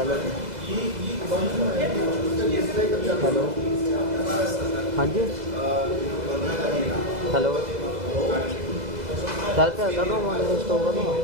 Hello hello हाँ जी hello sir क्या कर दो मैंने स्टॉप कर दूँगा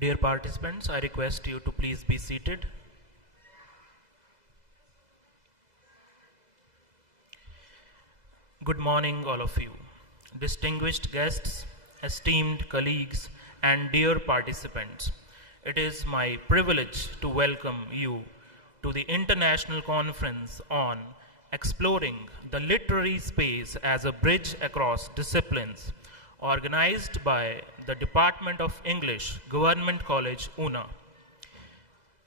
Dear participants, I request you to please be seated. Good morning, all of you. Distinguished guests, esteemed colleagues, and dear participants, it is my privilege to welcome you to the International Conference on Exploring the Literary Space as a Bridge Across Disciplines, organized by the Department of English, Government College, UNA.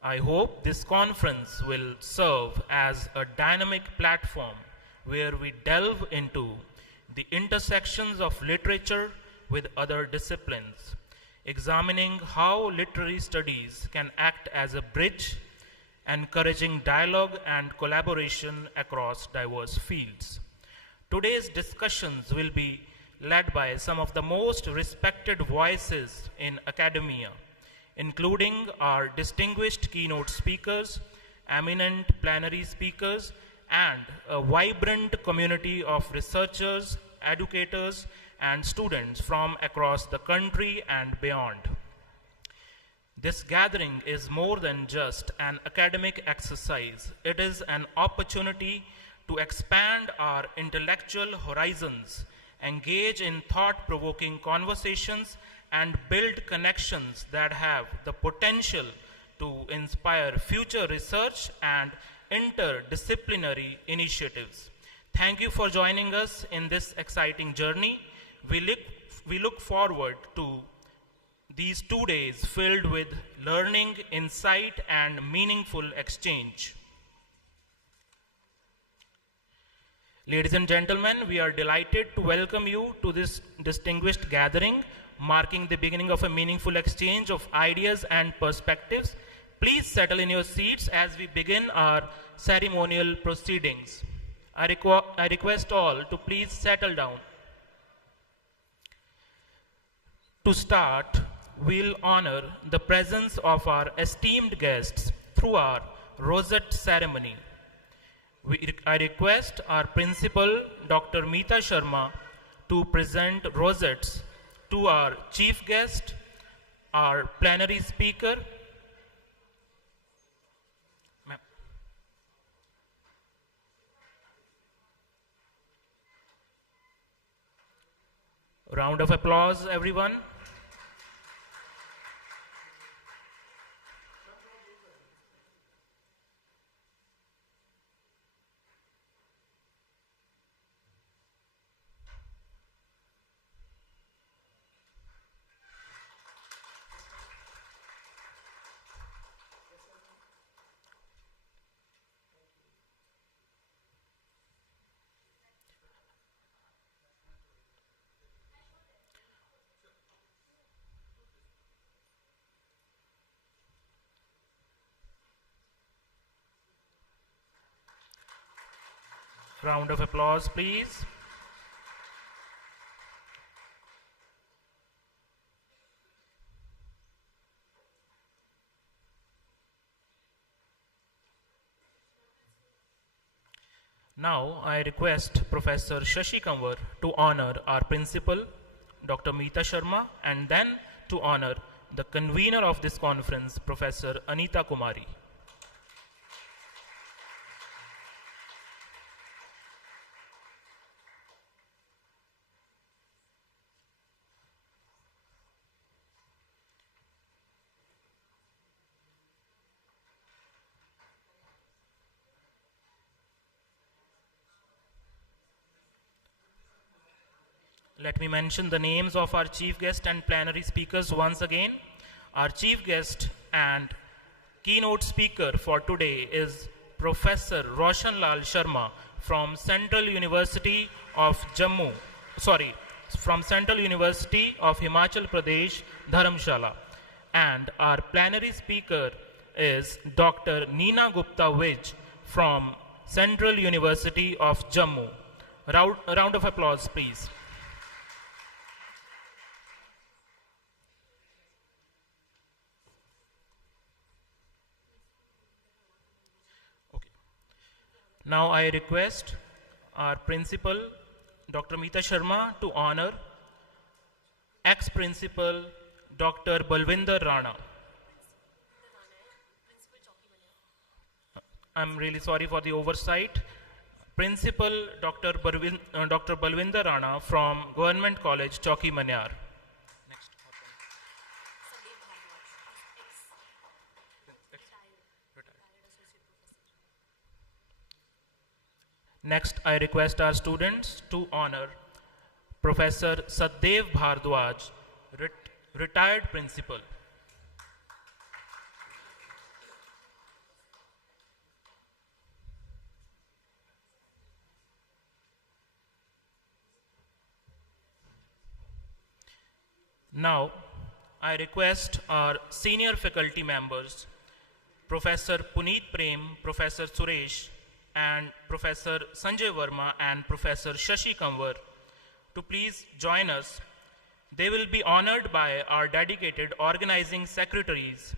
I hope this conference will serve as a dynamic platform where we delve into the intersections of literature with other disciplines, examining how literary studies can act as a bridge, encouraging dialogue and collaboration across diverse fields. Today's discussions will be led by some of the most respected voices in academia, including our distinguished keynote speakers, eminent plenary speakers, and a vibrant community of researchers, educators, and students from across the country and beyond. This gathering is more than just an academic exercise. It is an opportunity to expand our intellectual horizons, engage in thought-provoking conversations, and build connections that have the potential to inspire future research and interdisciplinary initiatives. Thank you for joining us in this exciting journey. We look forward to these 2 days filled with learning, insight, and meaningful exchange. Ladies and gentlemen, we are delighted to welcome you to this distinguished gathering, marking the beginning of a meaningful exchange of ideas and perspectives. Please settle in your seats as we begin our ceremonial proceedings. I request all to please settle down. To start, we'll honor the presence of our esteemed guests through our Rosette ceremony. I request our principal, Dr. Meeta Sharma, to present rosettes to our chief guest, our plenary speaker. Round of applause, everyone. Round of applause, please. Now I request Professor Shashi Kanwar to honor our principal, Dr. Meeta Sharma, and then to honor the convener of this conference, Professor Anita Kumari. Let me mention the names of our chief guest and plenary speakers once again. Our chief guest and keynote speaker for today is Professor Roshan Lal Sharma from Central University of Himachal Pradesh, Dharamshala. And our plenary speaker is Dr. Neena Gupta Vij from Central University of Jammu. A round of applause, please. Now I request our principal, Dr. Meeta Sharma, to honor ex-principal, Dr. Balwinder Rana. I'm really sorry for the oversight. Principal Dr. Balwinder Rana from Government College, Chowki Manyar. Next, I request our students to honor Professor Saddev Bhardwaj, retired principal. Now, I request our senior faculty members, Professor Puneet Prem, Professor Suresh, and Professor Sanjay Verma and Professor Shashi Kanwar to please join us. They will be honored by our dedicated organizing secretaries,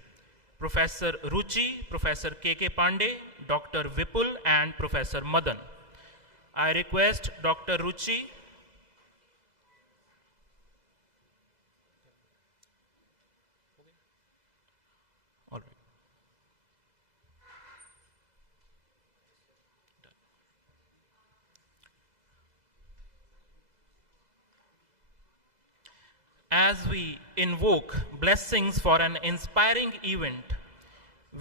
Professor Ruchi, Professor K.K. Pandey, Dr. Vipul, and Professor Madan. I request Dr. Ruchi as we invoke blessings for an inspiring event,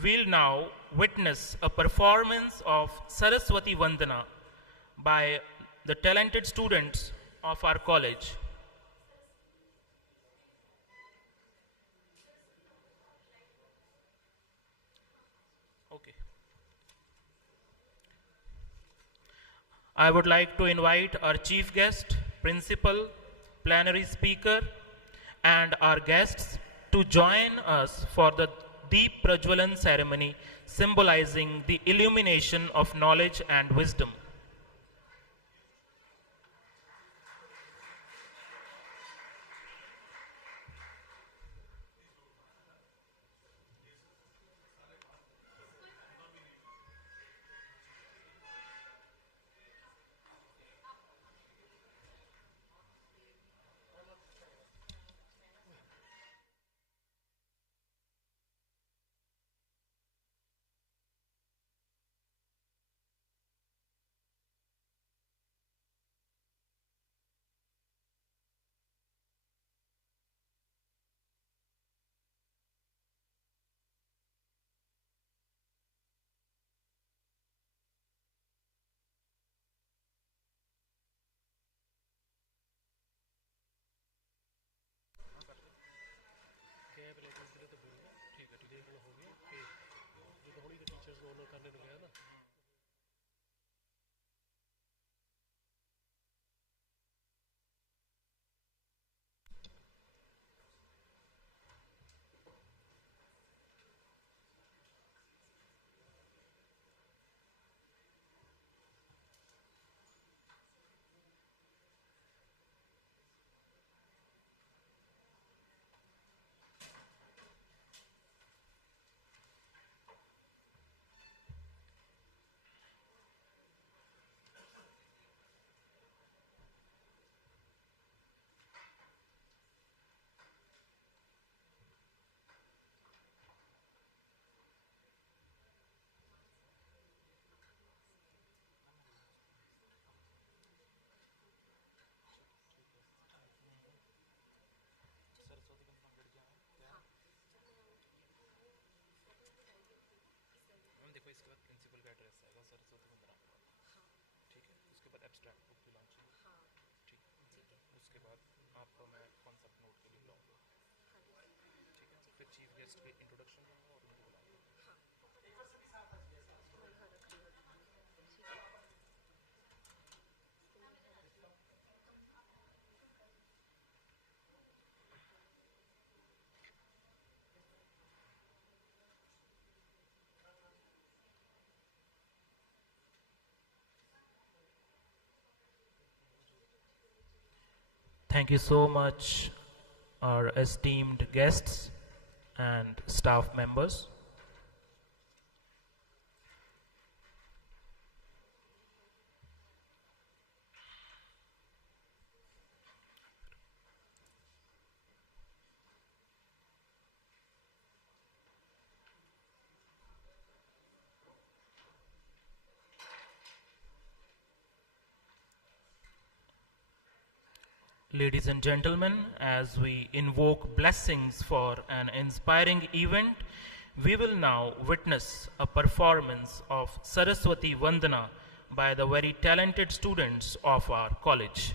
we'll now witness a performance of Saraswati Wandana by the talented students of our college. Okay. I would like to invite our chief guest, principal, plenary speaker, and our guests to join us for the Deep Prajwalan ceremony symbolizing the illumination of knowledge and wisdom. Saraswati वंदना के बाद, ठीक है। उसके बाद abstract book भी launch होगी, ठीक है। उसके बाद आपको मैं कॉन्सेप्ट नोट के लिए बुलाऊंगा, ठीक है। फिर चीफ गेस्ट के इंट्रोडक्शन दूंगा और उनको बुलाऊंगा। Thank you so much, our esteemed guests and staff members. Ladies and gentlemen, as we invoke blessings for an inspiring event, we will now witness a performance of Saraswati Vandana by the very talented students of our college.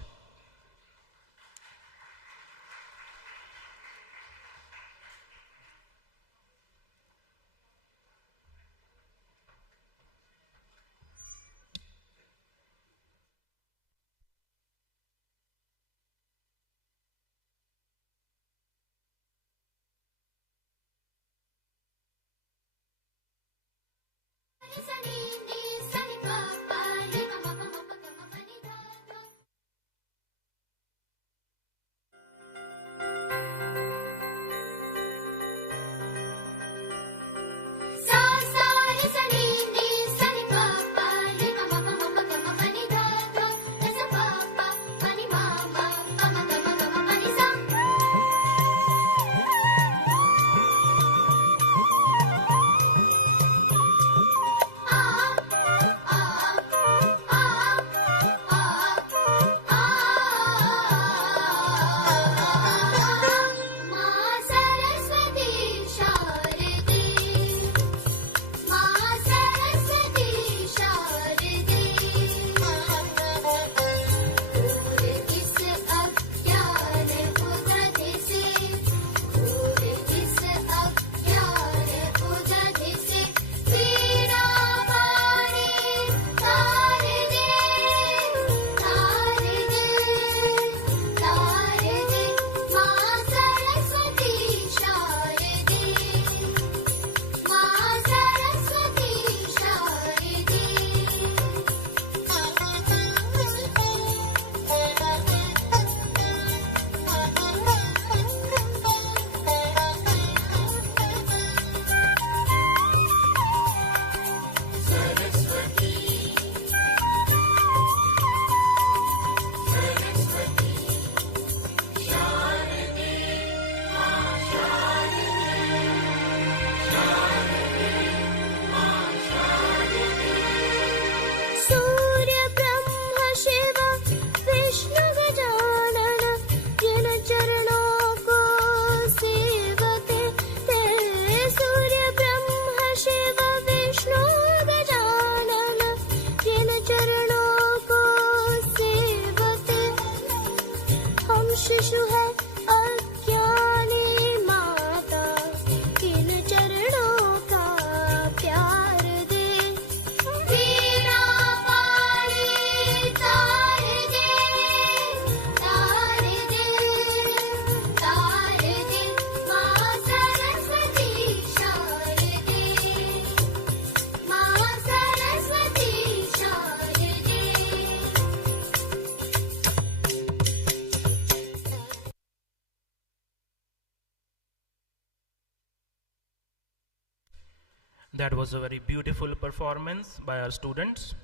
That was a very beautiful performance by our students.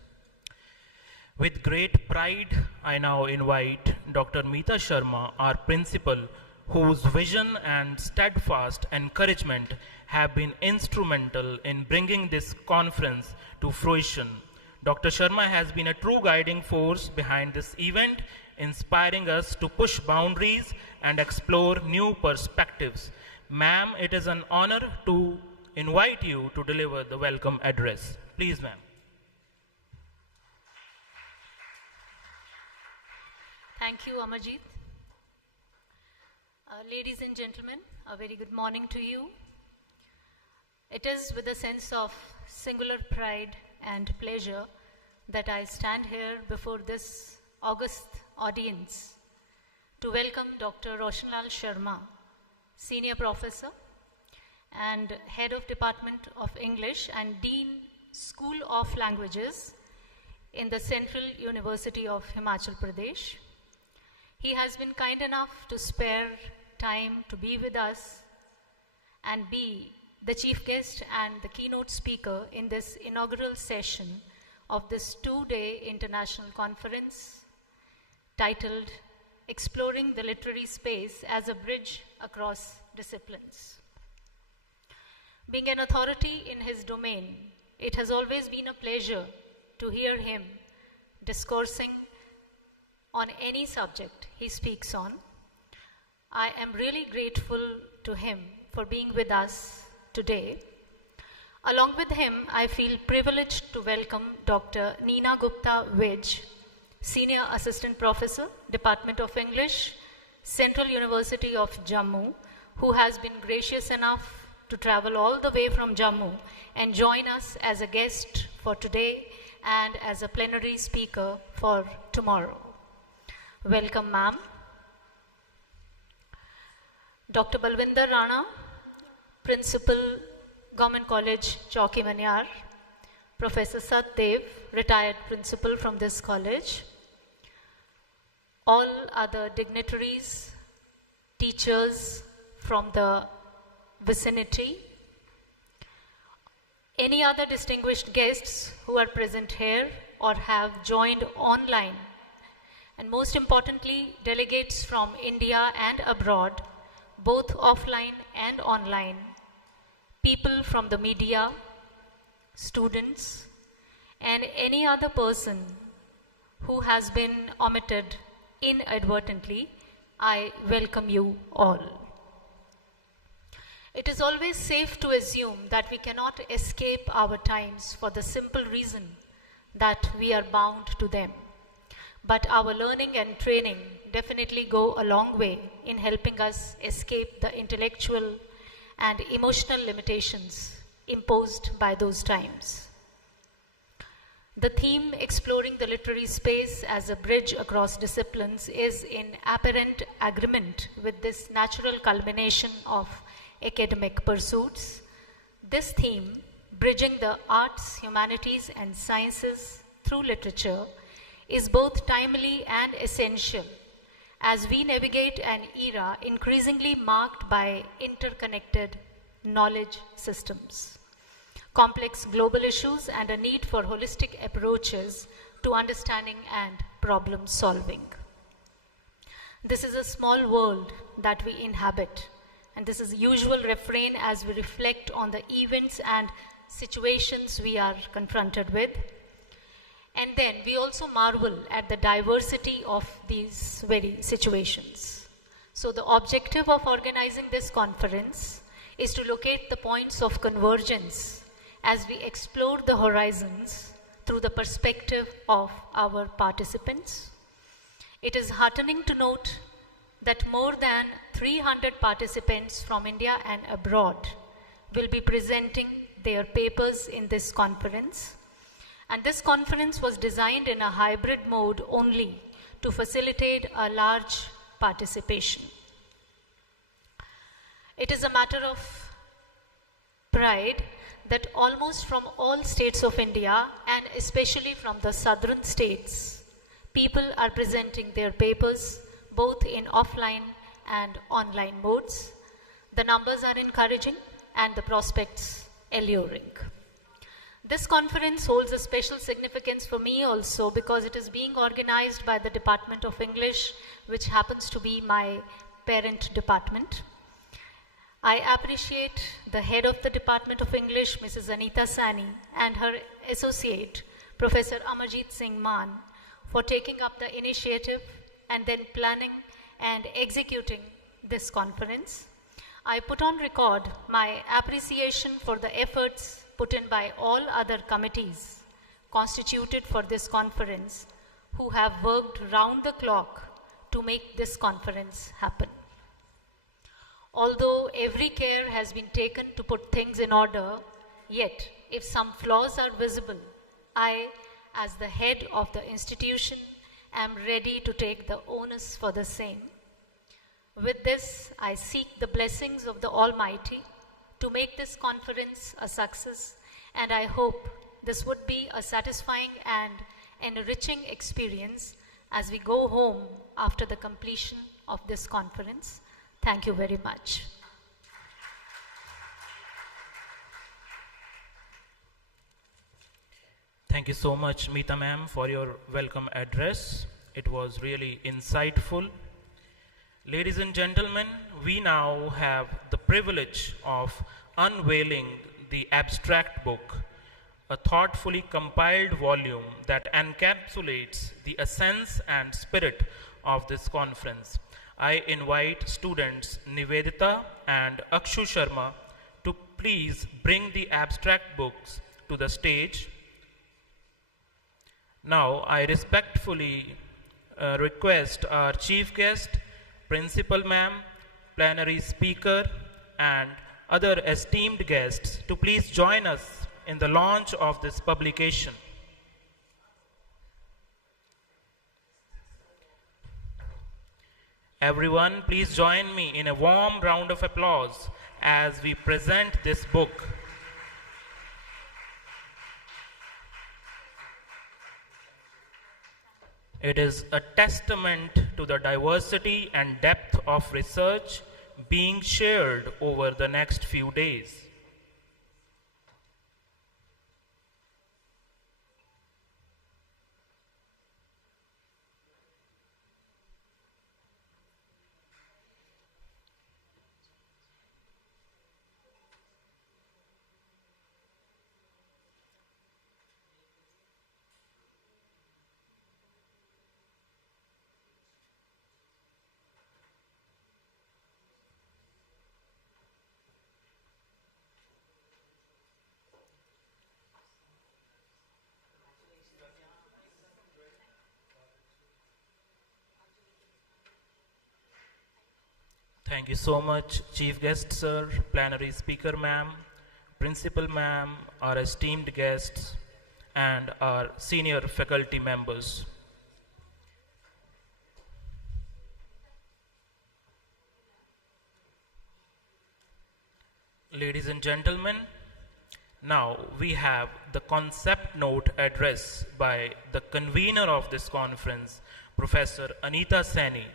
With great pride, I now invite Dr. Meeta Sharma, our principal, whose vision and steadfast encouragement have been instrumental in bringing this conference to fruition. Dr. Sharma has been a true guiding force behind this event, inspiring us to push boundaries and explore new perspectives. Ma'am, it is an honor to invite you to deliver the welcome address. Please, ma'am. Thank you, Amarjeet. Ladies and gentlemen, a very good morning to you. It is with a sense of singular pride and pleasure that I stand here before this august audience to welcome Dr. Roshanlal Sharma, Senior Professor and Head of Department of English and Dean, School of Languages in the Central University of Himachal Pradesh. He has been kind enough to spare time to be with us and be the chief guest and the keynote speaker in this inaugural session of this two-day international conference titled Exploring the Literary Space as a Bridge Across Disciplines. Being an authority in his domain, it has always been a pleasure to hear him discoursing on any subject he speaks on. I am really grateful to him for being with us today. Along with him, I feel privileged to welcome Dr. Neena Gupta Vij, Senior Assistant Professor, Department of English, Central University of Jammu, who has been gracious enough to travel all the way from Jammu and join us as a guest for today and as a plenary speaker for tomorrow. Welcome, ma'am. Dr. Balwinder Rana, Principal, Government College, Chowki Manyar. Professor Satdev, retired principal from this college. All other dignitaries, teachers from the vicinity. Any other distinguished guests who are present here or have joined online. And most importantly, delegates from India and abroad, both offline and online, people from the media, students, and any other person who has been omitted inadvertently, I welcome you all. It is always safe to assume that we cannot escape our times for the simple reason that we are bound to them. But our learning and training definitely go a long way in helping us escape the intellectual and emotional limitations imposed by those times. The theme, exploring the literary space as a bridge across disciplines, is in apparent agreement with this natural culmination of academic pursuits. This theme, bridging the arts, humanities, and sciences through literature, is both timely and essential as we navigate an era increasingly marked by interconnected knowledge systems, complex global issues, and a need for holistic approaches to understanding and problem solving. This is a small world that we inhabit, and this is a usual refrain as we reflect on the events and situations we are confronted with. And then we also marvel at the diversity of these very situations. So the objective of organizing this conference is to locate the points of convergence as we explore the horizons through the perspective of our participants. It is heartening to note that more than 300 participants from India and abroad will be presenting their papers in this conference. And this conference was designed in a hybrid mode only to facilitate a large participation. It is a matter of pride that almost from all states of India, and especially from the southern states, people are presenting their papers both in offline and online modes. The numbers are encouraging and the prospects alluring. This conference holds a special significance for me also because it is being organized by the Department of English, which happens to be my parent department. I appreciate the head of the Department of English, Mrs. Anita Sani, and her associate, Professor Amarjeet Singh Maan, for taking up the initiative and then planning and executing this conference. I put on record my appreciation for the efforts put in by all other committees constituted for this conference who have worked round the clock to make this conference happen. Although every care has been taken to put things in order, yet if some flaws are visible, I, as the head of the institution, am ready to take the onus for the same. With this, I seek the blessings of the Almighty to make this conference a success, and I hope this would be a satisfying and enriching experience as we go home after the completion of this conference. Thank you very much. Thank you so much, Meeta ma'am, for your welcome address. It was really insightful. Ladies and gentlemen, we now have the privilege of unveiling the abstract book, a thoughtfully compiled volume that encapsulates the essence and spirit of this conference. I invite students Nivedita and Akshu Sharma to please bring the abstract books to the stage. Now, I respectfully request our chief guest, principal ma'am, plenary speaker, and other esteemed guests to please join us in the launch of this publication. Everyone, please join me in a warm round of applause as we present this book. It is a testament to the diversity and depth of research being shared over the next few days. Thank you so much, Chief Guest Sir, Plenary Speaker Ma'am, Principal Ma'am, our esteemed guests, and our senior faculty members. Ladies and gentlemen, now we have the concept note address by the convener of this conference, Professor Anita Saini.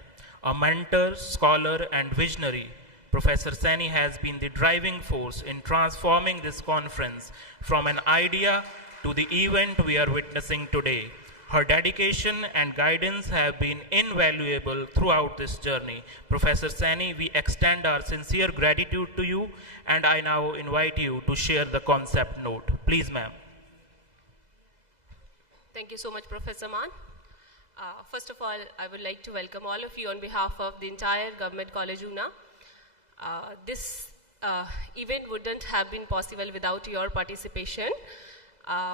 A mentor, scholar, and visionary, Professor Saini has been the driving force in transforming this conference from an idea to the event we are witnessing today. Her dedication and guidance have been invaluable throughout this journey. Professor Saini, we extend our sincere gratitude to you, and I now invite you to share the concept note. Please, ma'am. Thank you so much, Professor Mann. First of all, I would like to welcome all of you on behalf of the entire Government College Una. This event wouldn't have been possible without your participation.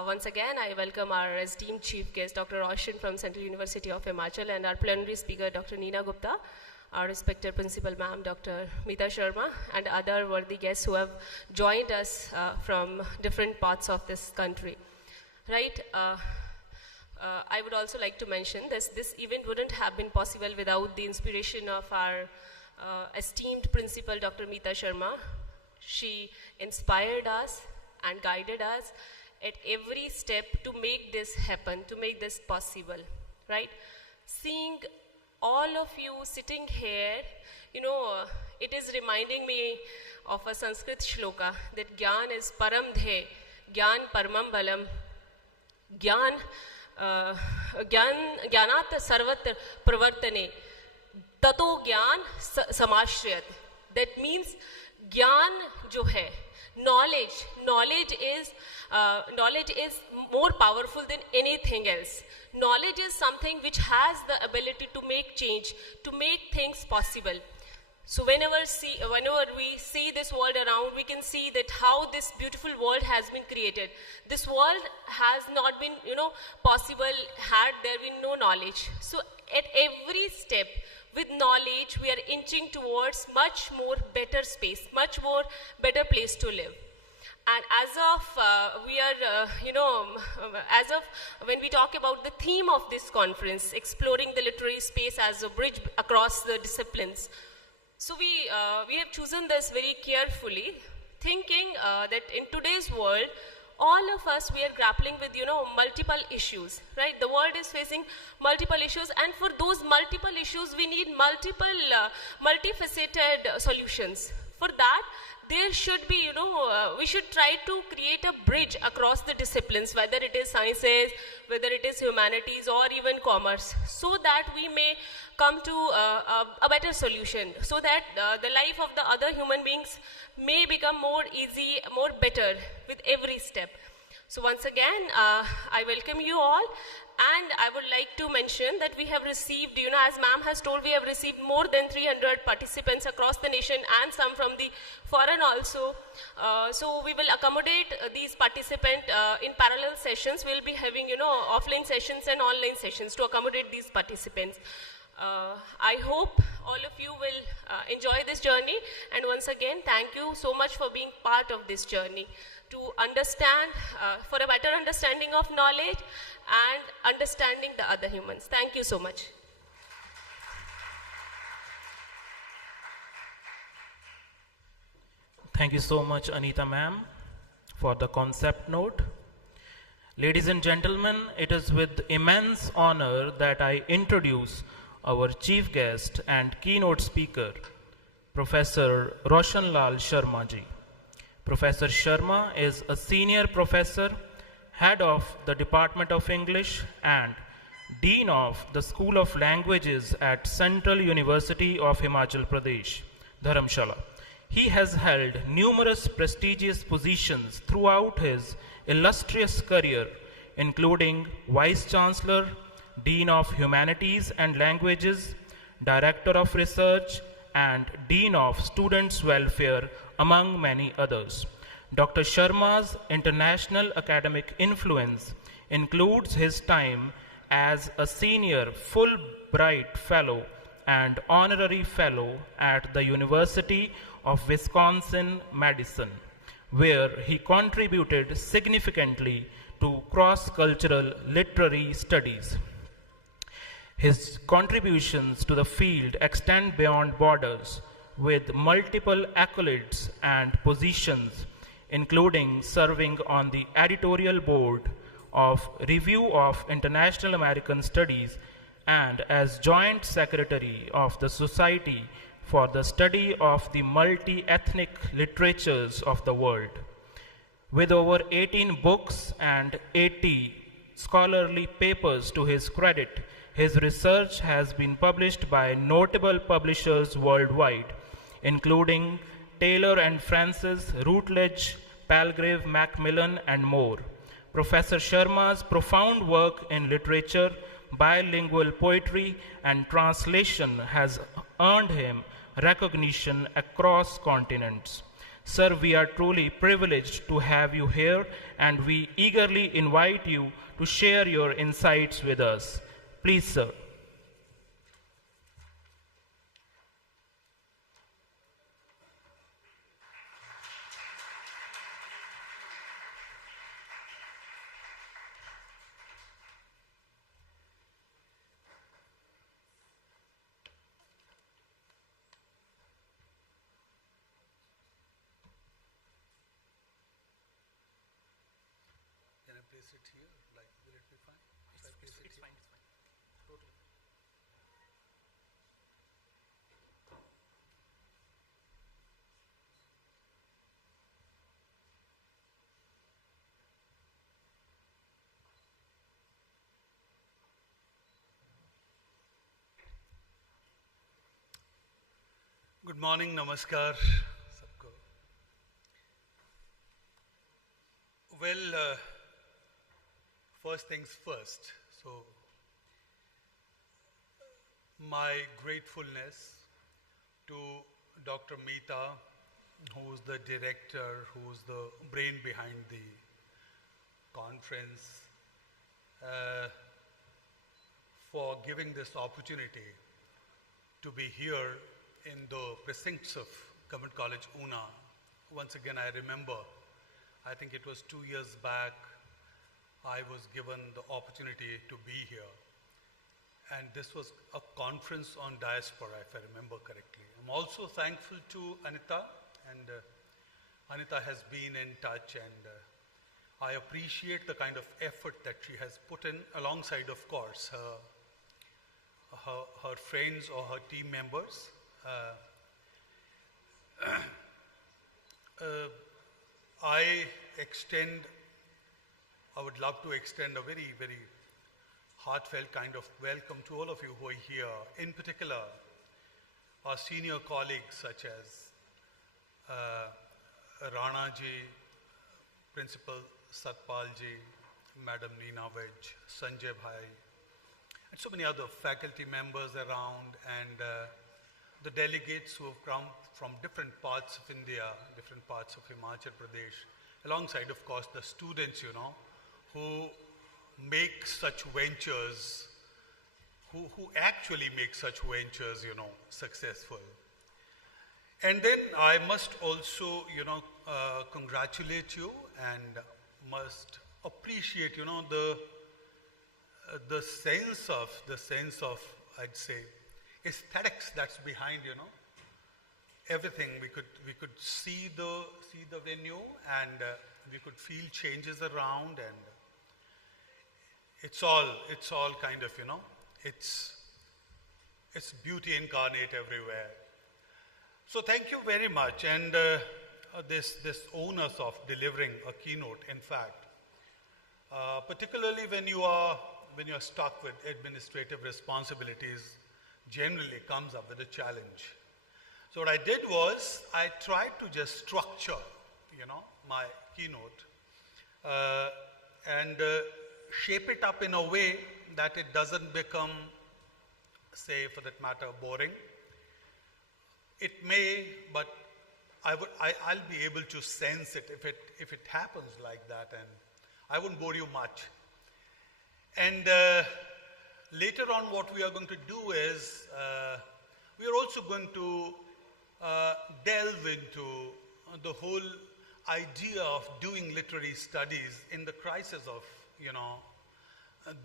Once again, I welcome our esteemed chief guest, Dr. Roshan from Central University of Himachal, and our plenary speaker, Dr. Neena Gupta, our respected principal ma'am, Dr. Meeta Sharma, and other worthy guests who have joined us from different parts of this country. Right? I would also like to mention this event wouldn't have been possible without the inspiration of our esteemed principal, Dr. Meeta Sharma. She inspired us and guided us at every step to make this happen, to make this possible, right? Seeing all of you sitting here, you know, it is reminding me of a Sanskrit shloka that Gyan is param dhe, Gyan paramam balam, ज्ञानात् सर्वत्र प्रवर्तने ततो ज्ञान समाश्रयत. That means ज्ञान जो है, knowledge is more powerful than anything else. Knowledge is something which has the ability to make change, to make things possible. So whenever we see this world around, we can see that how this beautiful world has been created. This world has not been, possible had there been no knowledge. So at every step, with knowledge, we are inching towards much more better space, much more better place to live. And as of when we talk about the theme of this conference, exploring the literary space as a bridge across the disciplines. So we have chosen this very carefully, thinking that in today's world, all of us, we are grappling with, multiple issues, right? The world is facing multiple issues, and for those multiple issues, we need multifaceted solutions. For that, there should be, we should try to create a bridge across the disciplines, whether it is sciences, whether it is humanities, or even commerce, so that we may come to a better solution, so that the life of the other human beings may become more easy, more better with every step. So once again, I welcome you all, and I would like to mention that we have received, as ma'am has told, we have received more than 300 participants across the nation and some from the foreign also. So we will accommodate these participants in parallel sessions. We'll be having, offline sessions and online sessions to accommodate these participants. I hope all of you will enjoy this journey, and once again, thank you so much for being part of this journey to understand, for a better understanding of knowledge and understanding the other humans. Thank you so much. Thank you so much, Anita ma'am, for the concept note. Ladies and gentlemen, it is with immense honor that I introduce our chief guest and keynote speaker, Professor Roshan Lal Sharma ji. Professor Sharma is a senior professor, head of the Department of English and Dean of the School of Languages at Central University of Himachal Pradesh, Dharamshala. He has held numerous prestigious positions throughout his illustrious career, including Vice Chancellor, Dean of Humanities and Languages, Director of Research, and Dean of Students' Welfare, among many others. Dr. Sharma's international academic influence includes his time as a senior Fulbright Fellow and Honorary Fellow at the University of Wisconsin-Madison, where he contributed significantly to cross-cultural literary studies. His contributions to the field extend beyond borders, with multiple accolades and positions, including serving on the editorial board of Review of International American Studies and as Joint Secretary of the Society for the Study of the Multi-Ethnic Literatures of the World. With over 18 books and 80 scholarly papers to his credit, his research has been published by notable publishers worldwide, including Taylor and Francis, Routledge, Palgrave Macmillan, and more. Professor Sharma's profound work in literature, bilingual poetry, and translation has earned him recognition across continents. Sir, we are truly privileged to have you here, and we eagerly invite you to share your insights with us. Please, sir. Can I place it here? Like, will it be fine? If I place it here? Fine, it's fine. Totally. Good morning, namaskar. Sabko. Well, first things first. So, my gratefulness to Dr. Meeta, who's the director, who's the brain behind the conference, for giving this opportunity to be here in the precincts of Government College, Una. Once again, I remember, I think it was 2 years back, I was given the opportunity to be here. And this was a conference on diaspora, if I remember correctly. I'm also thankful to Anita, and Anita has been in touch, and I appreciate the kind of effort that she has put in, alongside, of course, her friends or her team members. I would love to extend a very, very heartfelt kind of welcome to all of you who are here. In particular, our senior colleagues such as Rana ji, Principal Satpal ji, Madam Neena Vij, Sanjay Bhai, and so many other faculty members around, and the delegates who have come from different parts of India, different parts of Himachal Pradesh, alongside, of course, the students, who make such ventures, who actually make such ventures, successful. And then I must also, congratulate you and must appreciate, the sense of, I'd say, aesthetics that's behind, everything. We could see the venue, and we could feel changes around, and it's all kind of, it's beauty incarnate everywhere. So thank you very much, and this onus of delivering a keynote, in fact, particularly when you are stuck with administrative responsibilities, generally comes up with a challenge. So what I did was I tried to just structure, my keynote and shape it up in a way that it doesn't become, say, for that matter, boring. It may, but I'll be able to sense it if it happens like that, and I won't bore you much. And later on, what we are going to do is we are also going to delve into the whole idea of doing literary studies in the crisis of,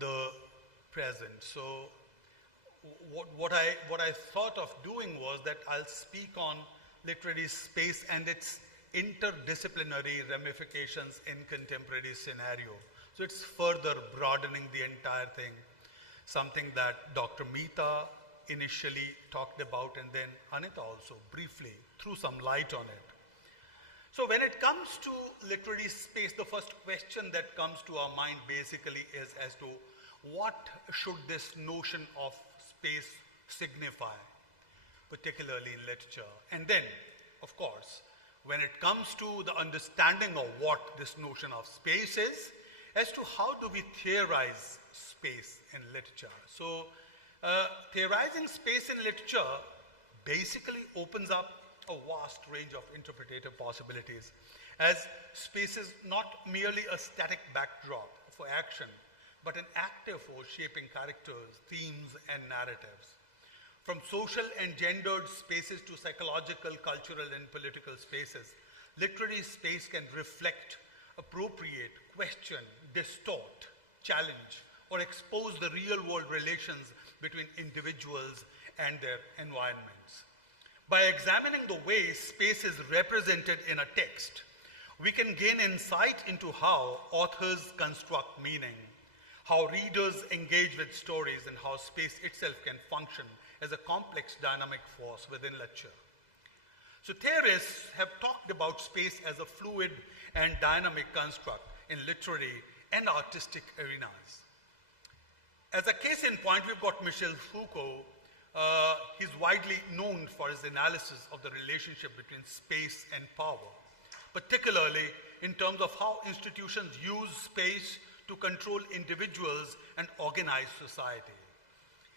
the present. So what I thought of doing was that I'll speak on literary space and its interdisciplinary ramifications in contemporary scenario. So it's further broadening the entire thing, something that Dr. Meeta initially talked about, and then Anita also briefly threw some light on it. So when it comes to literary space, the first question that comes to our mind basically is as to what should this notion of space signify, particularly in literature. And then, of course, when it comes to the understanding of what this notion of space is, as to how do we theorize space in literature. So theorizing space in literature basically opens up a vast range of interpretative possibilities, as space is not merely a static backdrop for action, but an active force shaping characters, themes, and narratives. From social and gendered spaces to psychological, cultural, and political spaces, literary space can reflect, appropriate, question, distort, challenge, or expose the real-world relations between individuals and their environments. By examining the way space is represented in a text, we can gain insight into how authors construct meaning, how readers engage with stories, and how space itself can function as a complex dynamic force within literature. So theorists have talked about space as a fluid and dynamic construct in literary and artistic arenas. As a case in point, we've got Michel Foucault. He's widely known for his analysis of the relationship between space and power, particularly in terms of how institutions use space to control individuals and organize society.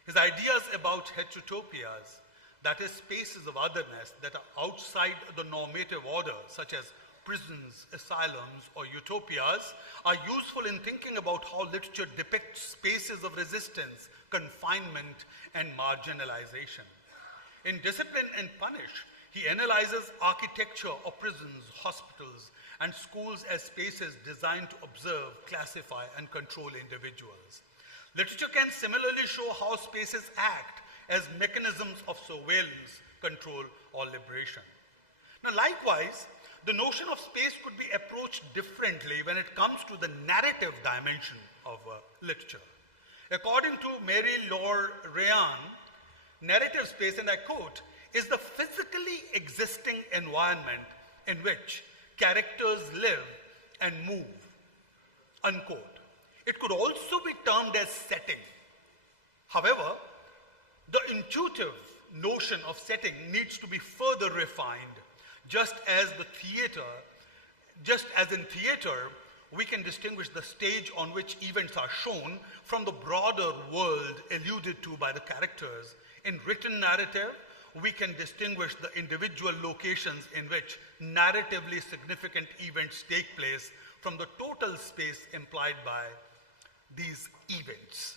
His ideas about heterotopias, that is, spaces of otherness that are outside the normative order, such as prisons, asylums, or utopias, are useful in thinking about how literature depicts spaces of resistance, confinement, and marginalization. In Discipline and Punish, he analyzes architecture of prisons, hospitals, and schools as spaces designed to observe, classify, and control individuals. Literature can similarly show how spaces act as mechanisms of surveillance, control, or liberation. Now, likewise, the notion of space could be approached differently when it comes to the narrative dimension of literature. According to Marie-Laure Rayan, narrative space, and I quote, is the physically existing environment in which characters live and move, unquote. It could also be termed as setting. However, the intuitive notion of setting needs to be further refined, just as in theater, we can distinguish the stage on which events are shown from the broader world alluded to by the characters. In written narrative, we can distinguish the individual locations in which narratively significant events take place from the total space implied by these events.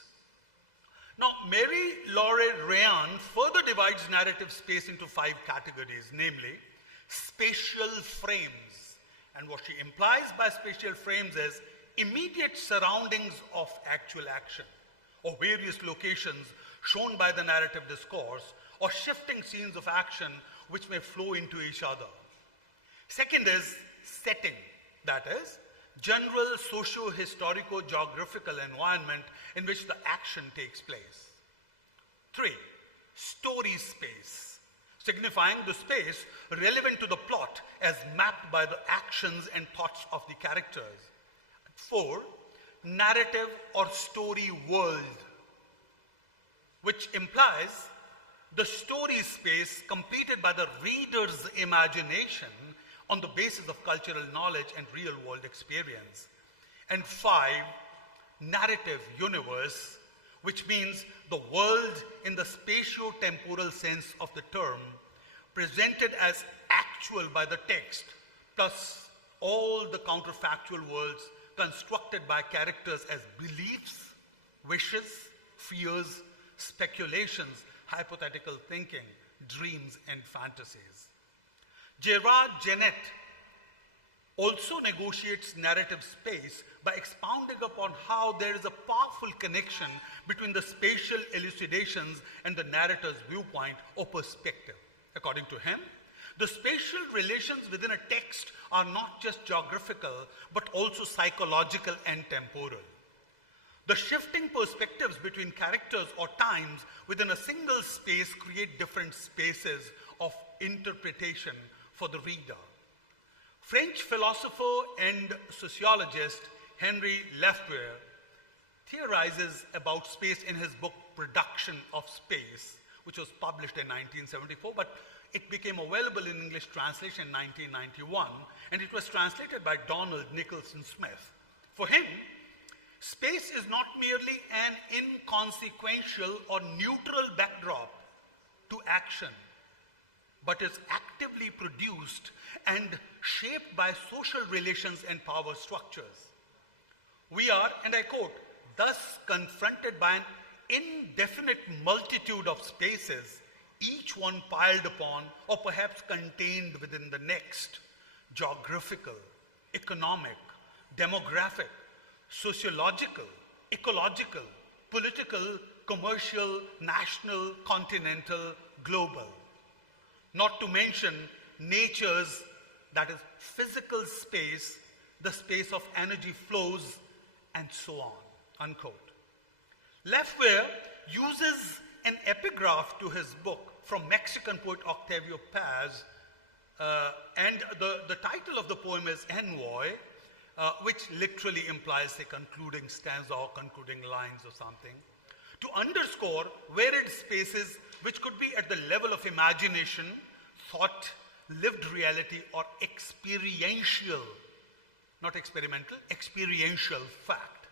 Now, Marie-Laure Rayan further divides narrative space into 5 categories, namely spatial frames. And what she implies by spatial frames is immediate surroundings of actual action, or various locations shown by the narrative discourse, or shifting scenes of action which may flow into each other. Second is setting, that is, general socio-historico-geographical environment in which the action takes place. 3, story space, signifying the space relevant to the plot as mapped by the actions and thoughts of the characters. 4, narrative or story world, which implies the story space completed by the reader's imagination on the basis of cultural knowledge and real-world experience. And 5, narrative universe, which means the world in the spatio-temporal sense of the term, presented as actual by the text, plus all the counterfactual worlds constructed by characters as beliefs, wishes, fears, speculations, hypothetical thinking, dreams, and fantasies. Gerard Genette also negotiates narrative space by expounding upon how there is a powerful connection between the spatial elucidations and the narrator's viewpoint or perspective. According to him, the spatial relations within a text are not just geographical, but also psychological and temporal. The shifting perspectives between characters or times within a single space create different spaces of interpretation for the reader. French philosopher and sociologist Henri Lefebvre theorizes about space in his book Production of Space, which was published in 1974, but it became available in English translation in 1991, and it was translated by Donald Nicholson Smith. For him, space is not merely an inconsequential or neutral backdrop to action, but is actively produced and shaped by social relations and power structures. We are, and I quote, thus confronted by an indefinite multitude of spaces, each one piled upon or perhaps contained within the next, geographical, economic, demographic, sociological, ecological, political, commercial, national, continental, global. Not to mention nature's, that is, physical space, the space of energy flows, and so on, unquote. Lefebvre uses an epigraph to his book from Mexican poet Octavio Paz, and the title of the poem is Envoy, which literally implies a concluding stanza or concluding lines or something, to underscore varied spaces which could be at the level of imagination, thought, lived reality, or experiential, not experimental, experiential fact.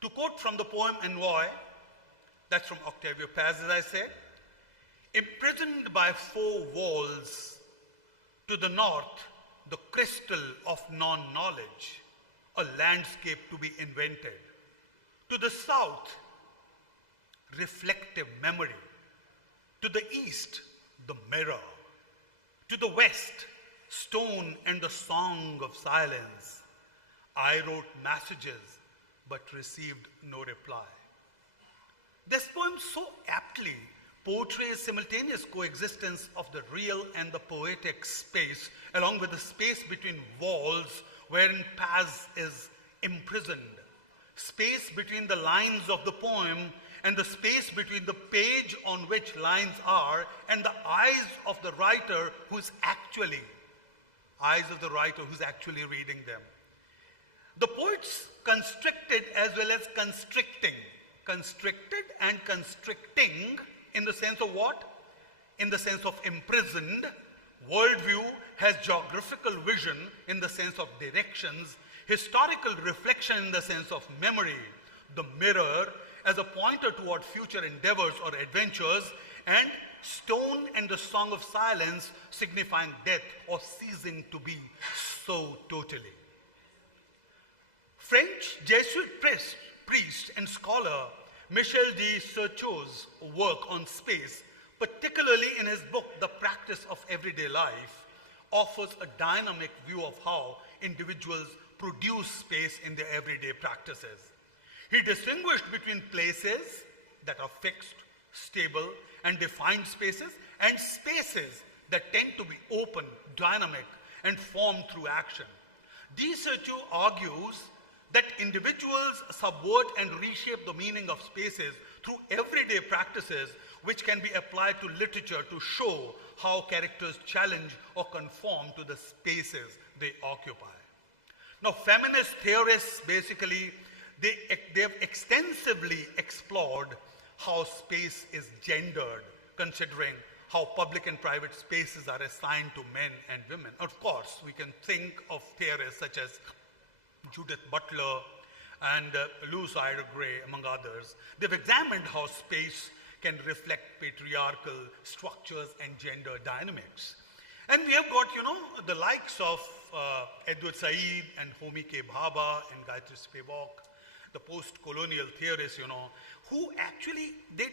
To quote from the poem Envoy, that's from Octavio Paz, as I said, Imprisoned by four walls, to the north, the crystal of non-knowledge, a landscape to be invented. To the south, reflective memory. To the east, the mirror. To the west, stone and the song of silence. I wrote messages but received no reply. This poem so aptly portrays simultaneous coexistence of the real and the poetic space, along with the space between walls wherein Paz is imprisoned. Space between the lines of the poem and the space between the page on which lines are and the eyes of the writer who's actually reading them. The poet's constricted as well as constricting. Constricted and constricting in the sense of what? In the sense of imprisoned. Worldview has geographical vision in the sense of directions. Historical reflection in the sense of memory. The mirror as a pointer toward future endeavors or adventures, and stone and the song of silence signifying death or ceasing to be so totally. French Jesuit priest and scholar Michel de Certeau's work on space, particularly in his book The Practice of Everyday Life, offers a dynamic view of how individuals produce space in their everyday practices. He distinguished between places that are fixed, stable, and defined spaces, and spaces that tend to be open, dynamic, and formed through action. De Certeau argues that individuals subvert and reshape the meaning of spaces through everyday practices which can be applied to literature to show how characters challenge or conform to the spaces they occupy. Now, feminist theorists basically, they have extensively explored how space is gendered, considering how public and private spaces are assigned to men and women. Of course, we can think of theorists such as Judith Butler and Louise Ida Gray, among others. They've examined how space can reflect patriarchal structures and gender dynamics. And we have got, the likes of Edward Said and Homi K. Bhabha and Gayatri Spivak, the post-colonial theorists, who actually, they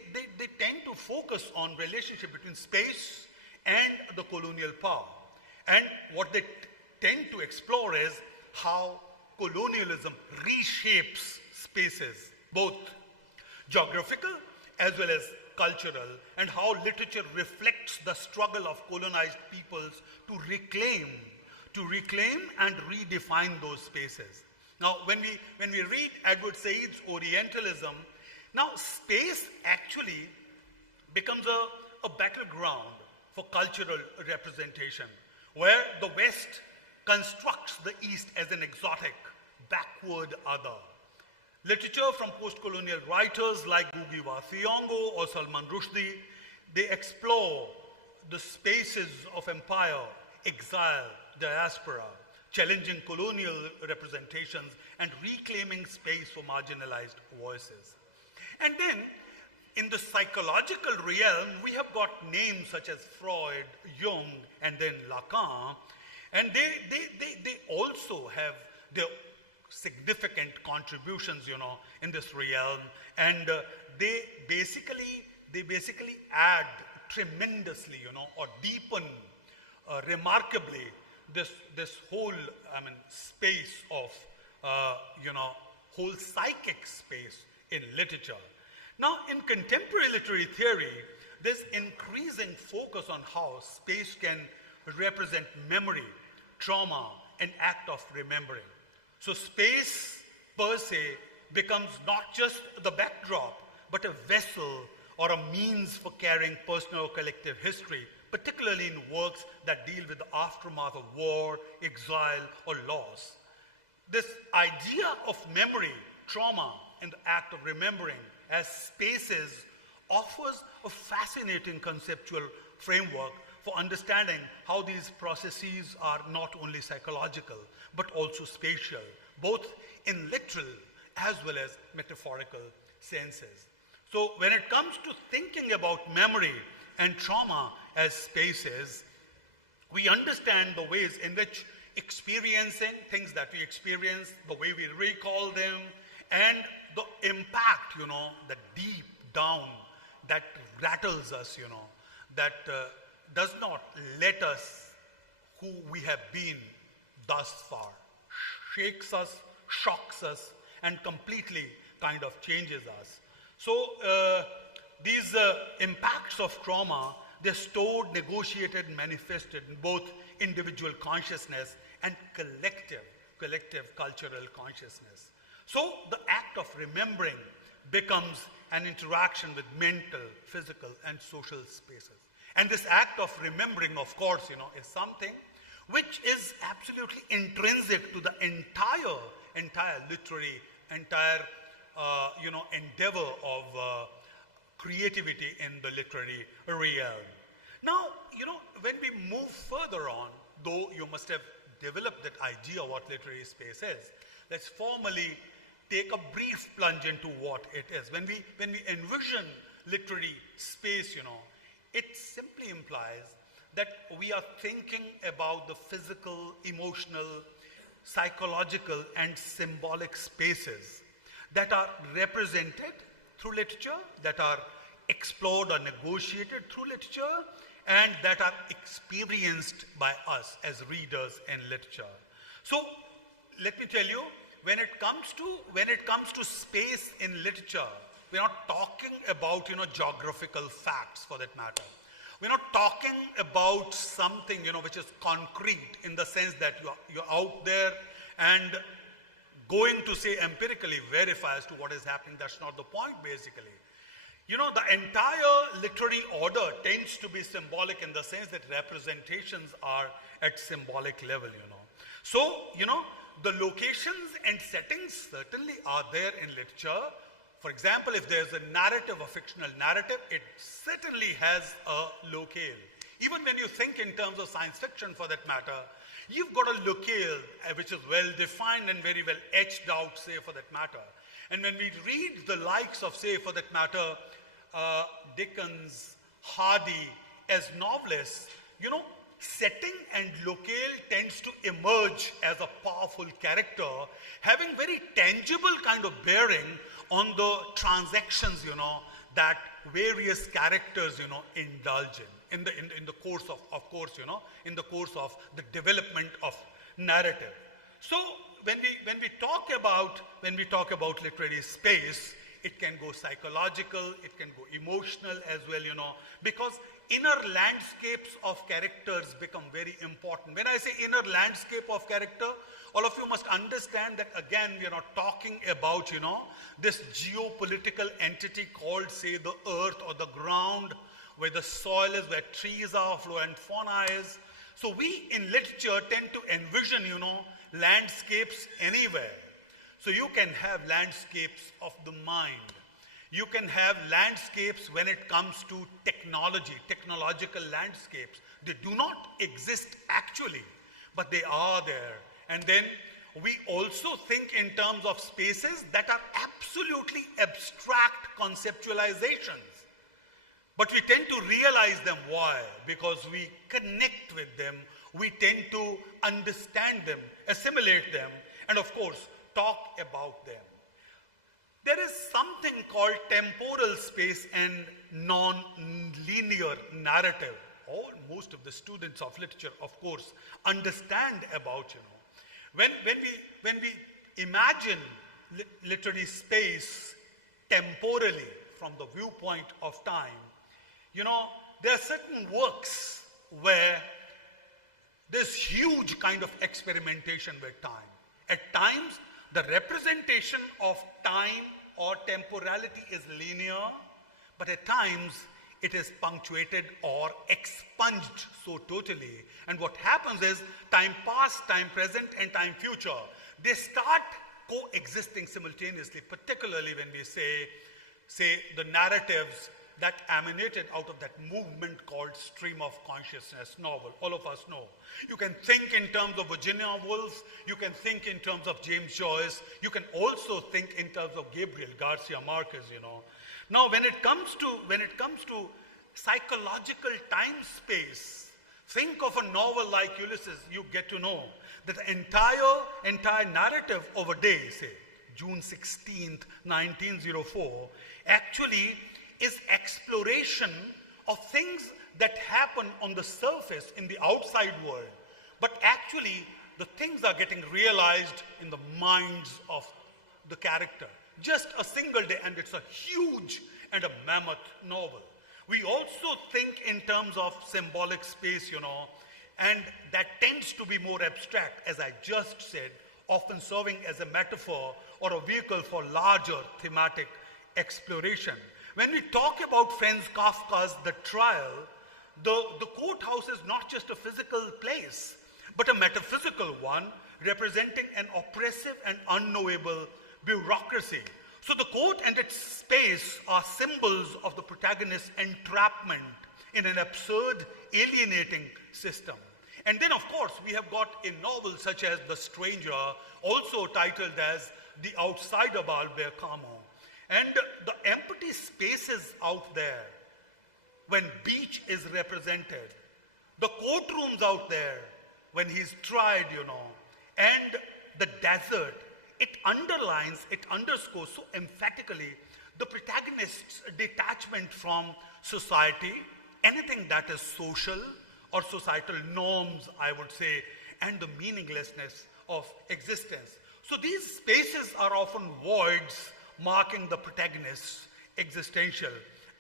tend to focus on relationship between space and the colonial power. And what they tend to explore is how colonialism reshapes spaces, both geographical as well as cultural, and how literature reflects the struggle of colonized peoples to reclaim and redefine those spaces. Now, when we read Edward Said's Orientalism, now space actually becomes a battleground for cultural representation, where the West constructs the East as an exotic, backward other. Literature from post-colonial writers like Ngugi wa Thiong'o or Salman Rushdie, they explore the spaces of empire, exile, diaspora, challenging colonial representations and reclaiming space for marginalized voices. And then, in the psychological realm, we have got names such as Freud, Jung, and then Lacan, and they also have their significant contributions, in this realm, and they basically add tremendously, or deepen remarkably this whole, space of, whole psychic space in literature. Now, in contemporary literary theory, there's increasing focus on how space can represent memory, trauma, and act of remembering. So space per se becomes not just the backdrop, but a vessel or a means for carrying personal or collective history, particularly in works that deal with the aftermath of war, exile, or loss. This idea of memory, trauma, and the act of remembering as spaces offers a fascinating conceptual framework for understanding how these processes are not only psychological, but also spatial, both in literal as well as metaphorical senses. So when it comes to thinking about memory and trauma as spaces, we understand the ways in which experiencing things that we experience, the way we recall them, and the impact, the deep down that rattles us, that does not let us who we have been thus far, shakes us, shocks us, and completely kind of changes us. So these impacts of trauma, they're stored, negotiated, manifested in both individual consciousness and collective cultural consciousness. So the act of remembering becomes an interaction with mental, physical, and social spaces. And this act of remembering, of course, is something which is absolutely intrinsic to the entire literary, endeavor of creativity in the literary realm. Now, when we move further on, though you must have developed that idea what literary space is, let's formally take a brief plunge into what it is. When we envision literary space, it simply implies that we are thinking about the physical, emotional, psychological, and symbolic spaces that are represented through literature, that are explored or negotiated through literature, and that are experienced by us as readers in literature. So let me tell you, when it comes to space in literature, we're not talking about geographical facts for that matter. We're not talking about something which is concrete in the sense that you're out there and going to say empirically verify as to what is happening. That's not the point, basically. The entire literary order tends to be symbolic in the sense that representations are at symbolic level, So, the locations and settings certainly are there in literature. For example, if there's a narrative, a fictional narrative, it certainly has a locale. Even when you think in terms of science fiction for that matter, you've got a locale which is well defined and very well etched out, say, for that matter. And when we read the likes of, say, for that matter, Dickens, Hardy as novelists, setting and locale tends to emerge as a powerful character, having very tangible kind of bearing on the transactions, that various characters, indulge in the course of the development of narrative. So when we talk about literary space, it can go psychological, it can go emotional as well, because inner landscapes of characters become very important. When I say inner landscape of character, all of you must understand that again, we are not talking about, this geopolitical entity called, say, the earth or the ground, where the soil is, where trees are, flora and fauna is. So we in literature tend to envision, landscapes anywhere. So you can have landscapes of the mind. You can have landscapes when it comes to technology, technological landscapes. They do not exist actually, but they are there. And then we also think in terms of spaces that are absolutely abstract conceptualizations. But we tend to realize them. Why? Because we connect with them. We tend to understand them, assimilate them, and of course, talk about them. There is something called temporal space and non-linear narrative. Most of the students of literature, of course, understand about, When we imagine literary space temporally from the viewpoint of time, there are certain works where there's huge kind of experimentation with time. At times, the representation of time or temporality is linear, but at times it is punctuated or expunged so totally. And what happens is time past, time present, and time future, they start coexisting simultaneously, particularly when we say the narratives that emanated out of that movement called stream of consciousness novel. All of us know. You can think in terms of Virginia Woolf, you can think in terms of James Joyce, you can also think in terms of Gabriel Garcia Marquez, you know. Now when it comes to psychological time space, think of a novel like Ulysses, you get to know that the entire narrative of a day, say June 16th, 1904, actually is exploration of things that happen on the surface in the outside world, but actually the things are getting realized in the minds of the character. Just a single day, and it's a huge and a mammoth novel. We also think in terms of symbolic space, you know, and that tends to be more abstract, as I just said, often serving as a metaphor or a vehicle for larger thematic exploration. When we talk about Franz Kafka's The Trial, the courthouse is not just a physical place, but a metaphysical one representing an oppressive and unknowable bureaucracy. So the court and its space are symbols of the protagonist's entrapment in an absurd, alienating system. And then, of course, we have got a novel such as The Stranger, also titled as The Outsider by Albert Camus. And the empty spaces out there, when Beach is represented, the courtrooms out there, when he's tried, you know, and the desert, it underlines, it underscores so emphatically the protagonist's detachment from society, anything that is social or societal norms, I would say, and the meaninglessness of existence. So these spaces are often voids marking the protagonist's existential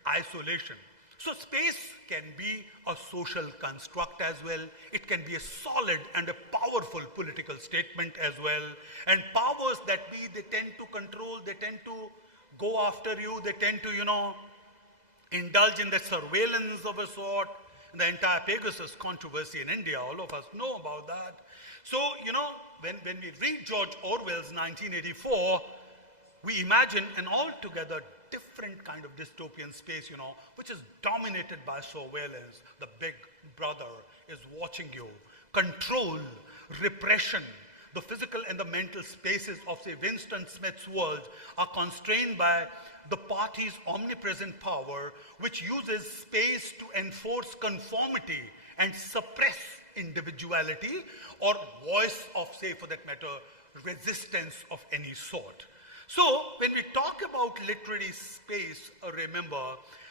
isolation. So space can be a social construct as well. It can be a solid and a powerful political statement as well. And powers that be, they tend to control, they tend to go after you, they tend to, you know, indulge in the surveillance of a sort. The entire Pegasus controversy in India, all of us know about that. So, you know, when we read George Orwell's 1984, we imagine an altogether different kind of dystopian space, you know, which is dominated by surveillance. The big brother is watching you. Control, repression. The physical and the mental spaces of, say, Winston Smith's world are constrained by the party's omnipresent power, which uses space to enforce conformity and suppress individuality or voice of, say, for that matter, resistance of any sort. So when we talk about literary space, remember,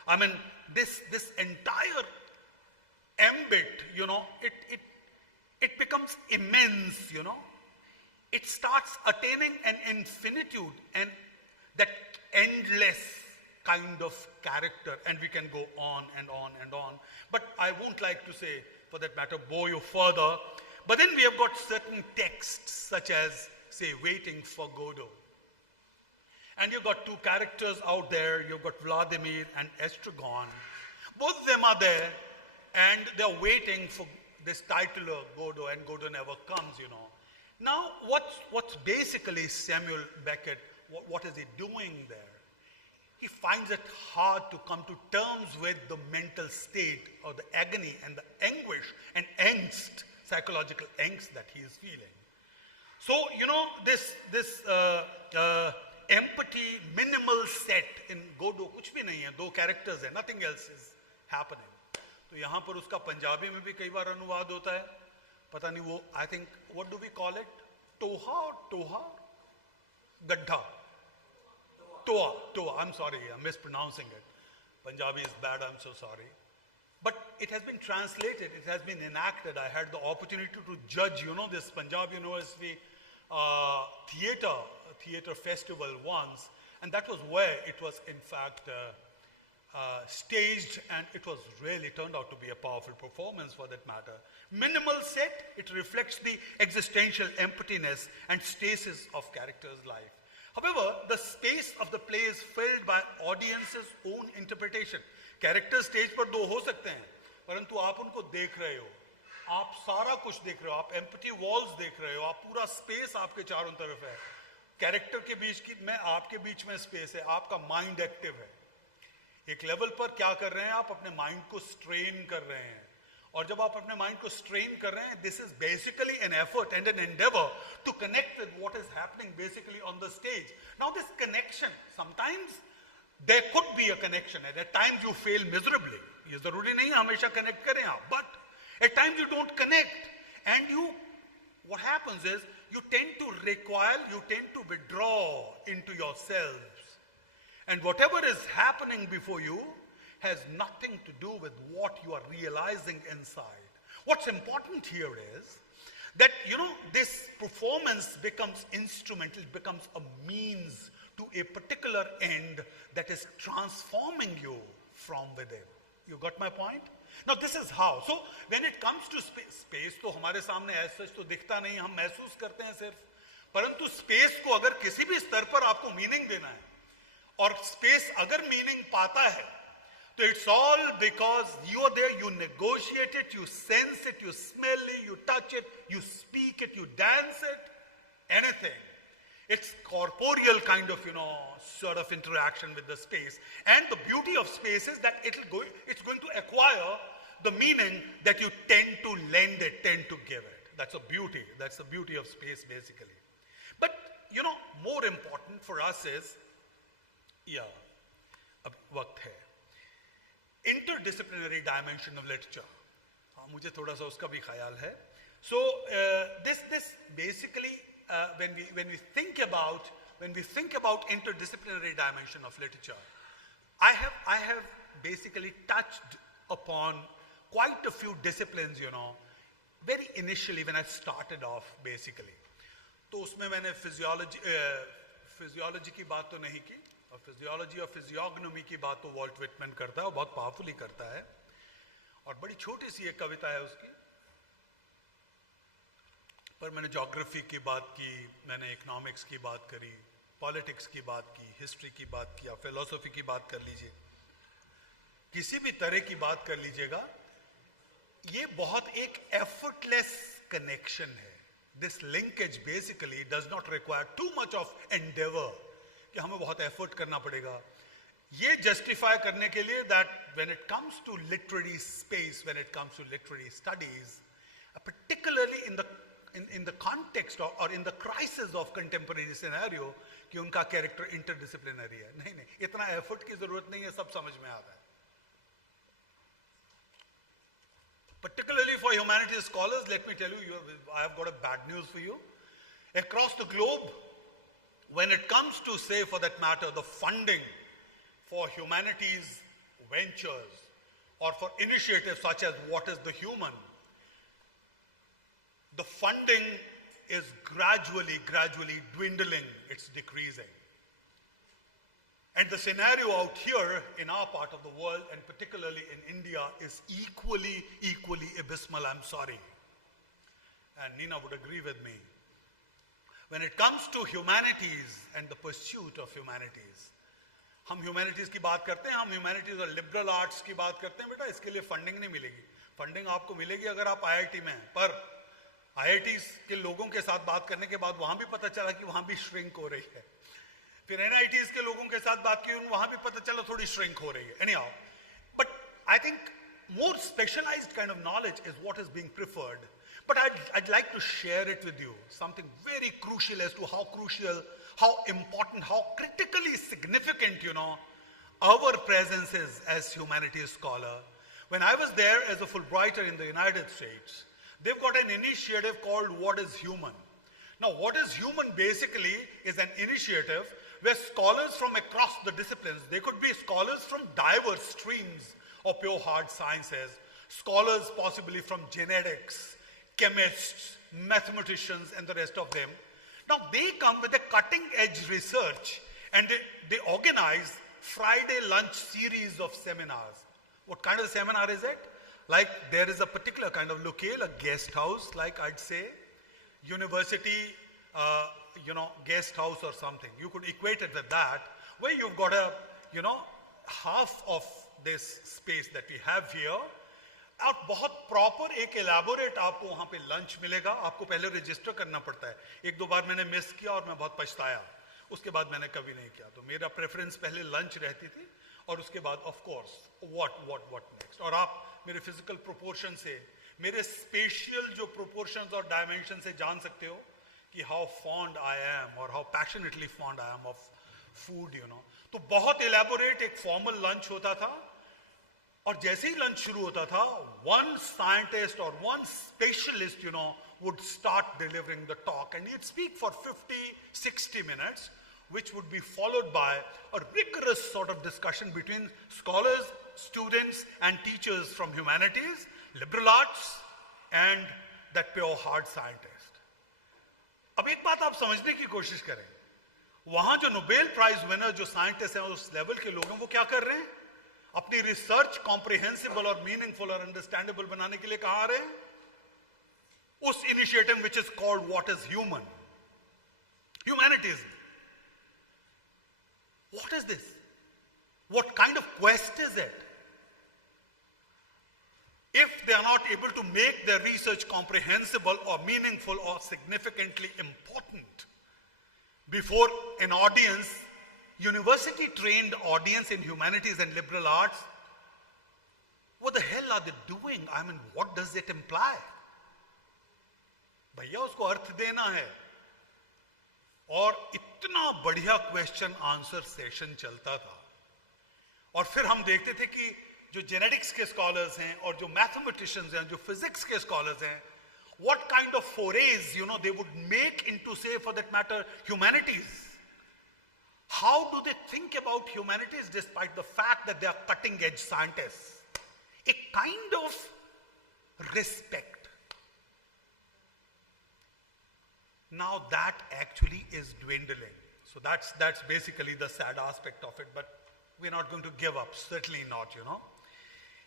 I mean, this entire ambit, you know, it becomes immense, you know. It starts attaining an infinitude and that endless kind of character, and we can go on and on and on. But I won't like to say, for that matter, bore you further. But then we have got certain texts such as, say, Waiting for Godot. And you've got two characters out there. You've got Vladimir and Estragon. Both of them are there, and they're waiting for this title of Godot, and Godot never comes, you know. Now, what's basically Samuel Beckett, what is he doing there? He finds it hard to come to terms with the mental state or the agony and the anguish and angst, psychological angst that he is feeling. So, you know, this empty, minimal set in Godot, कुछ भी नहीं है, दो characters है, nothing else is happening. तो यहाँ पर उसका पंजाबी में भी कई बार अनुवाद होता है, पता नहीं वो, I think, what do we call it? Toha? Gadha. Toa. I'm sorry, I'm mispronouncing it. Punjabi is bad, I'm so sorry. But it has been translated, it has been enacted. I had the opportunity to judge, you know, this Punjab University theater festival once, and that was where it was in fact staged, and it was really turned out to be a powerful performance for that matter. Minimal set, it reflects the existential emptiness and stasis of characters' life. However, the space of the play is filled by audience's own interpretation. Characters stage पर दो हो सकते हैं, परंतु आप उनको देख रहे हो, आप सारा कुछ देख रहे हो, आप empty walls देख रहे हो, आप पूरा space आपके चारों तरफ है, character के बीच की में आपके बीच में space है, आपका mind active है. एक लेवल पर क्या कर रहे हैं आप, अपने माइंड को स्ट्रेन कर रहे हैं, और जब आप अपने माइंड को स्ट्रेन कर रहे हैं, this is basically an effort and an endeavour to connect with what is happening basically on the stage. Now this connection, sometimes there could be a connection, at times you fail miserably. ये जरूरी नहीं हमेशा connect करें आप, but at times you don't connect and you, what happens is you tend to recoil, you tend to withdraw into yourselves, and whatever is happening before you has nothing to do with what you are realizing inside. What's important here is that, you know, this performance becomes instrumental, it becomes a means to a particular end that is transforming you from within. You got my point? Now this is how. So when it comes to space, तो हमारे सामने as such तो दिखता नहीं, हम महसूस करते हैं सिर्फ, परंतु स्पेस को अगर किसी भी स्तर पर आपको मीनिंग देना है, और स्पेस अगर मीनिंग पाता है, तो it's all because you are there, you negotiate it, you sense it, you smell it, you touch it, you speak it, you dance it, anything. It's corporeal kind of, you know, sort of interaction with the space. And the beauty of space is that it's going to acquire the meaning that you tend to lend it, tend to give it. That's a beauty. That's the beauty of space, basically. But, you know, more important for us is, अब वक्त है, interdisciplinary dimension of literature. मुझे थोड़ा सा उसका भी ख्याल है. So, this basically, when we think about interdisciplinary dimension of literature, I have basically touched upon quite a few disciplines, you know, very initially when I started off basically. तो उसमें मैंने physiology की बात तो नहीं की, और physiology और physiognomy की बात तो वॉल्ट विटमैन करता है, और बहुत पावरफुली करता है, और बड़ी छोटी सी एक कविता है उसकी. पर मैंने ज्योग्राफी की बात की, मैंने इकोनॉमिक्स की बात करी, पॉलिटिक्स की बात की, हिस्ट्री की बात की, आप फिलोसफी की बात कर लीजिए, किसी भी तरह की बात कर लीजिएगा, ये बहुत एक एफर्टलेस कनेक्शन है. This linkage basically does not require too much of Endeavour, कि हमें बहुत एफर्ट करना पड़ेगा ये जस्टिफाई करने के लिए that when it comes to literary space, when it comes to literary studies, particularly in the context or in the crisis of contemporary scenario, कि उनका कैरेक्टर इंटरडिसिप्लिनरी है. नहीं, इतना एफर्ट की जरूरत नहीं है, सब समझ में आता है. Particularly for humanities scholars, let me tell you, I have got a bad news for you. Across the globe, when it comes to, say, for that matter, the funding for humanities ventures or for initiatives such as What is the Human, the funding is gradually dwindling, it's decreasing. And the scenario out here in our part of the world, and particularly in India, is equally abysmal, I'm sorry. And Nina would agree with me. When it comes to humanities and the pursuit of humanities, हम humanities की बात करते हैं, हम humanities और liberal arts की बात करते हैं, बेटा इसके लिए funding नहीं मिलेगी. Funding आपको मिलेगी अगर आप IIT में हैं, पर IITs के लोगों के साथ बात करने के बाद वहां भी पता चला कि वहां भी श्रिंक हो रही है. फिर NITs के लोगों के साथ बात की, वहां भी पता चला थोड़ी श्रिंक हो रही है. Anyhow, but I think more specialized kind of knowledge is what is being preferred. But I'd like to share it with you, something very crucial as to how crucial, how important, how critically significant, you know, our presence is as humanities scholar. When I was there as a Fulbrighter in the United States, they've got an initiative called What is Human. Now, What is Human basically is an initiative where scholars from across the disciplines, they could be scholars from diverse streams of pure hard sciences, scholars possibly from genetics, chemists, mathematicians, and the rest of them. Now, they come with a cutting-edge research, and they organize Friday lunch series of seminars. What kind of seminar is it? Like, there is a particular kind of locale, a guest house, like I'd say, university, guest house or something. You could equate it with that, where you've got a, half of this space that we have here. और बहुत proper एक elaborate आपको वहां पे lunch मिलेगा. आपको पहले register करना पड़ता है. एक दो बार मैंने मिस किया और मैं बहुत पछताया. उसके बाद मैंने कभी नहीं किया. तो मेरा प्रेफरेंस पहले लंच रहती थी, और उसके बाद ऑफ कोर्स what next. और आप मेरे फिजिकल प्रोपोर्शन से, मेरे स्पेशियल जो प्रोपोर्शंस और डायमेंशन से जान सकते हो कि हाउ फॉन्ड आई एम और how passionately fond I am of food, you know. तो बहुत इलेबोरेट एक फॉर्मल लंच होता था, और जैसे ही लंच शुरू होता था, वन साइंटिस्ट और one specialist, you know, would start delivering the talk, and he'd speak for 50-60 minutes, which would be followed by a rigorous sort of discussion between scholars, students, and teachers from humanities, liberal arts, and that pure hard scientist. अब एक बात आप समझने की कोशिश करें, वहां जो नोबेल प्राइज विनर जो साइंटिस्ट हैं, उस लेवल के लोग हैं, वो क्या कर रहे हैं? अपनी रिसर्च कॉम्प्रिहेंसिबल और मीनिंगफुल और अंडरस्टैंडेबल बनाने के लिए कहां आ रहे हैं? उस initiative which is called what is human, humanities. What is this? What kind of quest is it? If they are not able to make their research comprehensible or meaningful or significantly important before an audience, university trained audience in humanities and liberal arts, what the hell are they doing? I mean, what does it imply? भैया उसको अर्थ देना है. और इतना बढ़िया question answer session चलता था, और फिर हम देखते थे कि जो जेनेटिक्स के स्कॉलर्स हैं और जो मैथमेटिशियंस हैं, जो फिजिक्स के स्कॉलर्स हैं, what kind of forays, you know, they would make into, say, for that matter, humanities. How do they think about humanities despite the fact that they are cutting edge scientists? A kind of respect. Now that actually is dwindling. So that's basically the sad aspect of it, but we're not going to give up, certainly not, you know.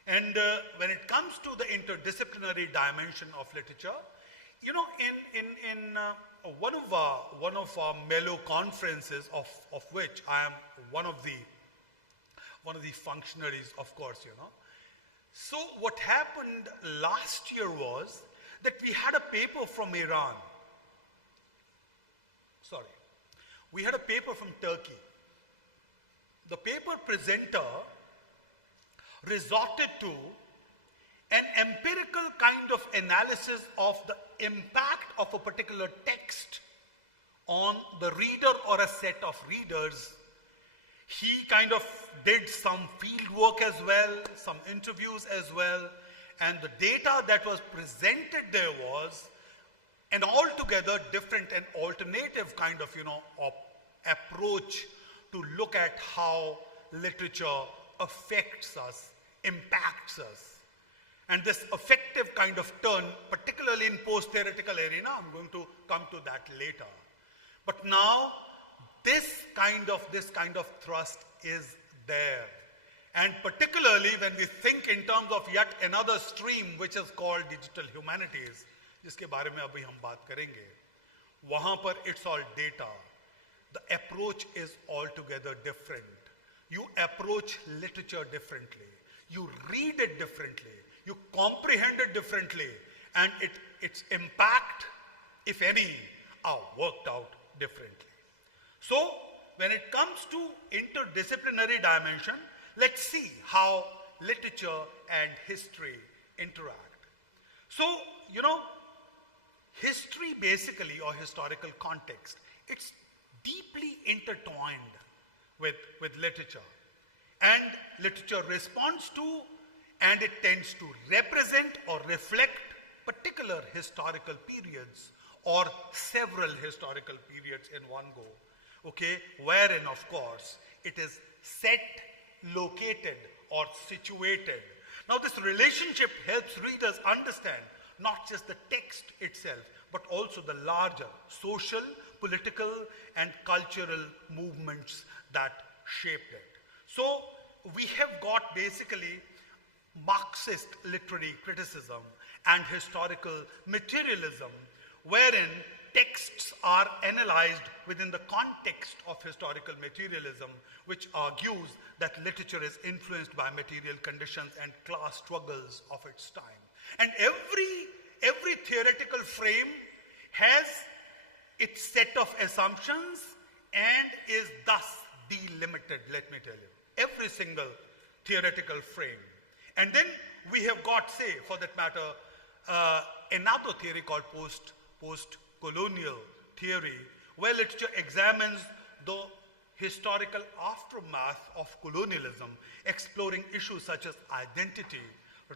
And when it comes to the interdisciplinary dimension of literature, you know, in one of our mellow conferences, of which I am one of the functionaries, of course, you know. So what happened last year was that we had a paper from Iran. Sorry, we had a paper from Turkey. The paper presenter resorted to an empirical kind of analysis of the impact of a particular text on the reader or a set of readers. He kind of did some field work as well, some interviews as well, and the data that was presented there was an altogether different and alternative kind of, you know, approach to look at how literature affects us, impacts us. And this affective kind of turn, particularly in post-theoretical arena, I'm going to come to that later. But now, this kind of thrust is there. And particularly when we think in terms of yet another stream, which is called digital humanities, जिसके बारे में अभी हम बात करेंगे, वहां पर it's all data. The approach is altogether different. You approach literature differently. You read it differently. You comprehend it differently. And its impact, if any, are worked out differently. So, when it comes to interdisciplinary dimension, let's see how literature and history interact. So, you know, history basically, or historical context, it's deeply intertwined with literature. And literature responds to, and it tends to represent or reflect particular historical periods or several historical periods in one go. Okay, wherein of course it is set, located or situated. Now this relationship helps readers understand not just the text itself, but also the larger social, political and cultural movements that shaped it. So we have got basically Marxist literary criticism and historical materialism, wherein texts are analyzed within the context of historical materialism, which argues that literature is influenced by material conditions and class struggles of its time. And every theoretical frame has its set of assumptions and is thus delimited, let me tell you. every single theoretical frame. And then we have got, say, for that matter, another theory called post-colonial theory, where literature examines the historical aftermath of colonialism, exploring issues such as identity,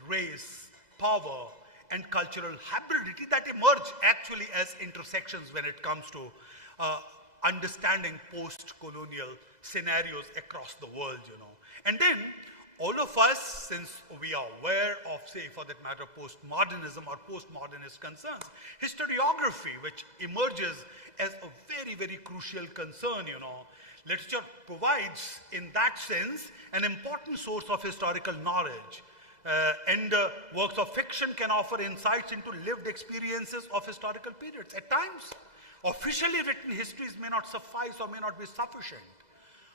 race, power, and cultural hybridity that emerge actually as intersections when it comes to understanding post-colonial scenarios across the world, you know. And then all of us, since we are aware of, say, for that matter, postmodernism or postmodernist concerns, historiography, which emerges as a very, very crucial concern, you know. Literature provides, in that sense, an important source of historical knowledge. And works of fiction can offer insights into lived experiences of historical periods. At times, officially written histories may not suffice or may not be sufficient.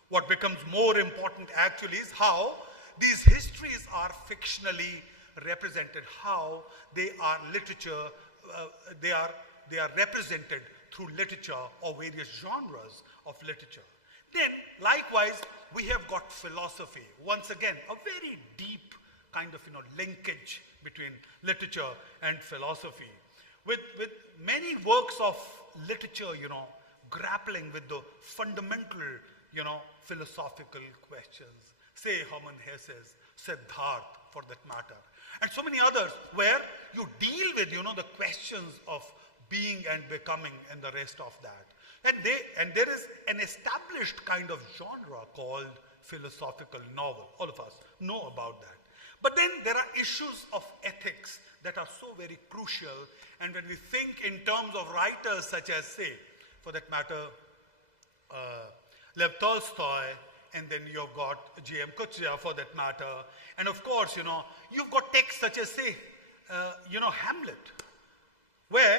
What becomes more important actually is how these histories are fictionally represented, how they are literature, they are represented through literature or various genres of literature. Then, likewise, we have got philosophy. Once again, a very deep kind of, linkage between literature and philosophy. With many works of literature, grappling with the fundamental, philosophical questions. Say Hermann Hesse's Siddharth, for that matter. And so many others where you deal with, the questions of being and becoming and the rest of that. And there is an established kind of genre called philosophical novel. All of us know about that. But then there are issues of ethics that are so very crucial. And when we think in terms of writers such as, say, for that matter, Lev Tolstoy, and then you've got J.M. Kutcher, for that matter. And of course, you've got texts such as, say, Hamlet, where,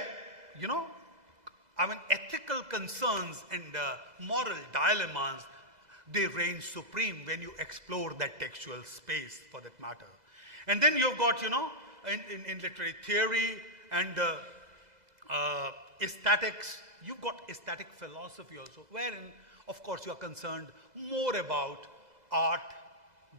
ethical concerns and moral dilemmas, they reign supreme when you explore that textual space, for that matter. And then you've got, in literary theory and aesthetics, you've got aesthetic philosophy also, wherein, of course, you're concerned more about art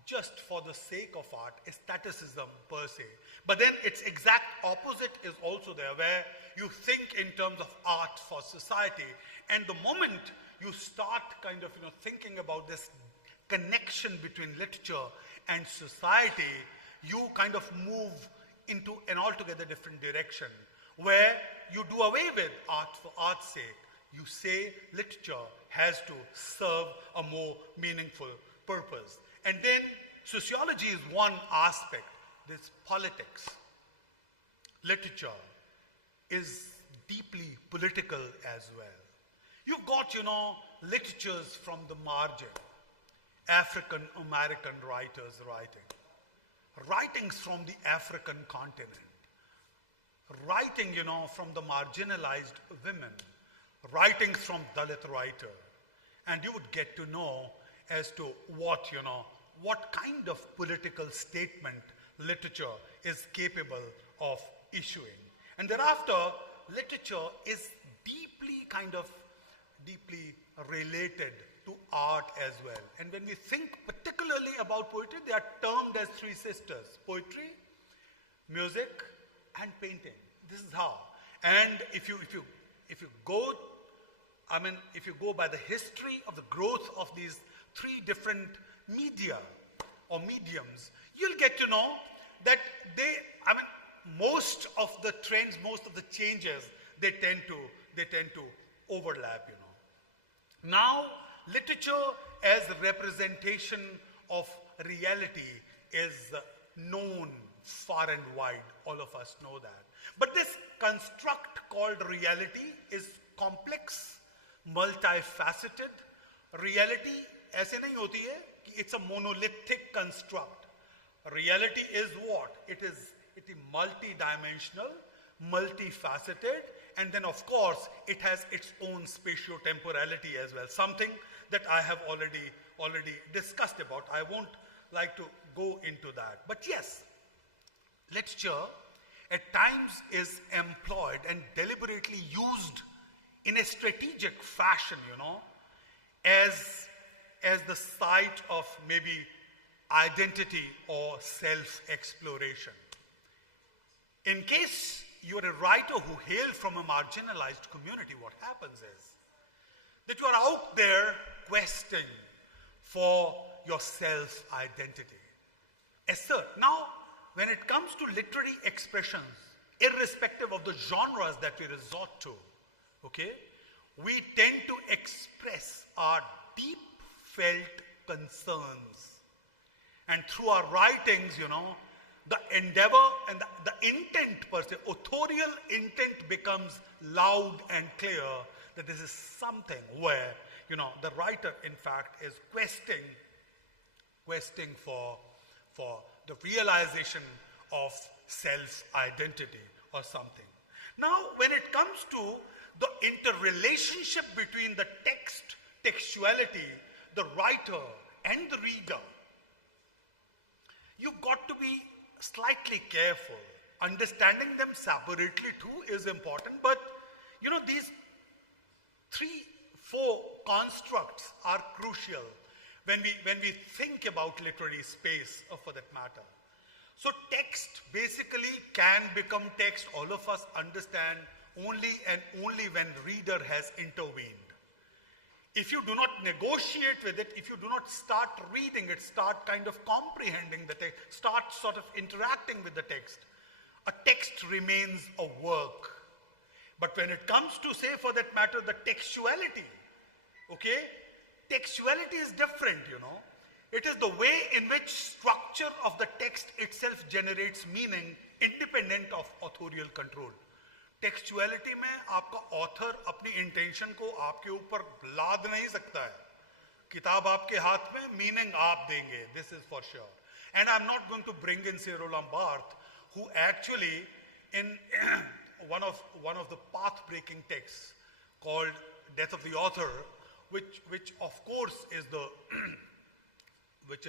just for the sake of art, aestheticism per se. But then its exact opposite is also there, where you think in terms of art for society. And the moment you start kind of, thinking about this connection between literature and society, you kind of move into an altogether different direction, where you do away with art for art's sake. You say literature has to serve a more meaningful purpose. And then sociology is one aspect. There's politics. Literature is deeply political as well. You've got, literatures from the margin, African American writers writings from the African continent, writing, from the marginalized women, writings from Dalit writer. And you would get to know as to what kind of political statement literature is capable of issuing. And thereafter, literature is deeply related to art as well. And when we think particularly about poetry, they are termed as three sisters: poetry, music, and painting. This is how. And if you go by the history of the growth of these three different media or mediums, you'll get to know that most of the trends, most of the changes, they tend to overlap, Now, literature as a representation of reality is known far and wide. All of us know that. But this construct called reality is complex, multifaceted. Reality ऐसे नहीं होती है कि it's a monolithic construct. Reality is what? It is multi-dimensional, multifaceted, and then of course it has its own spatio-temporality as well, something that I have already discussed about. I won't like to go into that. But yes, literature at times is employed and deliberately used in a strategic fashion, as the site of maybe identity or self-exploration. In case you're a writer who hails from a marginalized community, what happens is that you are out there questing for your self-identity. Assert. Now, when it comes to literary expressions, irrespective of the genres that we resort to, okay, we tend to express our deep felt concerns. And through our writings, the endeavor and the intent per se, authorial intent becomes loud and clear that this is something where, the writer in fact is questing for the realization of self-identity or something. Now, when it comes to the interrelationship between the text, textuality, the writer and the reader, you've got to be slightly careful. Understanding them separately too is important, but these 3-4 constructs are crucial when we think about literary space, for that matter. So text basically can become text, all of us understand, only and only when reader has intervened. If you do not negotiate with it, if you do not start reading it, start kind of comprehending the text, start sort of interacting with the text, a text remains a work. But when it comes to, say, for that matter, the textuality, okay, textuality is different, It is the way in which structure of the text itself generates meaning independent of authorial control. टेक्सचुअलिटी में आपका author अपनी intention को आपके ऊपर लाद नहीं सकता है. किताब आपके हाथ में, मीनिंग आप देंगे. This is for sure. And I'm not going to bring in Cyril Lambert, who actually in one of the path-breaking texts called Death of the Author, which of course is the which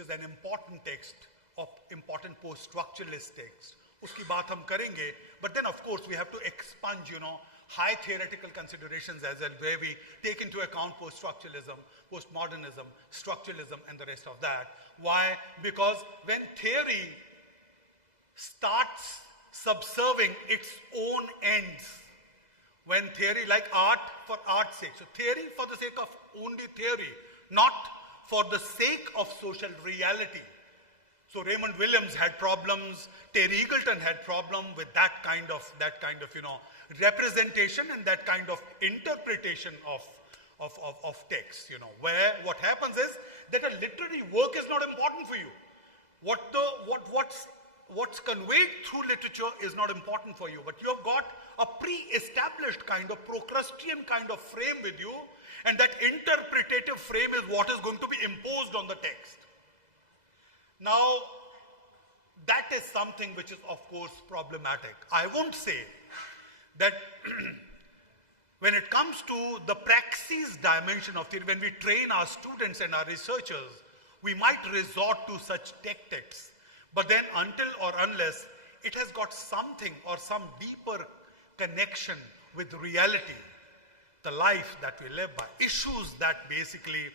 is an important text of important post-structuralist text. उसकी बात हम करेंगे, but then of course we have to expunge, high theoretical considerations as well, where we take into account post-structuralism, postmodernism, structuralism, and the rest of that. Why? Because when theory starts subserving its own ends, when theory, like art for art's sake, so theory for the sake of only theory, not for the sake of social reality. So Raymond Williams had problems, Terry Eagleton had problem with that kind of representation and that kind of interpretation of text, where what happens is that a literary work is not important for you. What's conveyed through literature is not important for you, but you have got a pre-established kind of Procrustean kind of frame with you, and that interpretative frame is what is going to be imposed on the text. Now, that is something which is, of course, problematic. I won't say that when it comes to the praxis dimension of theory, when we train our students and our researchers, we might resort to such tactics. But then until or unless it has got something or some deeper connection with reality, the life that we live by, issues that basically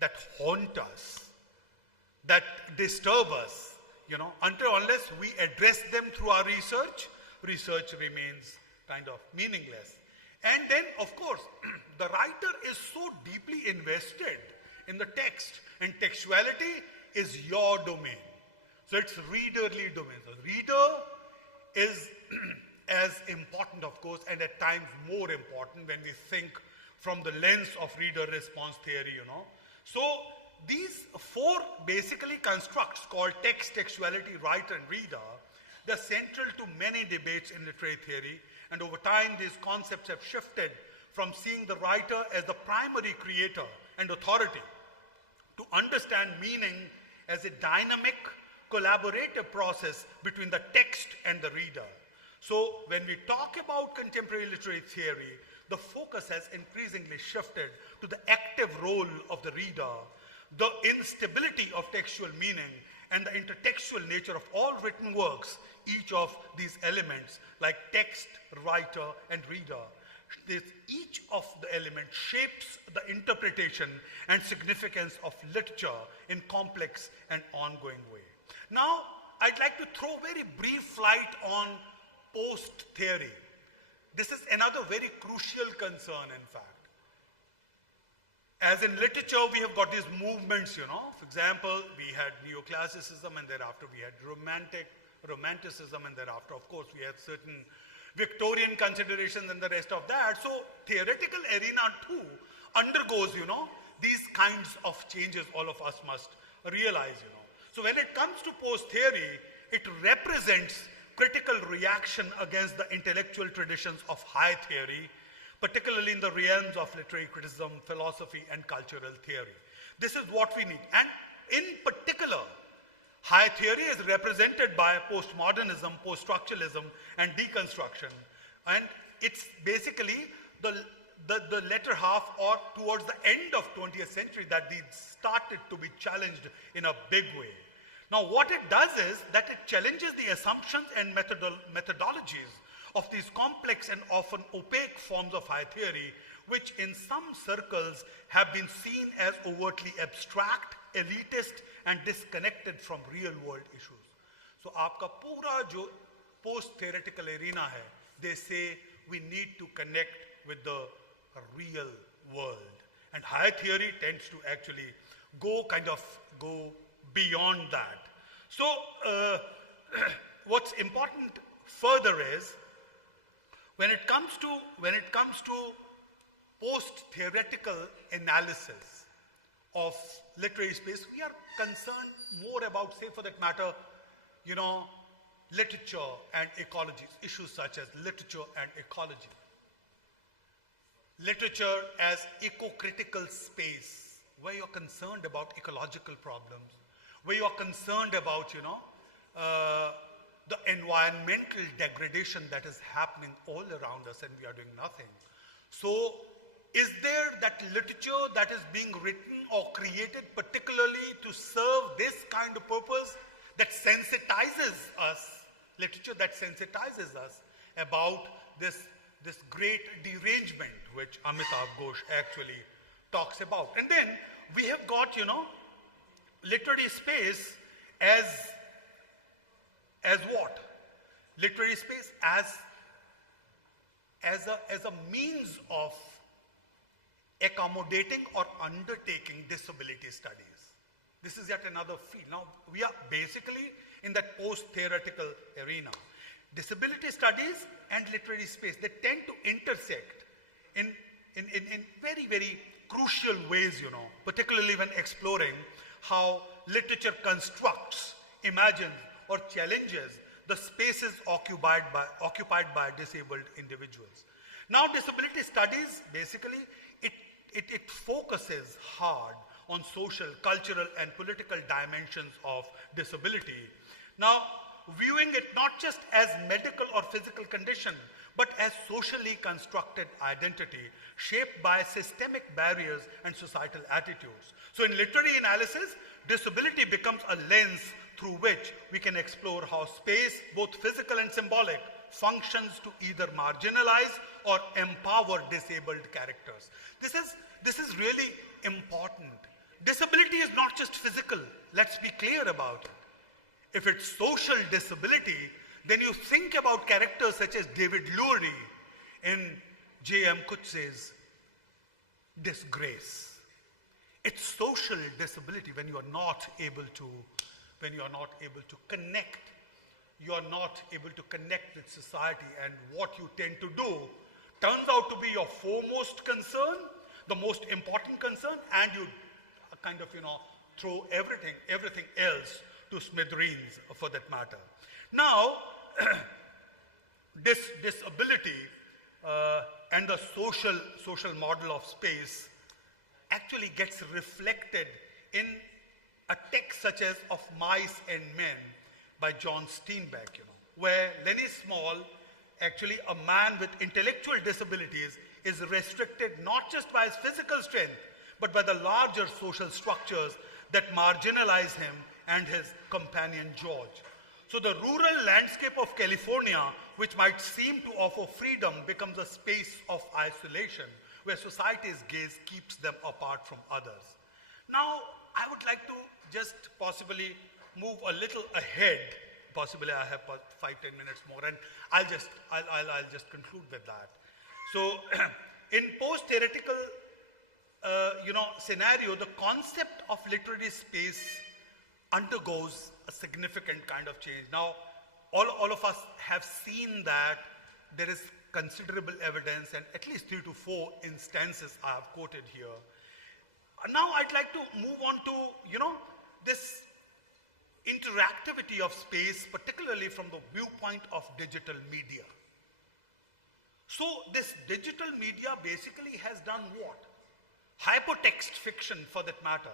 that haunt us, that disturb us, until unless we address them through our research remains kind of meaningless. And then, of course, the writer is so deeply invested in the text, and textuality is your domain. So it's readerly domain. So reader is as important, of course, and at times more important when we think from the lens of reader response theory, So these four basically constructs called text, textuality, writer, and reader, they're central to many debates in literary theory, and over time these concepts have shifted from seeing the writer as the primary creator and authority to understand meaning as a dynamic, collaborative process between the text and the reader. So when we talk about contemporary literary theory, the focus has increasingly shifted to the active role of the reader, the instability of textual meaning, and the intertextual nature of all written works. Each of these elements, like text, writer, and reader, each of the elements shapes the interpretation and significance of literature in complex and ongoing way. Now, I'd like to throw very brief light on post-theory. This is another very crucial concern, in fact. As in literature, we have got these movements, you know. For example, we had neoclassicism, and thereafter we had romanticism, and thereafter, of course, we had certain Victorian considerations and the rest of that. So theoretical arena too undergoes, you know, these kinds of changes all of us must realize, you know. So when it comes to post-theory, it represents critical reaction against the intellectual traditions of high theory, particularly in the realms of literary criticism, philosophy, and cultural theory. This is what we need. And in particular, high theory is represented by postmodernism, post-structuralism, and deconstruction. And it's basically the latter half or towards the end of 20th century that these started to be challenged in a big way. Now, what it does is that it challenges the assumptions and methodologies of these complex and often opaque forms of high theory, which in some circles have been seen as overtly abstract, elitist, and disconnected from real world issues. So आपका पूरा जो post-theoretical arena है, they say we need to connect with the real world. And high theory tends to actually go beyond that. So what's important further is when it comes to post-theoretical analysis of literary space, we are concerned more about, say for that matter, you know, literature and ecology, issues such as literature and ecology. Literature as eco-critical space, where you're concerned about ecological problems, where you're concerned about, you know, the environmental degradation that is happening all around us and we are doing nothing. So, is there that literature that is being written or created particularly to serve this kind of purpose that sensitizes us, literature that sensitizes us about this great derangement which Amitav Ghosh actually talks about? And then we have got, you know, literary space as what? Literary space as a means of accommodating or undertaking disability studies. This is yet another field. Now, we are basically in that post-theoretical arena. Disability studies and literary space, they tend to intersect in very, very crucial ways, you know, particularly when exploring how literature constructs, imagines, or challenges the spaces occupied by disabled individuals. Now, disability studies, basically, it focuses hard on social, cultural, and political dimensions of disability. Now, viewing it not just as medical or physical condition, but as socially constructed identity shaped by systemic barriers and societal attitudes. So in literary analysis, disability becomes a lens through which we can explore how space, both physical and symbolic, functions to either marginalize or empower disabled characters. This is really important. Disability is not just physical. Let's be clear about it. If it's social disability, then you think about characters such as David Lurie in J.M. Coetzee's Disgrace. It's social disability when you are not able to connect. You are not able to connect with society, and what you tend to do turns out to be your foremost concern, the most important concern, and you kind of, you know, throw everything else to smithereens for that matter. Now, this disability and the social model of space actually gets reflected in a text such as Of Mice and Men by John Steinbeck, you know, where Lenny Small, actually a man with intellectual disabilities, is restricted not just by his physical strength, but by the larger social structures that marginalize him and his companion George. So the rural landscape of California, which might seem to offer freedom, becomes a space of isolation where society's gaze keeps them apart from others. Now, I would like to just possibly move a little ahead. Possibly I have 5-10 minutes more, and I'll just conclude with that. So, in post-theoretical, scenario, the concept of literary space undergoes a significant kind of change. Now, all of us have seen that there is considerable evidence, and at least 3 to 4 instances I have quoted here. Now, I'd like to move on to, this interactivity of space, particularly from the viewpoint of digital media. So this digital media basically has done what? Hypertext fiction, for that matter,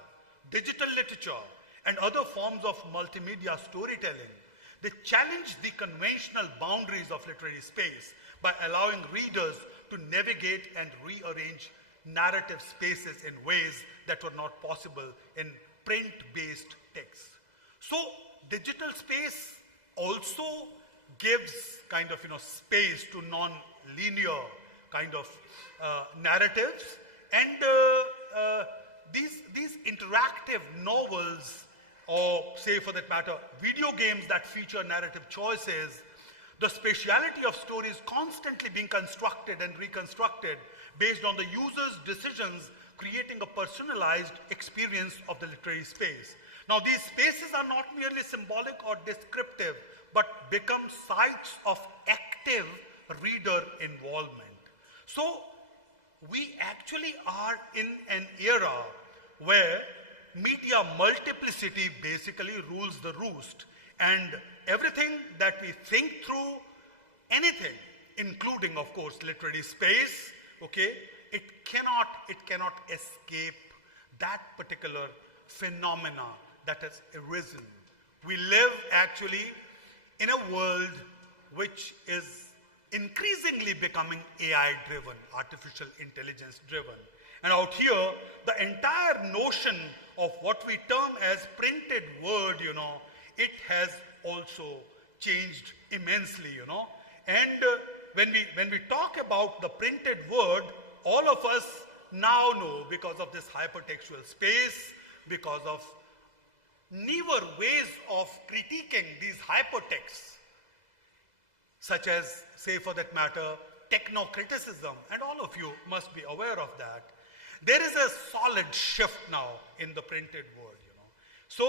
digital literature, and other forms of multimedia storytelling. They challenge the conventional boundaries of literary space by allowing readers to navigate and rearrange narrative spaces in ways that were not possible in print-based text. So digital space also gives kind of space to non-linear kind of narratives, and these interactive novels, or say for that matter video games that feature narrative choices, the spatiality of stories constantly being constructed and reconstructed based on the user's decisions, creating a personalized experience of the literary space. Now, these spaces are not merely symbolic or descriptive, but become sites of active reader involvement. So, we actually are in an era where media multiplicity basically rules the roost, and everything that we think through, anything, including, of course, literary space, okay, it cannot escape that particular phenomena that has arisen. We live actually in a world which is increasingly becoming AI-driven, artificial intelligence-driven. And out here, the entire notion of what we term as printed word, it has also changed immensely, And when we talk about the printed word, all of us now know, because of this hypertextual space, because of newer ways of critiquing these hypertexts, such as, say for that matter, techno-criticism, and all of you must be aware of that. There is a solid shift now in the printed word, So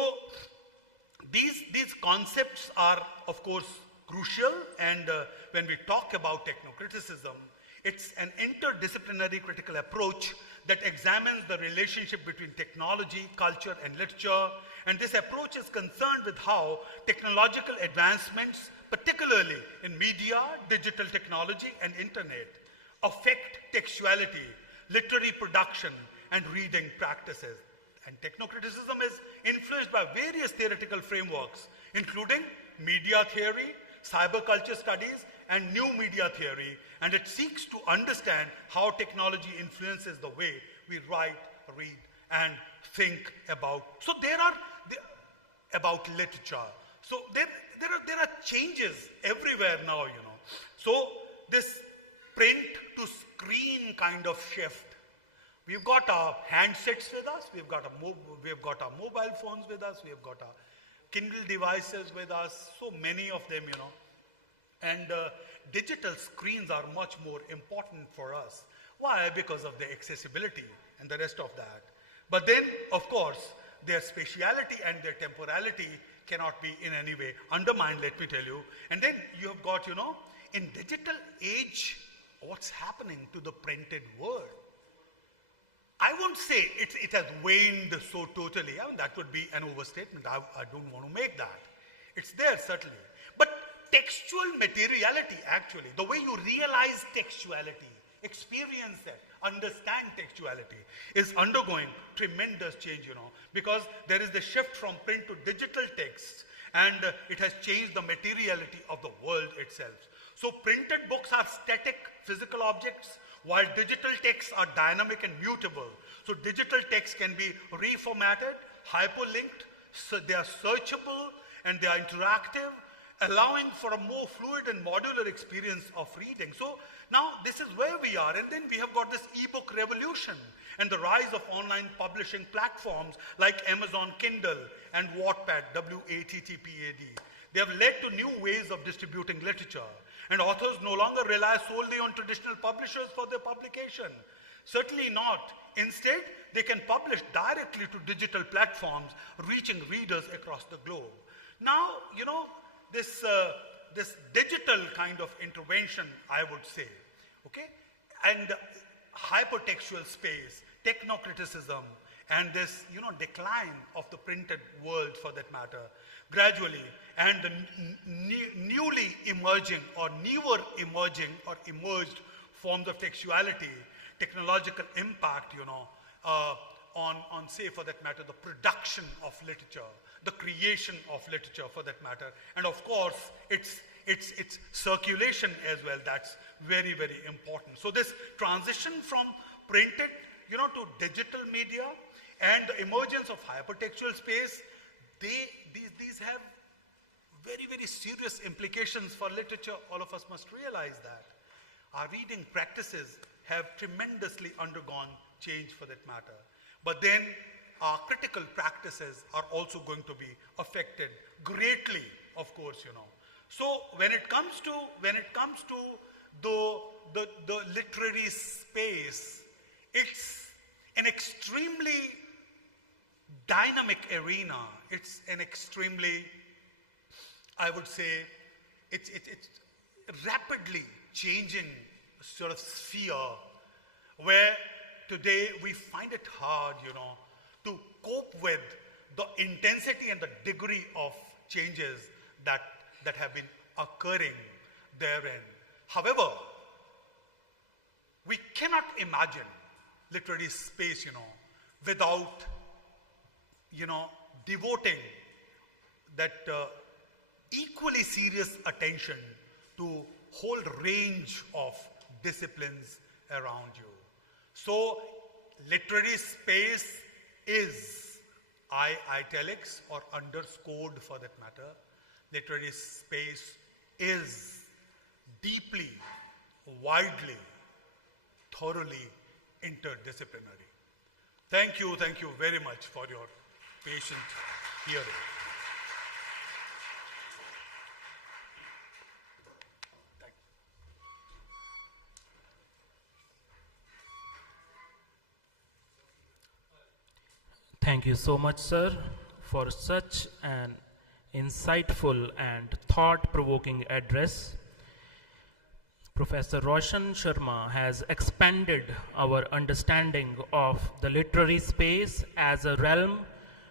these concepts are, of course, crucial, and when we talk about techno-criticism, it's an interdisciplinary critical approach that examines the relationship between technology, culture, and literature. And this approach is concerned with how technological advancements, particularly in media, digital technology, and internet, affect textuality, literary production, and reading practices. And technocriticism is influenced by various theoretical frameworks, including media theory, cyberculture studies, and new media theory, and it seeks to understand how technology influences the way we write, read, and think about. So about literature. So there are changes everywhere now, So this print to screen kind of shift. We've got our handsets with us, we've got our mobile phones with us, we've got our Kindle devices with us, so many of them, And digital screens are much more important for us. Why? Because of the accessibility and the rest of that. But then, of course, their spatiality and their temporality cannot be in any way undermined, let me tell you. And then you have got, in digital age, what's happening to the printed word? I won't say it has waned so totally. I mean, that would be an overstatement. I don't want to make that. It's there, certainly. But textual materiality, actually, the way you realize textuality, experience it, understand textuality, is undergoing tremendous change, because there is the shift from print to digital text, and it has changed the materiality of the world itself. So printed books are static physical objects, while digital texts are dynamic and mutable. So digital text can be reformatted, hyperlinked, so they are searchable, and they are interactive, allowing for a more fluid and modular experience of reading. So now this is where we are, and then we have got this ebook revolution and the rise of online publishing platforms like Amazon Kindle and Wattpad, WATTPAD. They have led to new ways of distributing literature, and authors no longer rely solely on traditional publishers for their publication. Certainly not. Instead, they can publish directly to digital platforms, reaching readers across the globe. Now, you know, this digital kind of intervention, I would say, okay, and hypertextual space, technocriticism, and this, you know, decline of the printed world, for that matter, gradually, and the newly emerging or newer emerging or emerged forms of textuality, technological impact, you know, on, say, for that matter, the production of literature, the creation of literature, for that matter, and of course, its circulation as well. That's very, very important. So this transition from printed, you know, to digital media and the emergence of hypertextual space, these have very, very serious implications for literature. All of us must realize that. Our reading practices have tremendously undergone change, for that matter. But then our critical practices are also going to be affected greatly, of course, you know. So when it comes to the literary space, it's an extremely dynamic arena. It's an extremely, I would say, it's rapidly changing sort of sphere where today we find it hard, you know, to cope with the intensity and the degree of changes that have been occurring therein. However, we cannot imagine literary space, you know, without, you know, devoting that equally serious attention to whole range of disciplines around you. So literary space is, italics or underscored for that matter, literary space is deeply, widely, thoroughly interdisciplinary. Thank you very much for your patient hearing. Thank you so much, sir, for such an insightful and thought-provoking address. Professor Roshan Sharma has expanded our understanding of the literary space as a realm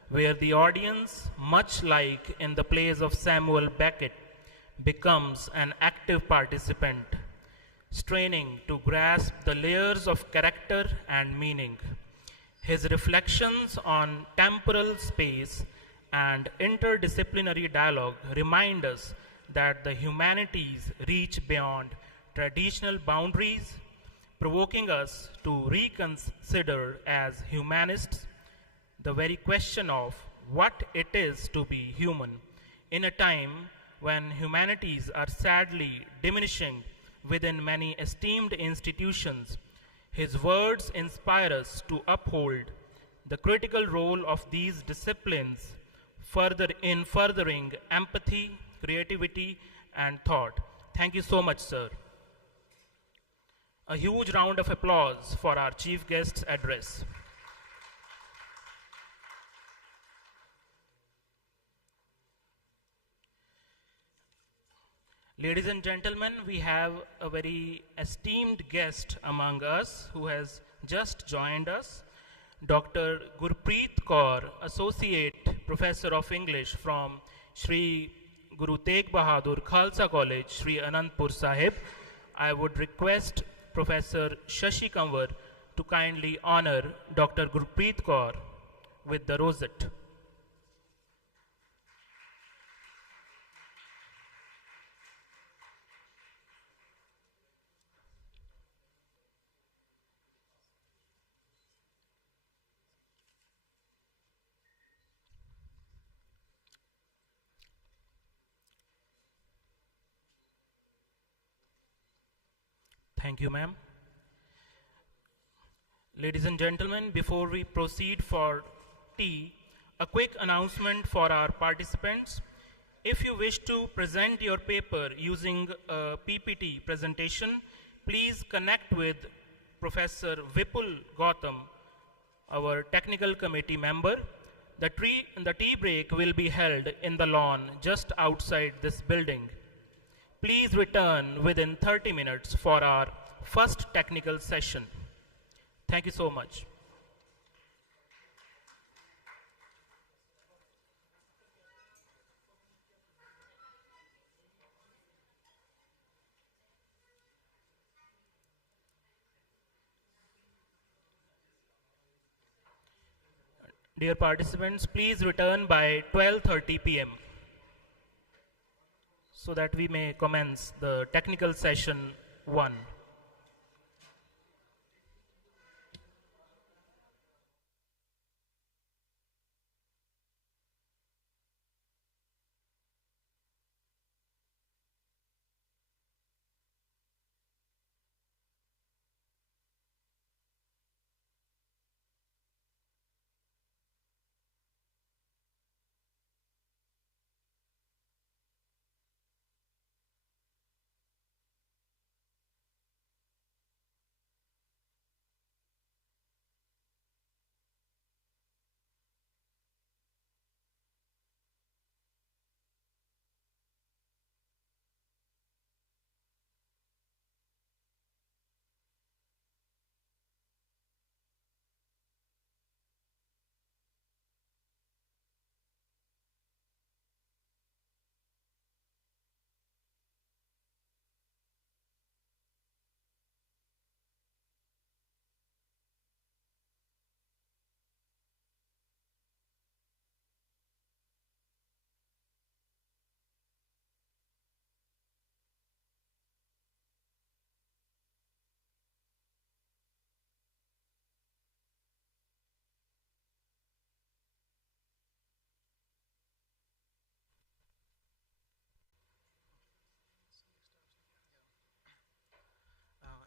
where the audience, much like in the plays of Samuel Beckett, becomes an active participant, straining to grasp the layers of character and meaning. His reflections on temporal space and interdisciplinary dialogue remind us that the humanities reach beyond traditional boundaries, provoking us to reconsider as humanists the very question of what it is to be human in a time when humanities are sadly diminishing within many esteemed institutions. His words inspire us to uphold the critical role of these disciplines in furthering empathy, creativity, and thought. Thank you so much, sir. A huge round of applause for our chief guest's address. Ladies and gentlemen, we have a very esteemed guest among us who has just joined us, Dr. Gurpreet Kaur, Associate Professor of English from Sri Guru Tegh Bahadur Khalsa College, Sri Anandpur Sahib. I would request Professor Shashi Kanwar to kindly honor Dr. Gurpreet Kaur with the Rosette. Thank you, ma'am. Ladies and gentlemen, before we proceed for tea, a quick announcement for our participants. If you wish to present your paper using a PPT presentation, please connect with Professor Vipul Gautam, our technical committee member. The tea break will be held in the lawn just outside this building. Please return within 30 minutes for our first technical session. Thank you so much. Dear participants, please return by 12:30 p.m. so that we may commence the technical session 1.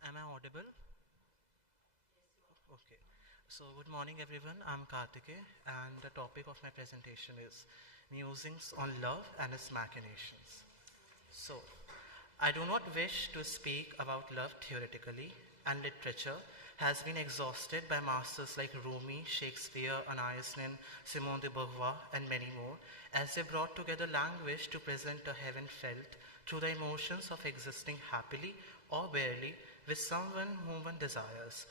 Am I audible? Okay. So good morning everyone, I'm Kartike and the topic of my presentation is musings on love and its machinations. So, I do not wish to speak about love theoretically, and literature has been exhausted by masters like Rumi, Shakespeare, Anais Nin, Simone de Beauvoir and many more as they brought together language to present a heaven felt through the emotions of existing happily or barely with someone whom one desires.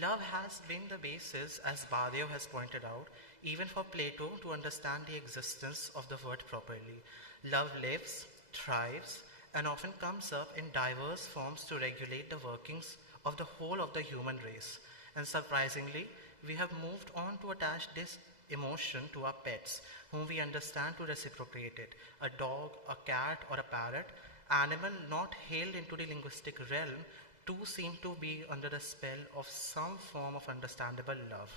Love has been the basis, as Bardeo has pointed out, even for Plato to understand the existence of the word properly. Love lives, thrives, and often comes up in diverse forms to regulate the workings of the whole of the human race. And surprisingly, we have moved on to attach this emotion to our pets, whom we understand to reciprocate it. A dog, a cat, or a parrot, animal not hailed into the linguistic realm, too seem to be under the spell of some form of understandable love.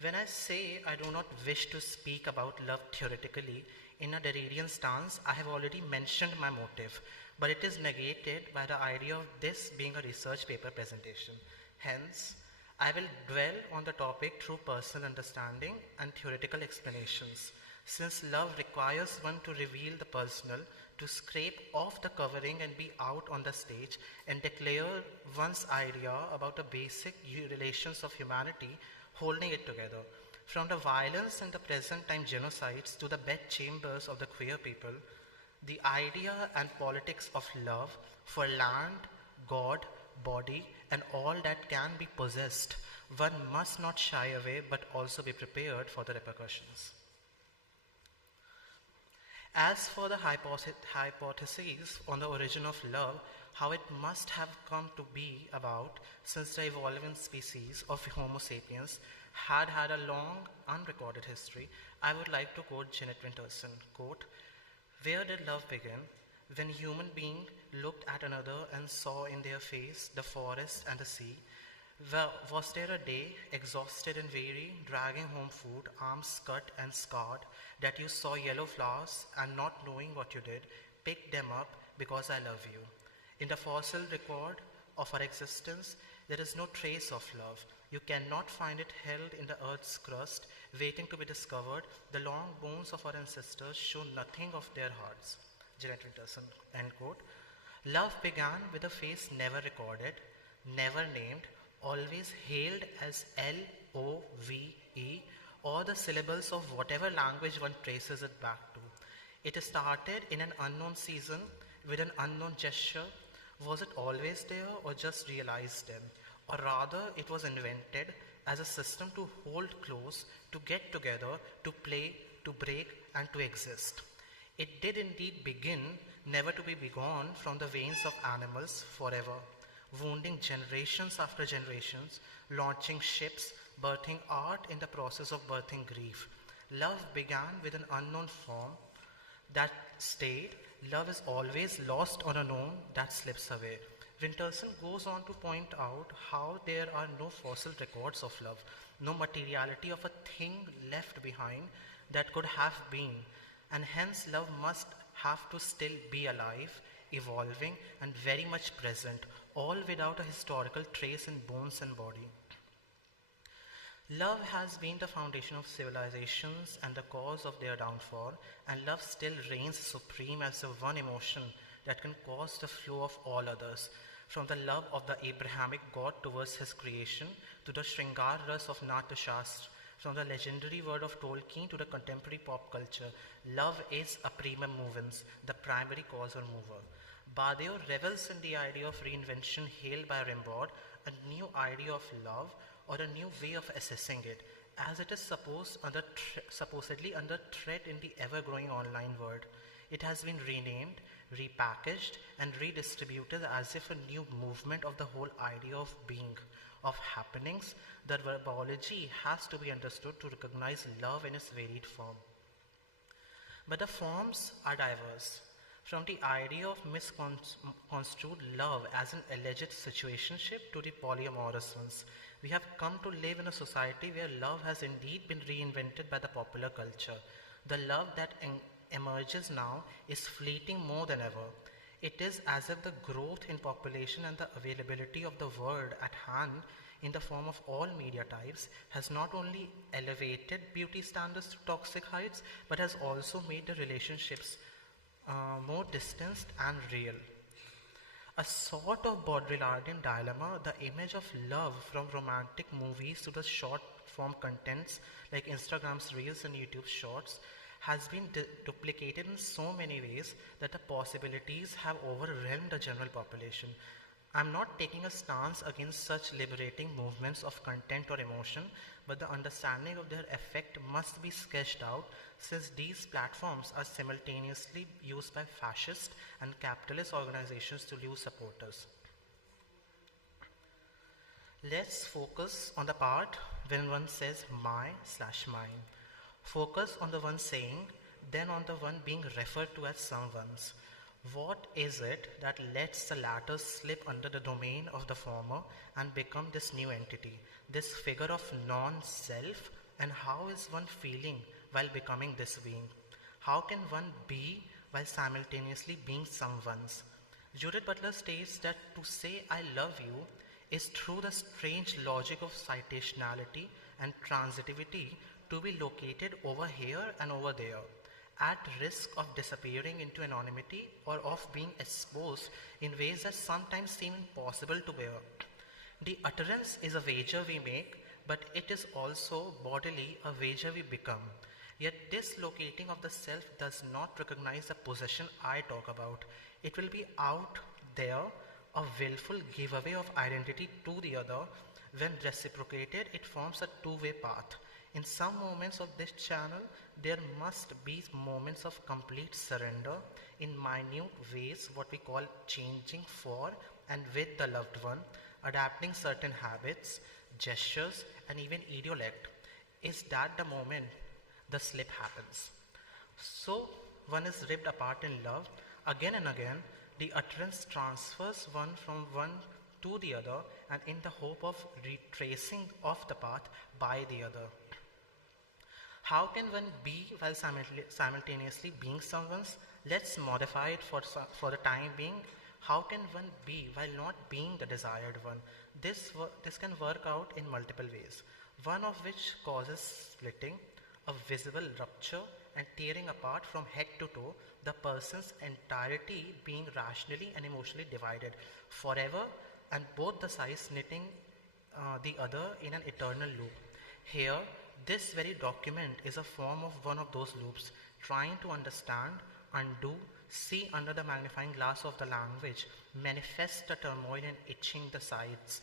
When I say I do not wish to speak about love theoretically, in a Derridian stance, I have already mentioned my motive, but it is negated by the idea of this being a research paper presentation. Hence, I will dwell on the topic through personal understanding and theoretical explanations, since love requires one to reveal the personal, to scrape off the covering and be out on the stage and declare one's idea about the basic relations of humanity holding it together. From the violence and the present time genocides to the bedchambers of the queer people, the idea and politics of love for land, God, body, and all that can be possessed, one must not shy away but also be prepared for the repercussions. As for the hypotheses on the origin of love, how it must have come to be about since the evolving species of Homo sapiens had a long unrecorded history, I would like to quote Janet Winterson, quote, "Where did love begin? When human being looked at another and saw in their face the forest and the sea. Was there a day, exhausted and weary, dragging home food, arms cut and scarred, that you saw yellow flowers and not knowing what you did, picked them up because I love you? In the fossil record of our existence, there is no trace of love. You cannot find it held in the earth's crust, waiting to be discovered. The long bones of our ancestors show nothing of their hearts. Janet Winterson, end quote. Love began with a face never recorded, never named, always hailed as L-O-V-E, or the syllables of whatever language one traces it back to. It started in an unknown season with an unknown gesture. Was it always there or just realized then? Or rather, it was invented as a system to hold close, to get together, to play, to break, and to exist. It did indeed begin, never to be begone from the veins of animals forever, wounding generations after generations, launching ships, birthing art in the process of birthing grief. Love began with an unknown form that stayed. Love is always lost on a known that slips away. Winterson goes on to point out how there are no fossil records of love, no materiality of a thing left behind that could have been, and hence love must have to still be alive, evolving, and very much present, all without a historical trace in bones and body. Love has been the foundation of civilizations and the cause of their downfall, and love still reigns supreme as the one emotion that can cause the flow of all others, from the love of the Abrahamic God towards his creation to the Shringar Ras of Natya Shastra, from the legendary word of Tolkien to the contemporary pop culture. Love is a primum movens, the primary cause or mover. Bardeo revels in the idea of reinvention hailed by Rimbaud, a new idea of love or a new way of assessing it, as it is supposedly under threat in the ever-growing online world. It has been renamed, repackaged, and redistributed as if a new movement of the whole idea of being, of happenings. The verbology has to be understood to recognize love in its varied form. But the forms are diverse. From the idea of misconstrued love as an alleged situationship to the polyamorous ones, we have come to live in a society where love has indeed been reinvented by the popular culture. The love that emerges now is fleeting more than ever. It is as if the growth in population and the availability of the world at hand in the form of all media types has not only elevated beauty standards to toxic heights, but has also made the relationships more distanced and real. A sort of Baudrillardian dilemma, the image of love from romantic movies to the short form contents like Instagram's Reels and YouTube Shorts has been duplicated in so many ways that the possibilities have overwhelmed the general population. I'm not taking a stance against such liberating movements of content or emotion, but the understanding of their effect must be sketched out, since these platforms are simultaneously used by fascist and capitalist organizations to lose supporters. Let's focus on the part when one says my/mine. Focus on the one saying, then on the one being referred to as someone's. What is it that lets the latter slip under the domain of the former and become this new entity, this figure of non-self, and how is one feeling while becoming this being? How can one be while simultaneously being someone's? Judith Butler states that to say I love you is through the strange logic of citationality and transitivity to be located over here and over there, at risk of disappearing into anonymity or of being exposed in ways that sometimes seem impossible to bear. The utterance is a wager we make, but it is also bodily a wager we become. Yet this locating of the self does not recognize the possession I talk about. It will be out there, a willful giveaway of identity to the other. When reciprocated, it forms a two-way path. In some moments of this channel, there must be moments of complete surrender in minute ways, what we call changing for and with the loved one, adapting certain habits, gestures, and even idiolect. Is that the moment the slip happens? So one is ripped apart in love. Again and again, the utterance transfers one from one to the other, and in the hope of retracing of the path by the other. How can one be while simultaneously being someone's? Let's modify it for the time being. How can one be while not being the desired one? This can work out in multiple ways, one of which causes splitting, a visible rupture, and tearing apart from head to toe, the person's entirety being rationally and emotionally divided forever, and both the sides knitting the other in an eternal loop. Here, this very document is a form of one of those loops, trying to understand, undo, see under the magnifying glass of the language, manifest the turmoil and itching the sides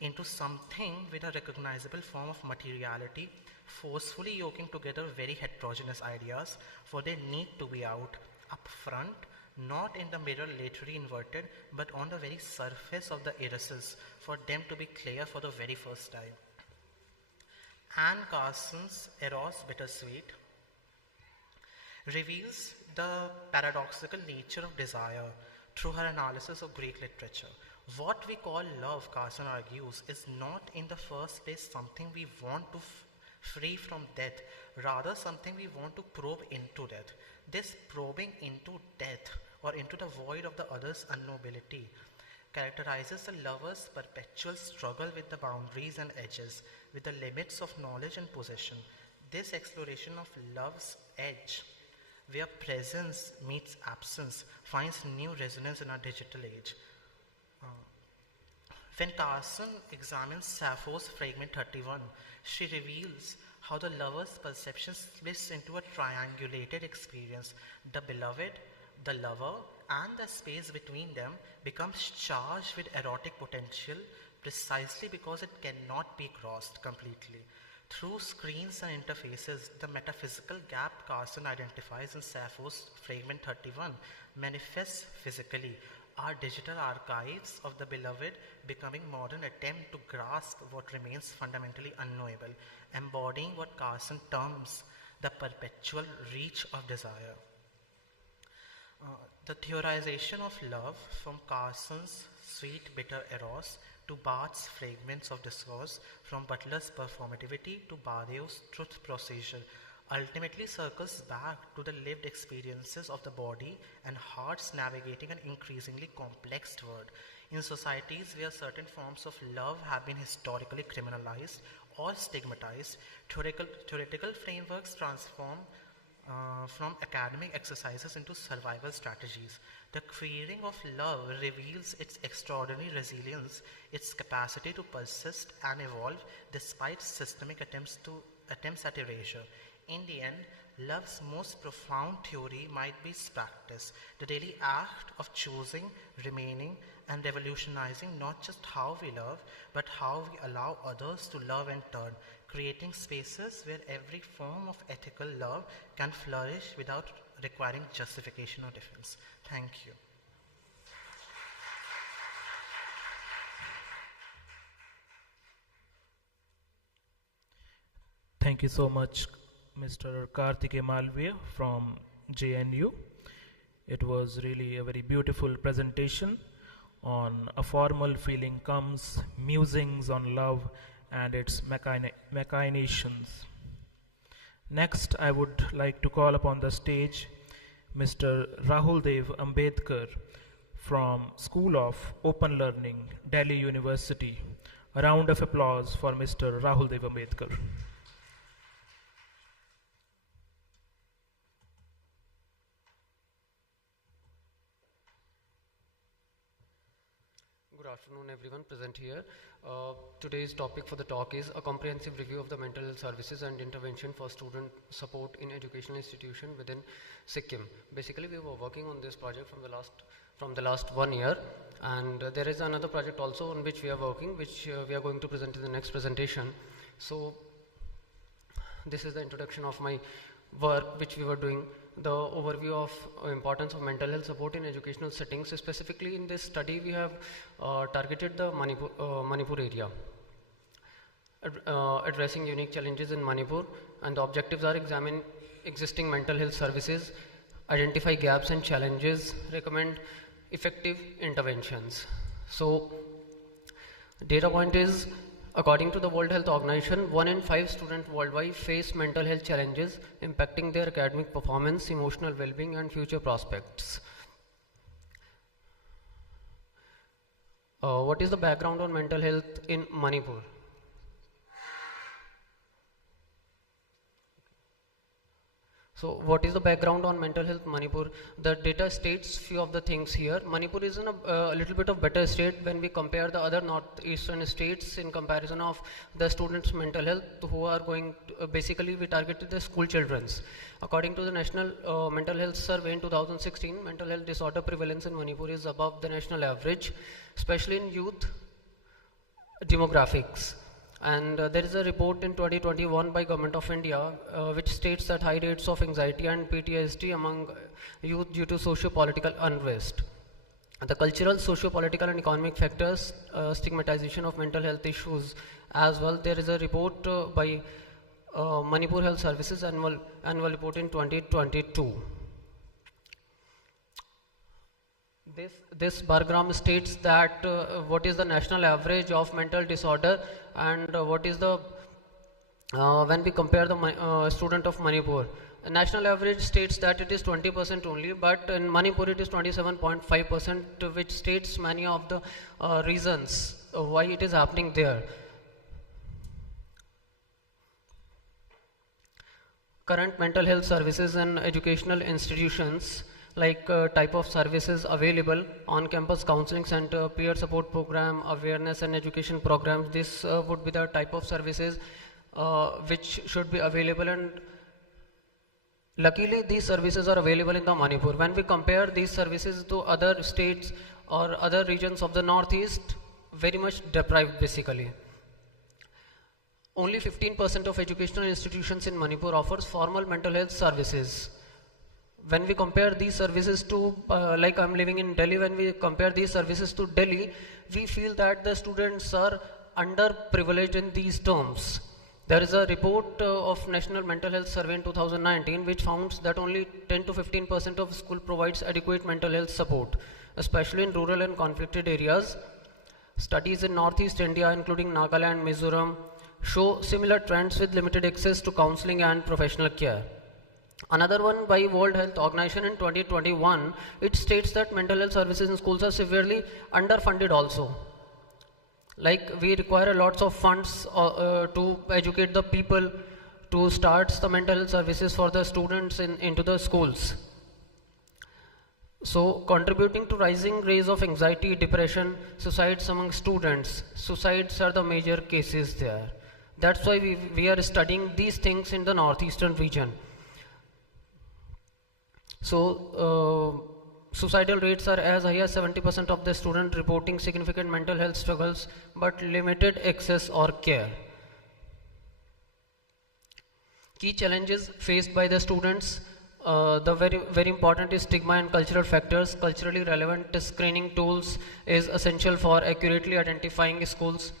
into something with a recognizable form of materiality, forcefully yoking together very heterogeneous ideas, for they need to be out, up front, not in the mirror laterally inverted, but on the very surface of the irises, for them to be clear for the very first time. Anne Carson's Eros Bittersweet reveals the paradoxical nature of desire through her analysis of Greek literature. What we call love, Carson argues, is not in the first place something we want to free from death, rather something we want to probe into death. This probing into death or into the void of the other's unknowability characterizes the lover's perpetual struggle with the boundaries and edges, with the limits of knowledge and possession. This exploration of love's edge, where presence meets absence, finds new resonance in our digital age. When Carson examines Sappho's fragment 31, she reveals how the lover's perception splits into a triangulated experience. The beloved, the lover, and the space between them becomes charged with erotic potential precisely because it cannot be crossed completely. Through screens and interfaces, the metaphysical gap Carson identifies in Sappho's fragment 31 manifests physically. Our digital archives of the beloved becoming modern attempt to grasp what remains fundamentally unknowable, embodying what Carson terms the perpetual reach of desire. The theorization of love, from Carson's sweet bitter eros to Barth's fragments of discourse, from Butler's performativity to Badiou's truth procedure, ultimately circles back to the lived experiences of the body and hearts navigating an increasingly complex world. In societies where certain forms of love have been historically criminalized or stigmatized, theoretical frameworks transform from academic exercises into survival strategies. The queering of love reveals its extraordinary resilience, its capacity to persist and evolve despite systemic attempts at erasure. In the end, love's most profound theory might be its practice, the daily act of choosing, remaining, and revolutionizing not just how we love, but how we allow others to love in turn, creating spaces where every form of ethical love can flourish without requiring justification or defense. Thank you. Thank you so much, Mr. Karthike Malviya from JNU. It was really a very beautiful presentation on A Formal Feeling Comes, Musings on Love and its machinations. Next, I would like to call upon the stage Mr. Rahul Dev Ambedkar from School of Open Learning, Delhi University. A round of applause for Mr. Rahul Dev Ambedkar. Good afternoon, everyone present here. Today's topic for the talk is a comprehensive review of the mental health services and intervention for student support in educational institution within Sikkim. Basically, we were working on this project from the last 1 year, and there is another project also on which we are working, which we are going to present in the next presentation. So, this is the introduction of my work which we were doing. The overview of importance of mental health support in educational settings. So specifically in this study we have targeted the Manipur area, addressing unique challenges in Manipur, and the objectives are examine existing mental health services, identify gaps and challenges, recommend effective interventions. So data point is, according to the World Health Organization, 1 in 5 students worldwide face mental health challenges impacting their academic performance, emotional well-being and future prospects. What is the background on mental health in Manipur? So what is the background on mental health Manipur? The data states few of the things here. Manipur is in a little bit of better state when we compare the other northeastern states in comparison of the students' mental health who are going to, basically we targeted the school children's. According to the National Mental Health Survey in 2016, mental health disorder prevalence in Manipur is above the national average, especially in youth demographics. And there is a report in 2021 by Government of India which states that high rates of anxiety and PTSD among youth due to socio-political unrest. The cultural, socio-political and economic factors, stigmatization of mental health issues as well. There is a report by Manipur Health Services annual report in 2022. This bargram states that what is the national average of mental disorder and what is the when we compare the student of Manipur. The national average states that it is 20% only, but in Manipur it is 27.5%, which states many of the reasons why it is happening there. Current mental health services in educational institutions, like type of services available: on-campus counseling center, peer support program, awareness and education programs. This would be the type of services which should be available, and luckily these services are available in the Manipur. When we compare these services to other states or other regions of the northeast, very much deprived basically. Only 15% of educational institutions in Manipur offers formal mental health services. When we compare these services to, like I'm living in Delhi, when we compare these services to Delhi, we feel that the students are underprivileged in these terms. There is a report of National Mental Health Survey in 2019 which found that only 10 to 15% of school provides adequate mental health support, especially in rural and conflicted areas. Studies in Northeast India, including Nagaland, Mizoram, show similar trends with limited access to counseling and professional care. Another one by World Health Organization in 2021, it states that mental health services in schools are severely underfunded also. Like we require lots of funds to educate the people to start the mental health services for the students into the schools. So contributing to rising rates of anxiety, depression, suicides among students. Suicides are the major cases there. That's why we are studying these things in the northeastern region. So suicidal rates are as high as 70% of the students reporting significant mental health struggles but limited access or care. Key challenges faced by the students, the very important is stigma and cultural factors. Culturally relevant screening tools is essential for accurately identifying schools.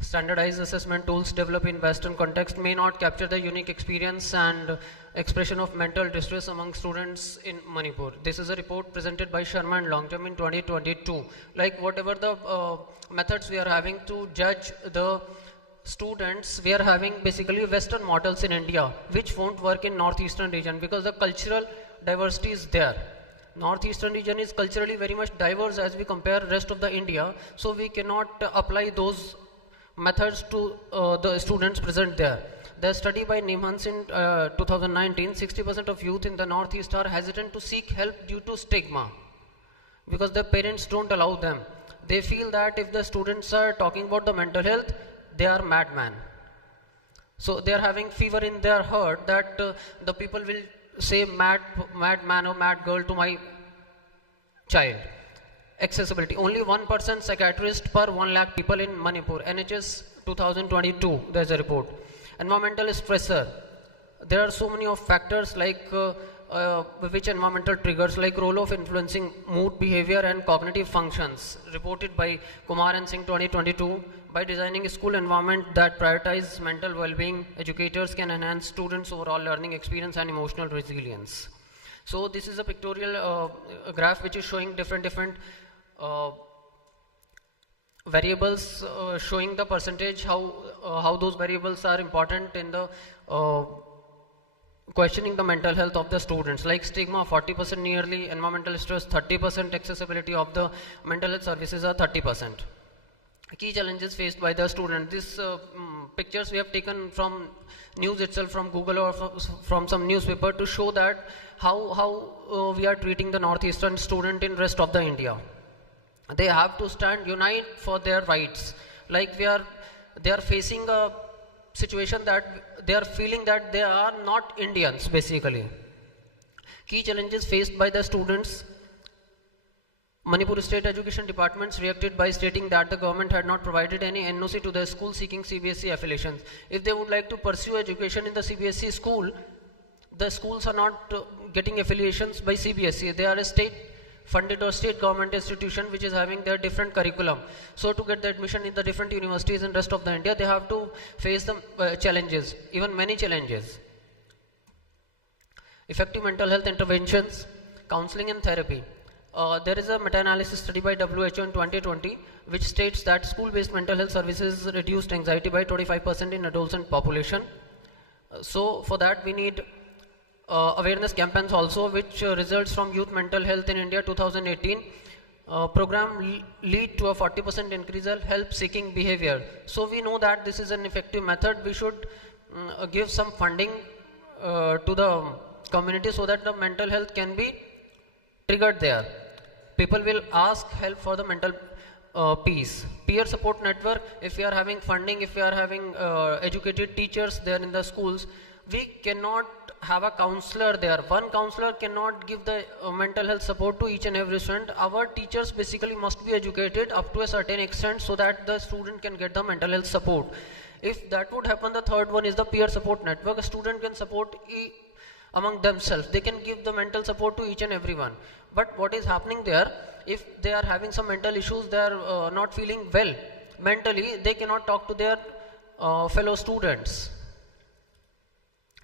Standardized assessment tools developed in Western context may not capture the unique experience and expression of mental distress among students in Manipur. This is a report presented by Sharma and Longterm in 2022. Like whatever the methods we are having to judge the students, we are having basically Western models in India, which won't work in Northeastern region because the cultural diversity is there. Northeastern region is culturally very much diverse as we compare rest of the India, so we cannot apply those methods to the students present there. The study by Nimhans in 2019, 60% of youth in the Northeast are hesitant to seek help due to stigma because their parents don't allow them. They feel that if the students are talking about the mental health, they are madman. So they are having fever in their heart that the people will say madman or mad girl to my child. Accessibility, only 1% psychiatrist per 1 lakh people in Manipur. NHS 2022, there's a report. Environmental stressor, there are so many of factors like which environmental triggers, like role of influencing mood, behavior and cognitive functions, reported by Kumar and Singh 2022. By designing a school environment that prioritizes mental well-being, educators can enhance students' overall learning experience and emotional resilience. So this is a pictorial graph which is showing different variables, showing the percentage how those variables are important in the questioning the mental health of the students, like stigma 40% nearly, environmental stress 30%, accessibility of the mental health services are 30%. Key challenges faced by the student. These pictures we have taken from news itself, from Google or from some newspaper, to show that how we are treating the northeastern student in rest of the India. They have to unite for their rights. Like they are facing a situation that they are feeling that they are not Indians basically. Key challenges faced by the students. Manipur State Education Departments reacted by stating that the government had not provided any NOC to the school seeking CBSE affiliations. If they would like to pursue education in the CBSE school, the schools are not getting affiliations by CBSE. They are a state funded or state government institution which is having their different curriculum. So to get the admission in the different universities in rest of the India, they have to face the challenges, even many challenges. Effective mental health interventions, counseling and therapy. There is a meta-analysis study by WHO in 2020 which states that school-based mental health services reduced anxiety by 25% in adolescent population. So for that we need awareness campaigns also, which results from Youth Mental Health in India 2018. Program lead to a 40% increase in help seeking behavior. So we know that this is an effective method. We should give some funding to the community so that the mental health can be triggered there. People will ask help for the mental peace. Peer support network, if we are having funding, if we are having educated teachers there in the schools, we cannot have a counselor there. One counselor cannot give the mental health support to each and every student. Our teachers basically must be educated up to a certain extent so that the student can get the mental health support. If that would happen, the third one is the peer support network. A student can support among themselves. They can give the mental support to each and everyone. But what is happening there, if they are having some mental issues, they are not feeling well mentally, they cannot talk to their fellow students.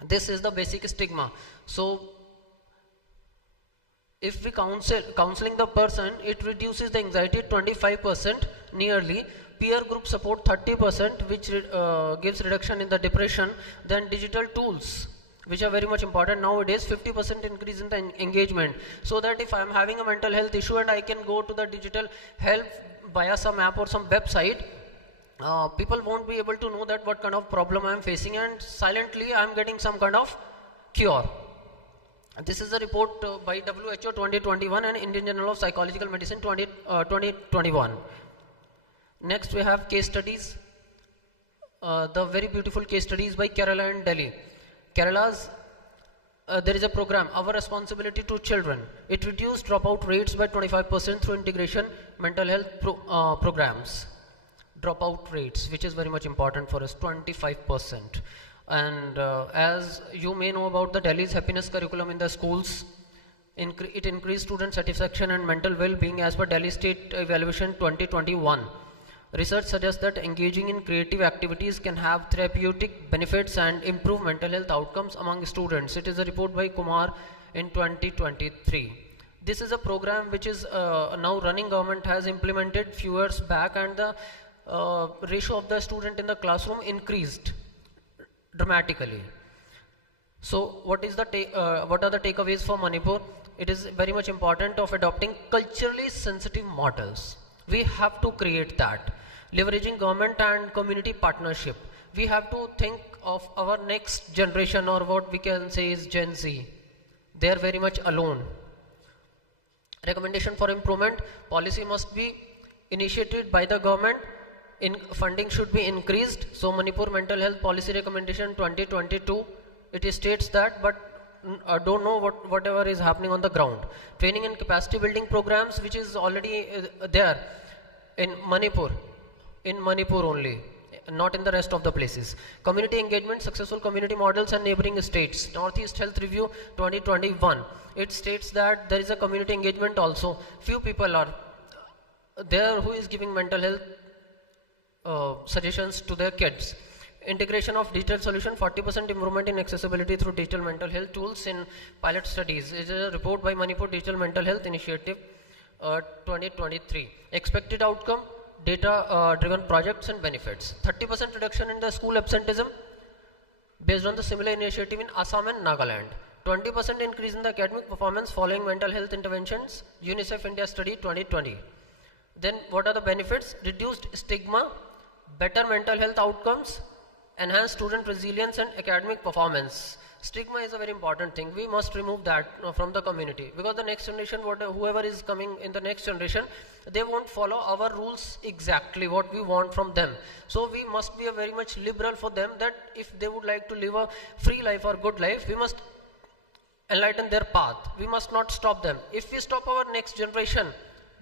This is the basic stigma. So if we counseling the person, it reduces the anxiety 25% nearly. Peer group support 30%, which gives reduction in the depression. Then digital tools, which are very much important nowadays, 50% increase in the engagement. So that if I am having a mental health issue and I can go to the digital help via some app or some website, people won't be able to know that what kind of problem I am facing, and silently I am getting some kind of cure. This is a report by WHO 2021 and Indian Journal of Psychological Medicine 2021. Next we have case studies. The very beautiful case studies by Kerala and Delhi. Kerala's there is a program, Our Responsibility to Children. It reduced dropout rates by 25% through integration mental health programs. Dropout rates, which is very much important for us, 25%. And as you may know about the Delhi's happiness curriculum in the schools, it increased student satisfaction and mental well-being as per Delhi State Evaluation 2021. Research suggests that engaging in creative activities can have therapeutic benefits and improve mental health outcomes among students. It is a report by Kumar in 2023. This is a program which is now running. Government has implemented few years back, and the ratio of the student in the classroom increased dramatically. So what are the takeaways for Manipur? It is very much important of adopting culturally sensitive models. We have to create that. Leveraging government and community partnership. We have to think of our next generation, or what we can say is Gen Z. They are very much alone. Recommendation for improvement. Policy must be initiated by the government. Funding should be increased. So Manipur Mental Health Policy Recommendation 2022, it states that, but I don't know whatever is happening on the ground. Training and capacity building programs, which is already there in Manipur only, not in the rest of the places. Community engagement, successful community models and neighboring states. Northeast Health Review 2021, it states that there is a community engagement also. Few people are there who is giving mental health suggestions to their kids. Integration of digital solution, 40% improvement in accessibility through digital mental health tools in pilot studies. It is a report by Manipur Digital Mental Health Initiative 2023. Expected outcome, data driven projects and benefits. 30% reduction in the school absenteeism, based on the similar initiative in Assam and Nagaland. 20% increase in the academic performance following mental health interventions, UNICEF India study 2020. Then what are the benefits? Reduced stigma, better mental health outcomes, enhanced student resilience and academic performance. Stigma is a very important thing. We must remove that from the community, because the next generation, whoever is coming in the next generation, they won't follow our rules exactly what we want from them. So we must be a very much liberal for them, that if they would like to live a free life or good life, we must enlighten their path. We must not stop them. If we stop our next generation,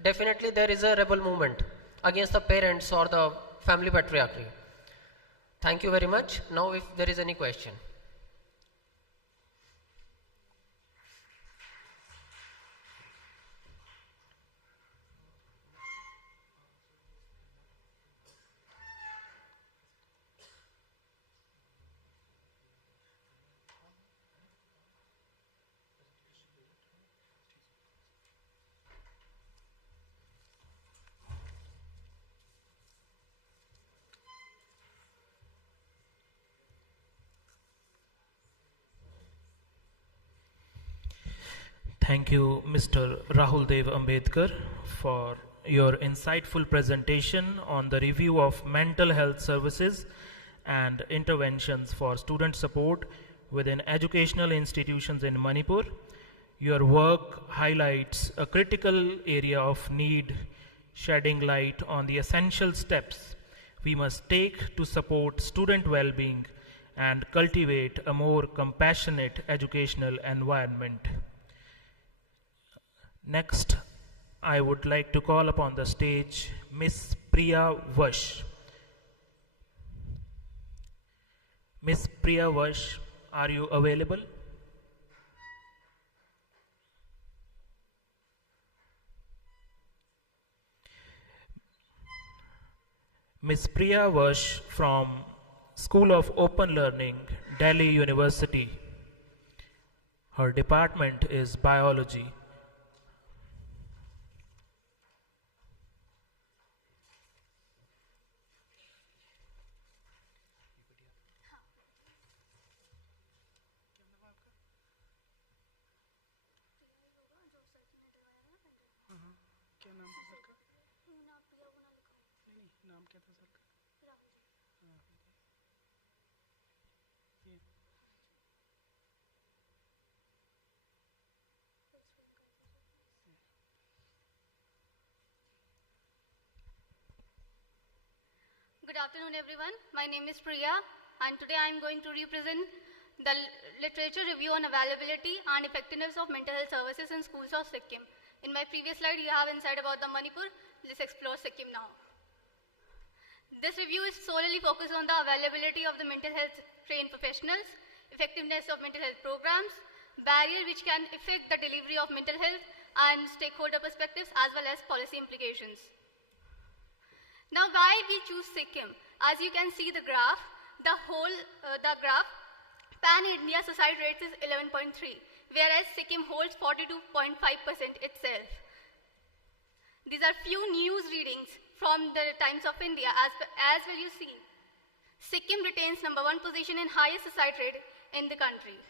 definitely there is a rebel movement against the parents or the family patriarchy. Thank you very much. Now if there is any question. Thank you, Mr. Rahul Dev Ambedkar, for your insightful presentation on the review of mental health services and interventions for student support within educational institutions in Manipur. Your work highlights a critical area of need, shedding light on the essential steps we must take to support student well-being and cultivate a more compassionate educational environment. Next, I would like to call upon the stage Miss Priya Vash. Miss Priya Vash, are you available? Miss Priya Vash from School of Open Learning, Delhi University. Her department is biology. Good afternoon, everyone. My name is Priya, and today I am going to represent the literature review on availability and effectiveness of mental health services in schools of Sikkim. In my previous slide, you have insight about the Manipur. Let's explore Sikkim now. This review is solely focused on the availability of the mental health trained professionals, effectiveness of mental health programs, barriers which can affect the delivery of mental health, and stakeholder perspectives as well as policy implications. Now, why we choose Sikkim? As you can see the graph, pan-India suicide rates is 11.3, whereas Sikkim holds 42.5% itself. These are few news readings from the Times of India. As well you see, Sikkim retains #1 position in highest suicide rate in the country.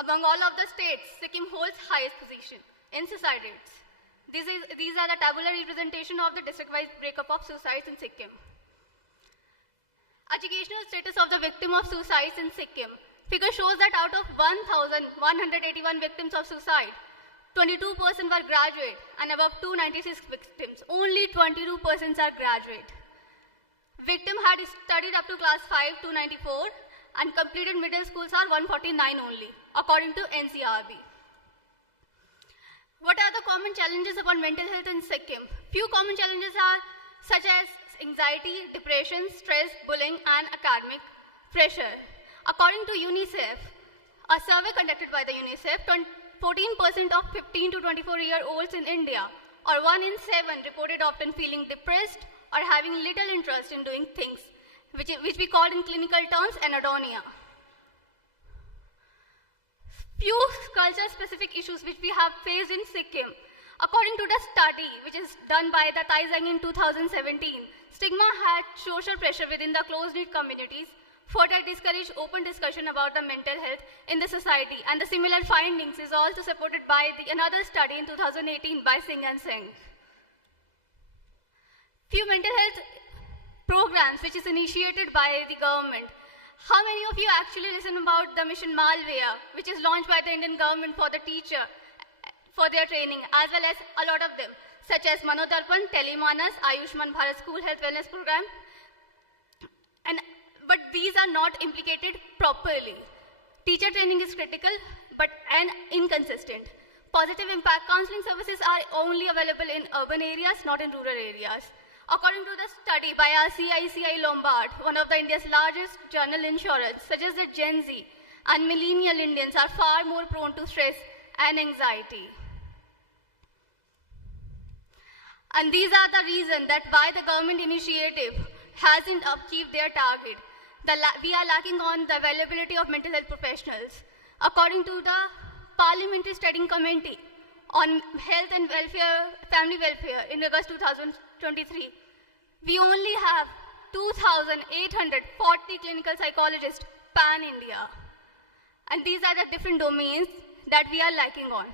Among all of the states, Sikkim holds highest position in suicide rates. These are the tabular representation of the district-wise breakup of suicides in Sikkim. Educational status of the victim of suicides in Sikkim. Figure shows that out of 1,181 victims of suicide, 22% were graduate, and above 296 victims, only 22% are graduate. Victim had studied up to class 5, 294, and completed middle schools are 149 only, according to NCRB. What are the common challenges about mental health in Sikkim? Few common challenges are such as anxiety, depression, stress, bullying, and academic pressure. According to UNICEF, a survey conducted by the UNICEF, 14% of 15 to 24-year-olds in India, or 1 in 7, reported often feeling depressed or having little interest in doing things, which we call in clinical terms anhedonia. Few culture-specific issues which we have faced in Sikkim. According to the study, which is done by the Taizang in 2017, stigma had social pressure within the close-knit communities, further discourage open discussion about the mental health in the society. And the similar findings is also supported by another study in 2018 by Singh and Singh. Few mental health programs which is initiated by the government. How many of you actually listen about the mission Malware, which is launched by the Indian government for the teacher, for their training, as well as a lot of them, such as Manodarpan, Telemanas, Ayushman Bharat School Health Wellness Program. But these are not implicated properly. Teacher training is critical, but inconsistent. Positive impact counseling services are only available in urban areas, not in rural areas. According to the study by ICICI Lombard, one of India's largest journal insurance, suggests that Gen Z and millennial Indians are far more prone to stress and anxiety. And these are the reasons that why the government initiative hasn't achieved their target. We are lacking on the availability of mental health professionals. According to the Parliamentary Studying Committee on Health and Welfare, Family Welfare in August 2023, we only have 2,840 clinical psychologists pan-India. And these are the different domains that we are lacking on.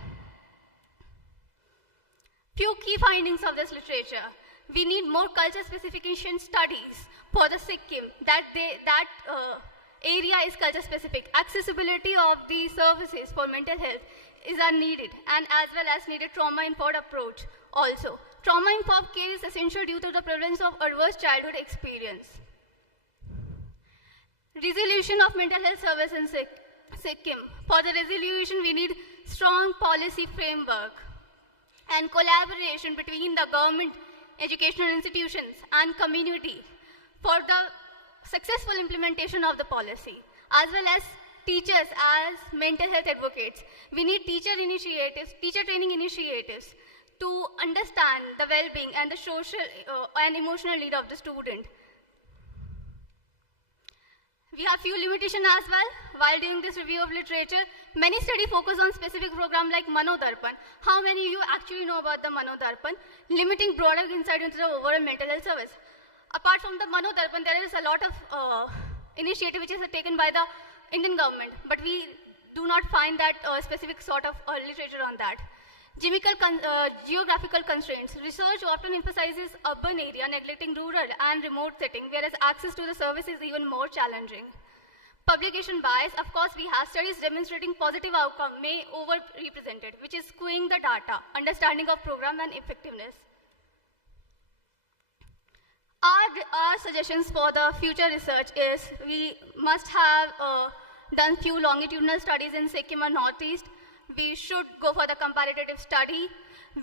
Few key findings of this literature. We need more culture specification studies for the Sikkim. That area is culture specific. Accessibility of the services for mental health is needed, and as well as needed trauma-informed approach also. Trauma-informed care is essential due to the prevalence of adverse childhood experience. Resolution of mental health service in Sikkim. For the resolution, we need strong policy framework and collaboration between the government, educational institutions, and community for the successful implementation of the policy, as well as teachers as mental health advocates. We need teacher training initiatives to understand the well-being and the social and emotional need of the student. We have few limitations as well. While doing this review of literature, many studies focus on specific program like Manodarpan. How many of you actually know about the Manodarpan? Limiting broader insight into the overall mental health service. Apart from the Manodarpan, there is a lot of initiative which is taken by the Indian government, but we do not find that specific sort of literature on that. Geographical constraints. Research often emphasizes urban area, neglecting rural and remote setting, whereas access to the service is even more challenging. Publication bias. Of course, we have studies demonstrating positive outcome may overrepresented, which is skewing the data, understanding of program and effectiveness. Our suggestions for the future research is we must have done few longitudinal studies in Sikkim and Northeast. We should go for the comparative study.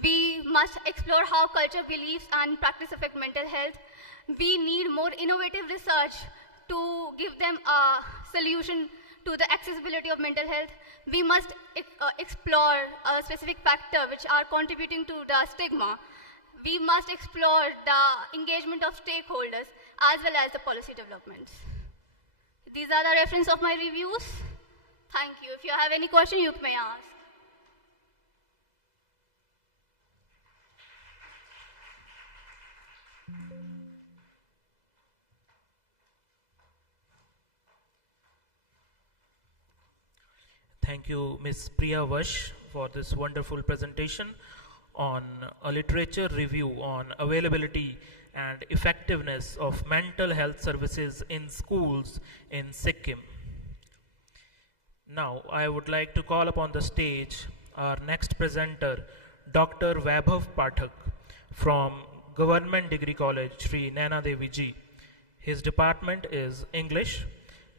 We must explore how culture, beliefs, and practice affect mental health. We need more innovative research to give them a solution to the accessibility of mental health. We must explore a specific factor which are contributing to the stigma. We must explore the engagement of stakeholders as well as the policy developments. These are the reference of my reviews. Thank you. If you have any question, you may ask. Thank you, Ms. Priya Vash, for this wonderful presentation on a literature review on availability and effectiveness of mental health services in schools in Sikkim. Now, I would like to call upon the stage our next presenter, Dr. Vaibhav Pathak from Government Degree College, Sri Naina Devi Ji. His department is English,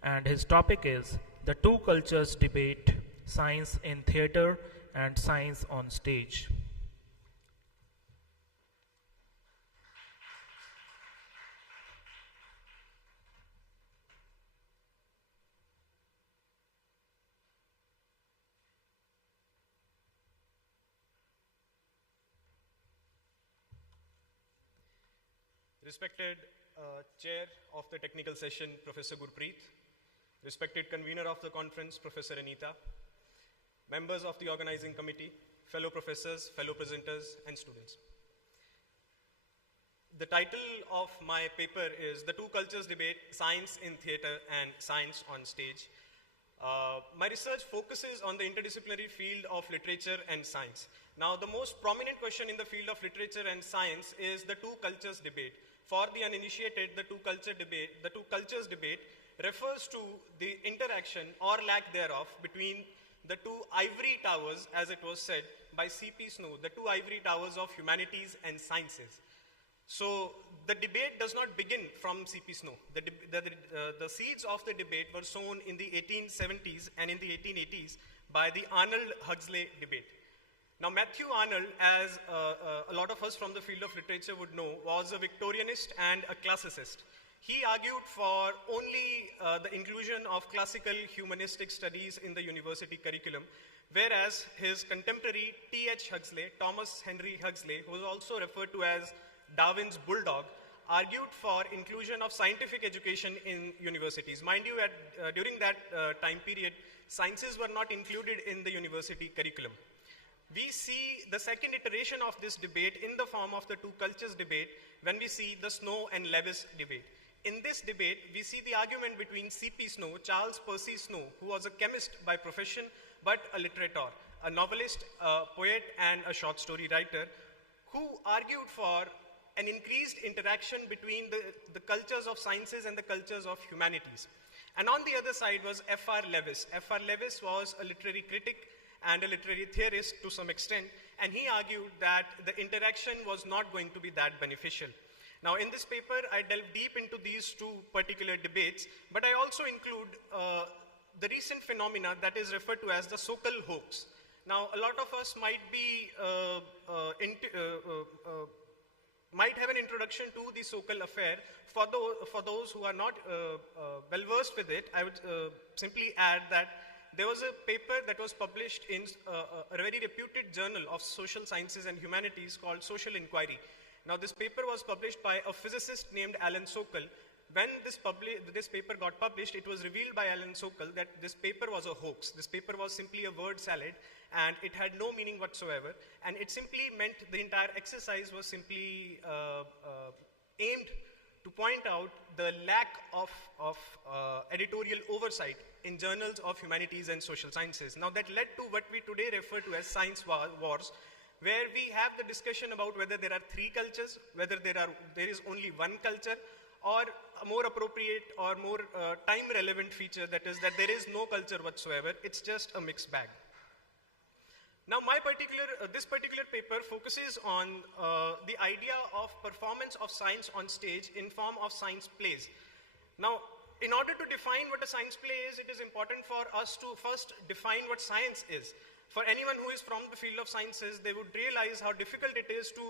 and his topic is The Two Cultures Debate, Science in Theatre and Science on Stage. Respected Chair of the technical session, Professor Gurpreet, respected convener of the conference, Professor Anita, members of the organizing committee, fellow professors, fellow presenters, and students. The title of my paper is The Two Cultures Debate, Science in Theatre and Science on Stage. My research focuses on the interdisciplinary field of literature and science. Now, the most prominent question in the field of literature and science is the two cultures debate. For the uninitiated, the two cultures debate refers to the interaction or lack thereof between the two ivory towers, as it was said by C.P. Snow, the two ivory towers of humanities and sciences. So the debate does not begin from C.P. Snow. The seeds of the debate were sown in the 1870s and in the 1880s by the Arnold-Huxley debate. Now, Matthew Arnold, as a lot of us from the field of literature would know, was a Victorianist and a classicist. He argued for only the inclusion of classical humanistic studies in the university curriculum, whereas his contemporary T.H. Huxley, Thomas Henry Huxley, who was also referred to as Darwin's bulldog, argued for inclusion of scientific education in universities. Mind you, during that time period, sciences were not included in the university curriculum. We see the second iteration of this debate in the form of the two cultures debate when we see the Snow and Lewis debate. In this debate, we see the argument between C.P. Snow, Charles Percy Snow, who was a chemist by profession but a literator, a novelist, a poet, and a short story writer, who argued for an increased interaction between the cultures of sciences and the cultures of humanities. And on the other side was F.R. Lewis. F.R. Lewis was a literary critic and a literary theorist to some extent, and he argued that the interaction was not going to be that beneficial. Now, in this paper, I delve deep into these two particular debates, but I also include the recent phenomena that is referred to as the Sokal hoax. Now, a lot of us might have an introduction to the Sokal affair. For those who are not well versed with it, I would simply add that there was a paper that was published in a very reputed journal of social sciences and humanities called Social Inquiry. Now, this paper was published by a physicist named Alan Sokal. When this paper got published, it was revealed by Alan Sokal that this paper was a hoax. This paper was simply a word salad, and it had no meaning whatsoever. And it simply meant the entire exercise was simply aimed to point out the lack of editorial oversight in journals of humanities and social sciences. Now, that led to what we today refer to as science wars, where we have the discussion about whether there are three cultures, whether there is only one culture, or a more appropriate or more time-relevant feature, that is that there is no culture whatsoever. It's just a mixed bag. Now, this particular paper focuses on the idea of performance of science on stage in form of science plays. Now, in order to define what a science play is, it is important for us to first define what science is. For anyone who is from the field of sciences, they would realize how difficult it is to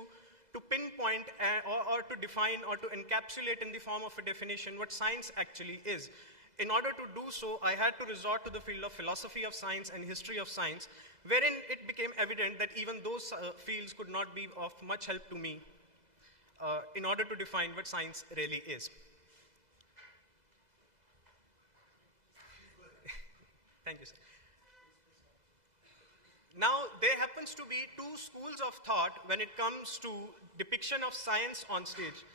pinpoint or to define or to encapsulate in the form of a definition what science actually is. In order to do so, I had to resort to the field of philosophy of science and history of science, wherein it became evident that even those fields could not be of much help to me in order to define what science really is. Thank you, sir. Now, there happens to be two schools of thought when it comes to depiction of science on stage.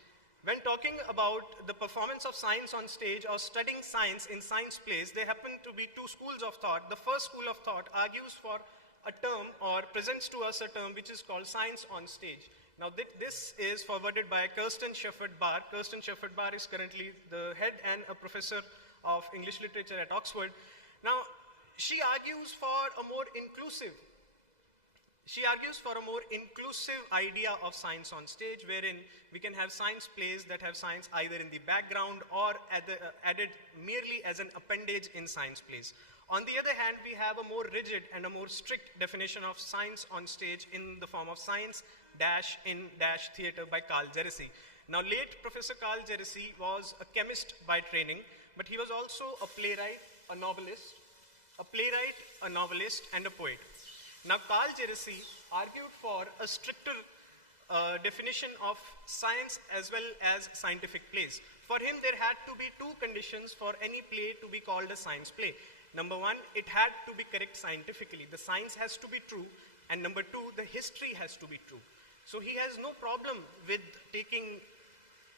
When talking about the performance of science on stage or studying science in science plays, there happen to be two schools of thought. The first school of thought argues for a term or presents to us a term which is called science on stage. Now, this is forwarded by Kirsten Shepard-Barr. Kirsten Shepard-Barr is currently the head and a professor of English literature at Oxford. Now, she argues for a more inclusive idea of science on stage, wherein we can have science plays that have science either in the background or added merely as an appendage in science plays. On the other hand, we have a more rigid and a more strict definition of science on stage in the form of science-in-theatre by Carl Jeracy. Now, late Professor Carl Jeracy was a chemist by training, but he was also a playwright, a novelist, and a poet. Now, Carl Jeracy argued for a stricter definition of science as well as scientific plays. For him, there had to be two conditions for any play to be called a science play. Number one, it had to be correct scientifically. The science has to be true. And number two, the history has to be true. So he has no problem with taking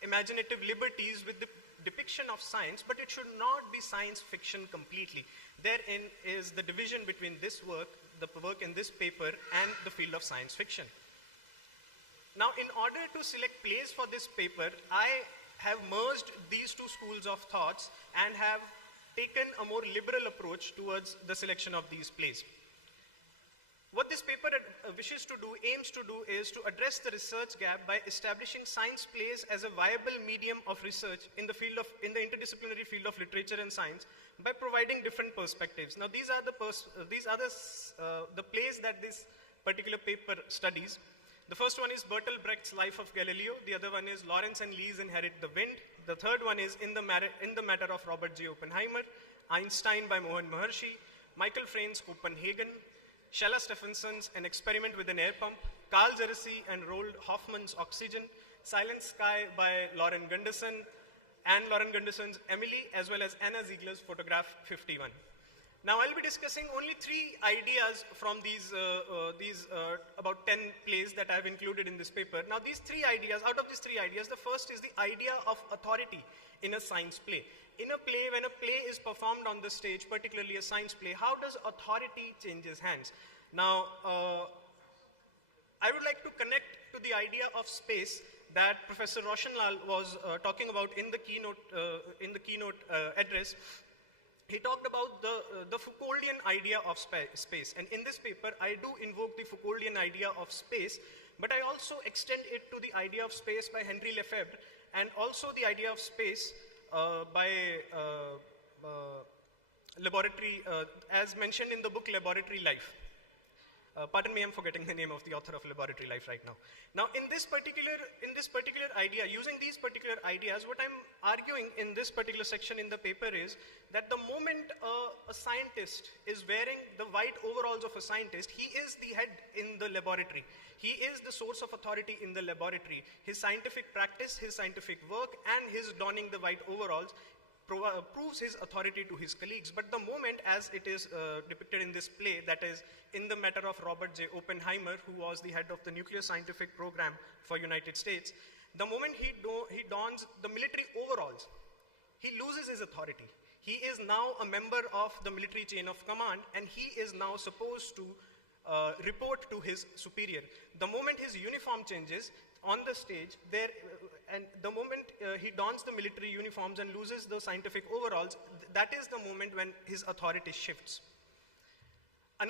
imaginative liberties with the depiction of science, but it should not be science fiction completely. Therein is the division between this work, the work in this paper, and the field of science fiction. Now, in order to select plays for this paper, I have merged these two schools of thoughts and have taken a more liberal approach towards the selection of these plays. What this paper aims to do is to address the research gap by establishing science plays as a viable medium of research in the interdisciplinary field of literature and science by providing different perspectives. Now, these are the plays that this particular paper studies. The first one is Bertolt Brecht's Life of Galileo. The other one is Lawrence and Lee's Inherit the Wind. The third one is In the Matter of Robert J. Oppenheimer, Einstein by Mohan Maharshi, Michael Frayn's Copenhagen, Shella Stephenson's An Experiment with an Air Pump, Carl Jeracy and Roald Hoffman's Oxygen, Silent Sky by Lauren Gunderson, and Lauren Gunderson's Emily, as well as Anna Ziegler's Photograph 51. Now, I'll be discussing only 3 ideas from these about 10 plays that I've included in this paper. Now, these 3 ideas, out of these 3 ideas, the first is the idea of authority in a science play. In a play, when a play is performed on the stage, particularly a science play, how does authority changes hands? Now, I would like to connect to the idea of space that Professor Roshanlal was talking about in the keynote address. He talked about the Foucauldian idea of space. And in this paper, I do invoke the Foucauldian idea of space, but I also extend it to the idea of space by Henri Lefebvre, and also the idea of space by laboratory, as mentioned in the book Laboratory Life. Pardon me, I'm forgetting the name of the author of Laboratory Life right now. Now, in this particular idea, using these particular ideas, what I'm arguing in this particular section in the paper is that the moment a scientist is wearing the white overalls of a scientist, he is the head in the laboratory. He is the source of authority in the laboratory. His scientific practice, his scientific work, and his donning the white overalls proves his authority to his colleagues. But the moment, as it is depicted in this play, that is In the Matter of Robert J. Oppenheimer, who was the head of the nuclear scientific program for United States, the moment he dons the military overalls, he loses his authority. He is now a member of the military chain of command, and he is now supposed to report to his superior. The moment his uniform changes on the stage, and the moment he dons the military uniforms and loses the scientific overalls, that is the moment when his authority shifts. A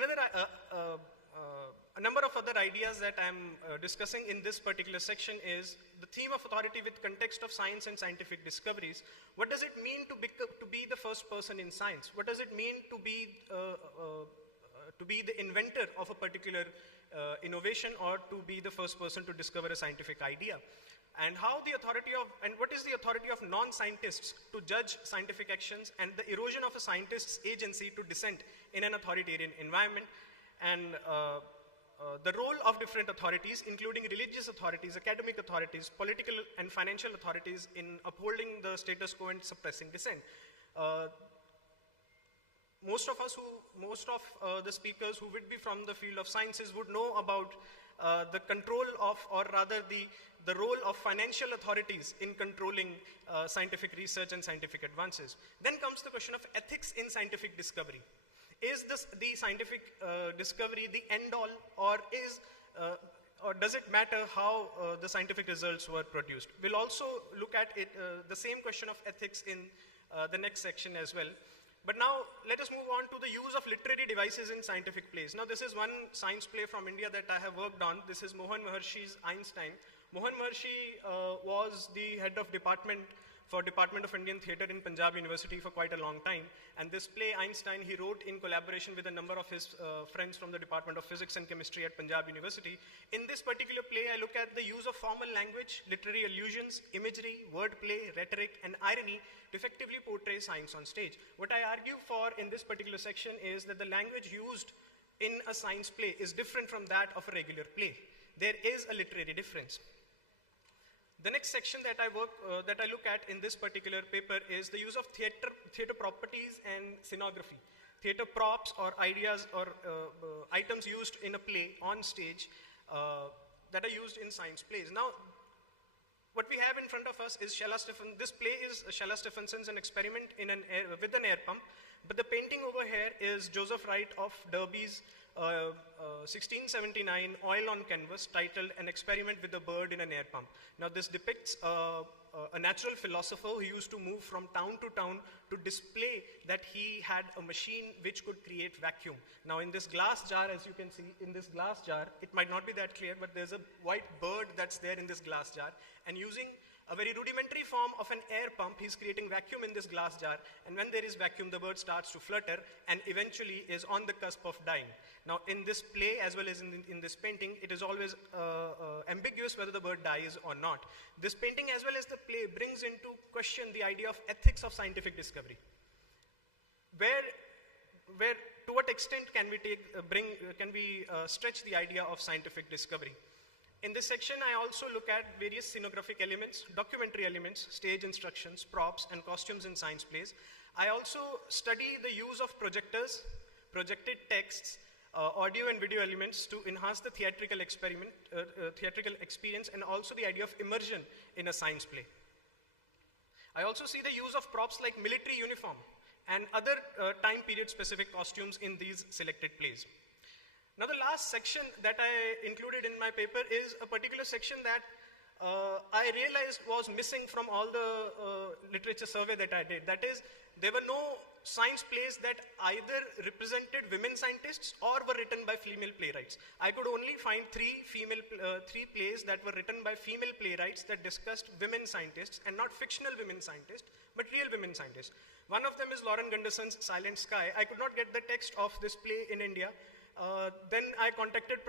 number of other ideas that I'm discussing in this particular section is the theme of authority with context of science and scientific discoveries. What does it mean to be the first person in science? What does it mean to be the inventor of a particular innovation, or to be the first person to discover a scientific idea? And what is the authority of non-scientists to judge scientific actions, and the erosion of a scientist's agency to dissent in an authoritarian environment, and the role of different authorities, including religious authorities, academic authorities, political and financial authorities, in upholding the status quo and suppressing dissent. Most of the speakers who would be from the field of sciences would know about the control of, or rather the role of financial authorities in controlling scientific research and scientific advances. Then comes the question of ethics in scientific discovery. Is the scientific discovery the end all, or does it matter how the scientific results were produced? We'll also look at the same question of ethics in the next section as well. But now, let us move on to the use of literary devices in scientific plays. Now, this is one science play from India that I have worked on. This is Mohan Maharshi's Einstein. Mohan Maharshi was the head of Department of Indian Theatre in Punjab University for quite a long time. And this play, Einstein, he wrote in collaboration with a number of his friends from the Department of Physics and Chemistry at Punjab University. In this particular play, I look at the use of formal language, literary allusions, imagery, wordplay, rhetoric, and irony to effectively portray science on stage. What I argue for in this particular section is that the language used in a science play is different from that of a regular play. There is a literary difference. The next section that I look at in this particular paper is the use of theater properties and scenography. Theater props, or ideas, or items used in a play on stage that are used in science plays. Now, what we have in front of us is this play is Shella Stephenson's An Experiment with an Air Pump, but the painting over here is Joseph Wright of Derby's 1679 oil on canvas titled An Experiment with a Bird in an Air Pump. Now this depicts a natural philosopher who used to move from town to town to display that he had a machine which could create vacuum. Now in this glass jar, as you can see, in this glass jar, it might not be that clear, but there's a white bird that's there in this glass jar, and using a very rudimentary form of an air pump, he's creating vacuum in this glass jar, and when there is vacuum, the bird starts to flutter and eventually is on the cusp of dying. Now in this play, as well as in this painting, it is always ambiguous whether the bird dies or not. This painting, as well as the play, brings into question the idea of ethics of scientific discovery. To what extent can we stretch the idea of scientific discovery? In this section, I also look at various scenographic elements, documentary elements, stage instructions, props, and costumes in science plays. I also study the use of projectors, projected texts, audio and video elements to enhance the theatrical experience, and also the idea of immersion in a science play. I also see the use of props like military uniform and other time period specific costumes in these selected plays. Now the last section that I included in my paper is a particular section that I realized was missing from all the literature survey that I did. That is, there were no science plays that either represented women scientists or were written by female playwrights. I could only find three plays that were written by female playwrights that discussed women scientists, and not fictional women scientists, but real women scientists. One of them is Lauren Gunderson's Silent Sky. I could not get the text of this play in India. Then I contacted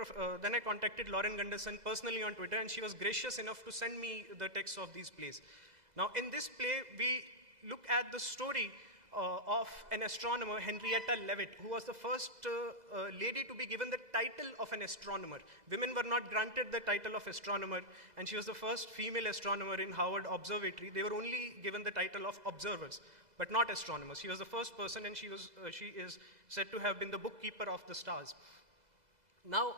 Lauren Gunderson personally on Twitter, and she was gracious enough to send me the text of these plays. Now in this play, we look at the story of an astronomer, Henrietta Leavitt, who was the first lady to be given the title of an astronomer. Women were not granted the title of astronomer, and she was the first female astronomer in Howard Observatory. They were only given the title of observers, but not astronomers. She was the first person, and she is said to have been the bookkeeper of the stars. Now,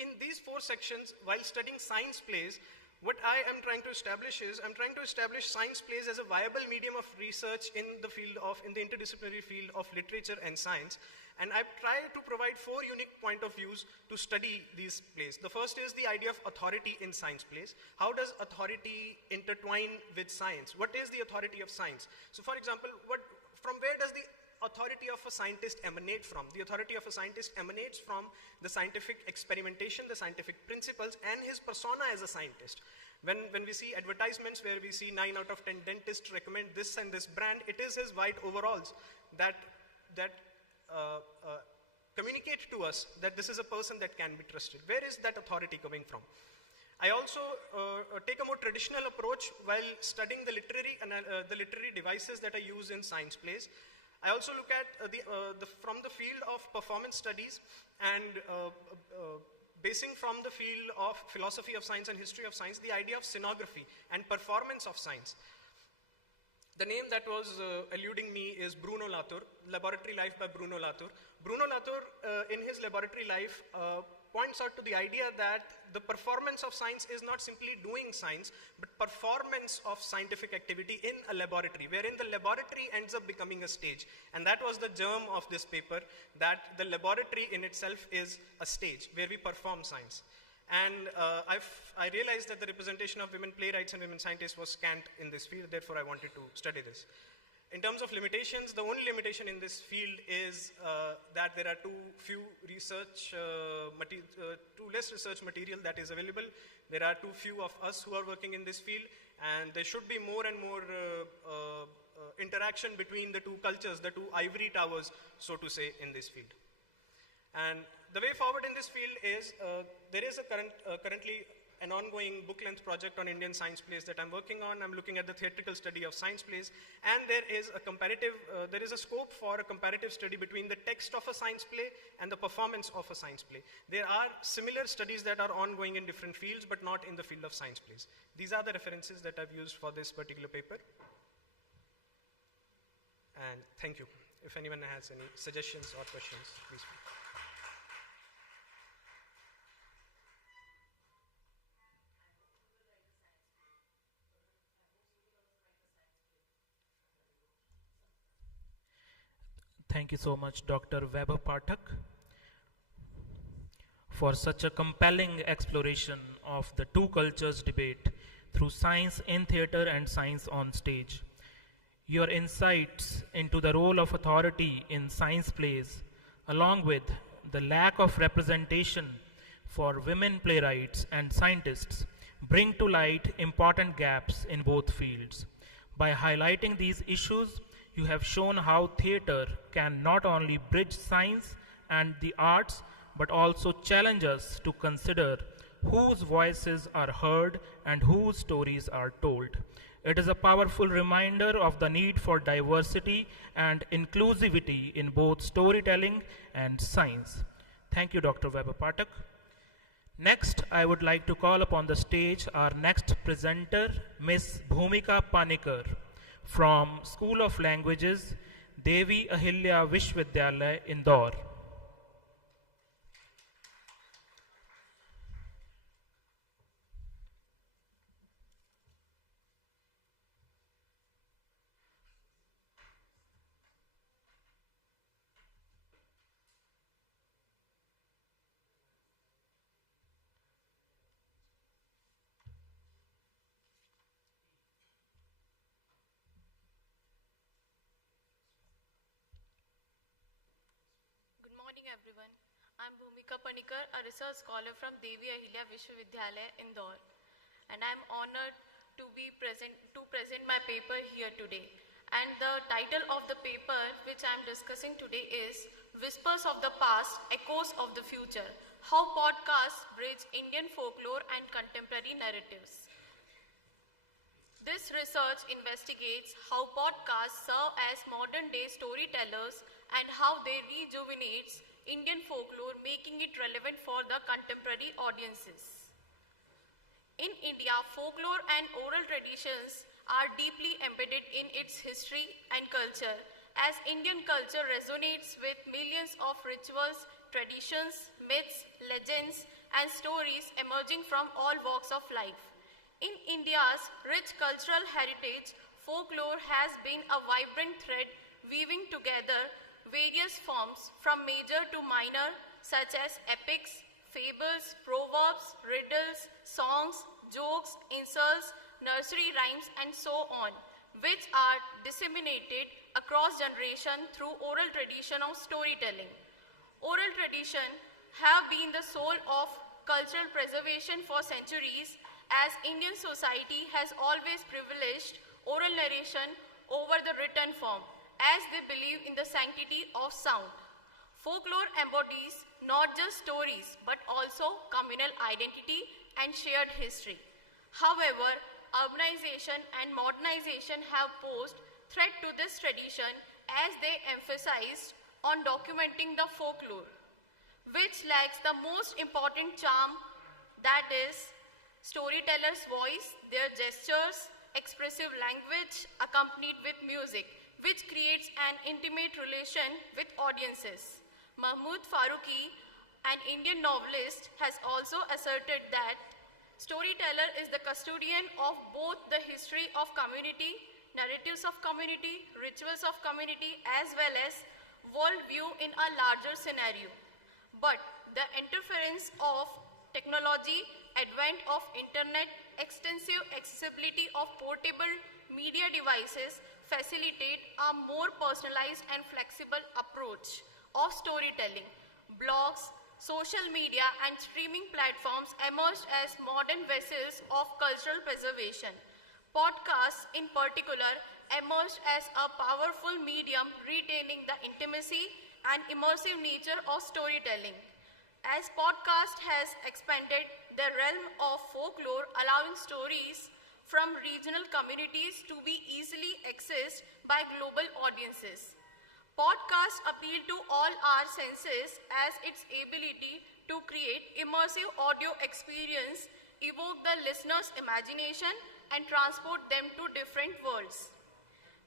in these four sections, while studying science plays, what I am trying to establish is, I'm trying to establish science plays as a viable medium of research in the interdisciplinary field of literature and science. And I've tried to provide four unique point of views to study these plays. The first is the idea of authority in science plays. How does authority intertwine with science? What is the authority of science? So for example, from where does the authority of a scientist emanate from? The authority of a scientist emanates from the scientific experimentation, the scientific principles, and his persona as a scientist. When we see advertisements where we see 9 out of 10 dentists recommend this and this brand, it is his white overalls that communicate to us that this is a person that can be trusted. Where is that authority coming from? I also take a more traditional approach while studying the literary devices that I use in science plays. I also look at from the field of performance studies and basing from the field of philosophy of science and history of science, the idea of scenography and performance of science. The name that was eluding me is Bruno Latour, Laboratory Life by Bruno Latour. Bruno Latour, in his Laboratory Life, points out to the idea that the performance of science is not simply doing science, but performance of scientific activity in a laboratory, wherein the laboratory ends up becoming a stage. And that was the germ of this paper, that the laboratory in itself is a stage where we perform science. And I realized that the representation of women playwrights and women scientists was scant in this field, therefore I wanted to study this. In terms of limitations, the only limitation in this field is that there are too less research material that is available. There are too few of us who are working in this field, and there should be more and more interaction between the two cultures, the two ivory towers, so to say, in this field. And the way forward in this field is, there is currently an ongoing book-length project on Indian science plays that I'm working on. I'm looking at the theatrical study of science plays, and there is a scope for a comparative study between the text of a science play and the performance of a science play. There are similar studies that are ongoing in different fields, but not in the field of science plays. These are the references that I've used for this particular paper. And thank you. If anyone has any suggestions or questions, please. Thank you so much, Dr. Weber Pathak, for such a compelling exploration of the two cultures debate through science in theatre and science on stage. Your insights into the role of authority in science plays, along with the lack of representation for women playwrights and scientists, bring to light important gaps in both fields. By highlighting these issues, you have shown how theatre can not only bridge science and the arts, but also challenge us to consider whose voices are heard and whose stories are told. It is a powerful reminder of the need for diversity and inclusivity in both storytelling and science. Thank you, Dr. Weber Pathak. Next, I would like to call upon the stage our next presenter, Ms. Bhumika Panikar from School of Languages, Devi Ahilya Vishwavidyalaya, Indore. Good morning, everyone. I'm Bhumika Panikar, a research scholar from Devi Ahilya Vishwavidyalaya, Indore, and I'm honored to present my paper here today. And the title of the paper which I'm discussing today is Whispers of the Past, Echoes of the Future: How Podcasts Bridge Indian Folklore and Contemporary Narratives. This research investigates how podcasts serve as modern-day storytellers and how they rejuvenate Indian folklore, making it relevant for the contemporary audiences. In India, folklore and oral traditions are deeply embedded in its history and culture, as Indian culture resonates with millions of rituals, traditions, myths, legends, and stories emerging from all walks of life. In India's rich cultural heritage, folklore has been a vibrant thread weaving together various forms from major to minor, such as epics, fables, proverbs, riddles, songs, jokes, insults, nursery rhymes, and so on, which are disseminated across generations through oral tradition of storytelling. Oral tradition have been the soul of cultural preservation for centuries, as Indian society has always privileged oral narration over the written form, as they believe in the sanctity of sound. Folklore embodies not just stories, but also communal identity and shared history. However, urbanization and modernization have posed threat to this tradition, as they emphasized on documenting the folklore, which lacks the most important charm, that is, storyteller's voice, their gestures, expressive language accompanied with music, which creates an intimate relation with audiences. Mahmud Farooqi, an Indian novelist, has also asserted that storyteller is the custodian of both the history of community, narratives of community, rituals of community, as well as worldview in a larger scenario. But the interference of technology, advent of internet, extensive accessibility of portable media devices facilitate a more personalized and flexible approach of storytelling. Blogs, social media, and streaming platforms emerged as modern vessels of cultural preservation. Podcasts, in particular, emerged as a powerful medium retaining the intimacy and immersive nature of storytelling. As podcast has expanded the realm of folklore, allowing stories from regional communities to be easily accessed by global audiences. Podcasts appeal to all our senses, as its ability to create immersive audio experience, evoke the listener's imagination, and transport them to different worlds.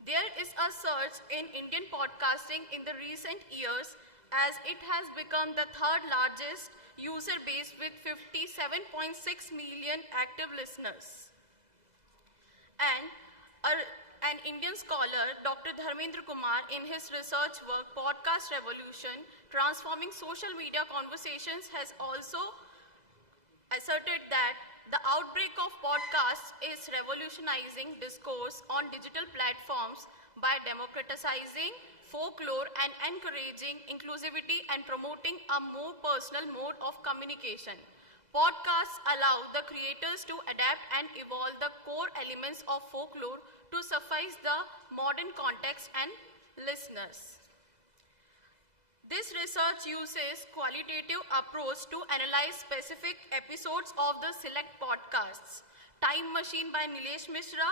There is a surge in Indian podcasting in the recent years, as it has become the third largest user base with 57.6 million active listeners. And a and Indian scholar Dr. Dharmendra Kumar in his research work Podcast Revolution, Transforming Social Media Conversations has also asserted that the outbreak of podcasts is revolutionizing discourse on digital platforms by democratizing folklore and encouraging inclusivity and promoting a more personal mode of communication. Podcasts allow the creators to adapt and evolve the core elements of folklore to suffice the modern context and listeners. This research uses qualitative approach to analyze specific episodes of the select podcasts. Time Machine by Nilesh Mishra,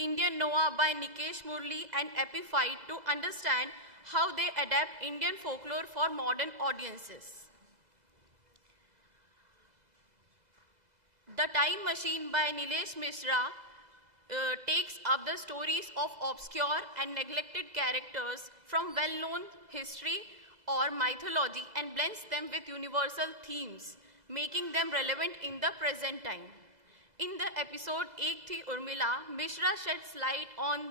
Indian Noah by Nikesh Murli and Epifight to understand how they adapt Indian folklore for modern audiences. The Time Machine by Nilesh Mishra takes up the stories of obscure and neglected characters from well-known history or mythology and blends them with universal themes, making them relevant in the present time. In the episode Ek Thi Urmila, Mishra sheds light on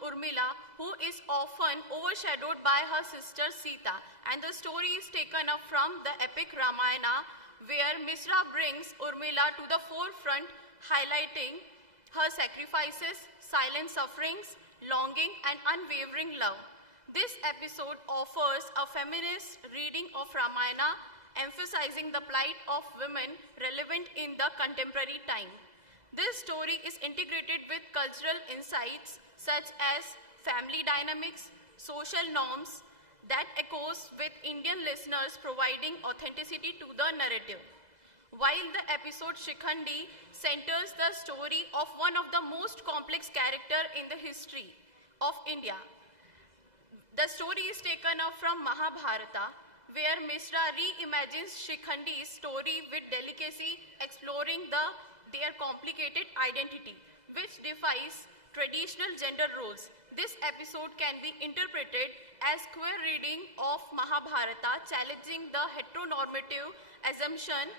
Urmila, who is often overshadowed by her sister Sita, and the story is taken up from the epic Ramayana, where Mishra brings Urmila to the forefront, highlighting her sacrifices, silent sufferings, longing, and unwavering love. This episode offers a feminist reading of Ramayana, emphasizing the plight of women relevant in the contemporary time. This story is integrated with cultural insights such as family dynamics, social norms, that echoes with Indian listeners, providing authenticity to the narrative. While the episode Shikhandi centers the story of one of the most complex characters in the history of India, the story is taken up from Mahabharata, where Mishra reimagines Shikhandi's story with delicacy, exploring their complicated identity, which defies traditional gender roles. This episode can be interpreted as queer reading of Mahabharata, challenging the heteronormative assumption,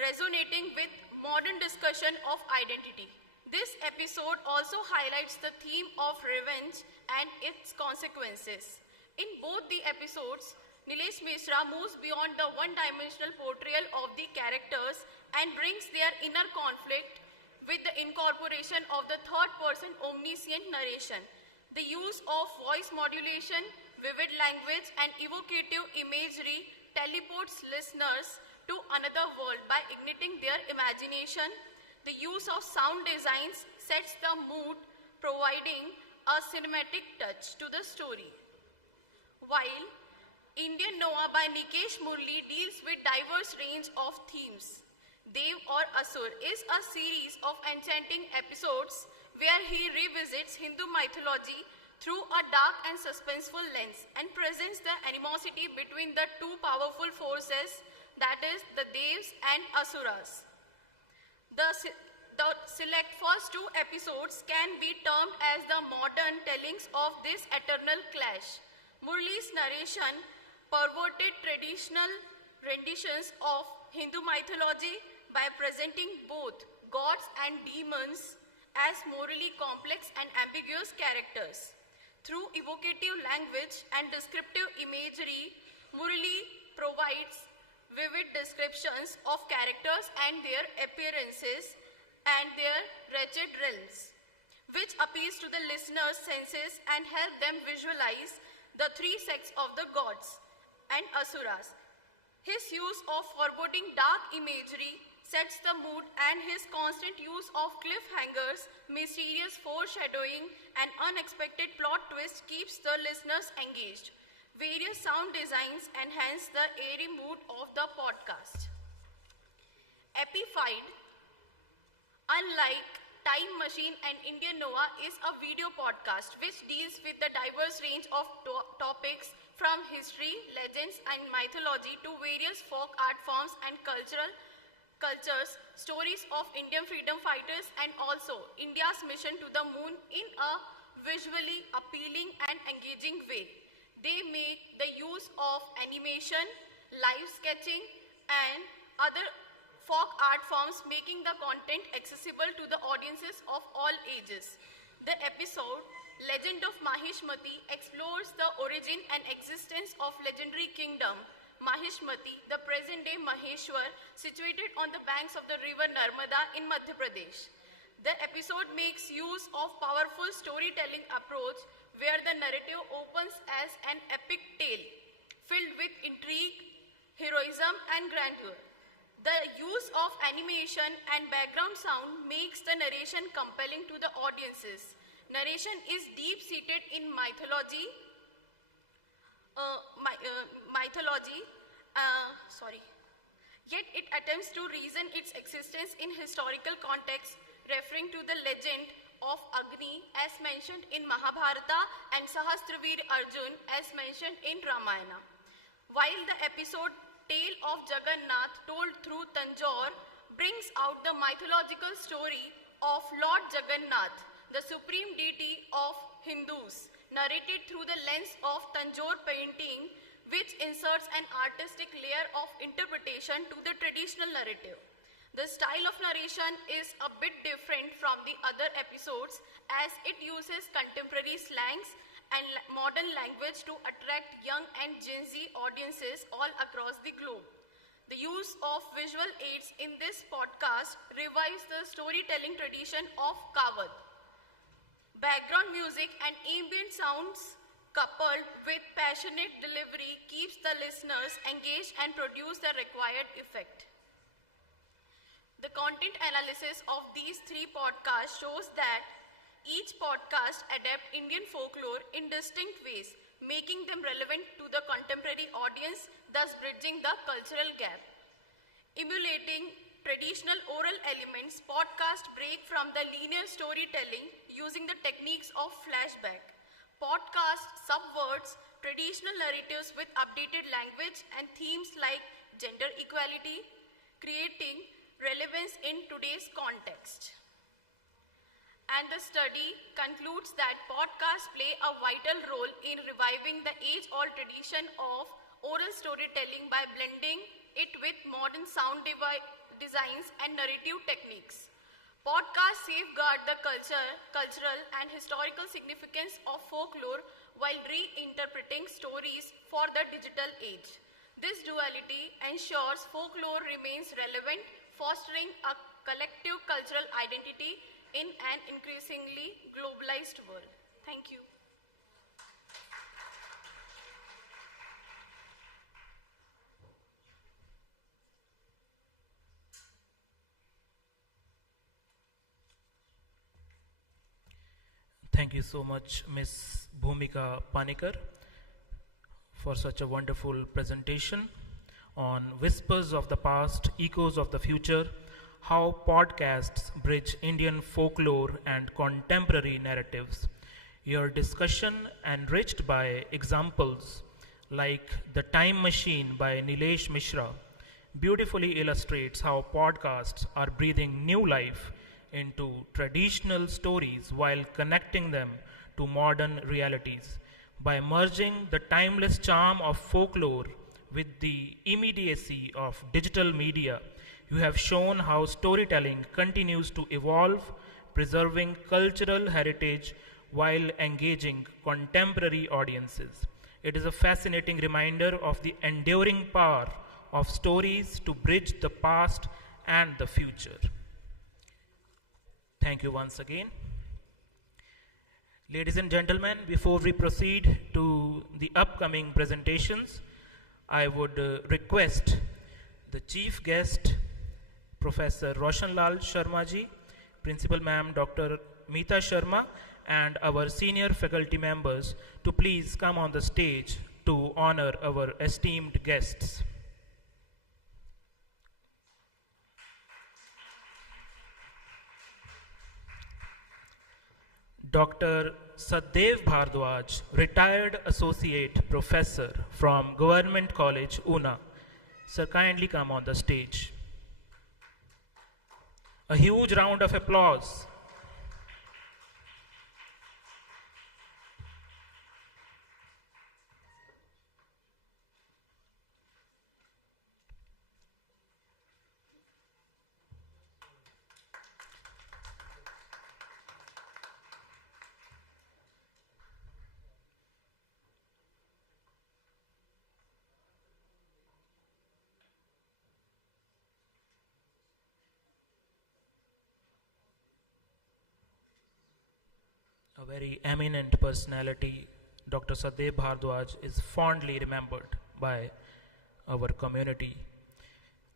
resonating with modern discussion of identity. This episode also highlights the theme of revenge and its consequences. In both the episodes, Nilesh Mishra moves beyond the one-dimensional portrayal of the characters and brings their inner conflict with the incorporation of the third-person omniscient narration. The use of voice modulation, vivid language, and evocative imagery teleports listeners to another world by igniting their imagination. The use of sound designs sets the mood, providing a cinematic touch to the story. While Indian Noah by Nikesh Murli deals with diverse range of themes, Dev or Asur is a series of enchanting episodes where he revisits Hindu mythology through a dark and suspenseful lens and presents the animosity between the two powerful forces, that is, the Devs and Asuras. The select first two episodes can be termed as the modern tellings of this eternal clash. Murli's narration perverted traditional renditions of Hindu mythology by presenting both gods and demons as morally complex and ambiguous characters. Through evocative language and descriptive imagery, Murli provides vivid descriptions of characters and their appearances and their wretched realms, which appeals to the listener's senses and help them visualize the three sects of the gods and asuras. His use of foreboding dark imagery sets the mood, and his constant use of cliffhangers, mysterious foreshadowing, and unexpected plot twists keeps the listeners engaged. Various sound designs enhance the airy mood of the podcast. Epified, unlike Time Machine and Indian Noah, is a video podcast which deals with the diverse range of topics from history, legends, and mythology to various folk art forms and cultures, stories of Indian freedom fighters, and also India's mission to the moon in a visually appealing and engaging way. They make the use of animation, live sketching, and other folk art forms, making the content accessible to the audiences of all ages. The episode, Legend of Mahishmati, explores the origin and existence of legendary kingdom Mahishmati, the present-day Maheshwar, situated on the banks of the river Narmada in Madhya Pradesh. The episode makes use of powerful storytelling approach where the narrative opens as an epic tale filled with intrigue, heroism and grandeur. The use of animation and background sound makes the narration compelling to the audiences. Narration is deep-seated in mythology, yet it attempts to reason its existence in historical context, referring to the legend of Agni as mentioned in Mahabharata and Sahasravir Arjun as mentioned in Ramayana. While the episode Tale of Jagannath told through Tanjore brings out the mythological story of Lord Jagannath, the supreme deity of Hindus, narrated through the lens of Tanjore painting, which inserts an artistic layer of interpretation to the traditional narrative. The style of narration is a bit different from the other episodes as it uses contemporary slangs and modern language to attract young and Gen Z audiences all across the globe. The use of visual aids in this podcast revives the storytelling tradition of Kavad. Background music and ambient sounds coupled with passionate delivery keeps the listeners engaged and produce the required effect. The content analysis of these three podcasts shows that each podcast adapts Indian folklore in distinct ways, making them relevant to the contemporary audience, thus bridging the cultural gap. Emulating traditional oral elements, podcasts break from the linear storytelling using the techniques of flashback. Podcast subverts traditional narratives with updated language and themes like gender equality, creating relevance in today's context. And the study concludes that podcasts play a vital role in reviving the age-old tradition of oral storytelling by blending it with modern sound designs and narrative techniques. Podcasts safeguard the cultural and historical significance of folklore while reinterpreting stories for the digital age. This duality ensures folklore remains relevant, fostering a collective cultural identity in an increasingly globalized world. Thank you. Thank you so much, Ms. Bhumika Panikar, for such a wonderful presentation on Whispers of the Past, Echoes of the Future, how podcasts bridge Indian folklore and contemporary narratives. Your discussion, enriched by examples like The Time Machine by Nilesh Mishra, beautifully illustrates how podcasts are breathing new life into traditional stories while connecting them to modern realities. By merging the timeless charm of folklore with the immediacy of digital media, you have shown how storytelling continues to evolve, preserving cultural heritage while engaging contemporary audiences. It is a fascinating reminder of the enduring power of stories to bridge the past and the future. Thank you once again. Ladies and gentlemen, before we proceed to the upcoming presentations, I would request the chief guest, Professor Roshanlal Sharma ji, Principal Ma'am Dr. Meeta Sharma, and our senior faculty members to please come on the stage to honor our esteemed guests. Dr. Saddev Bhardwaj, retired associate professor from Government College, Una. Sir, kindly come on the stage. A huge round of applause. A very eminent personality, Dr. Sadeh Bhardwaj, is fondly remembered by our community.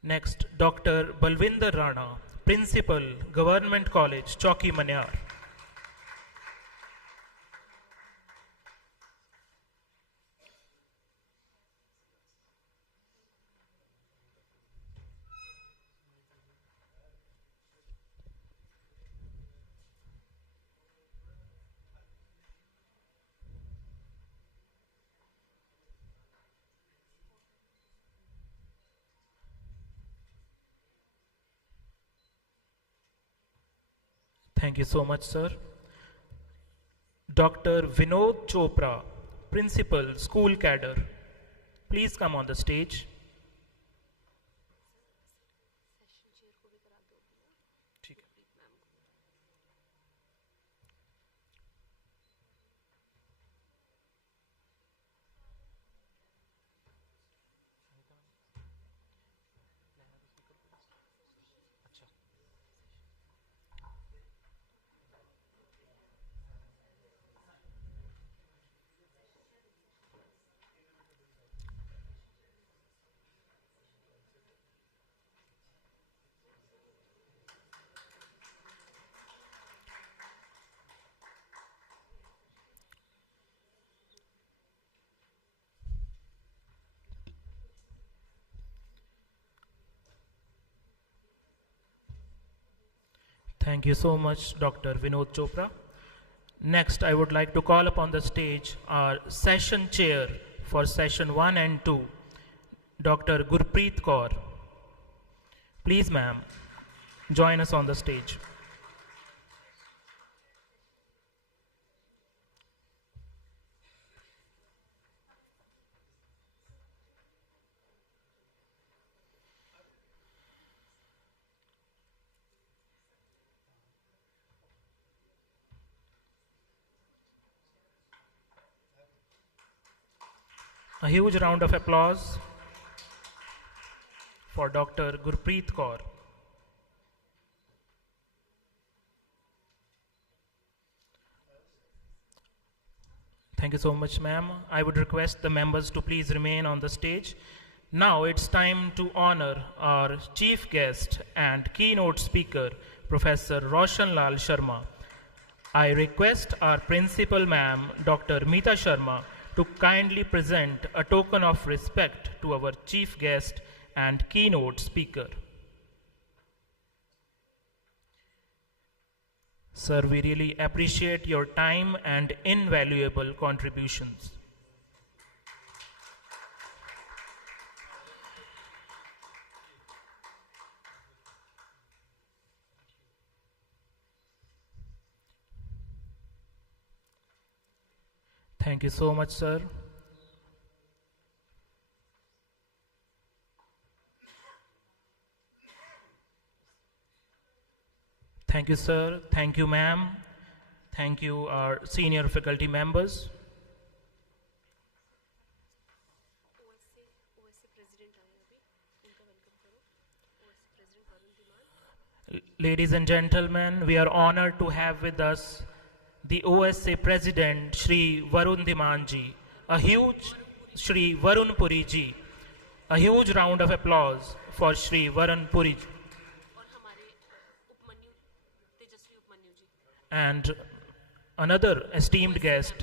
Next, Dr. Balwinder Rana, Principal, Government College, Chowki Manyar. Thank you so much, sir. Dr. Vinod Chopra, Principal, School Cadre. Please come on the stage. Thank you so much, Dr. Vinod Chopra. Next, I would like to call upon the stage our session chair for session 1 and 2, Dr. Gurpreet Kaur. Please, ma'am, join us on the stage. A huge round of applause for Dr. Gurpreet Kaur. Thank you so much, ma'am. I would request the members to please remain on the stage. Now it's time to honor our chief guest and keynote speaker, Professor Roshan Lal Sharma. I request our principal, ma'am, Dr. Meeta Sharma, to kindly present a token of respect to our chief guest and keynote speaker. Sir, we really appreciate your time and invaluable contributions. Thank you so much, sir. Thank you, sir. Thank you, ma'am. Thank you, our senior faculty members. Ladies and gentlemen, we are honored to have with us the OSA President, Shri Varun Dhimanji, a huge Shri Varun Puri ji. A huge round of applause for Shri Varun Puri ji. And another esteemed guest,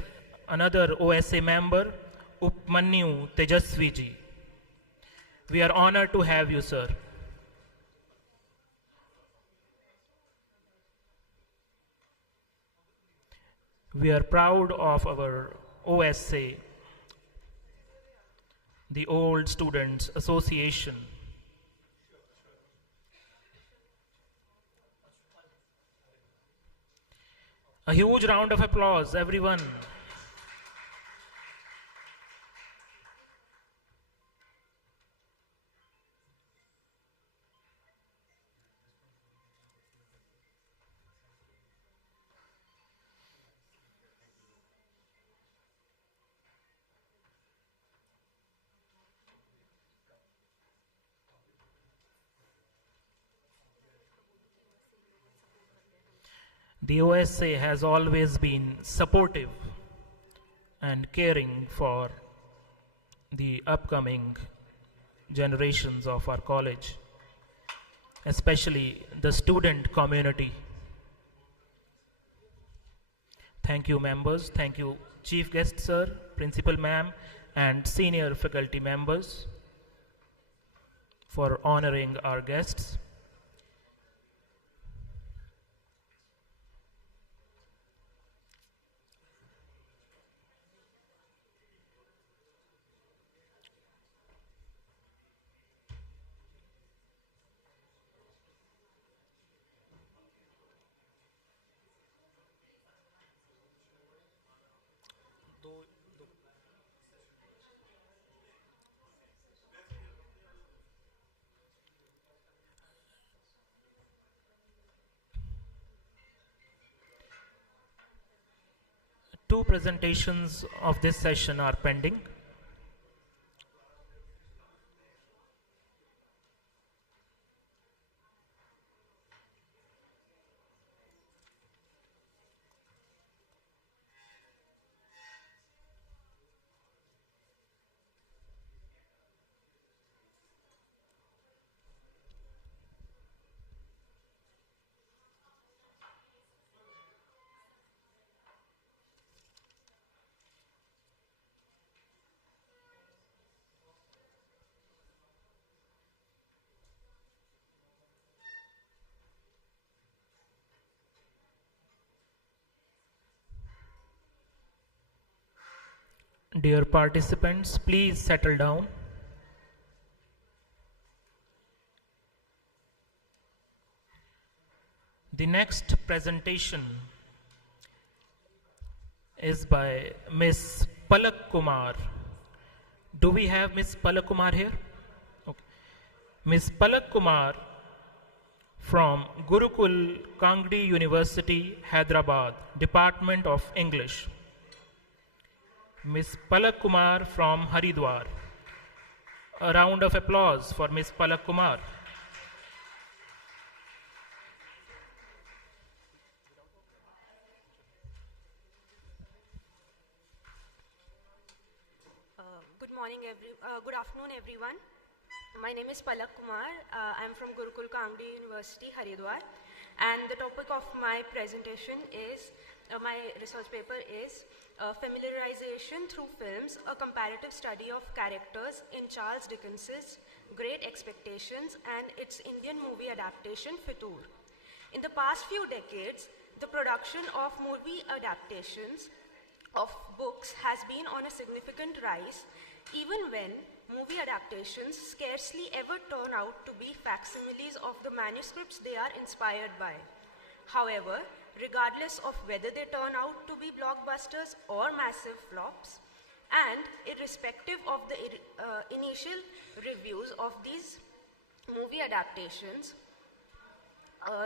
another OSA member, Upmanyu Tejasvi ji. We are honored to have you, sir. We are proud of our OSA, the Old Students Association. A huge round of applause, everyone. The OSA has always been supportive and caring for the upcoming generations of our college, especially the student community. Thank you, members. Thank you, Chief Guest Sir, Principal Ma'am, and senior faculty members for honoring our guests. Two presentations of this session are pending. Dear participants, please settle down. The next presentation is by Miss Palak Kumar. Do we have Miss Palak Kumar here? Okay. Miss Palak Kumar from Gurukul Kangdi University, Hyderabad, Department of English. Miss Palak Kumar from Haridwar. A round of applause for Miss Palak Kumar. Good afternoon, everyone. My name is Palak Kumar. I am from Gurukul Kangdi University, Haridwar, and the topic of my presentation is, my research paper is Familiarization Through Films, a comparative study of characters in Charles Dickens's Great Expectations and its Indian movie adaptation, Fitur. In the past few decades, the production of movie adaptations of books has been on a significant rise, even when movie adaptations scarcely ever turn out to be facsimiles of the manuscripts they are inspired by. However, regardless of whether they turn out to be blockbusters or massive flops, and irrespective of the initial reviews of these movie adaptations,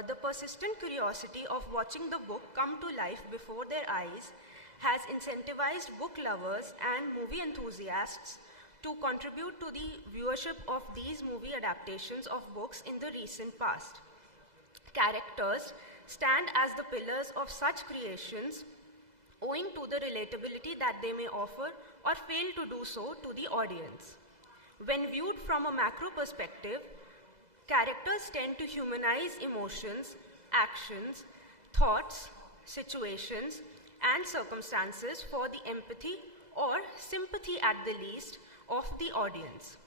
the persistent curiosity of watching the book come to life before their eyes has incentivized book lovers and movie enthusiasts to contribute to the viewership of these movie adaptations of books in the recent past. Characters stand as the pillars of such creations owing to the relatability that they may offer or fail to do so to the audience. When viewed from a macro perspective, characters tend to humanize emotions, actions, thoughts, situations, and circumstances for the empathy or sympathy at the least of the audience.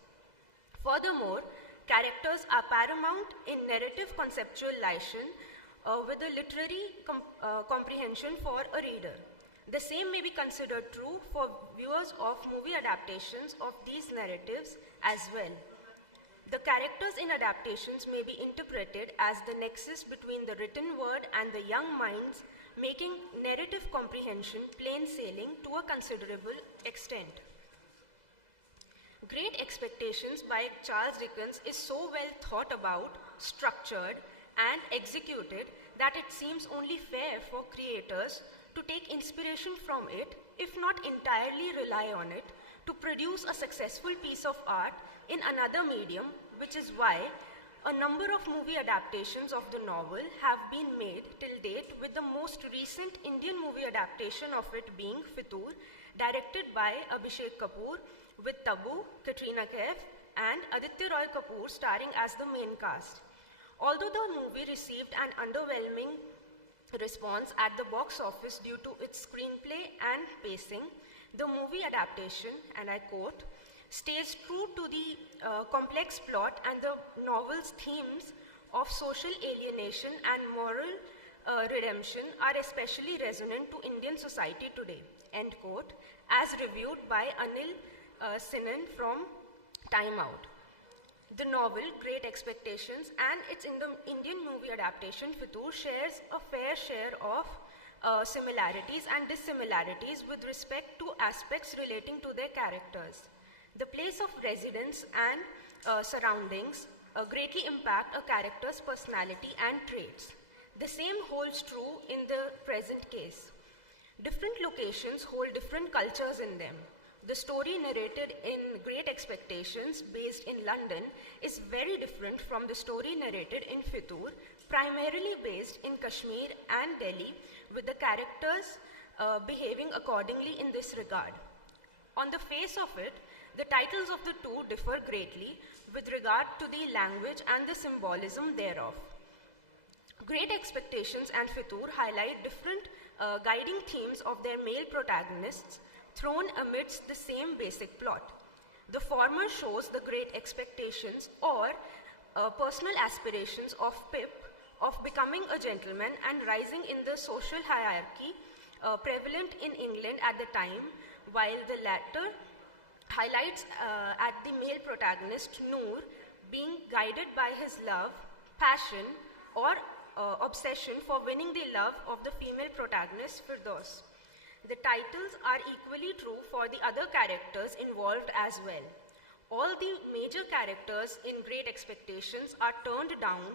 Furthermore, characters are paramount in narrative conceptualization with a literary comprehension for a reader. The same may be considered true for viewers of movie adaptations of these narratives as well. The characters in adaptations may be interpreted as the nexus between the written word and the young minds, making narrative comprehension plain sailing to a considerable extent. Great Expectations by Charles Dickens is so well thought about, structured, and executed that it seems only fair for creators to take inspiration from it, if not entirely rely on it, to produce a successful piece of art in another medium, which is why a number of movie adaptations of the novel have been made till date, with the most recent Indian movie adaptation of it being Fitur, directed by Abhishek Kapoor, with Tabu, Katrina Kaif, and Aditya Roy Kapoor starring as the main cast. Although the movie received an underwhelming response at the box office due to its screenplay and pacing, the movie adaptation, and I quote, stays true to the complex plot and the novel's themes of social alienation and moral redemption are especially resonant to Indian society today, end quote, as reviewed by Anil Sinan from Time Out. The novel, Great Expectations, and its Indian movie adaptation, Fitur, shares a fair share of similarities and dissimilarities with respect to aspects relating to their characters. The place of residence and surroundings greatly impact a character's personality and traits. The same holds true in the present case. Different locations hold different cultures in them. The story narrated in Great Expectations, based in London, is very different from the story narrated in Fitur, primarily based in Kashmir and Delhi, with the characters behaving accordingly in this regard. On the face of it, the titles of the two differ greatly with regard to the language and the symbolism thereof. Great Expectations and Fitur highlight different guiding themes of their male protagonists thrown amidst the same basic plot. The former shows the great expectations or personal aspirations of Pip of becoming a gentleman and rising in the social hierarchy prevalent in England at the time, while the latter highlights at the male protagonist Noor being guided by his love, passion, or obsession for winning the love of the female protagonist Firdaus. The titles are equally true for the other characters involved as well. All the major characters in Great Expectations are turned down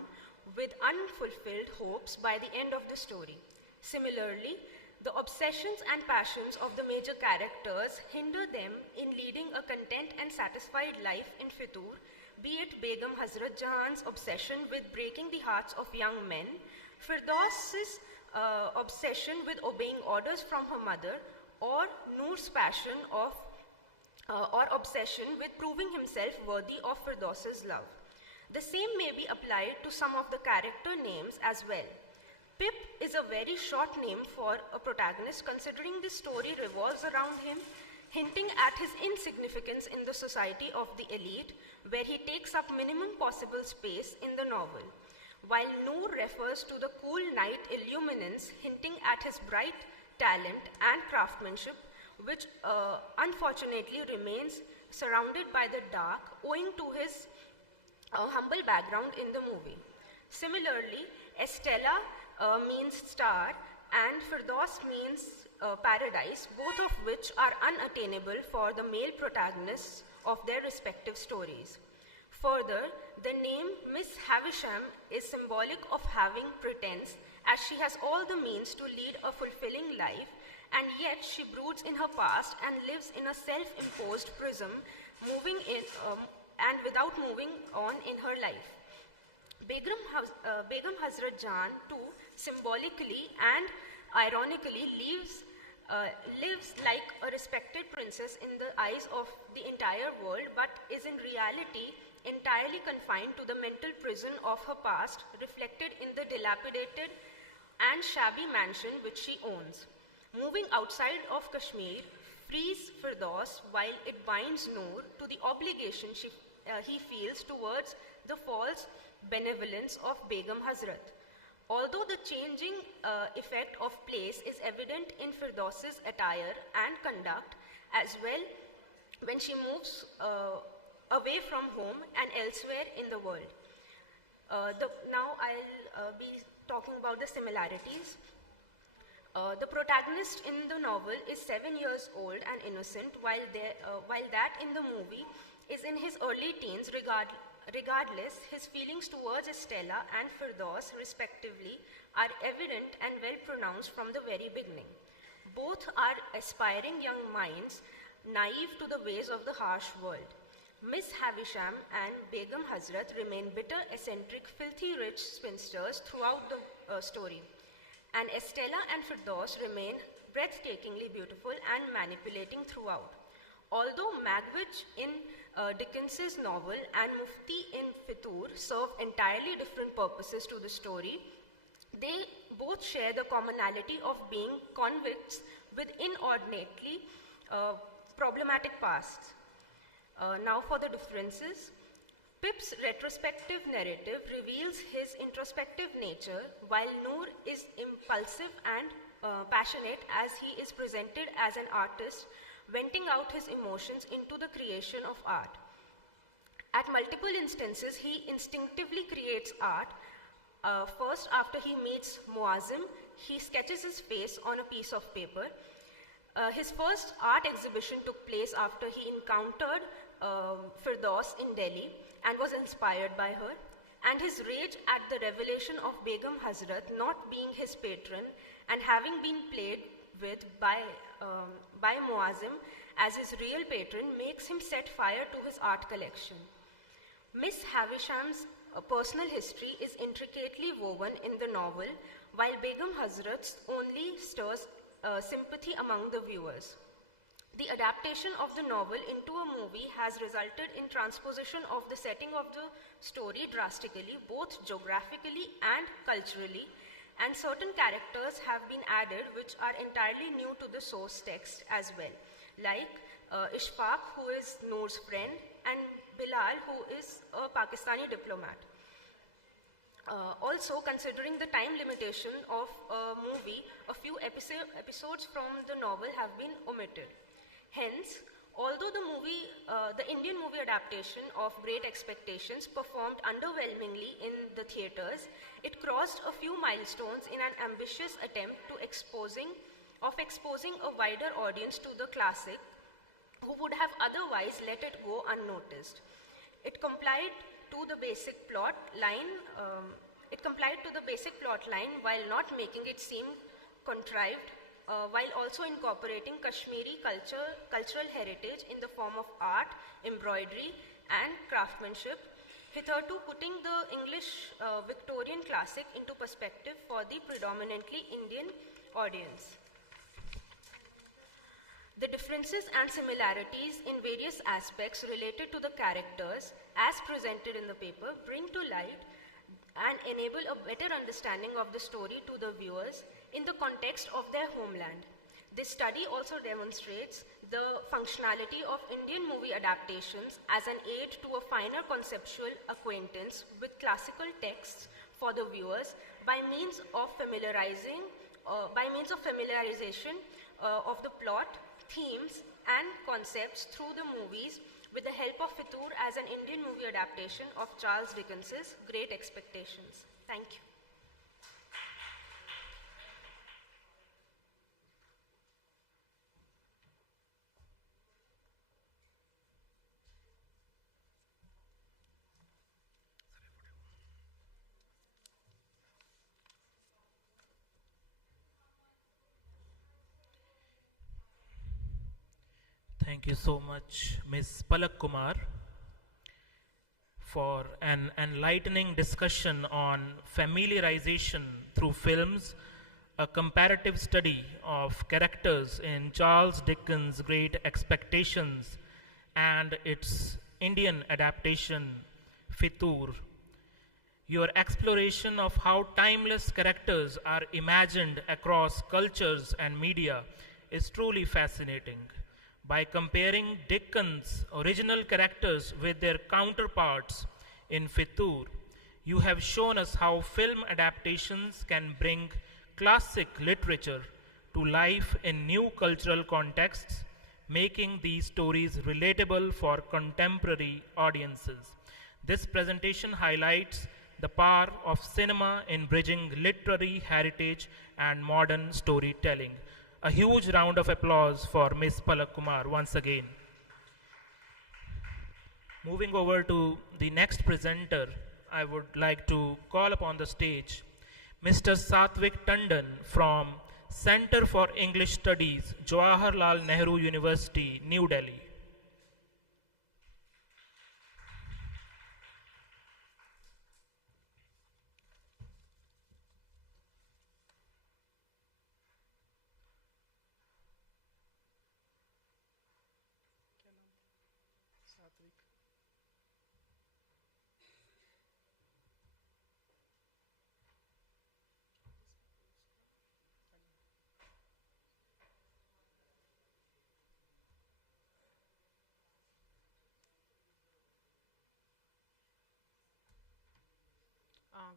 with unfulfilled hopes by the end of the story. Similarly, the obsessions and passions of the major characters hinder them in leading a content and satisfied life in Fitur, be it Begum Hazrat Jahan's obsession with breaking the hearts of young men, Firdaus's obsession with obeying orders from her mother, or Noor's passion of or obsession with proving himself worthy of Firdaus's love. The same may be applied to some of the character names as well. Pip is a very short name for a protagonist, considering the story revolves around him, hinting at his insignificance in the society of the elite, where he takes up minimum possible space in the novel, while Noor refers to the cool knight illuminance, hinting at his bright talent and craftsmanship, which unfortunately remains surrounded by the dark owing to his humble background in the movie. Similarly, Estella means star and Firdaus means paradise, both of which are unattainable for the male protagonists of their respective stories. Further, the name Miss Havisham is symbolic of having pretense, as she has all the means to lead a fulfilling life, and yet she broods in her past and lives in a self-imposed prism, moving in and without moving on in her life. Begum Hazrat Jahan too symbolically and ironically lives like a respected princess in the eyes of the entire world, but is in reality entirely confined to the mental prison of her past, reflected in the dilapidated and shabby mansion which she owns. Moving outside of Kashmir frees Firdaus, while it binds Noor to the obligation he feels towards the false benevolence of Begum Hazrat. Although the changing effect of place is evident in Firdaus's attire and conduct as well when she moves away from home and elsewhere in the world. Now I'll be talking about the similarities. The protagonist in the novel is 7 years old and innocent, while that in the movie is in his early teens. Regardless, his feelings towards Estella and Firdaus, respectively, are evident and well pronounced from the very beginning. Both are aspiring young minds, naive to the ways of the harsh world. Miss Havisham and Begum Hazrat remain bitter, eccentric, filthy rich spinsters throughout the story. And Estella and Firdaus remain breathtakingly beautiful and manipulating throughout. Although Magwitch in Dickens's novel and Mufti in Fitur serve entirely different purposes to the story, they both share the commonality of being convicts with inordinately problematic pasts. Now for the differences. Pip's retrospective narrative reveals his introspective nature, while Noor is impulsive and passionate as he is presented as an artist, venting out his emotions into the creation of art. At multiple instances, he instinctively creates art. First, after he meets Muazzim, he sketches his face on a piece of paper. His first art exhibition took place after he encountered Firdaus in Delhi and was inspired by her. And his rage at the revelation of Begum Hazrat not being his patron and having been played with by Muazzim as his real patron makes him set fire to his art collection. Miss Havisham's personal history is intricately woven in the novel, while Begum Hazrat's only stirs sympathy among the viewers. The adaptation of the novel into a movie has resulted in transposition of the setting of the story drastically, both geographically and culturally, and certain characters have been added which are entirely new to the source text as well, like Ishfaq, who is Noor's friend, and Bilal, who is a Pakistani diplomat. Also, considering the time limitation of a movie, a few episodes from the novel have been omitted. Hence, although the Indian movie adaptation of Great Expectations performed underwhelmingly in the theatres, it crossed a few milestones in an ambitious attempt to exposing a wider audience to the classic, who would have otherwise let it go unnoticed. It complied to the basic plot line. While not making it seem contrived, while also incorporating Kashmiri cultural heritage in the form of art, embroidery, and craftsmanship, hitherto putting the English Victorian classic into perspective for the predominantly Indian audience. The differences and similarities in various aspects related to the characters as presented in the paper bring to light and enable a better understanding of the story to the viewers in the context of their homeland. This study also demonstrates the functionality of Indian movie adaptations as an aid to a finer conceptual acquaintance with classical texts for the viewers by means of familiarization of the plot, themes, and concepts through the movies, with the help of Fitur as an Indian movie adaptation of Charles Dickens's Great Expectations. Thank you. Thank you so much, Ms. Palak Kumar, for an enlightening discussion on familiarization through films, a comparative study of characters in Charles Dickens' Great Expectations and its Indian adaptation, Fitur. Your exploration of how timeless characters are imagined across cultures and media is truly fascinating. By comparing Dickens' original characters with their counterparts in Fitur, you have shown us how film adaptations can bring classic literature to life in new cultural contexts, making these stories relatable for contemporary audiences. This presentation highlights the power of cinema in bridging literary heritage and modern storytelling. A huge round of applause for Ms. Palak Kumar once again. Moving over to the next presenter, I would like to call upon the stage Mr. Satvik Tandon from Center for English Studies, Jawaharlal Nehru University, New Delhi.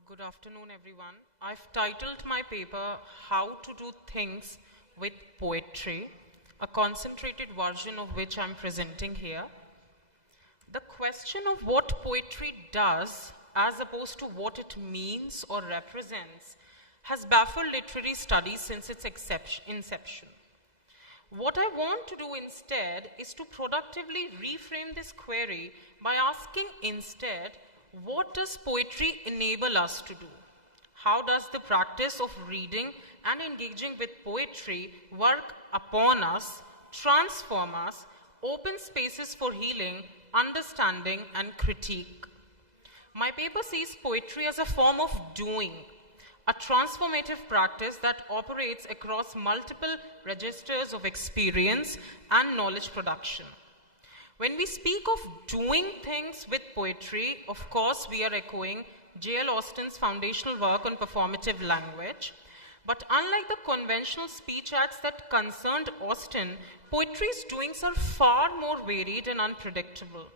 Good afternoon, everyone. I've titled my paper, How to Do Things with Poetry, a concentrated version of which I'm presenting here. The question of what poetry does, as opposed to what it means or represents, has baffled literary studies since its inception. What I want to do instead is to productively reframe this query by asking instead, what does poetry enable us to do? How does the practice of reading and engaging with poetry work upon us, transform us, open spaces for healing, understanding, and critique? My paper sees poetry as a form of doing, a transformative practice that operates across multiple registers of experience and knowledge production. When we speak of doing things with poetry, of course we are echoing J.L. Austin's foundational work on performative language. But unlike the conventional speech acts that concerned Austin, poetry's doings are far more varied and unpredictable.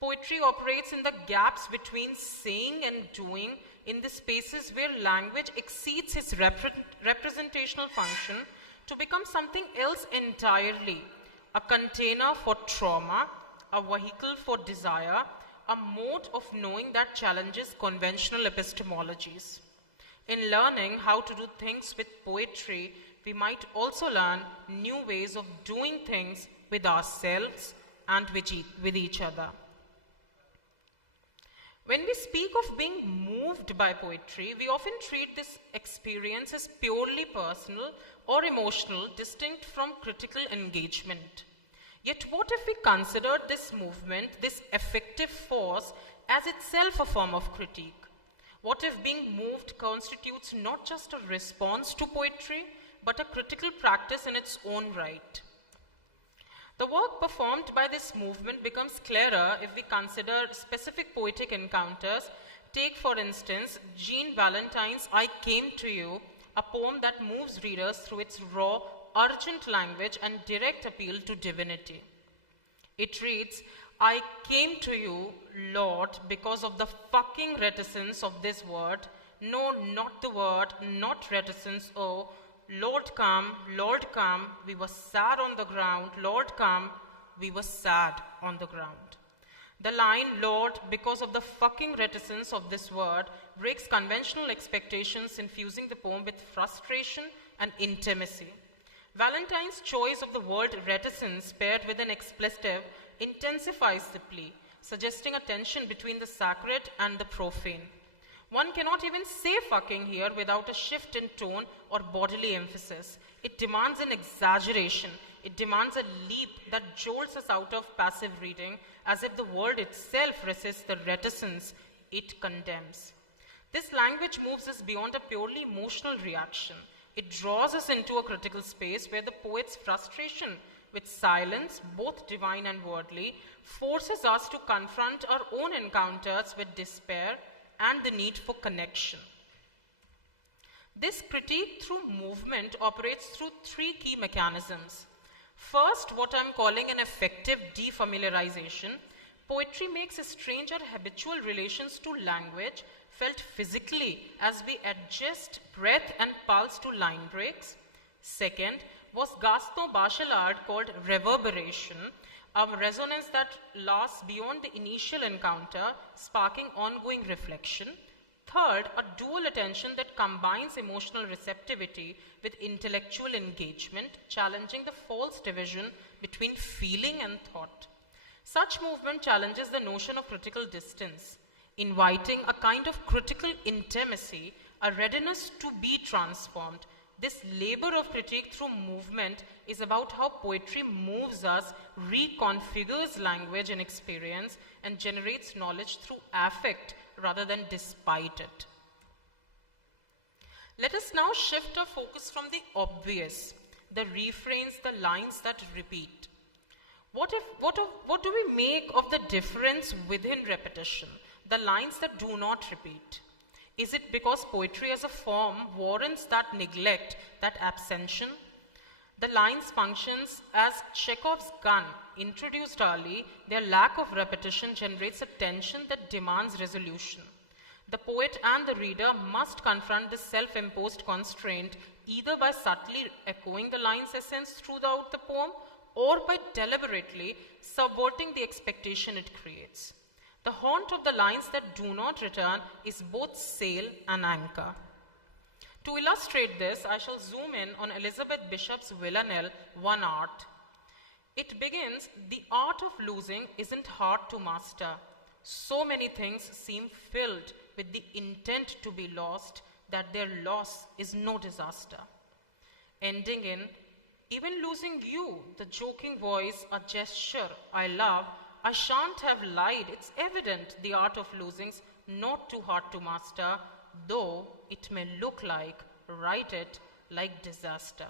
Poetry operates in the gaps between saying and doing, in the spaces where language exceeds its representational function to become something else entirely, a container for trauma, a vehicle for desire, a mode of knowing that challenges conventional epistemologies. In learning how to do things with poetry, we might also learn new ways of doing things with ourselves and with each other. When we speak of being moved by poetry, we often treat this experience as purely personal or emotional, distinct from critical engagement. Yet what if we considered this movement, this affective force, as itself a form of critique? What if being moved constitutes not just a response to poetry, but a critical practice in its own right? The work performed by this movement becomes clearer if we consider specific poetic encounters. Take, for instance, Jean Valentine's I Came to You, a poem that moves readers through its raw, urgent language and direct appeal to divinity. It reads, I came to you, Lord, because of the fucking reticence of this word. No, not the word, not reticence, oh, Lord come, we were sad on the ground, Lord come, we were sad on the ground. The line, Lord, because of the fucking reticence of this word, breaks conventional expectations, infusing the poem with frustration and intimacy. Valentine's choice of the word reticence paired with an expletive intensifies the plea, suggesting a tension between the sacred and the profane. One cannot even say fucking here without a shift in tone or bodily emphasis. It demands an exaggeration. It demands a leap that jolts us out of passive reading, as if the word itself resists the reticence it condemns. This language moves us beyond a purely emotional reaction. It draws us into a critical space where the poet's frustration with silence, both divine and worldly, forces us to confront our own encounters with despair and the need for connection. This critique through movement operates through three key mechanisms. First, what I'm calling an effective defamiliarization. Poetry makes a strange or habitual relations to language felt physically as we adjust breath and pulse to line breaks. Second, was Gaston Bachelard called reverberation, a resonance that lasts beyond the initial encounter, sparking ongoing reflection. Third, a dual attention that combines emotional receptivity with intellectual engagement, challenging the false division between feeling and thought. Such movement challenges the notion of critical distance, inviting a kind of critical intimacy, a readiness to be transformed. This labor of critique through movement is about how poetry moves us, reconfigures language and experience, and generates knowledge through affect rather than despite it. Let us now shift our focus from the obvious, the refrains, the lines that repeat. What do we make of the difference within repetition, the lines that do not repeat? Is it because poetry as a form warrants that neglect, that abstention? The lines functions as Chekhov's gun. Introduced early, their lack of repetition generates a tension that demands resolution. The poet and the reader must confront this self-imposed constraint either by subtly echoing the line's essence throughout the poem or by deliberately subverting the expectation it creates. The haunt of the lines that do not return is both sail and anchor. To illustrate this, I shall zoom in on Elizabeth Bishop's villanelle, One Art. It begins, "The art of losing isn't hard to master. So many things seem filled with the intent to be lost that their loss is no disaster." Ending in, "Even losing you, the joking voice, a gesture I love, I shan't have lied. It's evident the art of losing's not too hard to master, though it may look like, write it, like disaster."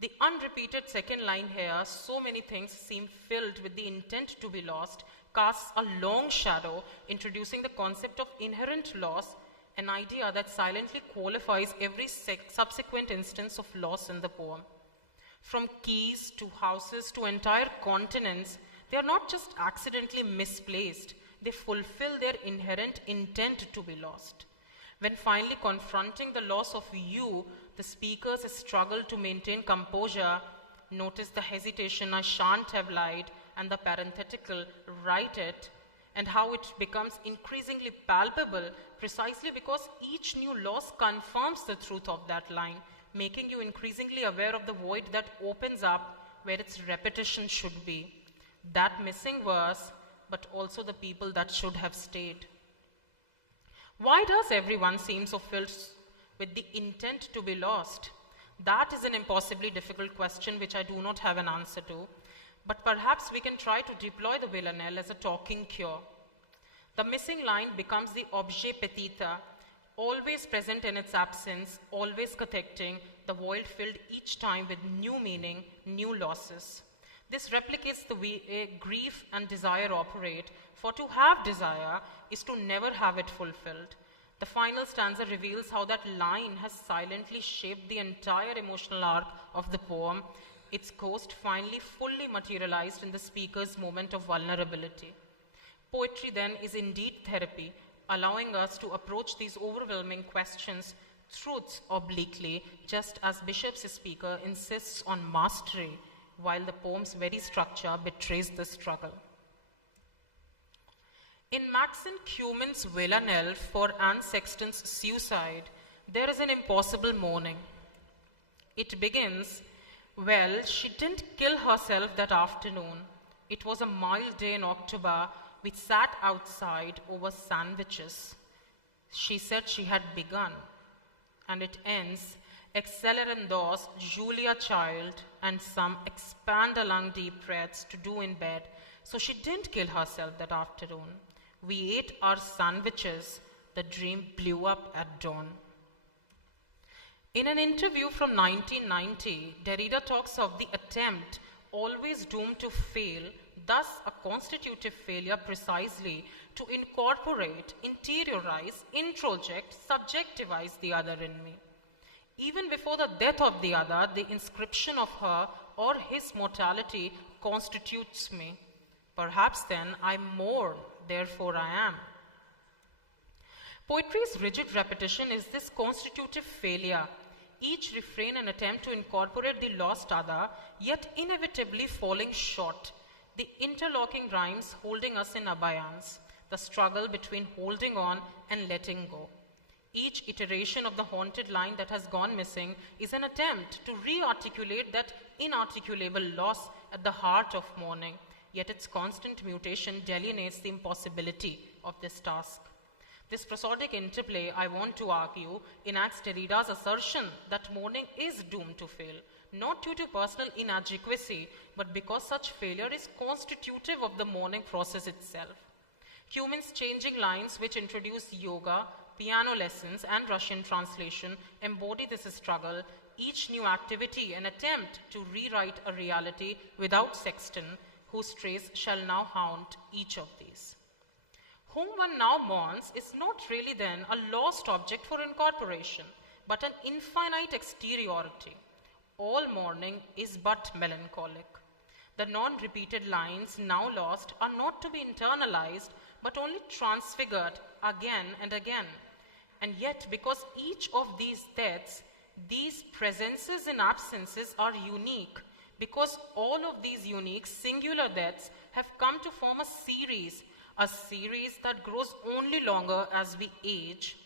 The unrepeated second line here, "So many things seem filled with the intent to be lost," casts a long shadow, introducing the concept of inherent loss, an idea that silently qualifies every subsequent instance of loss in the poem. From keys to houses to entire continents, they are not just accidentally misplaced, they fulfill their inherent intent to be lost. When finally confronting the loss of you, the speakers struggle to maintain composure. Notice the hesitation, "I shan't have lied," and the parenthetical, "write it," and how it becomes increasingly palpable precisely because each new loss confirms the truth of that line, making you increasingly aware of the void that opens up where its repetition should be. That missing verse, but also the people that should have stayed. Why does everyone seem so filled with the intent to be lost? That is an impossibly difficult question which I do not have an answer to, but perhaps we can try to deploy the villanelle as a talking cure. The missing line becomes the objet petita, always present in its absence, always cathecting, the void filled each time with new meaning, new losses. This replicates the way grief and desire operate, for to have desire is to never have it fulfilled. The final stanza reveals how that line has silently shaped the entire emotional arc of the poem, its ghost finally fully materialized in the speaker's moment of vulnerability. Poetry then is indeed therapy, allowing us to approach these overwhelming questions, truths obliquely, just as Bishop's speaker insists on mastery, while the poem's very structure betrays the struggle. In Maxine Cuman's villanelle for Anne Sexton's suicide, there is an impossible mourning. It begins, "Well, she didn't kill herself that afternoon. It was a mild day in October. We sat outside over sandwiches. She said she had begun." And it ends, "Accelerant dos, Julia child, and some expand along deep breaths to do in bed. So she didn't kill herself that afternoon. We ate our sandwiches. The dream blew up at dawn." In an interview from 1990, Derrida talks of the attempt, always doomed to fail, thus a constitutive failure precisely, to incorporate, interiorize, introject, subjectivize the other in me. Even before the death of the other, the inscription of her or his mortality constitutes me. Perhaps then I mourn, therefore I am. Poetry's rigid repetition is this constitutive failure, each refrain an attempt to incorporate the lost other, yet inevitably falling short, the interlocking rhymes holding us in abeyance, the struggle between holding on and letting go. Each iteration of the haunted line that has gone missing is an attempt to re-articulate that inarticulable loss at the heart of mourning, yet its constant mutation delineates the impossibility of this task. This prosodic interplay, I want to argue, enacts Derrida's assertion that mourning is doomed to fail, not due to personal inadequacy, but because such failure is constitutive of the mourning process itself. Cuman's changing lines, which introduce yoga, piano lessons, and Russian translation, embody this struggle, each new activity an attempt to rewrite a reality without Sexton, whose trace shall now haunt each of these. Whom one now mourns is not really then a lost object for incorporation, but an infinite exteriority. All mourning is but melancholic. The non-repeated lines now lost are not to be internalized, but only transfigured again and again. And yet, because each of these deaths, these presences and absences are unique, because all of these unique singular deaths have come to form a series that grows only longer as we age,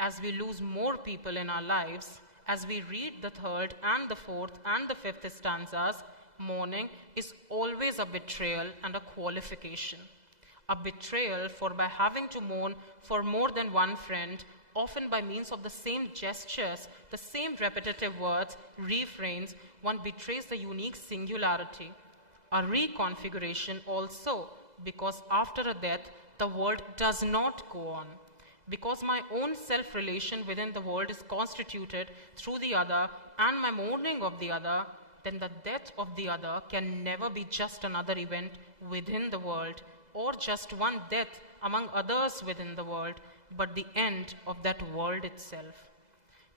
as we lose more people in our lives, as we read the third and the fourth and the fifth stanzas. Mourning is always a betrayal and a qualification. A betrayal for by having to mourn for more than one friend, often by means of the same gestures, the same repetitive words, refrains, one betrays the unique singularity. A reconfiguration also, because after a death, the world does not go on. Because my own self-relation within the world is constituted through the other and my mourning of the other, then the death of the other can never be just another event within the world or just one death among others within the world, but the end of that world itself.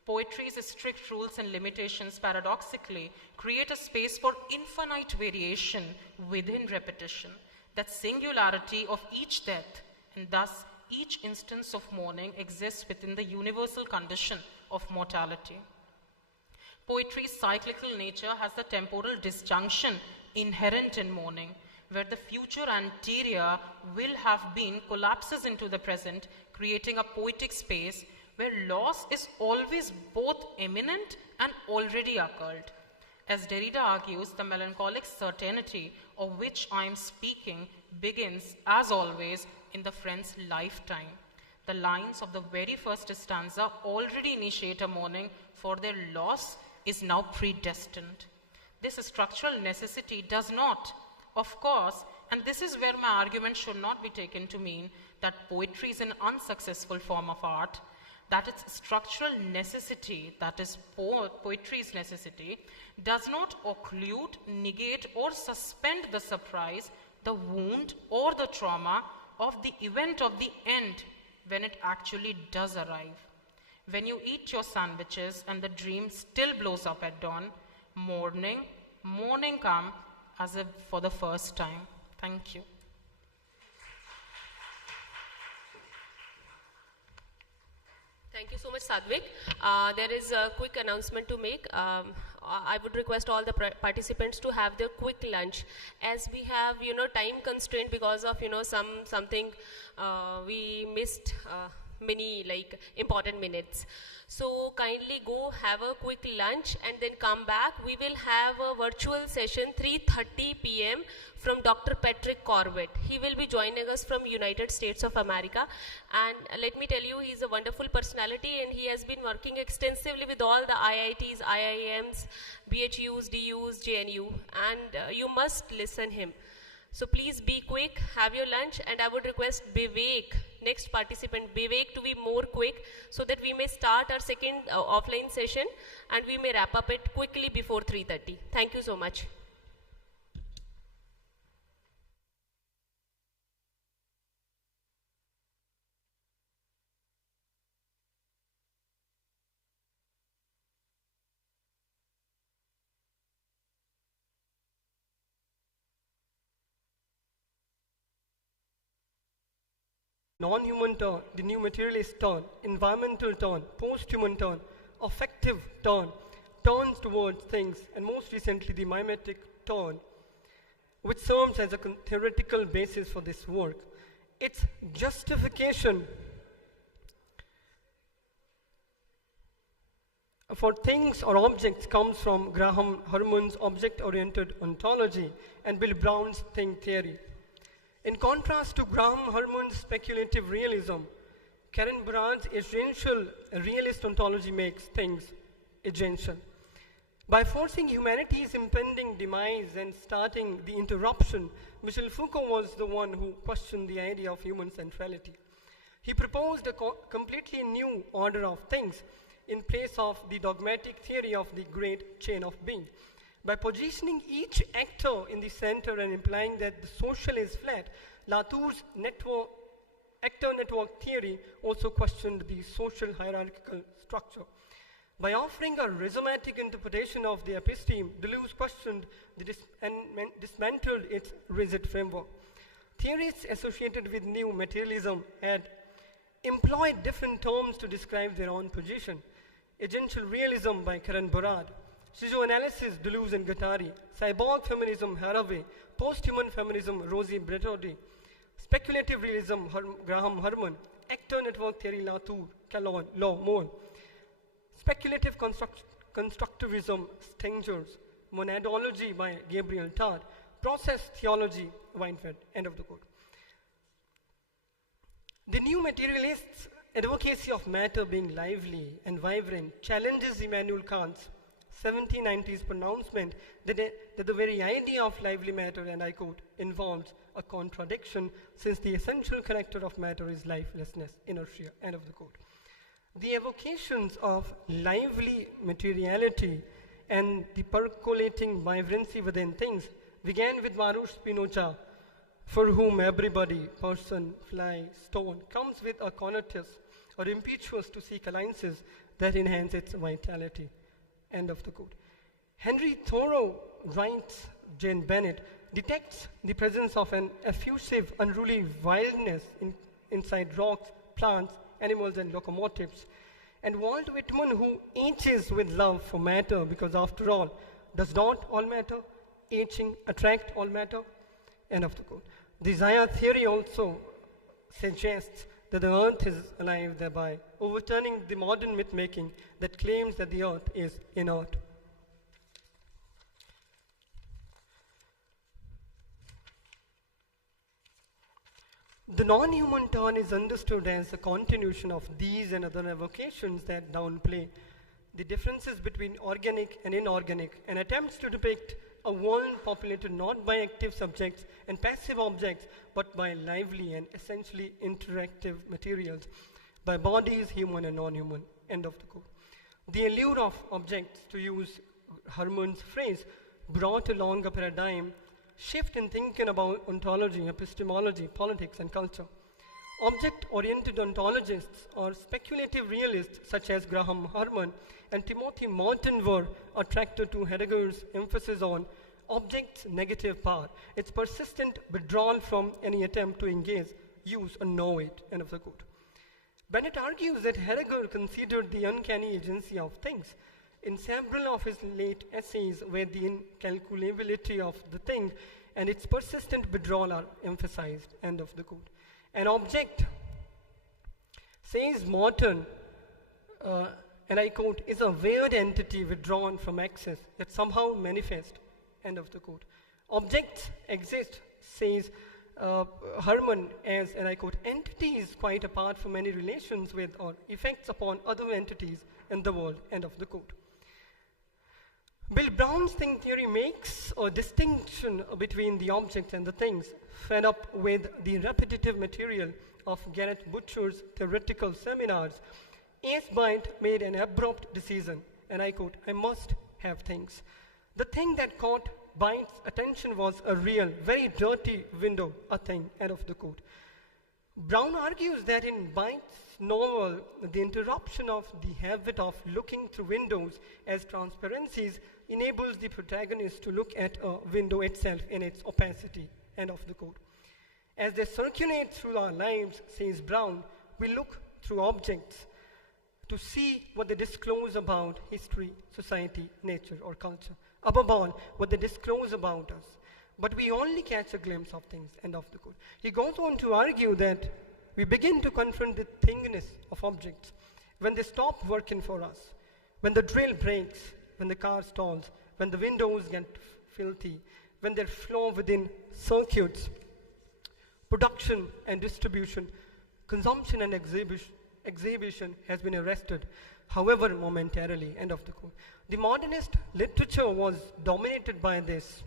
Poetry's strict rules and limitations paradoxically create a space for infinite variation within repetition, that singularity of each death, and thus each instance of mourning exists within the universal condition of mortality. Poetry's cyclical nature has the temporal disjunction inherent in mourning, where the future anterior will have been collapses into the present, creating a poetic space where loss is always both imminent and already occurred. As Derrida argues, the melancholic certainty of which I am speaking begins, as always, in the friend's lifetime. The lines of the very first stanza already initiate a mourning, for their loss is now predestined. This structural necessity does not, of course, and this is where my argument should not be taken to mean that poetry is an unsuccessful form of art, that its structural necessity, that is poetry's necessity, does not occlude, negate, or suspend the surprise, the wound, or the trauma of the event of the end when it actually does arrive. When you eat your sandwiches and the dream still blows up at dawn, morning come as if for the first time. Thank you. Thank you so much, Sadhvik. There is a quick announcement to make. I would request all the participants to have their quick lunch, as we have, time constraint because of, something we missed many important minutes. So kindly go have a quick lunch and then come back. We will have a virtual session 3:30 p.m. from Dr. Patrick Corbett. He will be joining us from United States of America, and let me tell you, he's a wonderful personality and he has been working extensively with all the IITs, IIMs, BHUs, DUs, JNU, and you must listen him. So please be quick, have your lunch, and I would request Vivek, next participant, Vivek, to be more quick so that we may start our second offline session and we may wrap up it quickly before 3:30. Thank you so much. Non-human turn, the new materialist turn, environmental turn, post-human turn, affective turn, turns towards things, and most recently the mimetic turn, which serves as a theoretical basis for this work. Its justification for things or objects comes from Graham Herman's object-oriented ontology and Bill Brown's thing theory. In contrast to Graham Herman's speculative realism, Karen Barrad's essential realist ontology makes things essential. By forcing humanity's impending demise and starting the interruption, Michel Foucault was the one who questioned the idea of human centrality. He proposed a completely new order of things in place of the dogmatic theory of the great chain of being. By positioning each actor in the center and implying that the social is flat, Latour's actor network theory also questioned the social hierarchical structure. By offering a rhizomatic interpretation of the episteme, Deleuze questioned and dismantled its rigid framework. Theorists associated with new materialism had employed different terms to describe their own position. Agential realism by Karen Barad, schizoanalysis Deleuze and Guattari, cyborg feminism Haraway, post-human feminism Rosie Bretotti, speculative realism Graham Herman, actor network theory Latour, Calon, Law, Moore, speculative constructivism Stengers, monadology by Gabriel Tard, process theology Weinfeld, end of the quote. The new materialists' advocacy of matter being lively and vibrant challenges Immanuel Kant's 1790s pronouncement that the very idea of lively matter, and I quote, involves a contradiction since the essential character of matter is lifelessness, inertia, end of the quote. The evocations of lively materiality and the percolating vibrancy within things began with Baruch Spinoza, for whom everybody, person, fly, stone, comes with a conatus or impetuous to seek alliances that enhance its vitality. End of the quote. Henry Thoreau writes, Jane Bennett detects the presence of an effusive, unruly wildness inside rocks, plants, animals, and locomotives. And Walt Whitman, who aches with love for matter, because after all, does not all matter, aging, attract all matter? End of the quote. The Zaya theory also suggests that the earth is alive, thereby overturning the modern myth-making that claims that the earth is inert. The non-human turn is understood as a continuation of these and other evocations that downplay the differences between organic and inorganic and attempts to depict a world populated not by active subjects and passive objects, but by lively and essentially interactive materials, by bodies, human and non-human, end of the quote. The allure of objects, to use Herman's phrase, brought along a paradigm shift in thinking about ontology, epistemology, politics, and culture. Object-oriented ontologists or speculative realists such as Graham Herman and Timothy Merton were attracted to Heidegger's emphasis on object's negative power, its persistent withdrawal from any attempt to engage, use, or know it, end of the quote. Bennett argues that Heidegger considered the uncanny agency of things. In several of his late essays where the incalculability of the thing and its persistent withdrawal are emphasized, end of the quote. An object, says Morton, and I quote, is a weird entity withdrawn from access that somehow manifest, end of the quote. Objects exist, says Herman, as, and I quote, entities quite apart from any relations with or effects upon other entities in the world, end of the quote. Bill Brown's thing theory makes a distinction between the objects and the things, fed up with the repetitive material of Garrett Butcher's theoretical seminars. Ace Byte made an abrupt decision, and I quote, I must have things. The thing that caught Byte's attention was a real, very dirty window, a thing, end of the quote. Brown argues that in Byte's novel, the interruption of the habit of looking through windows as transparencies enables the protagonist to look at a window itself in its opacity, end of the quote. As they circulate through our lives, says Brown, we look through objects to see what they disclose about history, society, nature, or culture. Above all, what they disclose about us. But we only catch a glimpse of things, end of the quote. He goes on to argue that we begin to confront the thingness of objects when they stop working for us, when the drill breaks, when the car stalls, when the windows get filthy, when they flow within circuits, production and distribution, consumption and exhibition has been arrested, however momentarily, end of the quote. The modernist literature was dominated by this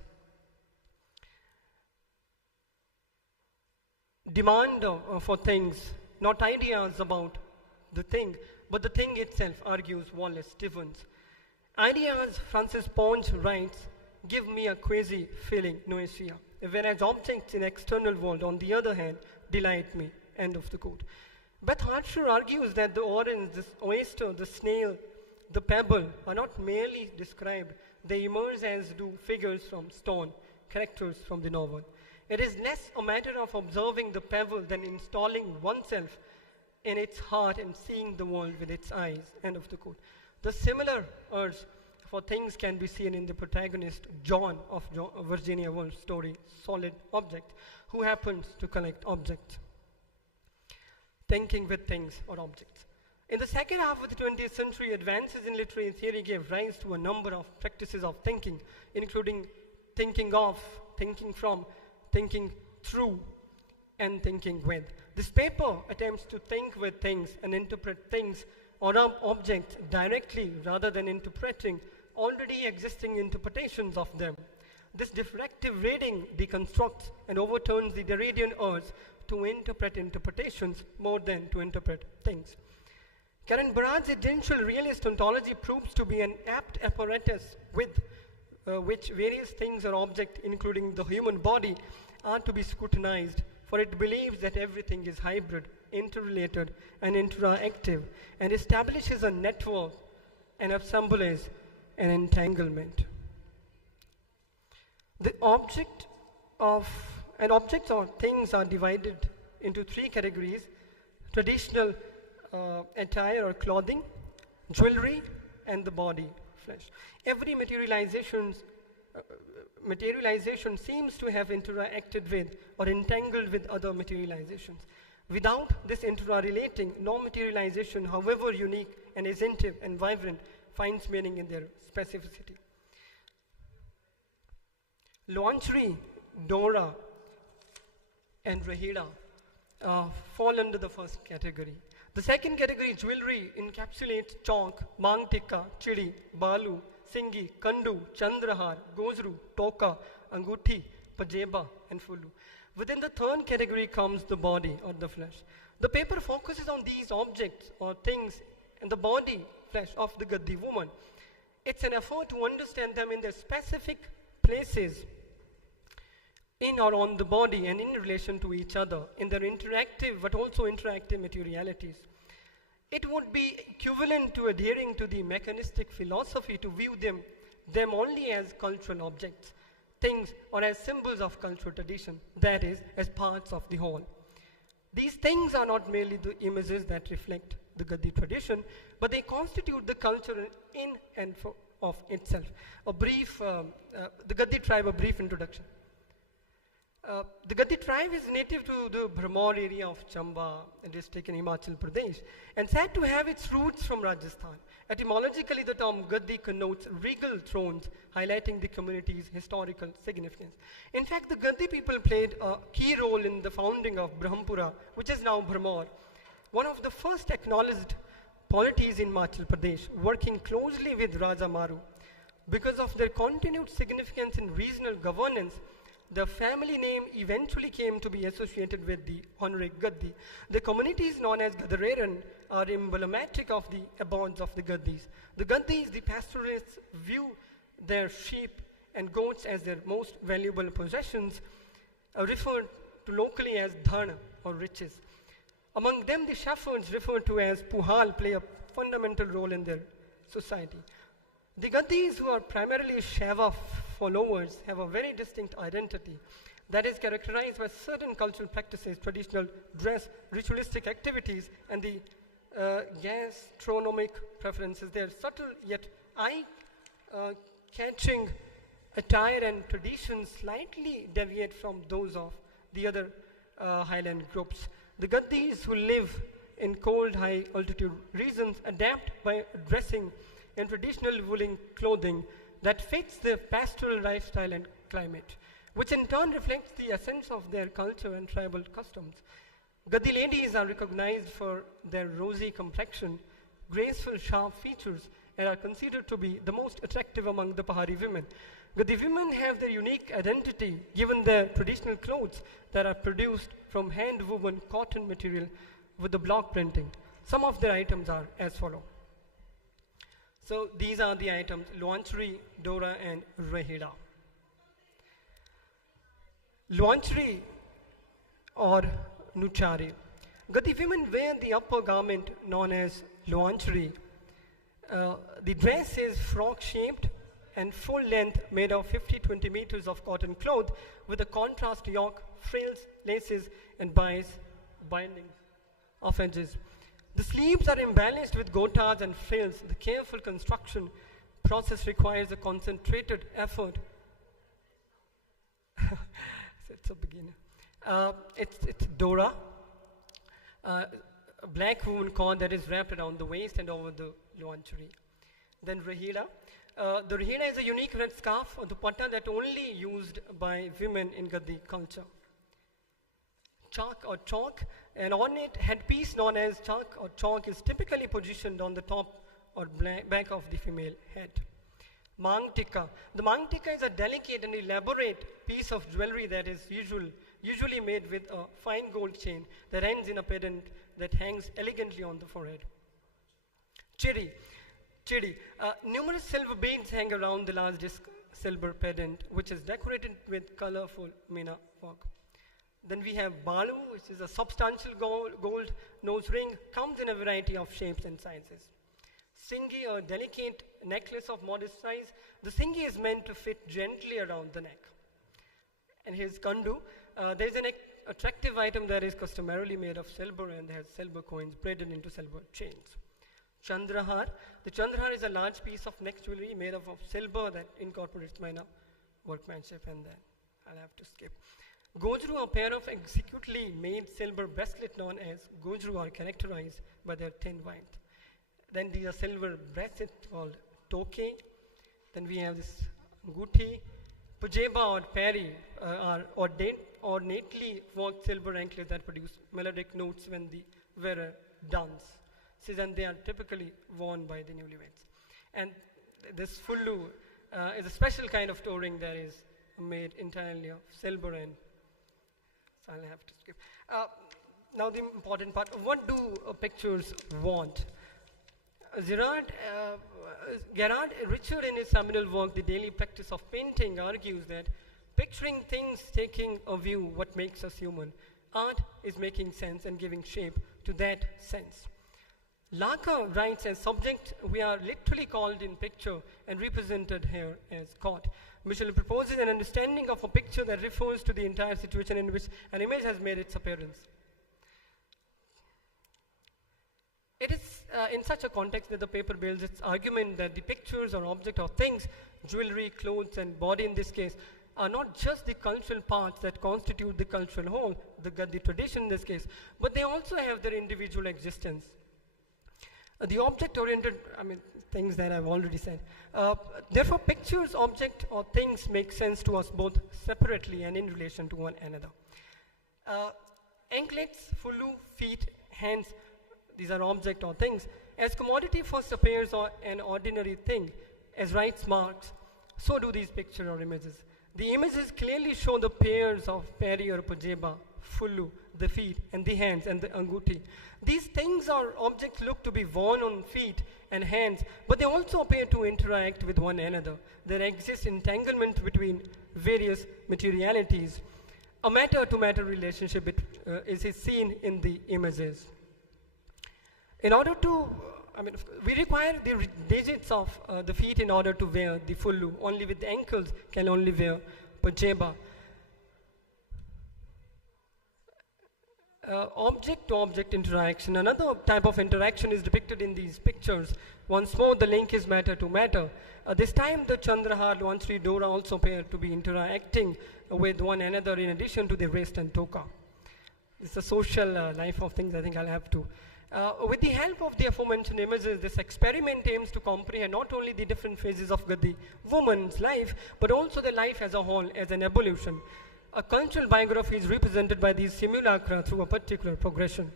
demand for things, not ideas about the thing, but the thing itself, argues Wallace Stevens. Ideas, Francis Ponge writes, give me a quasi feeling, noesia, whereas objects in external world, on the other hand, delight me, end of the quote. Beth Archer argues that the orange, this oyster, the snail, the pebble are not merely described, they emerge as do figures from stone, characters from the novel. It is less a matter of observing the pebble than installing oneself in its heart and seeing the world with its eyes. End of the quote. The similar urge for things can be seen in the protagonist John of Virginia Woolf's story, Solid Object, who happens to collect objects. Thinking with things or objects. In the second half of the 20th century, advances in literary theory gave rise to a number of practices of thinking, including thinking of, thinking from, thinking through, and thinking with. This paper attempts to think with things and interpret things or objects directly rather than interpreting already existing interpretations of them. This diffractive reading deconstructs and overturns the Derridian urge to interpret interpretations more than to interpret things. Karen Barad's essential realist ontology proves to be an apt apparatus with which various things or objects, including the human body, are to be scrutinized, for it believes that everything is hybrid, interrelated, and interactive, and establishes a network, an assemblage, an entanglement. The objects or things are divided into three categories: traditional attire or clothing, jewelry, and the body, flesh. Every materialization seems to have interacted with or entangled with other materializations. Without this interrelating, no materialization, however unique and essential and vibrant, finds meaning in their specificity. Luanchri, Dora, and Rahira fall under the first category. The second category, jewelry, encapsulates chonk, mangtika, chidi, balu, singi, kandu, chandrahar, gozru, toka, anguthi, pajeba, and fulu. Within the third category comes the body or the flesh. The paper focuses on these objects or things and the body, flesh of the Gaddi woman. It's an effort to understand them in their specific places in or on the body and in relation to each other, in their interactive but also interactive materialities. It would be equivalent to adhering to the mechanistic philosophy to view them only as cultural objects, things, or as symbols of cultural tradition, that is, as parts of the whole. These things are not merely the images that reflect the Gaddi tradition, but they constitute the culture in and of itself. The Gaddi tribe, a brief introduction. The Gaddi tribe is native to the Brahmor area of Chamba, a district in Himachal Pradesh, and said to have its roots from Rajasthan. Etymologically, the term Gaddi connotes regal thrones, highlighting the community's historical significance. In fact, the Gaddi people played a key role in the founding of Brahmpura, which is now Brahmor, one of the first acknowledged polities in Himachal Pradesh, working closely with Raja Maru. Because of their continued significance in regional governance, the family name eventually came to be associated with the honorific Gaddi. The communities known as Gadareran are emblematic of the abodes of the Gaddis. The Gaddis, the pastoralists, view their sheep and goats as their most valuable possessions, referred to locally as dhan or riches. Among them, the shepherds, referred to as puhal, play a fundamental role in their society. The Gaddis, who are primarily Shaiva followers, have a very distinct identity that is characterized by certain cultural practices, traditional dress, ritualistic activities, and the gastronomic preferences. Their subtle yet eye-catching attire and traditions slightly deviate from those of the other highland groups. The Gaddis, who live in cold, high-altitude regions, adapt by dressing in traditional woolen clothing that fits their pastoral lifestyle and climate, which in turn reflects the essence of their culture and tribal customs. Gaddi ladies are recognized for their rosy complexion, graceful, sharp features, and are considered to be the most attractive among the Pahari women. Gaddi women have their unique identity given their traditional clothes that are produced from hand-woven cotton material with the block printing. Some of their items are as follow. So these are the items: Luanchri, Dora, and Rahira. Luanchri or Nuchari. Gaddi women wear the upper garment known as Luanchri, The dress is frock-shaped and full length, made of 50-20 meters of cotton cloth with a contrast yoke, frills, laces, and bindings of edges. The sleeves are embellished with gotas and frills. The careful construction process requires a concentrated effort. It's a beginner. It's Dora, a black woven cord that is wrapped around the waist and over the lingerie. Then Rahila. The Rahila is a unique red scarf or dupatta that only used by women in Gaddi culture. Chak or chalk, an ornate headpiece known as chak or chalk, is typically positioned on the top or back of the female head. Mangtika. The mangtika is a delicate and elaborate piece of jewelry that is usually made with a fine gold chain that ends in a pendant that hangs elegantly on the forehead. Chidi. Numerous silver beads hang around the large disc silver pendant, which is decorated with colorful mina work. Then we have balu, which is a substantial gold nose ring, comes in a variety of shapes and sizes. Singi, a delicate necklace of modest size. The singi is meant to fit gently around the neck. And here's kandu. There is an attractive item that is customarily made of silver and has silver coins braided into silver chains. Chandrahar. The chandrahar is a large piece of neck jewelry made up of silver that incorporates mina workmanship, and then I'll have to skip. Gojru, a pair of exquisitely made silver bracelets known as gojru, are characterized by their thin white. Then these are silver bracelets called toke. Then we have this guthi. Pujeba or peri are ornately worked silver anklets that produce melodic notes when the wearer dance. And they are typically worn by the newlyweds. And this fullu is a special kind of touring that is made entirely of silver, and so I'll have to skip. Now the important part, what do pictures want? Gerard Richard, in his seminal work, The Daily Practice of Painting, argues that picturing things taking a view what makes us human. Art is making sense and giving shape to that sense. Laka writes, as subject, we are literally called in picture and represented here as caught. Michel proposes an understanding of a picture that refers to the entire situation in which an image has made its appearance. It is in such a context that the paper builds its argument that the pictures or object or things, jewelry, clothes, and body in this case, are not just the cultural parts that constitute the cultural whole, the Gaddi tradition in this case, but they also have their individual existence. The object-oriented, things that I've already said. Therefore, pictures, object, or things make sense to us both separately and in relation to one another. Anklets, fullu, feet, hands, these are object or things. As commodity first appears an ordinary thing, as Wright marks, so do these pictures or images. The images clearly show the pairs of peri or pajeba, fullu, the feet, and the hands, and the anguti. These things or objects look to be worn on feet and hands, but they also appear to interact with one another. There exists entanglement between various materialities. A matter-to-matter relationship is seen in the images. In order to, we require the digits of the feet in order to wear the fullu. Only with the ankles can only wear pajeba. Object-to-object interaction. Another type of interaction is depicted in these pictures. Once more, the link is matter-to-matter. This time, the Chandrahar, Luansri, Dora also appear to be interacting with one another in addition to the wrist and toka. It's a social life of things, I think I'll have to. With the help of the aforementioned images, this experiment aims to comprehend not only the different phases of Gaddi woman's life, but also the life as a whole, as an evolution. A cultural biography is represented by these simulacra through a particular progression.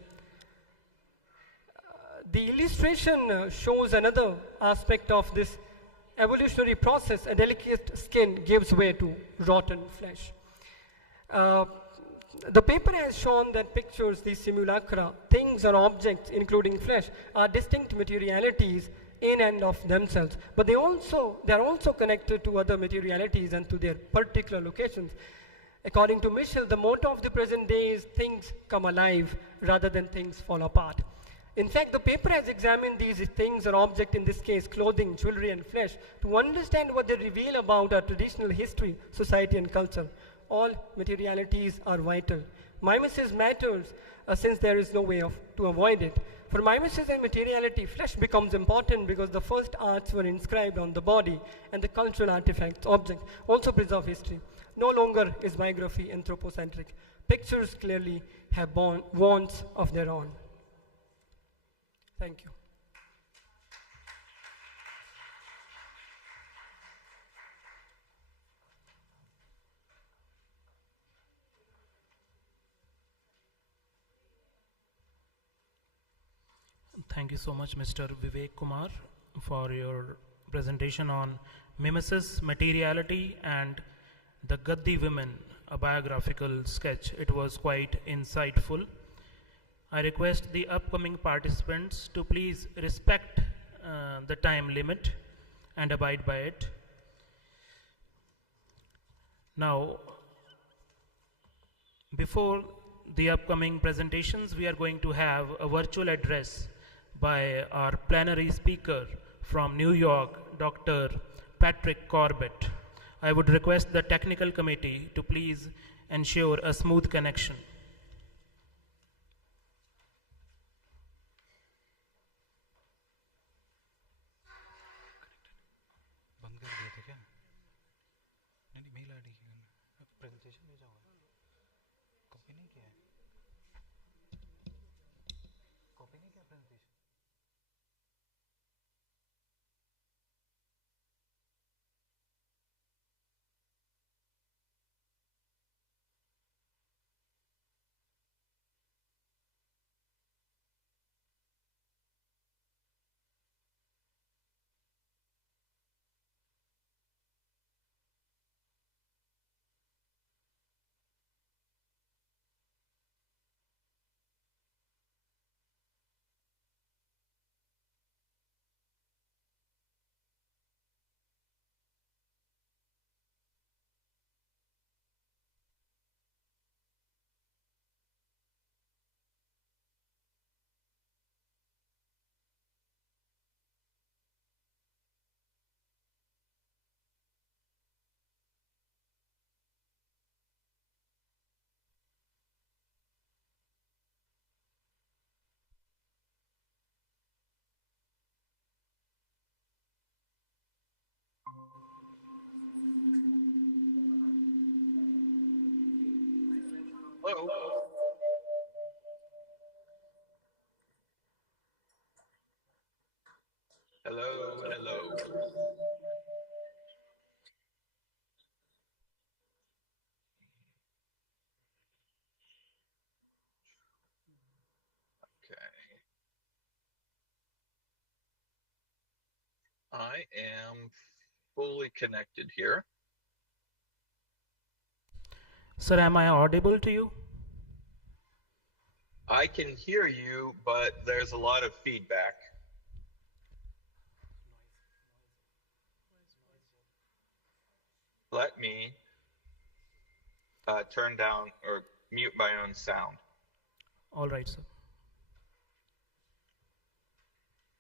The illustration shows another aspect of this evolutionary process. A delicate skin gives way to rotten flesh. The paper has shown that pictures, these simulacra, things or objects, including flesh, are distinct materialities in and of themselves, but they are also connected to other materialities and to their particular locations. According to Michel, the motto of the present day is things come alive rather than things fall apart. In fact, the paper has examined these things or objects, in this case clothing, jewelry and flesh, to understand what they reveal about our traditional history, society and culture. All materialities are vital. Mimesis matters since there is no way to avoid it. For mimesis and materiality, flesh becomes important because the first arts were inscribed on the body, and the cultural artifacts, objects, also preserve history. No longer is biography anthropocentric. Pictures clearly have wants of their own. Thank you. Thank you so much, Mr. Vivek Kumar, for your presentation on mimesis, materiality, and the Gaddi women, a biographical sketch. It was quite insightful. I request the upcoming participants to please respect the time limit and abide by it. Now, before the upcoming presentations, we are going to have a virtual address by our plenary speaker from New York, Dr. Patrick Corbett. I would request the technical committee to please ensure a smooth connection. Hello. Hello, hello. Okay. I am fully connected here. Sir, am I audible to you? I can hear you, but there's a lot of feedback. Let me turn down or mute my own sound. All right, sir.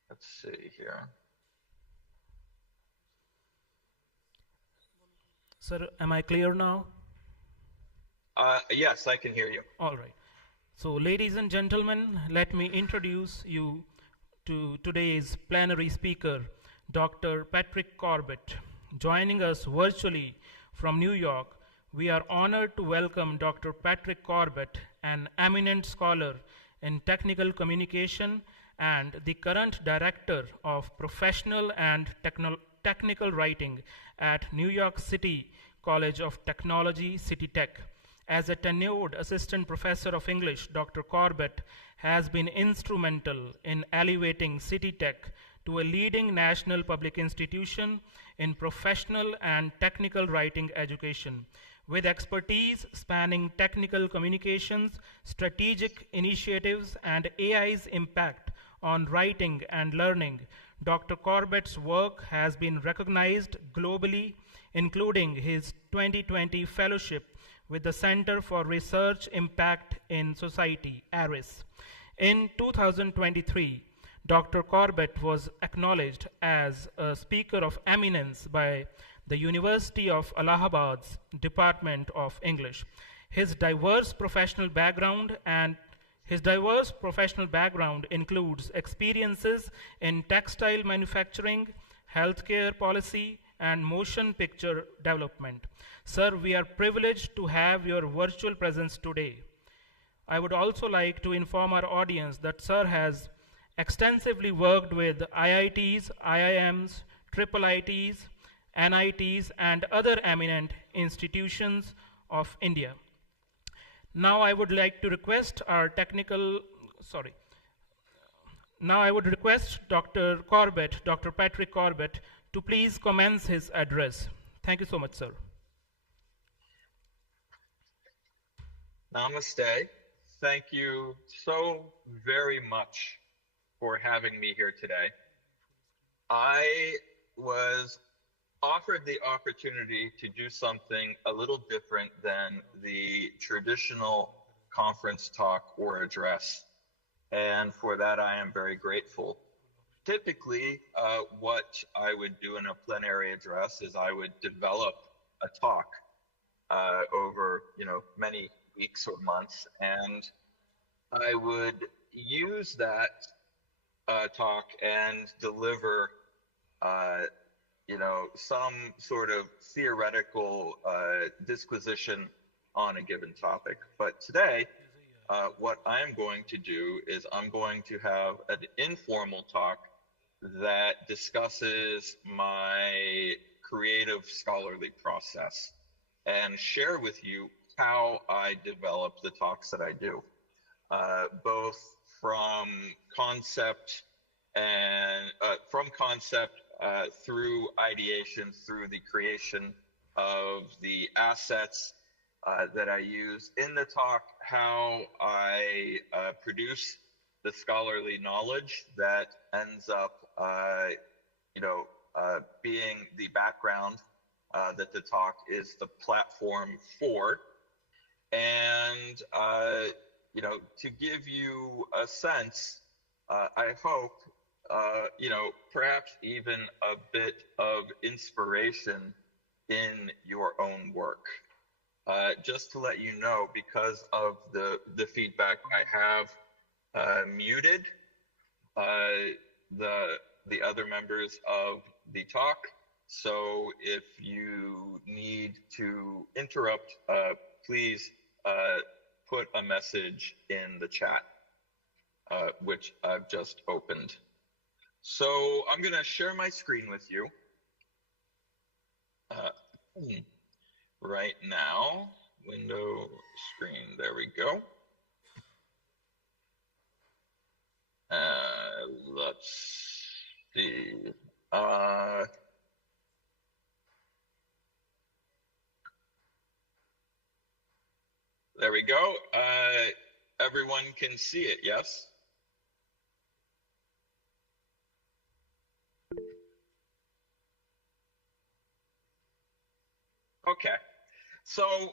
Let's see here. Sir, am I clear now? Yes, I can hear you. All right. So, ladies and gentlemen, let me introduce you to today's plenary speaker, Dr. Patrick Corbett. Joining us virtually from New York, we are honored to welcome Dr. Patrick Corbett, an eminent scholar in technical communication and the current director of professional and technical writing at New York City College of Technology, City Tech. As a tenured assistant professor of English, Dr. Corbett has been instrumental in elevating City Tech to a leading national public institution in professional and technical writing education. With expertise spanning technical communications, strategic initiatives, and AI's impact on writing and learning, Dr. Corbett's work has been recognized globally, including his 2020 fellowship with the Center for Research Impact in Society, ARIS. In 2023, Dr. Corbett was acknowledged as a speaker of eminence by the University of Allahabad's Department of English. His diverse professional background includes experiences in textile manufacturing, healthcare policy, and motion picture development. Sir, we are privileged to have your virtual presence today. I would also like to inform our audience that Sir has extensively worked with IITs, IIMs, IIITs, NITs, and other eminent institutions of India. Now I would like to request Now I would request Dr. Corbett, Dr. Patrick Corbett, to please commence his address. Thank you so much, sir. Namaste. Thank you so very much for having me here today. I was offered the opportunity to do something a little different than the traditional conference talk or address. And for that, I am very grateful. Typically, what I would do in a plenary address is I would develop a talk over, many weeks or months, and I would use that talk and deliver, some sort of theoretical disquisition on a given topic. But today, what I'm going to do is I'm going to have an informal talk that discusses my creative scholarly process and share with you how I develop the talks that I do, both from concept through ideation, through the creation of the assets that I use in the talk, how I produce the scholarly knowledge that ends up, being the background that the talk is the platform for. And, to give you a sense, I hope, perhaps even a bit of inspiration in your own work. Just to let you know, because of the feedback, I have muted the other members of the talk. So if you need to interrupt, please put a message in the chat, which I've just opened. So I'm going to share my screen with you right now. Window, screen, there we go. Let's see. There we go. Everyone can see it, yes? Okay. So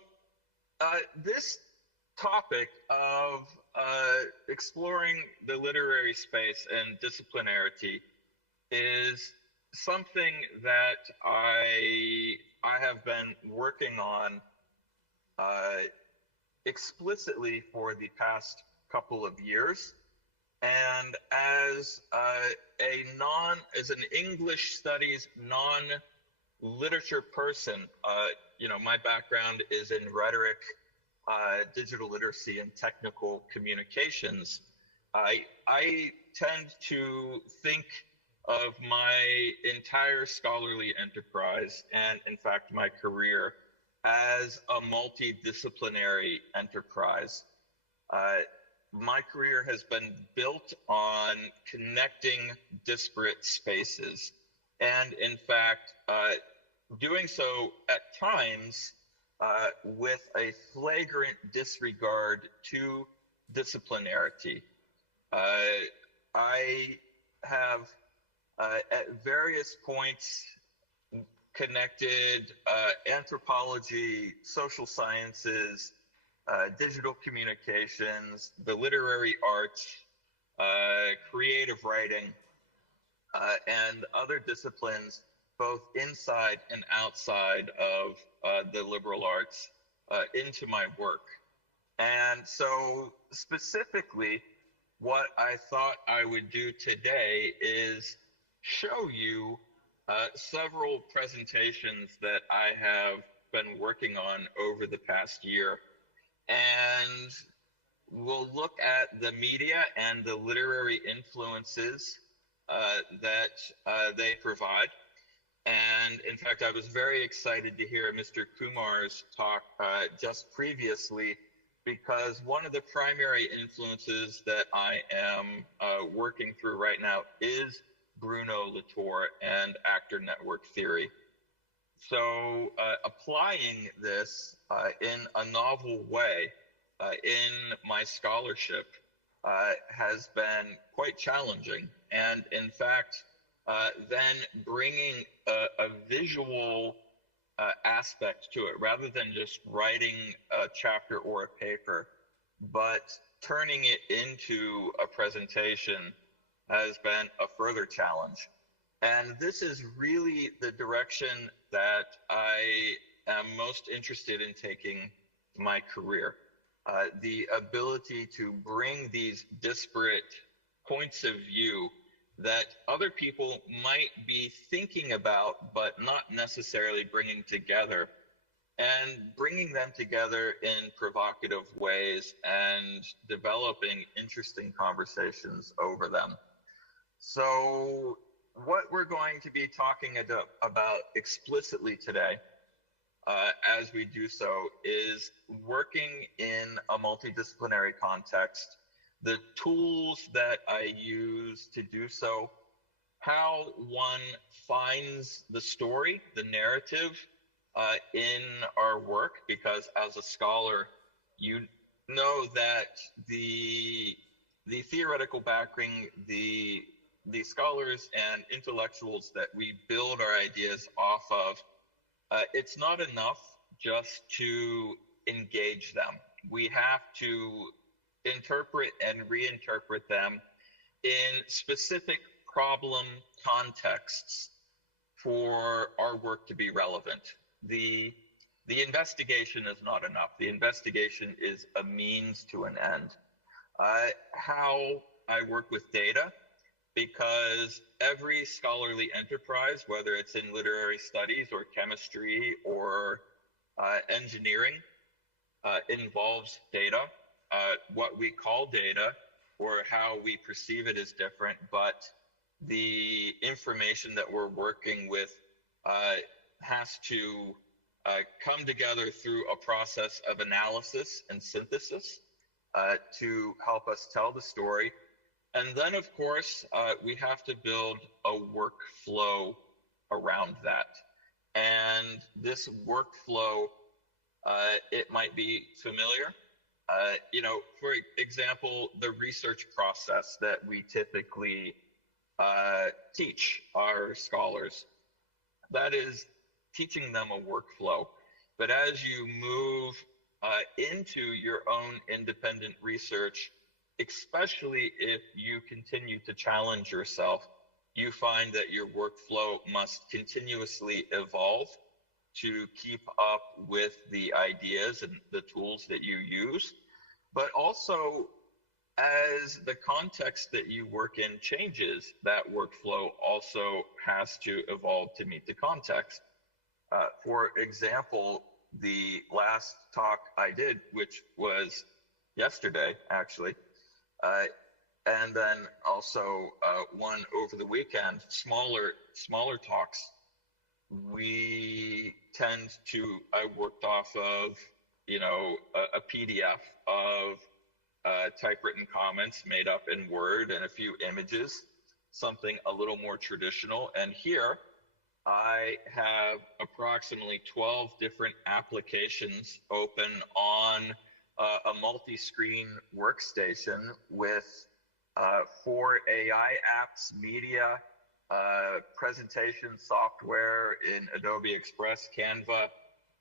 this topic of exploring the literary space and disciplinarity is something that I have been working on explicitly for the past couple of years. And as an English studies non-literature person, my background is in rhetoric, digital literacy, and technical communications. I tend to think of my entire scholarly enterprise, and in fact my career, as a multidisciplinary enterprise. My career has been built on connecting disparate spaces, and in fact, doing so at times with a flagrant disregard to disciplinarity. I have at various points connected anthropology, social sciences, digital communications, the literary arts, creative writing, and other disciplines, both inside and outside of the liberal arts, into my work. And so specifically, what I thought I would do today is show you several presentations that I have been working on over the past year. And we'll look at the media and the literary influences that they provide. And in fact, I was very excited to hear Mr. Kumar's talk just previously, because one of the primary influences that I am working through right now is Bruno Latour and actor network theory. So applying this in a novel way in my scholarship has been quite challenging. And in fact, then bringing a visual aspect to it, rather than just writing a chapter or a paper, but turning it into a presentation has been a further challenge. And this is really the direction that I am most interested in taking my career. The ability to bring these disparate points of view that other people might be thinking about, but not necessarily bringing together, and bringing them together in provocative ways and developing interesting conversations over them. So what we're going to be talking about explicitly today, as we do so, is working in a multidisciplinary context, the tools that I use to do so, how one finds the story, the narrative in our work, because as a scholar, you know that the theoretical backing, the scholars and intellectuals that we build our ideas off of, it's not enough just to engage them. We have to interpret and reinterpret them in specific problem contexts for our work to be relevant. The investigation is not enough. The investigation is a means to an end. How I work with data, because every scholarly enterprise, whether it's in literary studies or chemistry or engineering, involves data. What we call data or how we perceive it is different, but the information that we're working with has to come together through a process of analysis and synthesis to help us tell the story. And then, of course, we have to build a workflow around that. And this workflow, it might be familiar. For example, the research process that we typically teach our scholars, that is teaching them a workflow. But as you move into your own independent research, especially if you continue to challenge yourself, you find that your workflow must continuously evolve to keep up with the ideas and the tools that you use. But also, as the context that you work in changes, that workflow also has to evolve to meet the context. For example, the last talk I did, which was yesterday, actually, and then also one over the weekend, smaller talks. I worked off of, a PDF of typewritten comments made up in Word and a few images, something a little more traditional. And here I have approximately 12 different applications open on a multi-screen workstation with 4 AI apps, media, presentation software in Adobe Express, Canva,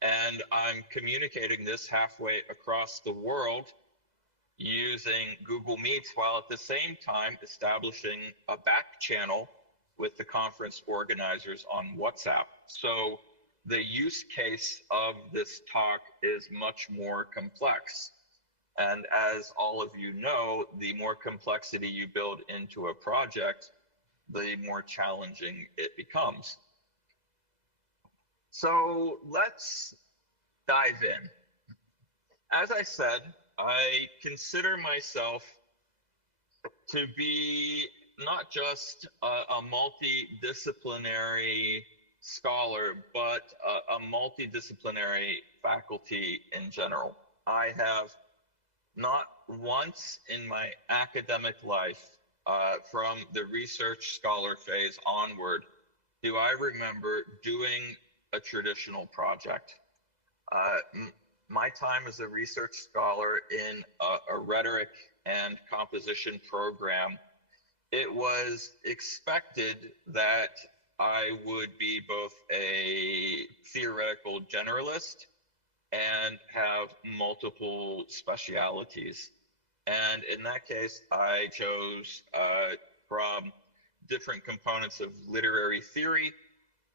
and I'm communicating this halfway across the world using Google Meets while at the same time establishing a back channel with the conference organizers on WhatsApp. So the use case of this talk is much more complex. And as all of you know, the more complexity you build into a project, the more challenging it becomes. So let's dive in. As I said, I consider myself to be not just a multidisciplinary scholar, but a multidisciplinary faculty in general. I have not once in my academic life, from the research scholar phase onward, do I remember doing a traditional project. My time as a research scholar in a rhetoric and composition program, it was expected that I would be both a theoretical generalist and have multiple specialities. And in that case, I chose from different components of literary theory,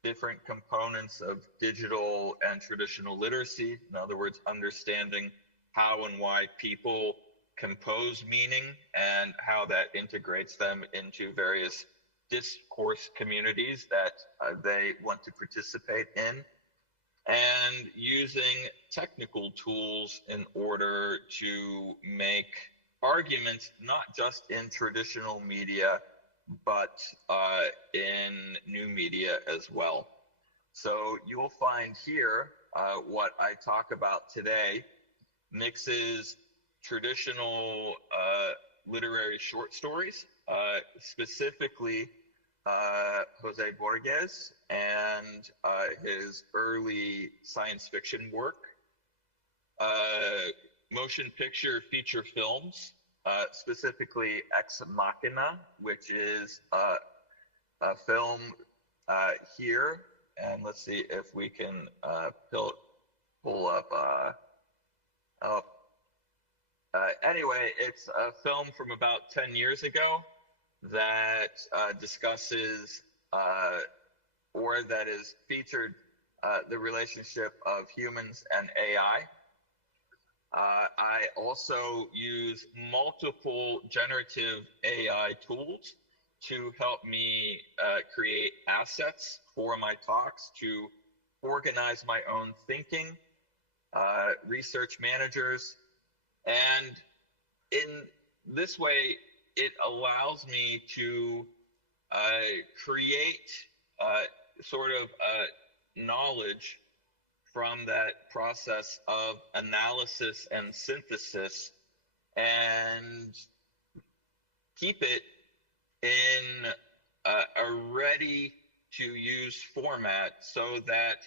different components of digital and traditional literacy. In other words, understanding how and why people compose meaning and how that integrates them into various discourse communities that they want to participate in, and using technical tools in order to make arguments not just in traditional media, but in new media as well. So you'll find here what I talk about today mixes traditional literary short stories, specifically Jose Borges and his early science fiction work, motion picture feature films, specifically Ex Machina, which is a film here, and let's see if we can pull up. Anyway, it's a film from about 10 years ago that discusses or that is featured the relationship of humans and AI. I also use multiple generative AI tools to help me create assets for my talks, to organize my own thinking, research managers, and in this way, it allows me to create sort of knowledge from that process of analysis and synthesis, and keep it in a ready-to-use format so that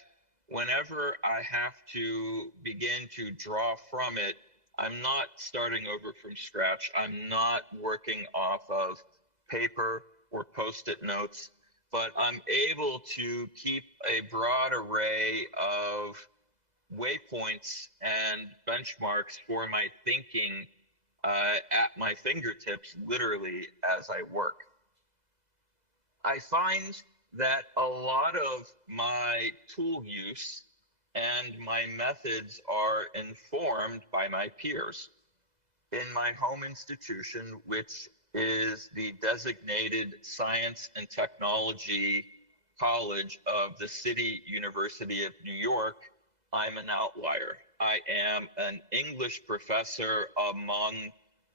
whenever I have to begin to draw from it, I'm not starting over from scratch. I'm not working off of paper or Post-it notes, but I'm able to keep a broad array of waypoints and benchmarks for my thinking at my fingertips, literally, as I work. I find that a lot of my tool use and my methods are informed by my peers. In my home institution, which is the designated science and technology college of the City University of New York, I'm an outlier. I am an English professor among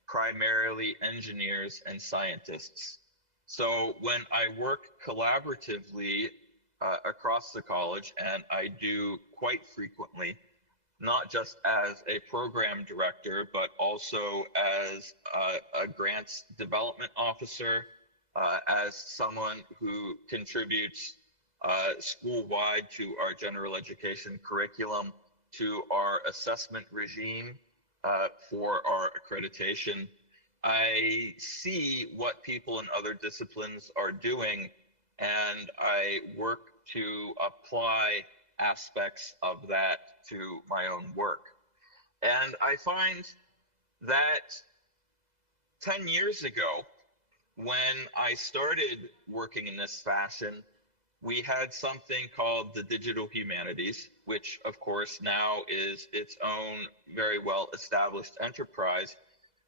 primarily engineers and scientists. So when I work collaboratively across the college, and I do quite frequently, not just as a program director, but also as a grants development officer, as someone who contributes school-wide to our general education curriculum, to our assessment regime for our accreditation. I see what people in other disciplines are doing, and I work to apply aspects of that to my own work. And I find that 10 years ago, when I started working in this fashion, we had something called the digital humanities, which of course now is its own very well established enterprise.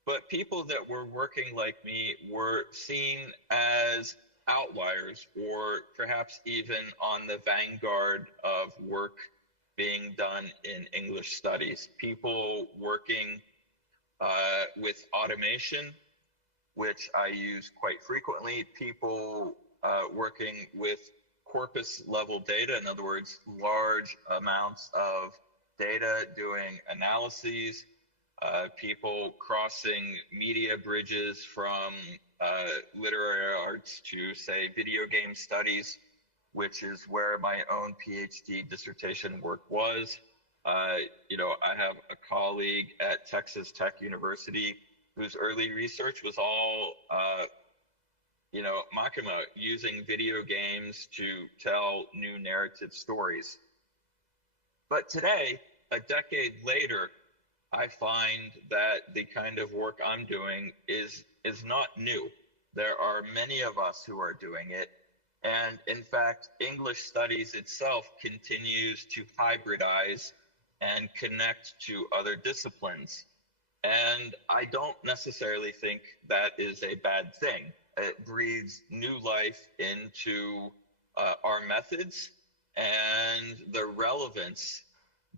But people that were working like me were seen as outliers, or perhaps even on the vanguard of work being done in English studies. People working with automation, which I use quite frequently. People working with corpus level data, in other words, large amounts of data doing analyses. People crossing media bridges from literary arts to, say, video game studies, which is where my own PhD dissertation work was. You know, I have a colleague at Texas Tech University whose early research was all, you know, Makima, using video games to tell new narrative stories. But today, a decade later, I find that the kind of work I'm doing is not new. There are many of us who are doing it. And in fact, English studies itself continues to hybridize and connect to other disciplines. And I don't necessarily think that is a bad thing. It breathes new life into our methods and the relevance,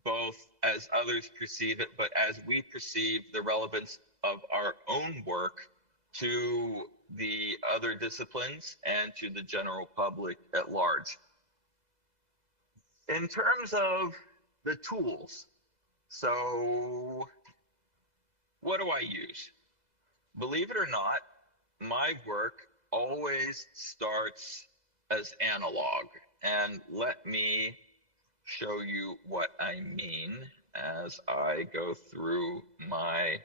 both as others perceive it, but as we perceive the relevance of our own work to the other disciplines and to the general public at large. In terms of the tools, so what do I use? Believe it or not, my work always starts as analog. And let me show you what I mean as I go through my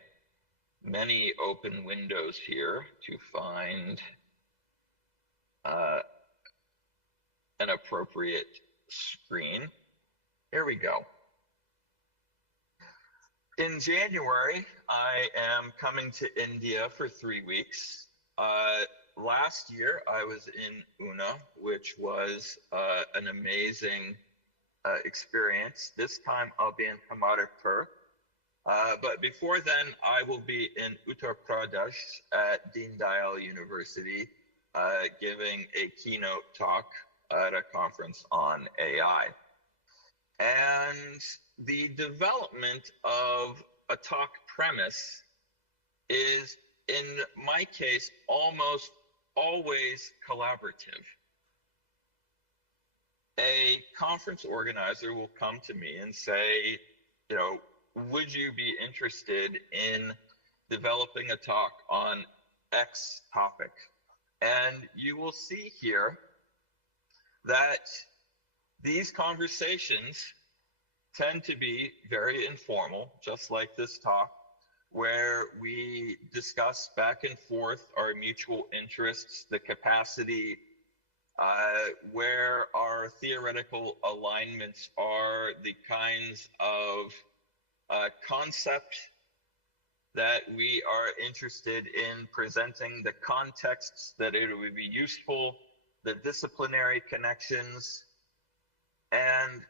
many open windows here to find an appropriate screen. Here we go. In January, I am coming to India for 3 weeks. Last year, I was in Una, which was an amazing experience. This time, I'll be in Himaripur. But before then, I will be in Uttar Pradesh at Deen Dayal University, giving a keynote talk at a conference on AI. And the development of a talk premise is, in my case, almost always collaborative. A conference organizer will come to me and say, you know, would you be interested in developing a talk on X topic? And you will see here that these conversations tend to be very informal, just like this talk, where we discuss back and forth our mutual interests, the capacity, where our theoretical alignments are, the kinds of concept that we are interested in presenting, the contexts that it would be useful, the disciplinary connections. And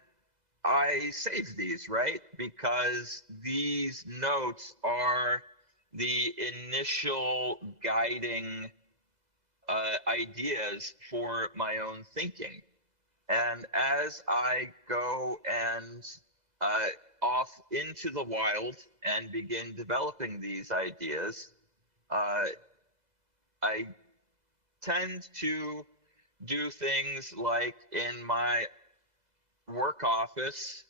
I save these, right? Because these notes are the initial guiding ideas for my own thinking. And as I go and off into the wild and begin developing these ideas, I tend to do things like in my work office,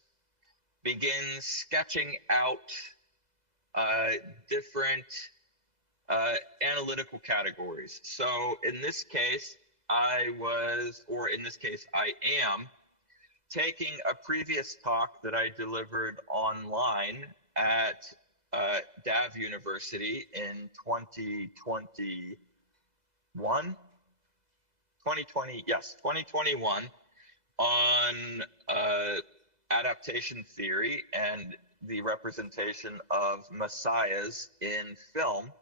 begin sketching out different analytical categories. So in this case, I am taking a previous talk that I delivered online at DAV University in 2021 on adaptation theory and the representation of messiahs in film.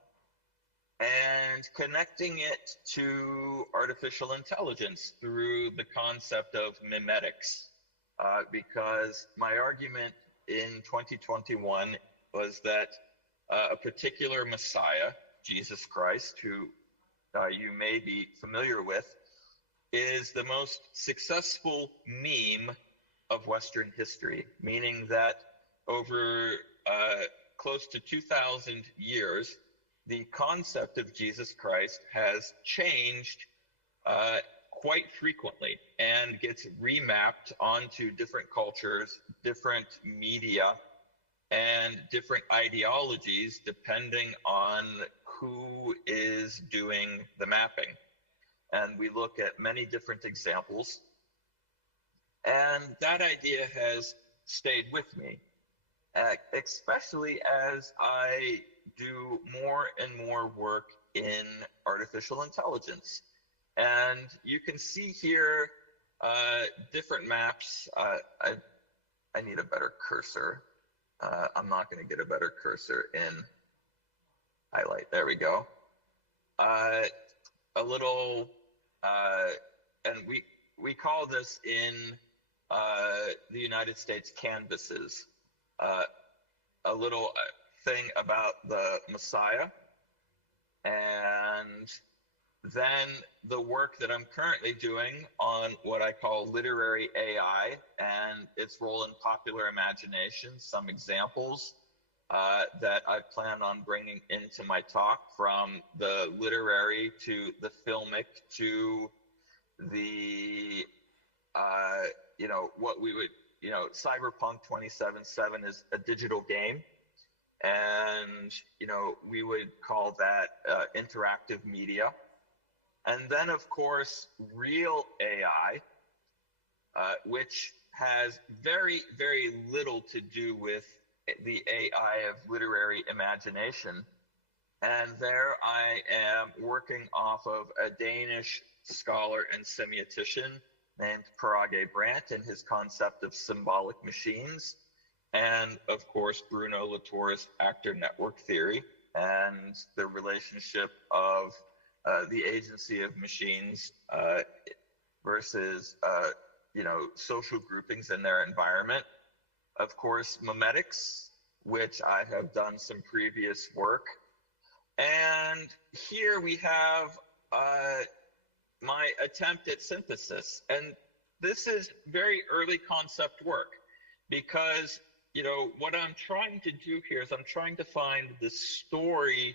and connecting it to artificial intelligence through the concept of mimetics. Because my argument in 2021 was that a particular Messiah, Jesus Christ, who you may be familiar with, is the most successful meme of Western history, meaning that over close to 2,000 years, the concept of Jesus Christ has changed quite frequently and gets remapped onto different cultures, different media, and different ideologies depending on who is doing the mapping. And we look at many different examples. And that idea has stayed with me, especially as I do more and more work in artificial intelligence. And you can see here different maps. I need a better cursor. I'm not going to get a better cursor in highlight. There we go. A little, and we call this in the United States canvases, a little thing about the Messiah, and then the work that I'm currently doing on what I call literary AI and its role in popular imagination, some examples that I plan on bringing into my talk, from the literary to the filmic to the, what we would, Cyberpunk 2077 is a digital game. And, we would call that interactive media. And then, of course, real AI, which has very, very little to do with the AI of literary imagination. And there I am working off of a Danish scholar and semiotician named Parage Brandt and his concept of symbolic machines. And, of course, Bruno Latour's actor network theory and the relationship of the agency of machines versus, social groupings in their environment. Of course, mimetics, which I have done some previous work. And here we have my attempt at synthesis. And this is very early concept work because, what I'm trying to do here is I'm trying to find the story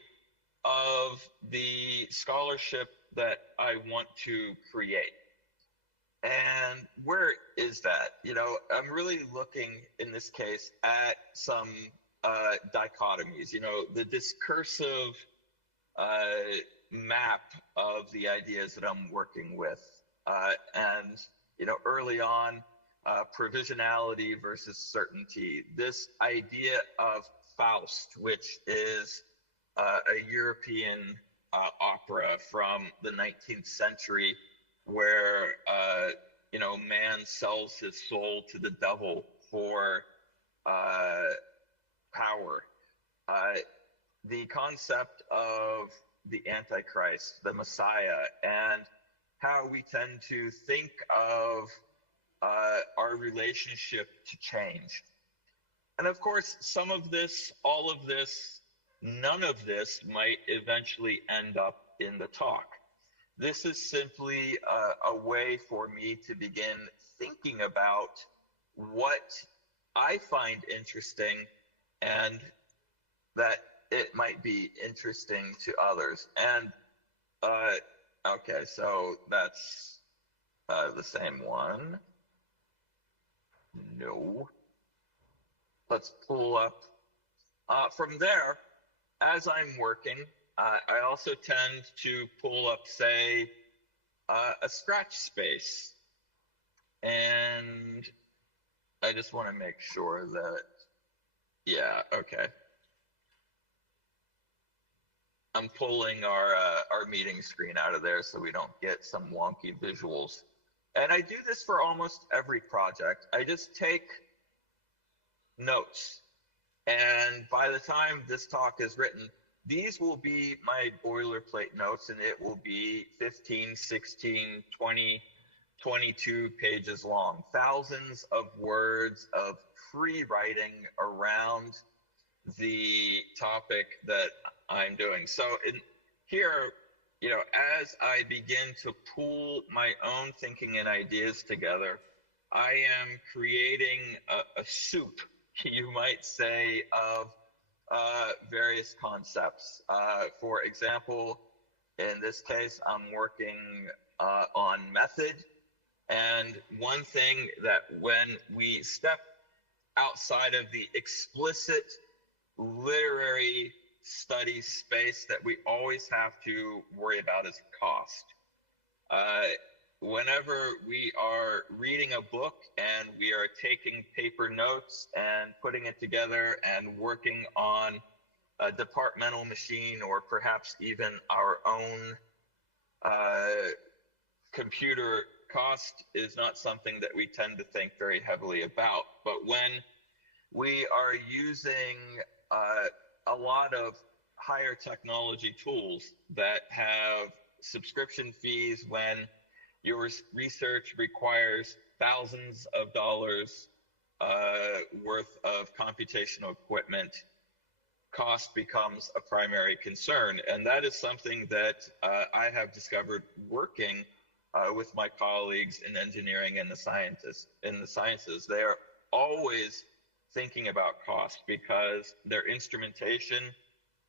of the scholarship that I want to create. And where is that? I'm really looking in this case at some dichotomies, the discursive map of the ideas that I'm working with. And, early on, provisionality versus certainty. This idea of Faust, which is a European opera from the 19th century where, man sells his soul to the devil for power. The concept of the Antichrist, the Messiah, and how we tend to think of our relationship to change. And of course, some of this, all of this, none of this might eventually end up in the talk. This is simply a way for me to begin thinking about what I find interesting and that it might be interesting to others. And, okay, so that's the same one. No. Let's pull up. From there, as I'm working, I also tend to pull up, say, a scratch space. And I just want to make sure that, yeah, okay. I'm pulling our meeting screen out of there so we don't get some wonky visuals. And I do this for almost every project. I just take notes. And by the time this talk is written, these will be my boilerplate notes, and it will be 15, 16, 20, 22 pages long. Thousands of words of free writing around the topic that I'm doing. So here, as I begin to pool my own thinking and ideas together, I am creating a soup, you might say, of various concepts. For example, in this case, I'm working on method. And one thing that when we step outside of the explicit literary study space that we always have to worry about is cost. Whenever we are reading a book and we are taking paper notes and putting it together and working on a departmental machine or perhaps even our own computer, cost is not something that we tend to think very heavily about. But when we are using a lot of higher technology tools that have subscription fees, when your research requires thousands of dollars worth of computational equipment, cost becomes a primary concern. And that is something that I have discovered working with my colleagues in engineering and the sciences. They are always thinking about cost because their instrumentation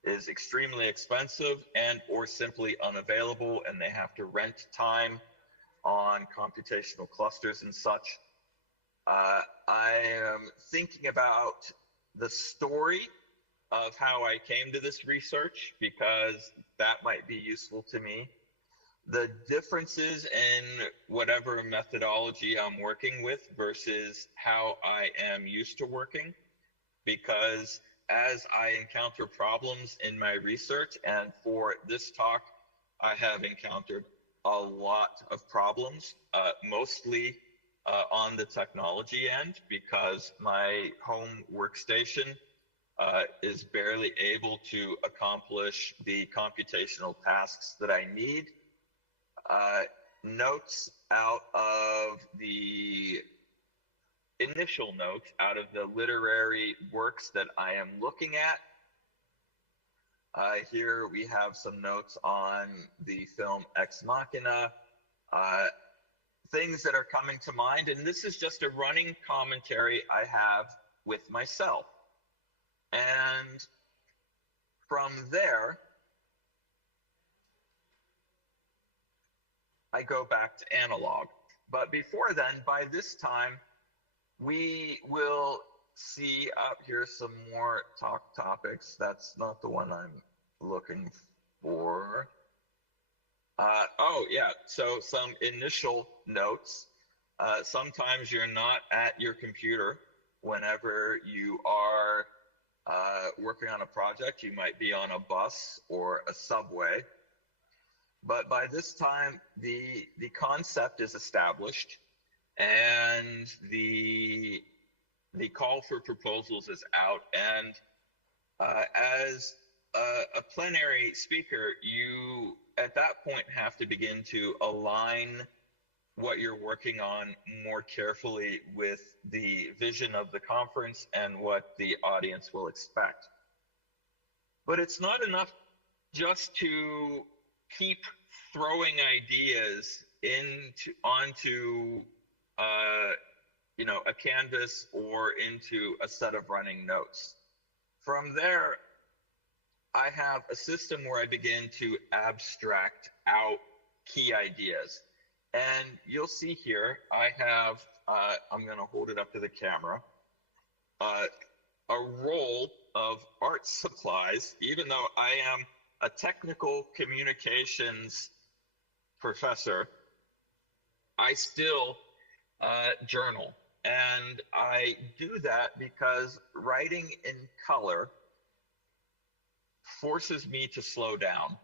is extremely expensive and or simply unavailable, and they have to rent time on computational clusters and such. I am thinking about the story of how I came to this research because that might be useful to me. The differences in whatever methodology I'm working with versus how I am used to working, because as I encounter problems in my research, and for this talk, I have encountered a lot of problems, mostly on the technology end, because my home workstation is barely able to accomplish the computational tasks that I need. Notes out of the initial notes out of the literary works that I am looking at. Here we have some notes on the film Ex Machina, things that are coming to mind, and this is just a running commentary I have with myself. And from there, I go back to analog. But before then, by this time, we will see up here some more talk topics. That's not the one I'm looking for. Oh, yeah, so some initial notes. Sometimes you're not at your computer whenever you are working on a project. You might be on a bus or a subway. But by this time, the concept is established, and the call for proposals is out. And as a plenary speaker, you at that point have to begin to align what you're working on more carefully with the vision of the conference and what the audience will expect. But it's not enough just to keep throwing ideas onto a canvas or into a set of running notes. From there, I have a system where I begin to abstract out key ideas. And you'll see here, I have, I'm going to hold it up to the camera, a roll of art supplies. Even though I am a technical communications professor, I still journal. And I do that because writing in color forces me to slow down.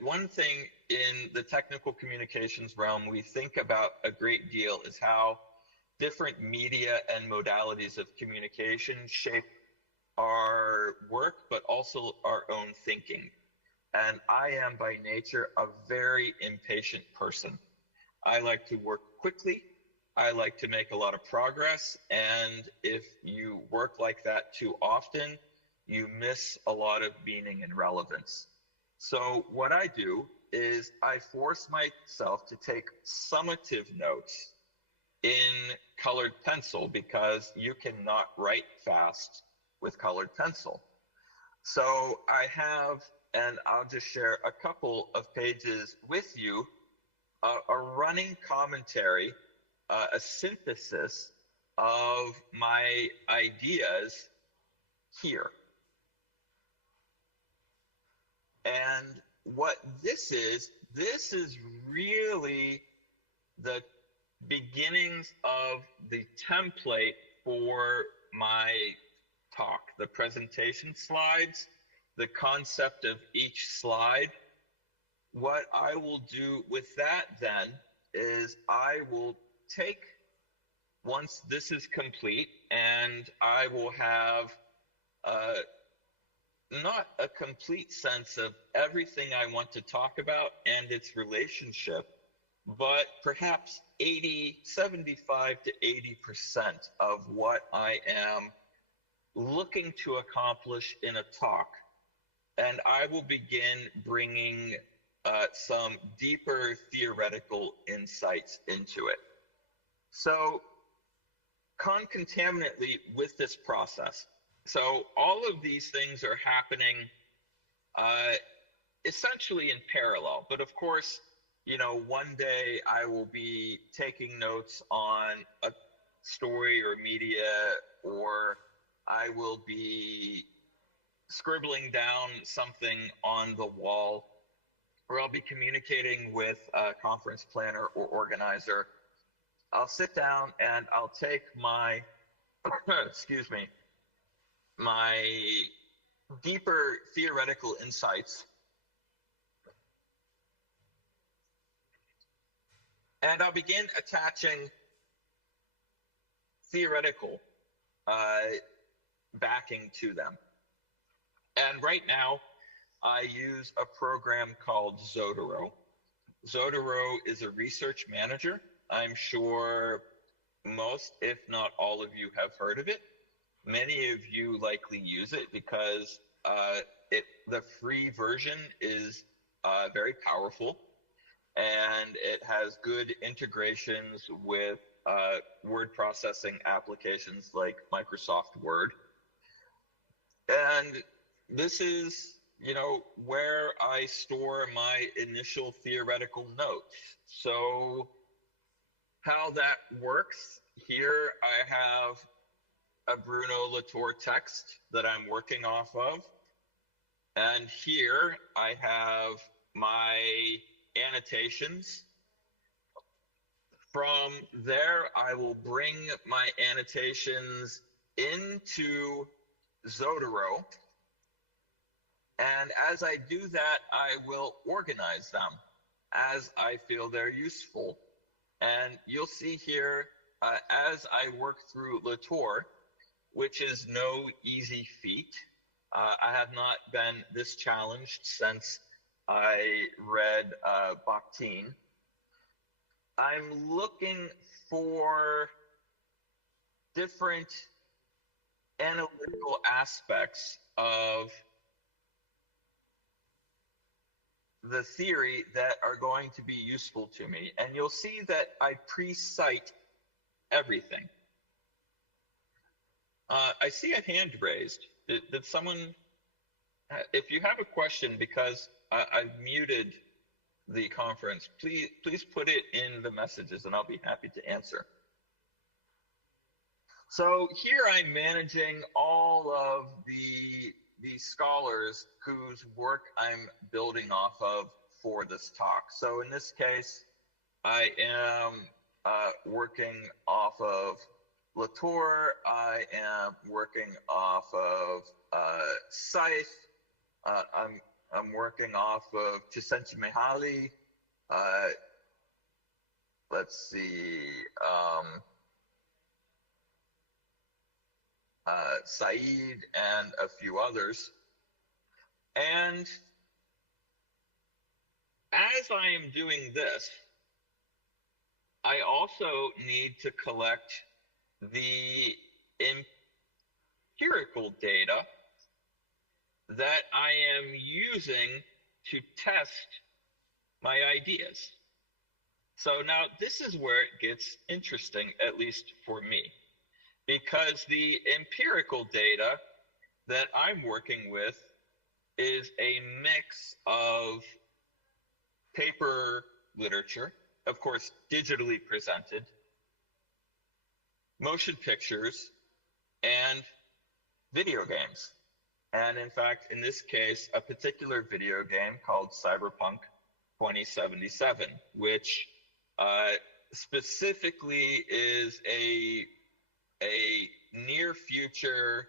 One thing in the technical communications realm we think about a great deal is how different media and modalities of communication shape our work, but also our own thinking. And I am by nature a very impatient person. I like to work quickly. I like to make a lot of progress. And if you work like that too often, you miss a lot of meaning and relevance. So what I do is I force myself to take summative notes in colored pencil because you cannot write fast with colored pencil. So I have, and I'll just share a couple of pages with you, a running commentary, a synthesis of my ideas here. And what this is really the beginnings of the template for my talk, the presentation slides, the concept of each slide. What I will do with that then is I will take, once this is complete, and I will have not a complete sense of everything I want to talk about and its relationship, but perhaps 75 to 80% of what I am looking to accomplish in a talk. And I will begin bringing some deeper theoretical insights into it. So concomitantly with this process, so all of these things are happening essentially in parallel. But of course, you know, one day I will be taking notes on a story or media, or I will be scribbling down something on the wall, or I'll be communicating with a conference planner or organizer. I'll sit down and I'll take my, excuse me, my deeper theoretical insights, and I'll begin attaching theoretical backing to them. And right now, I use a program called Zotero. Zotero is a research manager. I'm sure most, if not all of you have heard of it. Many of you likely use it because the free version is very powerful, and it has good integrations with word processing applications like Microsoft Word. And this is, you know, where I store my initial theoretical notes. So how that works, here I have a Bruno Latour text that I'm working off of. And here I have my annotations. From there, I will bring my annotations into Zotero. And as I do that, I will organize them as I feel they're useful. And you'll see here, as I work through Latour, which is no easy feat. I have not been this challenged since I read Bakhtin. I'm looking for different analytical aspects of the theory that are going to be useful to me. And you'll see that I pre-cite everything. I see a hand raised. Did someone, if you have a question, because I've muted the conference, please put it in the messages and I'll be happy to answer. So here I'm managing all of the scholars whose work I'm building off of for this talk. So in this case, I am working off of Latour, I am working off of Scythe, I'm working off of Csikszentmihalyi, let's see, Saeed, and a few others. And as I am doing this, I also need to collect the empirical data that I am using to test my ideas. So now this is where it gets interesting, at least for me, because the empirical data that I'm working with is a mix of paper literature, of course, digitally presented, motion pictures, and video games. And in fact, in this case, a particular video game called Cyberpunk 2077, which specifically is a near future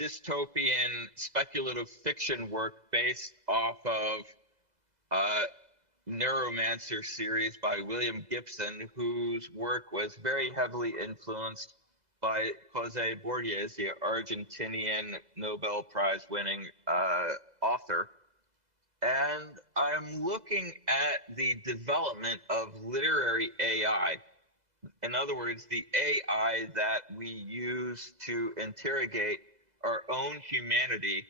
dystopian speculative fiction work based off of Neuromancer series by William Gibson, whose work was very heavily influenced by José Borges, the Argentinian Nobel Prize winning author. And I'm looking at the development of literary AI. In other words, the AI that we use to interrogate our own humanity,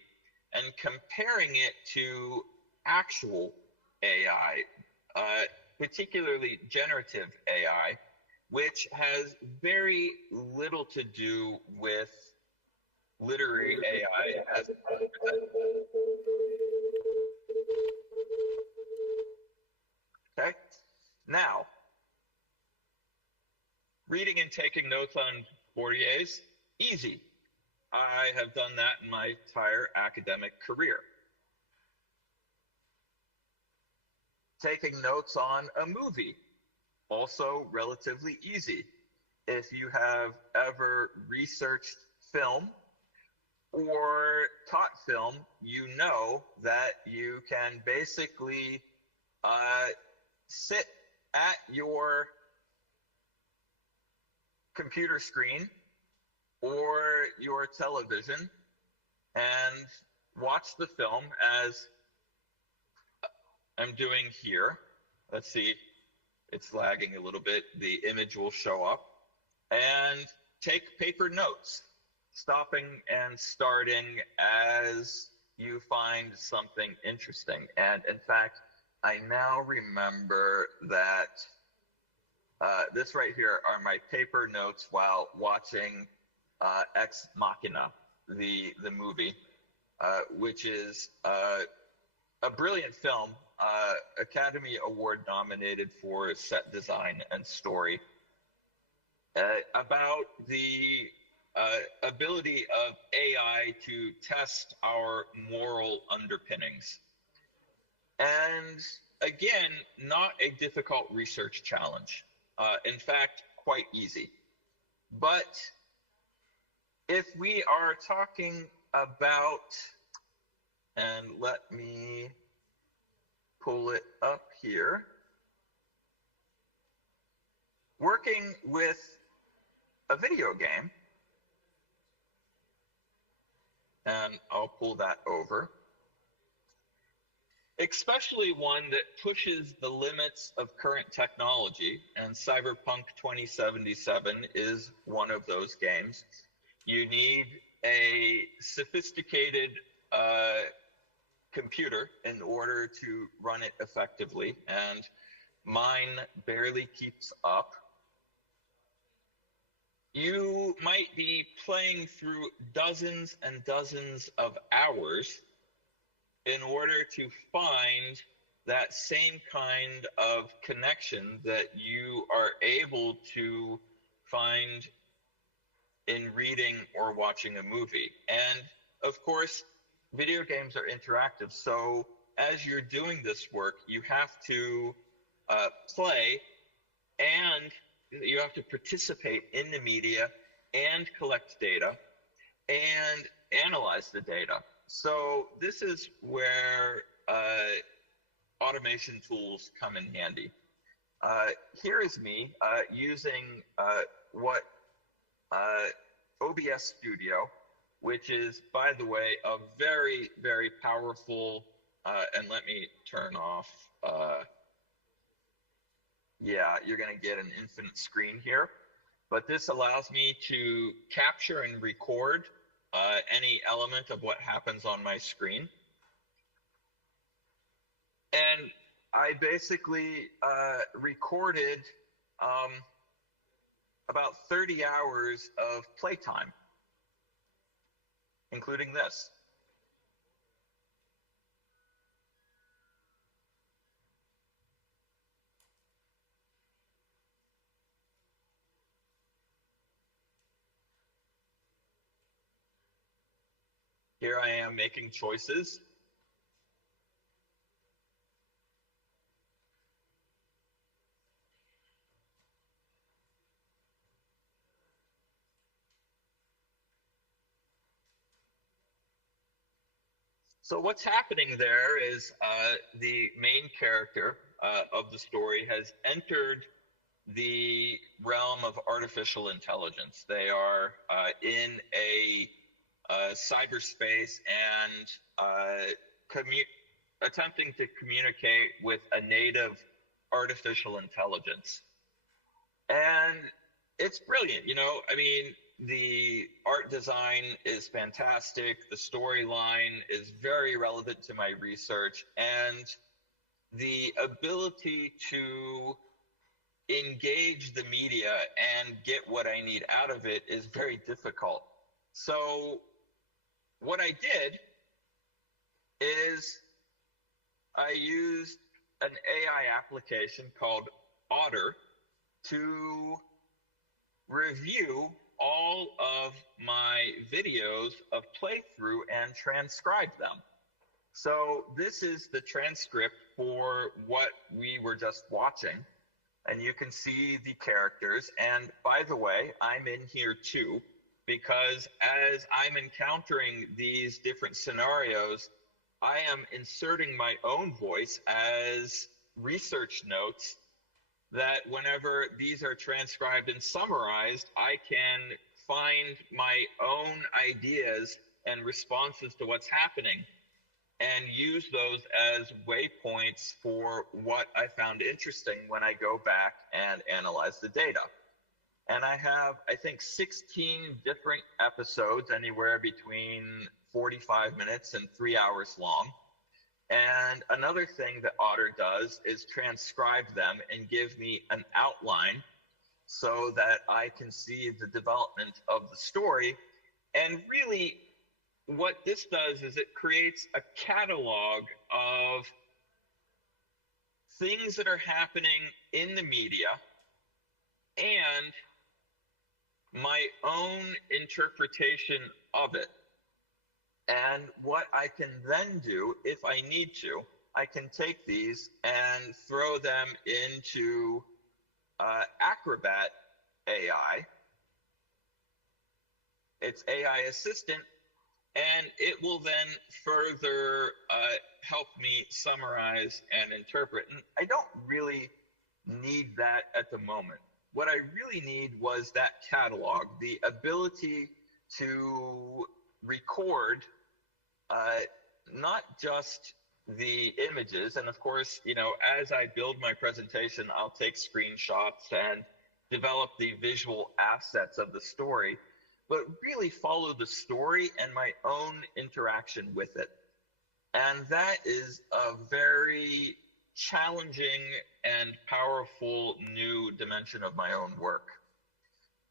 and comparing it to actual AI, particularly generative AI, which has very little to do with literary AI as okay. Now, reading and taking notes on Borges, easy. I have done that in my entire academic career. Taking notes on a movie, also relatively easy. If you have ever researched film or taught film, you know that you can basically sit at your computer screen or your television and watch the film as I'm doing here. Let's see, it's lagging a little bit. The image will show up. And take paper notes, stopping and starting as you find something interesting. And in fact, I now remember that this right here are my paper notes while watching Ex Machina, the movie, which is a brilliant film, Academy Award nominated for set design and story, about the ability of AI to test our moral underpinnings. And again, not a difficult research challenge. In fact, quite easy. But if we are talking about, and let me pull it up here, working with a video game, and I'll pull that over, especially one that pushes the limits of current technology, and Cyberpunk 2077 is one of those games. You need a sophisticated computer in order to run it effectively, and mine barely keeps up. You might be playing through dozens and dozens of hours in order to find that same kind of connection that you are able to find in reading or watching a movie. And of course, video games are interactive. So as you're doing this work, you have to play, and you have to participate in the media and collect data and analyze the data. So this is where automation tools come in handy. Here is me using what OpenAI OBS Studio, which is, by the way, a very, very powerful, and let me turn off, yeah, you're going to get an infinite screen here. But this allows me to capture and record any element of what happens on my screen. And I basically recorded about 30 hours of playtime, including this. Here I am making choices. So what's happening there is the main character of the story has entered the realm of artificial intelligence. They are in a cyberspace and attempting to communicate with a native artificial intelligence. And it's brilliant, you know, I mean, the art design is fantastic. The storyline is very relevant to my research, and the ability to engage the media and get what I need out of it is very difficult. So what I did is I used an AI application called Otter to review all of my videos of playthrough and transcribe them. So this is the transcript for what we were just watching, and you can see the characters. And by the way, I'm in here too, because as I'm encountering these different scenarios, I am inserting my own voice as research notes that whenever these are transcribed and summarized, I can find my own ideas and responses to what's happening and use those as waypoints for what I found interesting when I go back and analyze the data. And I have, I think, 16 different episodes, anywhere between 45 minutes and 3 hours long. And another thing that Otter does is transcribe them and give me an outline so that I can see the development of the story. And really, what this does is it creates a catalog of things that are happening in the media and my own interpretation of it. And what I can then do, if I need to, I can take these and throw them into Acrobat AI. It's AI assistant, and it will then further help me summarize and interpret. And I don't really need that at the moment. What I really need was that catalog, the ability to record not just the images, and of course, you know, as I build my presentation, I'll take screenshots and develop the visual assets of the story, but really follow the story and my own interaction with it. And that is a very challenging and powerful new dimension of my own work.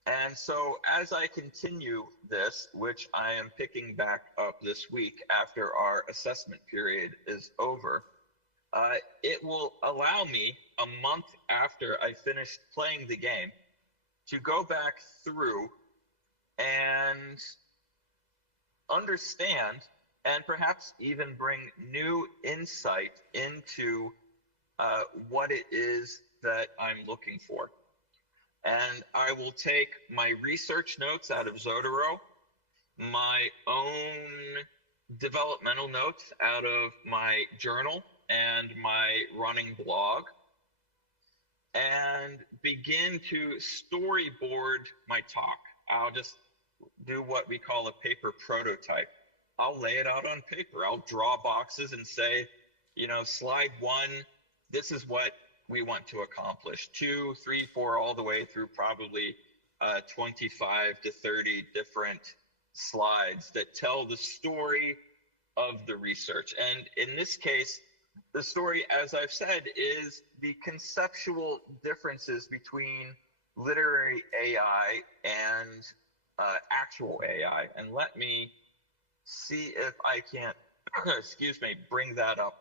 And so as I continue this, which I am picking back up this week after our assessment period is over, it will allow me a month after I finish playing the game to go back through and understand and perhaps even bring new insight into what it is that I'm looking for. And I will take my research notes out of Zotero, my own developmental notes out of my journal and my running blog, and begin to storyboard my talk. I'll just do what we call a paper prototype. I'll lay it out on paper. I'll draw boxes and say, you know, slide 1, this is what we want to accomplish. 2, 3, 4, all the way through probably 25 to 30 different slides that tell the story of the research. And in this case, the story, as I've said, is the conceptual differences between literary AI and actual AI. And let me see if I can't, excuse me, bring that up.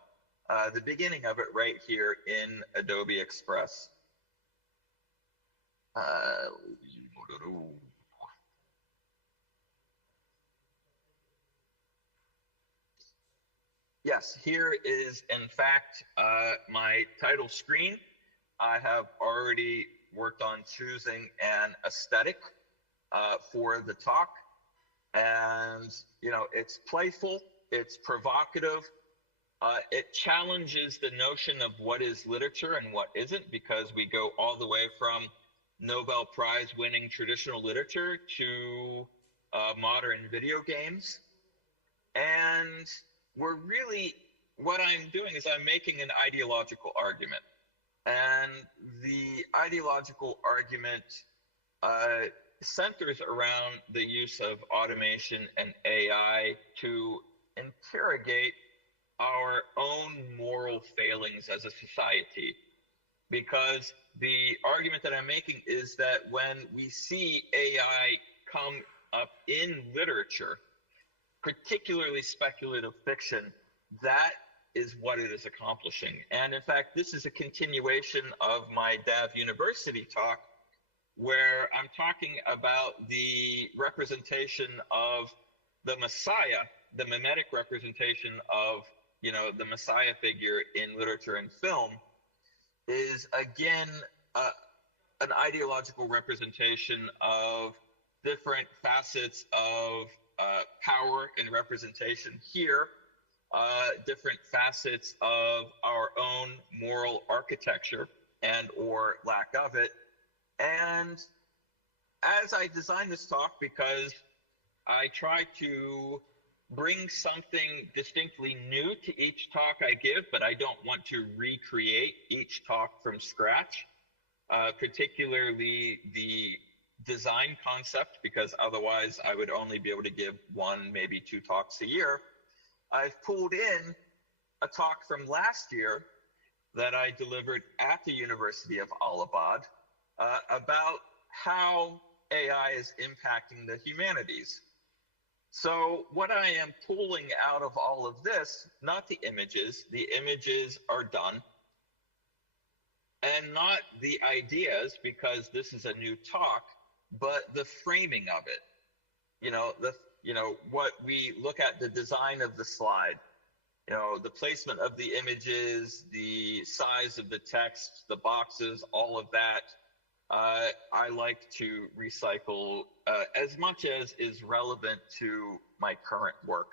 The beginning of it right here in Adobe Express. Yes, here is in fact my title screen. I have already worked on choosing an aesthetic for the talk. And, you know, it's playful, it's provocative, it challenges the notion of what is literature and what isn't, because we go all the way from Nobel Prize winning traditional literature to modern video games. And we're really, what I'm doing is I'm making an ideological argument. And the ideological argument centers around the use of automation and AI to interrogate our own moral failings as a society. Because the argument that I'm making is that when we see AI come up in literature, particularly speculative fiction, that is what it is accomplishing. And in fact, this is a continuation of my DAV University talk, where I'm talking about the representation of the Messiah, the mimetic representation of, you know, the Messiah figure in literature and film, is again an ideological representation of different facets of power and representation here, different facets of our own moral architecture and or lack of it. And as I designed this talk, because I try to bring something distinctly new to each talk I give, but I don't want to recreate each talk from scratch, particularly the design concept, because otherwise I would only be able to give 1, maybe 2 talks a year. I've pulled in a talk from last year that I delivered at the University of Allahabad about how AI is impacting the humanities. So what I am pulling out of all of this, not the images are done, and not the ideas, because this is a new talk, but the framing of it. What we look at, the design of the slide, the placement of the images, the size of the text, the boxes, all of that. I like to recycle as much as is relevant to my current work.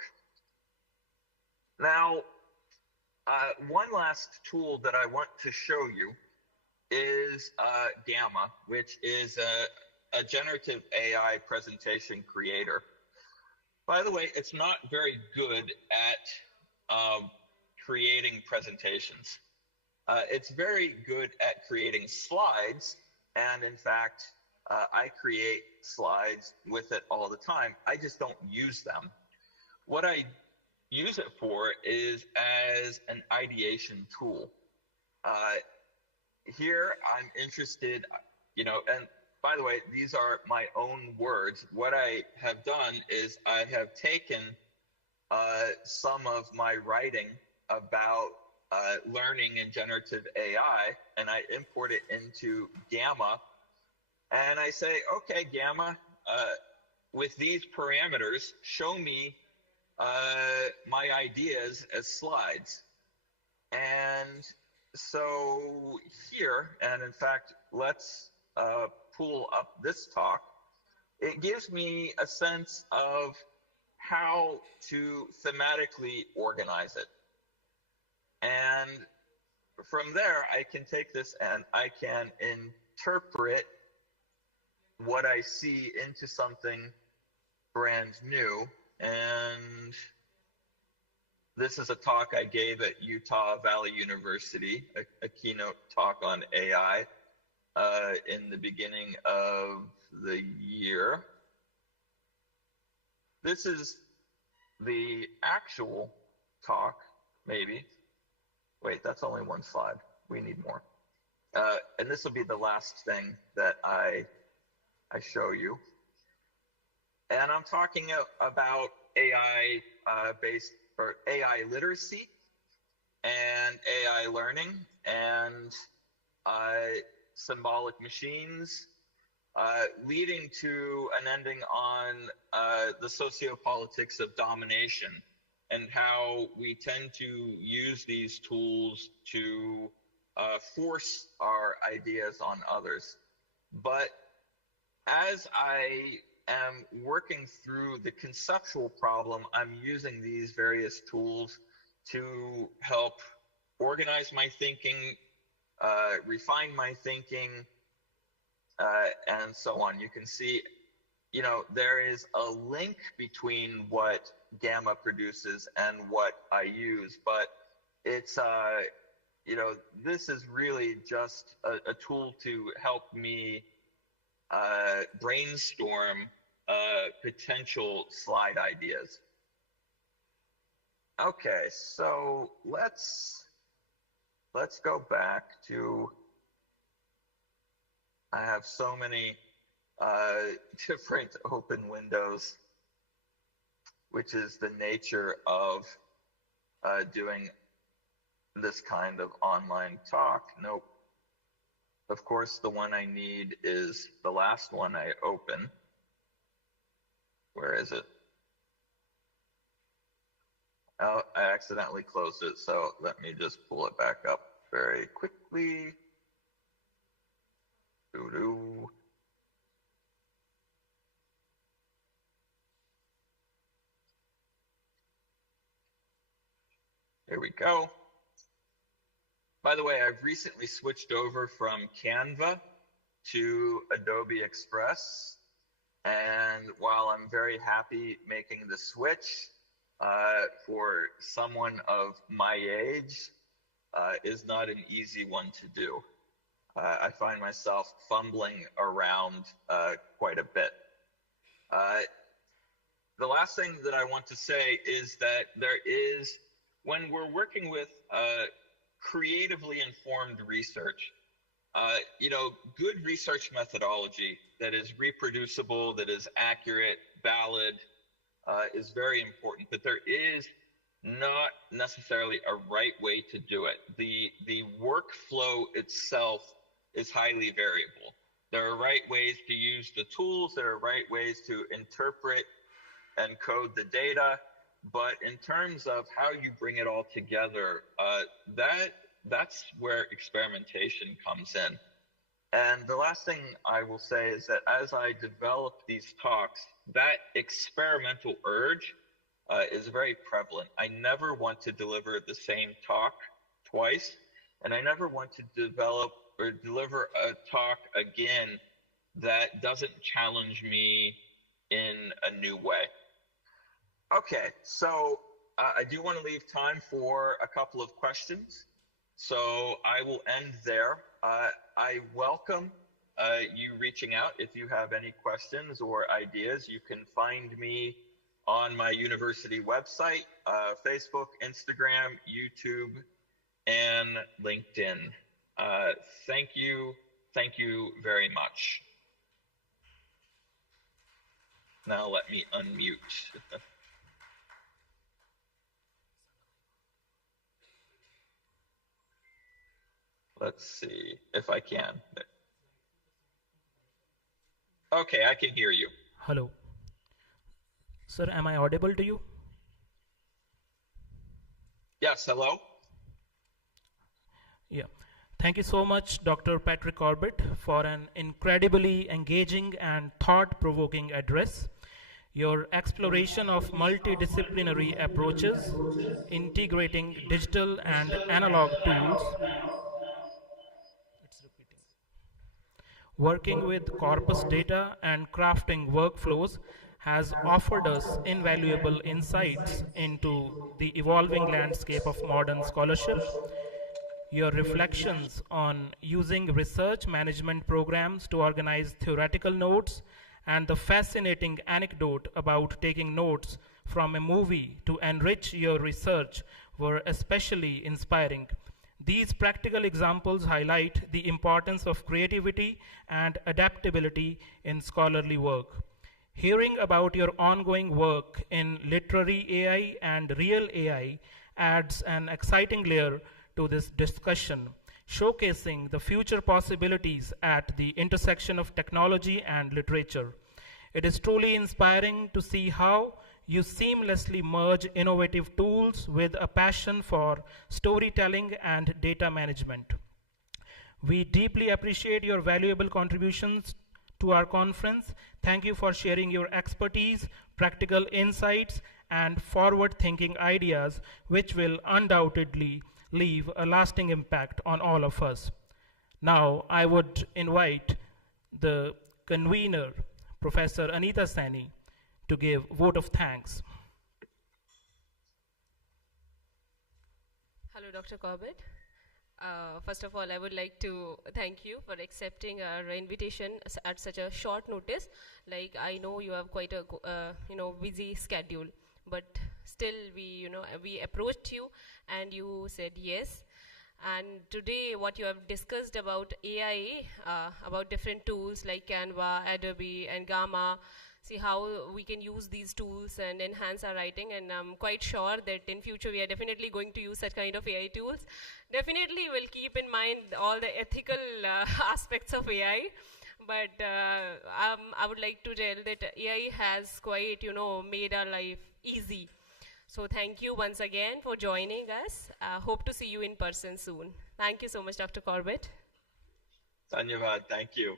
Now, one last tool that I want to show you is Gamma, which is a generative AI presentation creator. By the way, it's not very good at creating presentations. It's very good at creating slides. And in fact, I create slides with it all the time. I just don't use them. What I use it for is as an ideation tool. Here, I'm interested, and by the way, these are my own words. What I have done is I have taken some of my writing about learning in generative AI, and I import it into Gamma, and I say, okay, Gamma, with these parameters, show me my ideas as slides. And so here, and in fact, let's pull up this talk. It gives me a sense of how to thematically organize it. And from there, I can take this and I can interpret what I see into something brand new, and this is a talk I gave at Utah Valley University, a keynote talk on AI in the beginning of the year. This is the actual talk, maybe. Wait, that's only one slide. We need more. And this will be the last thing that I show you. And I'm talking about AI based or AI literacy and AI learning and symbolic machines, leading to an ending on the sociopolitics of domination and how we tend to use these tools to force our ideas on others. But as I am working through the conceptual problem, I'm using these various tools to help organize my thinking, refine my thinking, and so on. You can see, you know, there is a link between what Gamma produces and what I use, but it's, you know, this is really just a tool to help me brainstorm potential slide ideas. Okay, so let's go back to, I have so many different open windows, which is the nature of doing this kind of online talk. Nope. Of course, the one I need is the last one I open. Where is it? Oh, I accidentally closed it, so let me just pull it back up very quickly. Doo-doo. Here we go. By the way, I've recently switched over from Canva to Adobe Express. And while I'm very happy making the switch, for someone of my age, is not an easy one to do. I find myself fumbling around quite a bit. The last thing that I want to say is that there is, when we're working with creatively informed research, you know, good research methodology that is reproducible, that is accurate, valid, is very important, but there is not necessarily a right way to do it. The workflow itself is highly variable. There are right ways to use the tools, there are right ways to interpret and code the data, but in terms of how you bring it all together, that's where experimentation comes in. And the last thing I will say is that as I develop these talks, that experimental urge is very prevalent. I never want to deliver the same talk twice, and I never want to develop or deliver a talk again that doesn't challenge me in a new way. Okay, so I do want to leave time for a couple of questions. So I will end there. I welcome you reaching out if you have any questions or ideas. You can find me on my university website, Facebook, Instagram, YouTube, and LinkedIn. Thank you very much. Now let me unmute. Let's see if I can. Okay, I can hear you. Hello. Sir, am I audible to you? Yes, hello. Yeah. Thank you so much, Dr. Patrick Corbett, for an incredibly engaging and thought-provoking address. Your exploration of multidisciplinary approaches, integrating digital and analog tools, working with corpus data and crafting workflows has offered us invaluable insights into the evolving landscape of modern scholarship. Your reflections on using research management programs to organize theoretical notes and the fascinating anecdote about taking notes from a movie to enrich your research were especially inspiring. These practical examples highlight the importance of creativity and adaptability in scholarly work. Hearing about your ongoing work in literary AI and real AI adds an exciting layer to this discussion, showcasing the future possibilities at the intersection of technology and literature. It is truly inspiring to see how you seamlessly merge innovative tools with a passion for storytelling and data management. We deeply appreciate your valuable contributions to our conference. Thank you for sharing your expertise, practical insights, and forward-thinking ideas, which will undoubtedly leave a lasting impact on all of us. Now, I would invite the convener, Professor Anita Sani, to give vote of thanks. Hello, Dr. Corbett. First of all, I would like to thank you for accepting our invitation at such a short notice. Like, I know you have quite a busy schedule, but still we approached you and you said yes. And today what you have discussed about AI, about different tools like Canva, Adobe, and Gamma, see how we can use these tools and enhance our writing, and I'm quite sure that in future we are definitely going to use such kind of AI tools. Definitely we'll keep in mind all the ethical aspects of AI, but I would like to tell that AI has quite, made our life easy. So thank you once again for joining us. Hope to see you in person soon. Thank you so much, Dr. Corbett. Dhanyavad, thank you.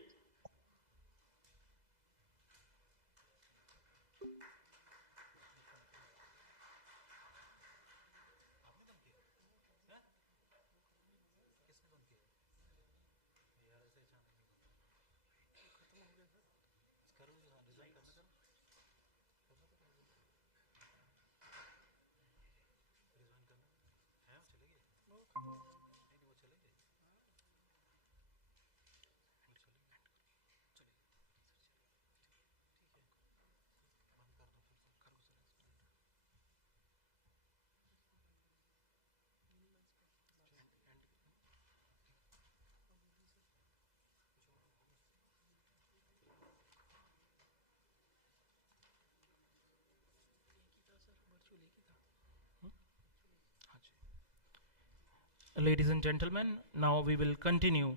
Ladies and gentlemen, now we will continue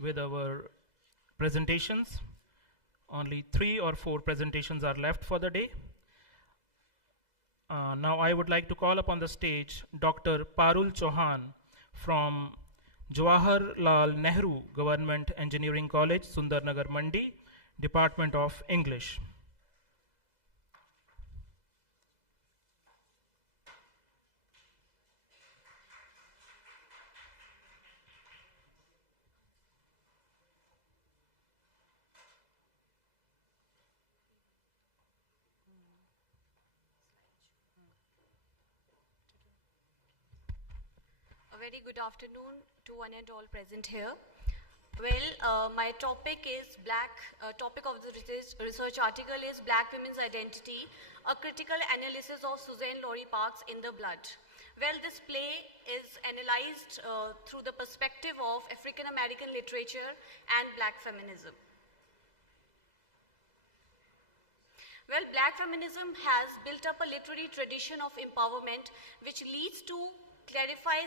with our presentations. Only 3 or 4 presentations are left for the day. Now I would like to call upon the stage Dr. Parul Chauhan from Jawaharlal Nehru Government Engineering College, Sundarnagar, Mandi, Department of English. Very good afternoon to one and all present here. Well, my topic is topic of the research article is Black Women's Identity, a critical analysis of Suzanne Laurie Parks in the Blood. Well, this play is analyzed through the perspective of African American literature and Black feminism. Well, Black feminism has built up a literary tradition of empowerment which leads to clarify a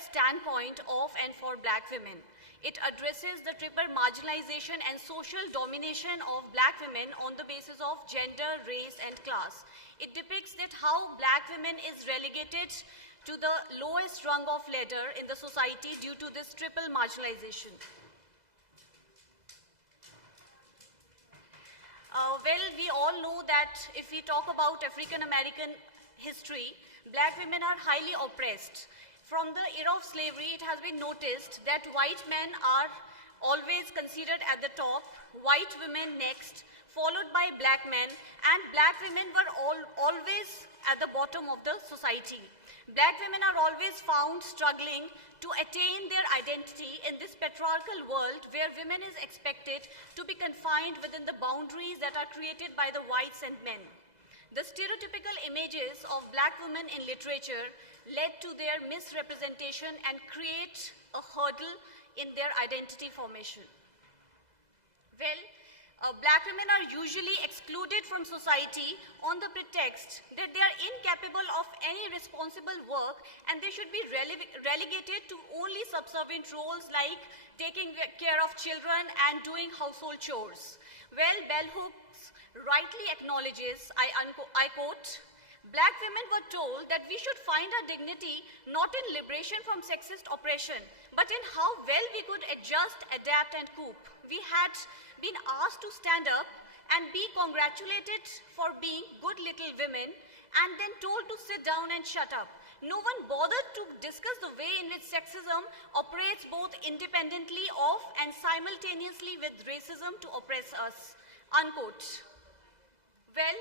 standpoint of and for Black women. It addresses the triple marginalization and social domination of Black women on the basis of gender, race, and class. It depicts that how Black women is relegated to the lowest rung of ladder in the society due to this triple marginalization. Well, we all know that if we talk about African American history, Black women are highly oppressed. From the era of slavery, it has been noticed that white men are always considered at the top, white women next, followed by black men, and black women were always at the bottom of the society. Black women are always found struggling to attain their identity in this patriarchal world where women is expected to be confined within the boundaries that are created by the whites and men. The stereotypical images of black women in literature led to their misrepresentation and create a hurdle in their identity formation. Well, black women are usually excluded from society on the pretext that they are incapable of any responsible work and they should be relegated to only subservient roles like taking care of children and doing household chores. Well, bell hooks rightly acknowledges, I quote, "Black women were told that we should find our dignity not in liberation from sexist oppression, but in how well we could adjust, adapt, and cope. We had been asked to stand up and be congratulated for being good little women and then told to sit down and shut up. No one bothered to discuss the way in which sexism operates both independently of and simultaneously with racism to oppress us." Unquote. Well,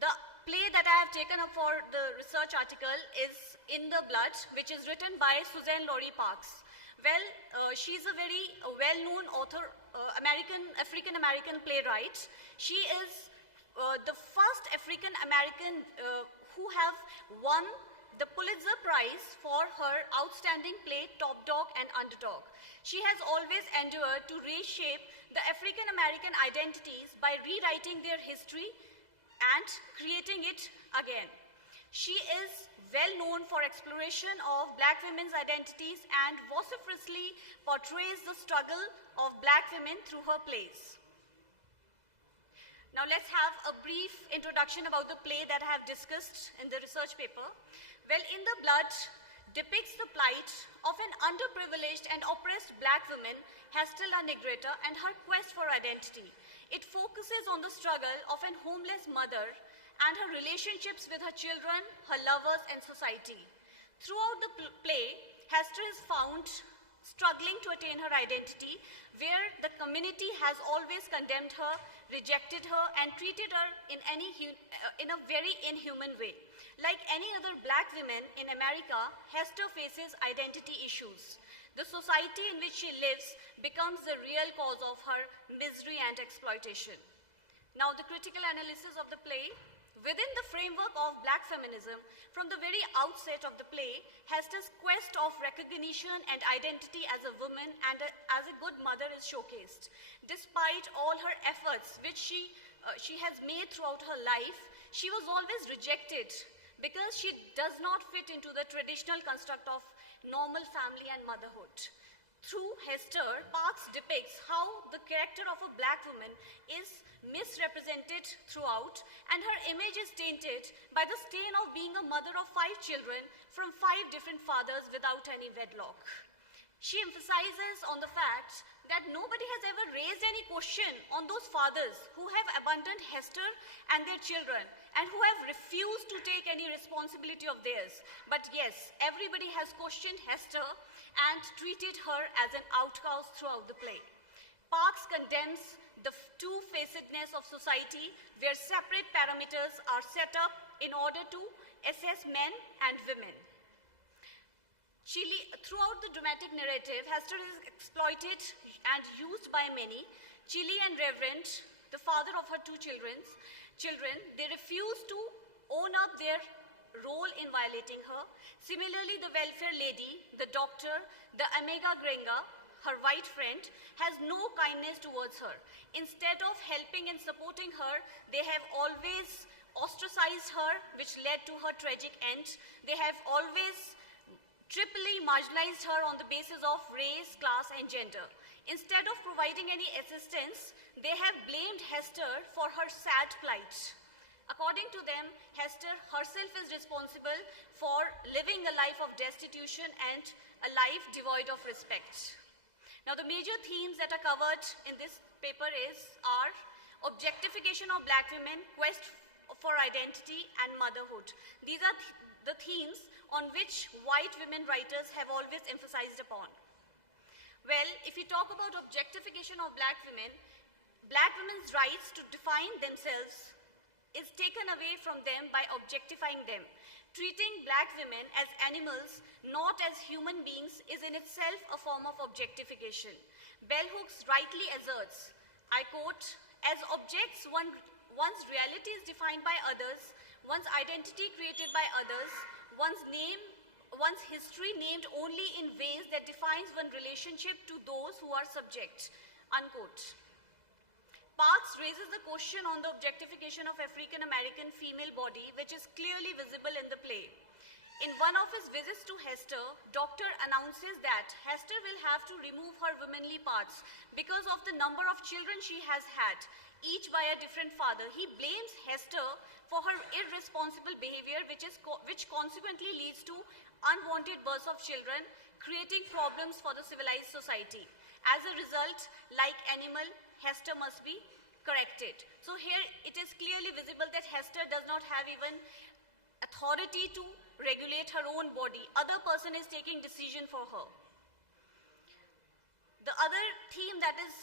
the play that I have taken up for the research article is In the Blood, which is written by Suzanne Laurie Parks. Well, she's a very well-known author, African-American playwright. She is the first African-American who have won the Pulitzer Prize for her outstanding play Top Dog and Underdog. She has always endeavored to reshape the African-American identities by rewriting their history and creating it again. She is well known for exploration of black women's identities and vociferously portrays the struggle of black women through her plays. Now let's have a brief introduction about the play that I have discussed in the research paper. Well, In the Blood depicts the plight of an underprivileged and oppressed black woman, Hestella Negrita, and her quest for identity. It focuses on the struggle of an homeless mother and her relationships with her children, her lovers, and society. Throughout the play, Hester is found struggling to attain her identity, where the community has always condemned her, rejected her, and treated her in a very inhuman way. Like any other black woman in America, Hester faces identity issues. The society in which she lives becomes the real cause of her misery and exploitation. Now, the critical analysis of the play. Within the framework of black feminism, from the very outset of the play, Hester's quest of recognition and identity as a woman and as a good mother is showcased. Despite all her efforts, which she has made throughout her life, she was always rejected because she does not fit into the traditional construct of normal family and motherhood. Through Hester, Parks depicts how the character of a black woman is misrepresented throughout, and her image is tainted by the stain of being a mother of 5 children from 5 different fathers without any wedlock. She emphasizes on the fact that nobody has ever raised any question on those fathers who have abandoned Hester and their children and who have refused to take any responsibility of theirs. But yes, everybody has questioned Hester and treated her as an outcast throughout the play. Parks condemns the two-facedness of society where separate parameters are set up in order to assess men and women. Throughout the dramatic narrative, Hester is exploited and used by many. Chili and Reverend, the father of her 2 children, they refuse to own up their role in violating her. Similarly, the welfare lady, the doctor, the Omega Grenga, her white friend, has no kindness towards her. Instead of helping and supporting her, they have always ostracized her, which led to her tragic end. They have always triply marginalized her on the basis of race, class, and gender. Instead of providing any assistance, they have blamed Hester for her sad plight. According to them, Hester herself is responsible for living a life of destitution and a life devoid of respect. Now, the major themes that are covered in this paper are objectification of black women, quest for identity, and motherhood. These are the themes on which white women writers have always emphasized upon. Well, if we talk about objectification of black women, black women's rights to define themselves is taken away from them by objectifying them. Treating black women as animals, not as human beings, is in itself a form of objectification. Bell Hooks rightly asserts, I quote, as objects, one's reality is defined by others, one's identity created by others, one's history named only in ways that defines one's relationship to those who are subject, unquote. Parks raises the question on the objectification of African American female body, which is clearly visible in the play. In one of his visits to Hester, Doctor announces that Hester will have to remove her womanly parts because of the number of children she has had, each by a different father. He blames Hester for her irresponsible behavior, which consequently leads to unwanted births of children, creating problems for the civilized society. As a result, like animal, Hester must be corrected. So here it is clearly visible that Hester does not have even authority to regulate her own body. Other person is taking decision for her. The other theme that is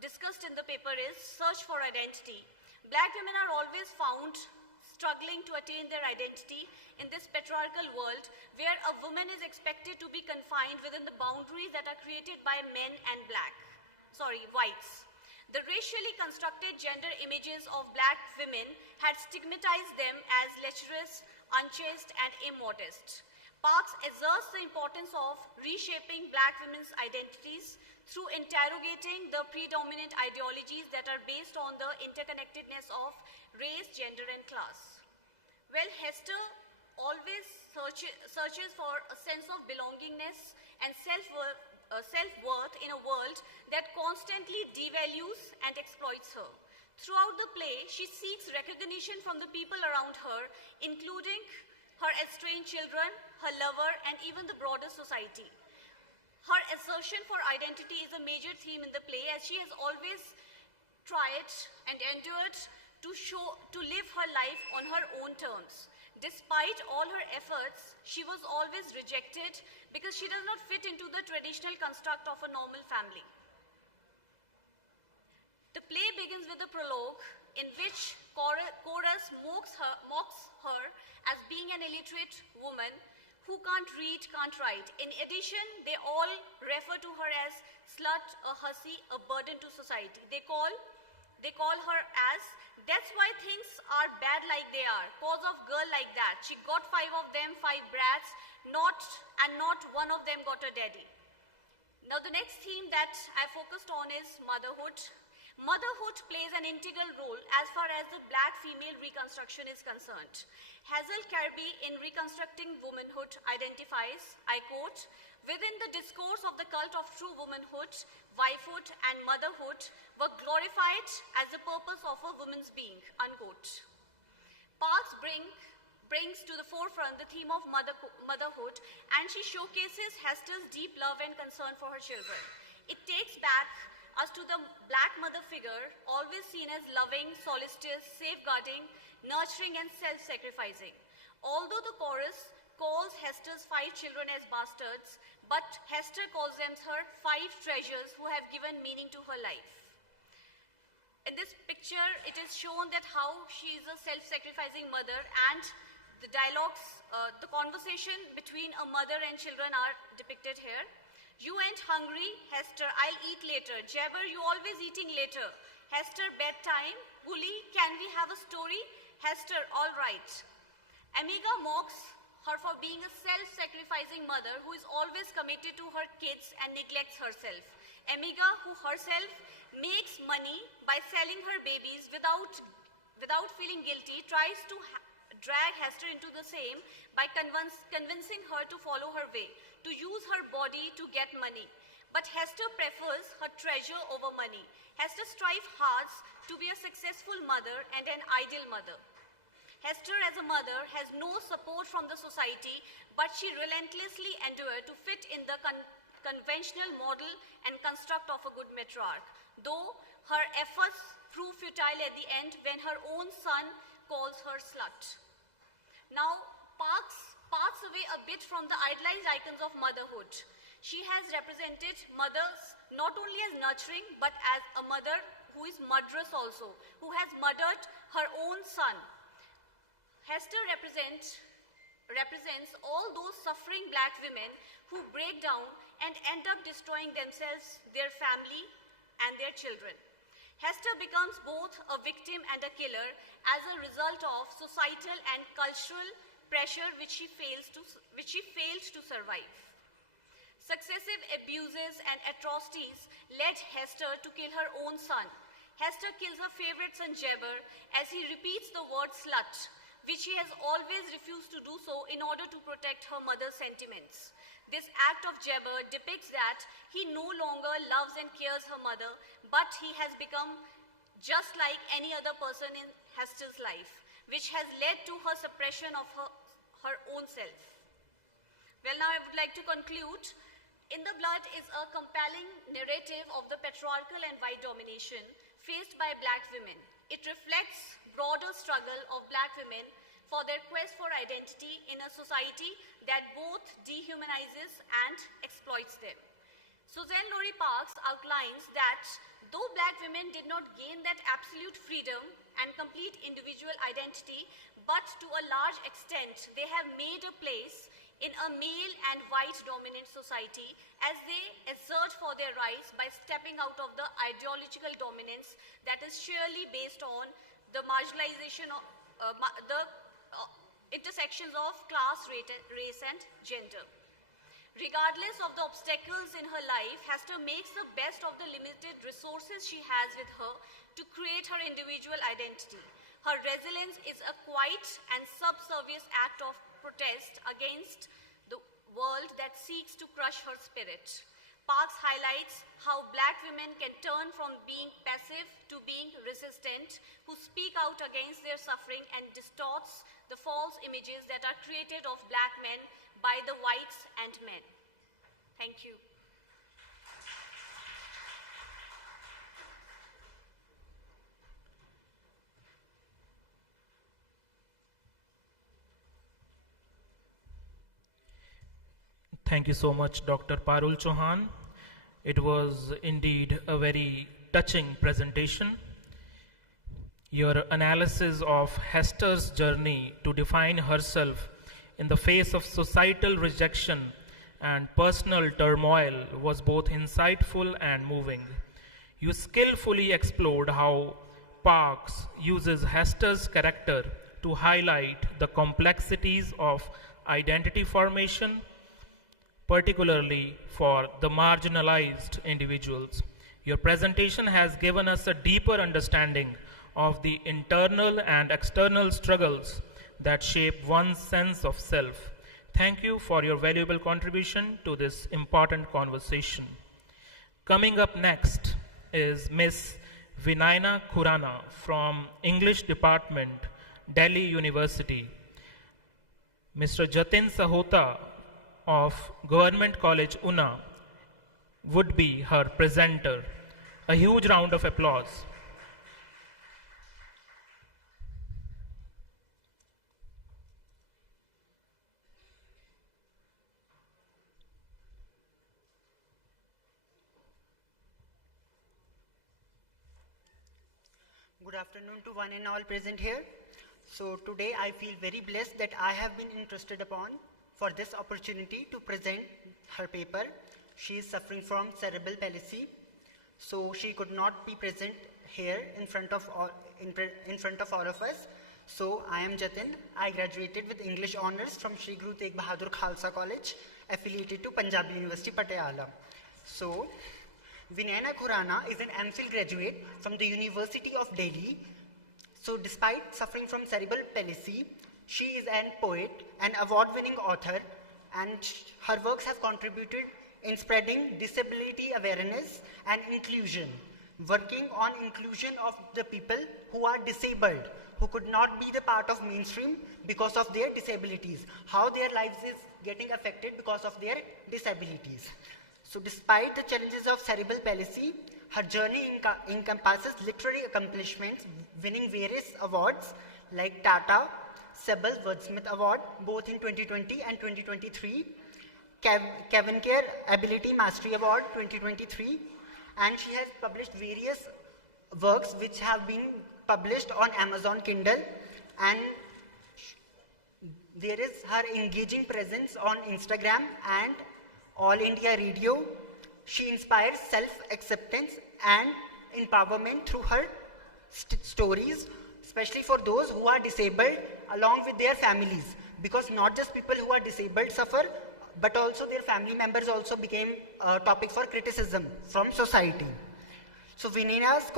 discussed in the paper is search for identity. Black women are always found struggling to attain their identity in this patriarchal world where a woman is expected to be confined within the boundaries that are created by men and whites. The racially constructed gender images of black women had stigmatized them as lecherous, unchaste, and immodest. Parks asserts the importance of reshaping black women's identities through interrogating the predominant ideologies that are based on the interconnectedness of race, gender, and class. Well, Hester always searches for a sense of belongingness and self-worth in a world that constantly devalues and exploits her. Throughout the play, she seeks recognition from the people around her, including her estranged children, her lover, and even the broader society. Her assertion for identity is a major theme in the play, as she has always tried and endured to live her life on her own terms. Despite all her efforts, she was always rejected because she does not fit into the traditional construct of a normal family. The play begins with a prologue in which chorus mocks her as being an illiterate woman who can't read, can't write. In addition, they all refer to her as slut, a hussy, a burden to society. They call her as, that's why things are bad like they are, cause of girl like that. She got 5 of them, 5 brats, not one of them got a daddy. Now the next theme that I focused on is motherhood. Motherhood plays an integral role as far as the black female reconstruction is concerned. Hazel Kirby in Reconstructing Womanhood identifies, I quote, within the discourse of the cult of true womanhood, wifehood and motherhood were glorified as the purpose of a woman's being, unquote. Parks brings to the forefront the theme of motherhood, and she showcases Hester's deep love and concern for her children. It takes back us to the black mother figure, always seen as loving, solicitous, safeguarding, nurturing, and self-sacrificing. Although the chorus calls Hester's 5 children as bastards, but Hester calls them her 5 treasures who have given meaning to her life. In this picture, it is shown that how she is a self-sacrificing mother, and the dialogues, the conversation between a mother and children are depicted here. You ain't hungry, Hester, I'll eat later. Jabber, you always eating later. Hester, bedtime. Bully, can we have a story? Hester, all right. Amiga mocks her for being a self-sacrificing mother who is always committed to her kids and neglects herself. Amiga, who herself makes money by selling her babies without feeling guilty, tries to drag Hester into the same by convincing her to follow her way, to use her body to get money. But Hester prefers her treasure over money. Hester strives hard to be a successful mother and an ideal mother. Hester as a mother has no support from the society, but she relentlessly endures to fit in the conventional model and construct of a good matriarch, though her efforts prove futile at the end when her own son calls her slut. Now, Parks parts away a bit from the idealized icons of motherhood. She has represented mothers not only as nurturing, but as a mother who is murderous also, who has murdered her own son. Hester represents all those suffering black women who break down and end up destroying themselves, their family, and their children. Hester becomes both a victim and a killer as a result of societal and cultural pressure which she failed to survive. Successive abuses and atrocities led Hester to kill her own son. Hester kills her favorite son Jabber as he repeats the word slut, which he has always refused to do so in order to protect her mother's sentiments. This act of Jabber depicts that he no longer loves and cares her mother, but he has become just like any other person in Hester's life, which has led to her suppression of her own self. Well, now I would like to conclude. In the Blood is a compelling narrative of the patriarchal and white domination faced by black women. It reflects broader struggle of black women for their quest for identity in a society that both dehumanizes and exploits them. Suzanne Lori Parks outlines that though black women did not gain that absolute freedom and complete individual identity, but to a large extent they have made a place in a male and white dominant society as they assert for their rights by stepping out of the ideological dominance that is sheerly based on the marginalization of the intersections of class, race and gender. Regardless of the obstacles in her life, Hester makes the best of the limited resources she has with her to create her individual identity. Her resilience is a quiet and subservious act of protest against the world that seeks to crush her spirit. Parks highlights how black women can turn from being passive to being resistant, who speak out against their suffering and distorts the false images that are created of black men by the whites and men. Thank you. Thank you so much, Dr. Parul Chauhan. It was indeed a very touching presentation. Your analysis of Hester's journey to define herself in the face of societal rejection and personal turmoil was both insightful and moving. You skillfully explored how Parks uses Hester's character to highlight the complexities of identity formation, particularly for the marginalized individuals. Your presentation has given us a deeper understanding of the internal and external struggles that shape one's sense of self. Thank you for your valuable contribution to this important conversation. Coming up next is Miss Vinayana Khurana from English Department, Delhi University. Mr. Jatin Sahota of Government College Una would be her presenter. A huge round of applause. Good afternoon to one and all present here. So today I feel very blessed that I have been interested upon for this opportunity to present her paper. She is suffering from cerebral palsy, so she could not be present here in front of all of us. So I am Jatin. I graduated with English Honours from Shri Guru Tegh Bahadur Khalsa College, affiliated to Punjab University, Patiala. So Vinayana Khurana is an MPhil graduate from the University of Delhi. So despite suffering from cerebral palsy, she is an poet, an award-winning author, and her works have contributed in spreading disability awareness and inclusion, working on inclusion of the people who are disabled, who could not be the part of mainstream because of their disabilities, how their lives is getting affected because of their disabilities. So despite the challenges of cerebral palsy, her journey encompasses literary accomplishments, winning various awards like Tata Sebel Wordsmith Award, both in 2020 and 2023, Kevin Care Ability Mastery Award 2023, and she has published various works which have been published on Amazon Kindle, and there is her engaging presence on Instagram and All India Radio. She inspires self-acceptance and empowerment through her stories, especially for those who are disabled along with their families, because not just people who are disabled suffer, but also their family members also became a topic for criticism from society. So Vinina's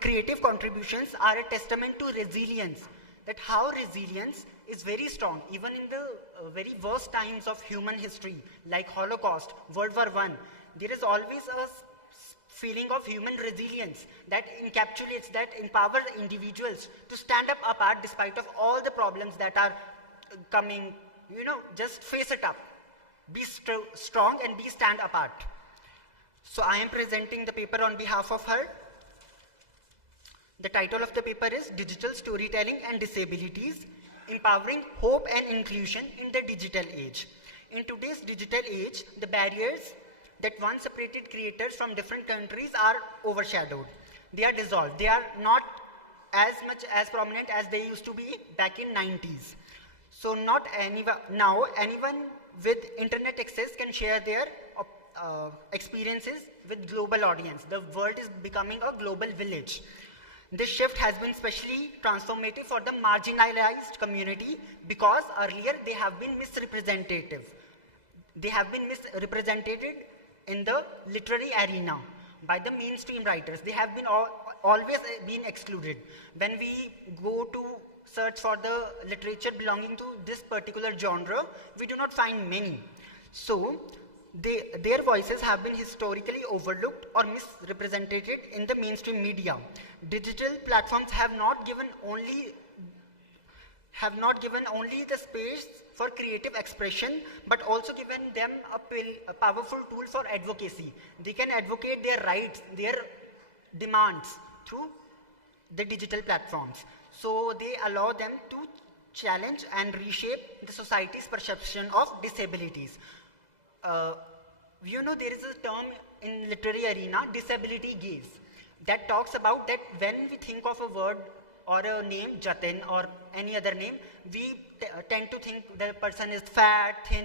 creative contributions are a testament to resilience, that how resilience is very strong, even in the very worst times of human history, like Holocaust, World War I. There is always a feeling of human resilience that encapsulates, that empowers individuals to stand up apart despite of all the problems that are coming. Just face it up. Be strong and be stand apart. So I am presenting the paper on behalf of her. The title of the paper is Digital Storytelling and Disabilities, Empowering Hope and Inclusion in the Digital Age. In today's digital age, the barriers that once separated creators from different countries are overshadowed. They are dissolved. They are not as much as prominent as they used to be back in 90s. So not anyone with internet access can share their experiences with global audience. The world is becoming a global village. This shift has been especially transformative for the marginalized community, because earlier they have been misrepresentative. They have been misrepresented in the literary arena by the mainstream writers. They have been always been excluded. When we go to search for the literature belonging to this particular genre, we do not find many. So their voices have been historically overlooked or misrepresented in the mainstream media. Digital platforms have not given only the space for creative expression, but also given them a powerful tool for advocacy. They can advocate their rights, their demands through the digital platforms. So they allow them to challenge and reshape the society's perception of disabilities. There is a term in literary arena, disability gaze, that talks about that when we think of a word or a name, Jatin or any other name, we tend to think the person is fat, thin,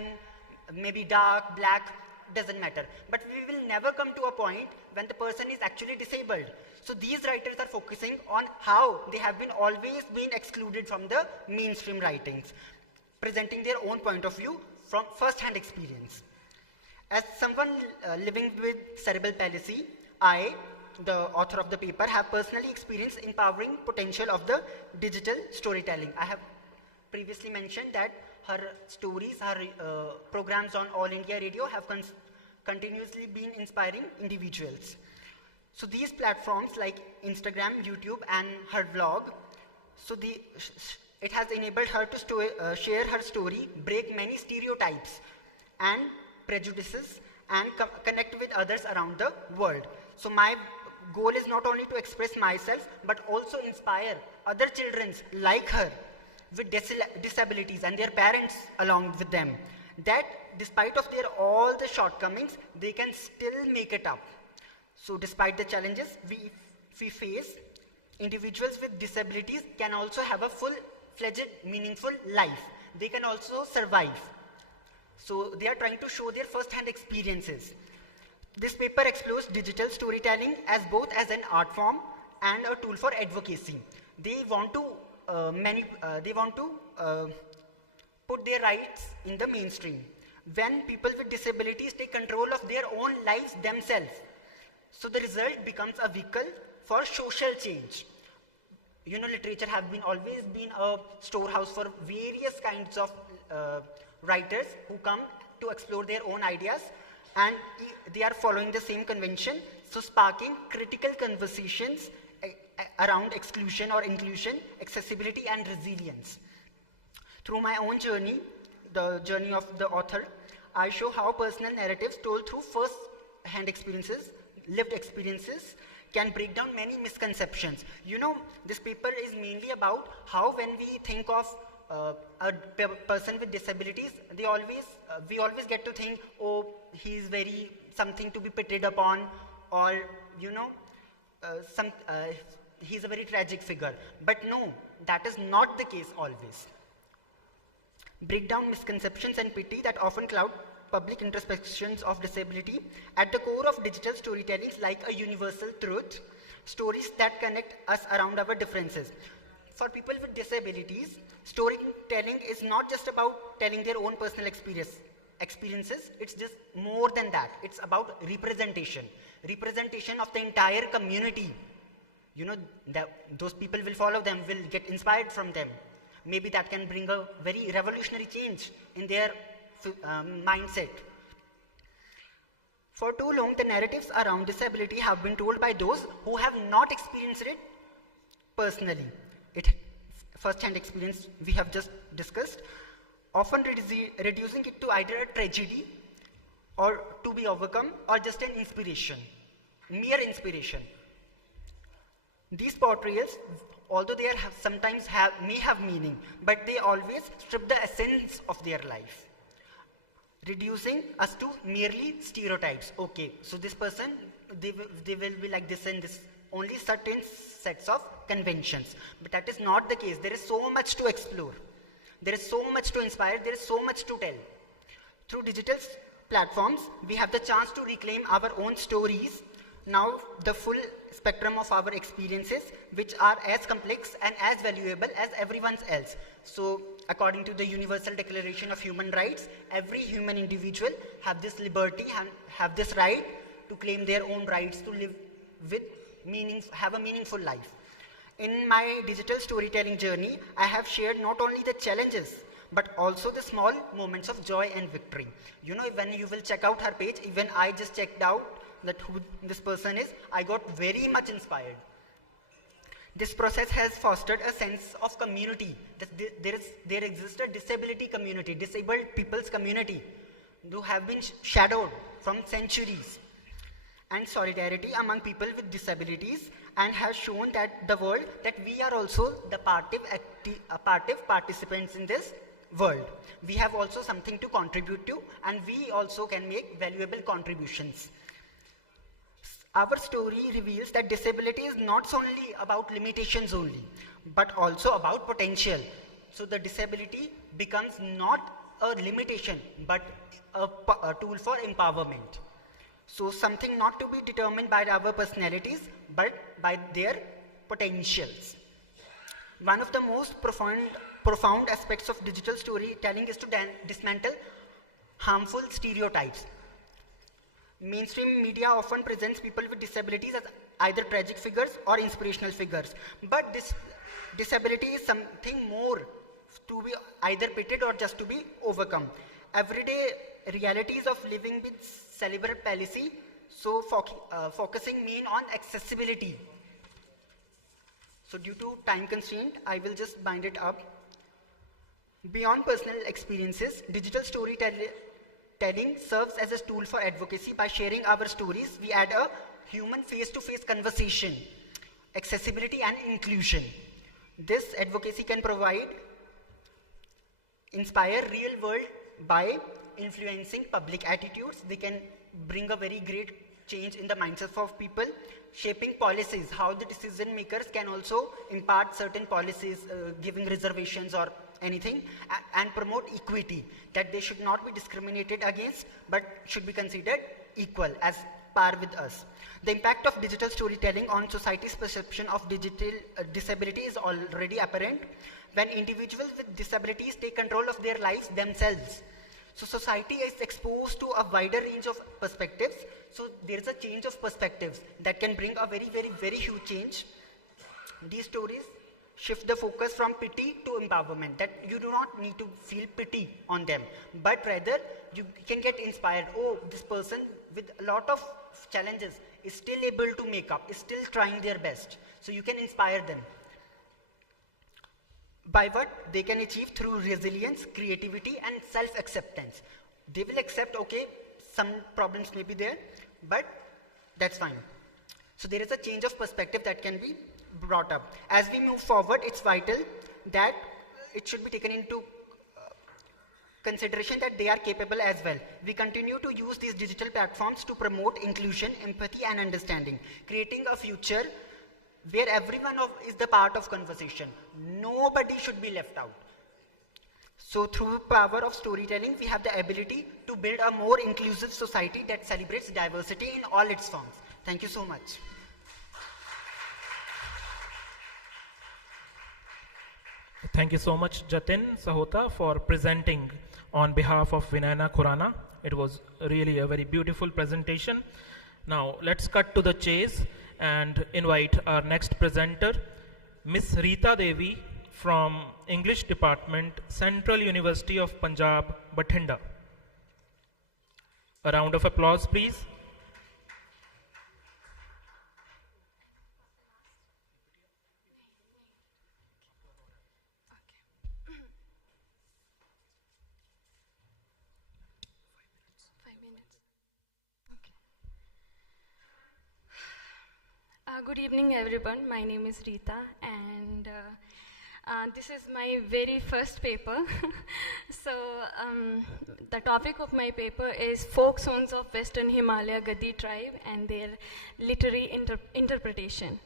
maybe dark, black, doesn't matter. But we will never come to a point when the person is actually disabled. So these writers are focusing on how they have always been excluded from the mainstream writings, presenting their own point of view from first-hand experience. As someone living with cerebral palsy, I, the author of the paper, have personally experienced empowering potential of the digital storytelling. I have previously mentioned that her stories, her programs on All India Radio have continuously been inspiring individuals. So these platforms like Instagram, YouTube, and her blog, it has enabled her to share her story, break many stereotypes and prejudices, and connect with others around the world. So my goal is not only to express myself, but also inspire other children like her with disabilities and their parents along with them, that despite of all the shortcomings, they can still make it up. So despite the challenges we face, individuals with disabilities can also have a full-fledged, meaningful life. They can also survive. So they are trying to show their first-hand experiences. This paper explores digital storytelling as both as an art form and a tool for advocacy. They want to put their rights in the mainstream. When people with disabilities take control of their own lives themselves, so the result becomes a vehicle for social change. Literature has always been a storehouse for various kinds of writers who come to explore their own ideas, and they are following the same convention, so sparking critical conversations around exclusion or inclusion, accessibility, and resilience. Through my own journey, the journey of the author, I show how personal narratives told through first-hand experiences, lived experiences, can break down many misconceptions. This paper is mainly about how when we think of person with disabilities, we always get to think, oh, he's very something to be pitied upon, or he's a very tragic figure. But no, that is not the case always. Break down misconceptions and pity that often cloud public introspections of disability. At the core of digital storytelling is like a universal truth, stories that connect us around our differences. For people with disabilities, storytelling is not just about telling their own personal experiences, it's just more than that. It's about representation of the entire community. Those people will follow them, will get inspired from them. Maybe that can bring a very revolutionary change in their mindset. For too long, the narratives around disability have been told by those who have not experienced it personally. First-hand experience we have just discussed, often reducing it to either a tragedy or to be overcome, or just an inspiration, mere inspiration. These portrayals, although they sometimes may have meaning, but they always strip the essence of their life, reducing us to merely stereotypes. Okay, so this person, they will be like this and this, only certain sets of conventions. But that is not the case. There is so much to explore. There is so much to inspire. There is so much to tell. Through digital platforms, we have the chance to reclaim our own stories, now the full spectrum of our experiences, which are as complex and as valuable as everyone's else. So, according to the Universal Declaration of Human Rights, every human individual have this liberty and have this right to claim their own rights to live with have a meaningful life. In my digital storytelling journey, I have shared not only the challenges, but also the small moments of joy and victory. When you will check out her page, even I just checked out that who this person is, I got very much inspired. This process has fostered a sense of community. There exists a disability community, disabled people's community, who have been shadowed from centuries, and solidarity among people with disabilities, and has shown that the world that we are also the partive participants in this world. We have also something to contribute to, and we also can make valuable contributions. Our story reveals that disability is not only about limitations only, but also about potential. So the disability becomes not a limitation, but a tool for empowerment. So something not to be determined by our personalities, but by their potentials. One of the most profound aspects of digital storytelling is to dismantle harmful stereotypes. Mainstream media often presents people with disabilities as either tragic figures or inspirational figures. But this disability is something more, to be either pitied or just to be overcome. Everyday realities of living with cerebral palsy, so focusing main on accessibility. So due to time constraint, I will just bind it up. Beyond personal experiences, digital storytelling serves as a tool for advocacy. By sharing our stories, we add a human face-to-face conversation, accessibility and inclusion. This advocacy can inspire real world by influencing public attitudes. They can bring a very great change in the mindsets of people, shaping policies, how the decision makers can also impart certain policies, giving reservations or anything, and promote equity, that they should not be discriminated against, but should be considered equal, as par with us. The impact of digital storytelling on society's perception of digital disability is already apparent. When individuals with disabilities take control of their lives themselves, so society is exposed to a wider range of perspectives. So there is a change of perspectives that can bring a very, very, very huge change. These stories shift the focus from pity to empowerment, that you do not need to feel pity on them, but rather you can get inspired. Oh, this person with a lot of challenges is still able to make up, is still trying their best. So you can inspire them. By what they can achieve through resilience, creativity and self-acceptance. They will accept, okay, some problems may be there, but that's fine. So there is a change of perspective that can be brought up. As we move forward, it's vital that it should be taken into consideration that they are capable as well. We continue to use these digital platforms to promote inclusion, empathy and understanding, creating a future where everyone is the part of conversation. Nobody should be left out. So through power of storytelling, we have the ability to build a more inclusive society that celebrates diversity in all its forms. Thank you so much. Thank you so much, Jatin Sahota, for presenting on behalf of Vinayana Khurana. It was really a very beautiful presentation. Now, let's cut to the chase and invite our next presenter, Miss Rita Devi from English Department, Central University of Punjab, Bathinda. A round of applause, please. Good evening, everyone. My name is Rita, and this is my very first paper. So, the topic of my paper is Folk Songs of Western Himalaya Gadi Tribe and their literary interpretation.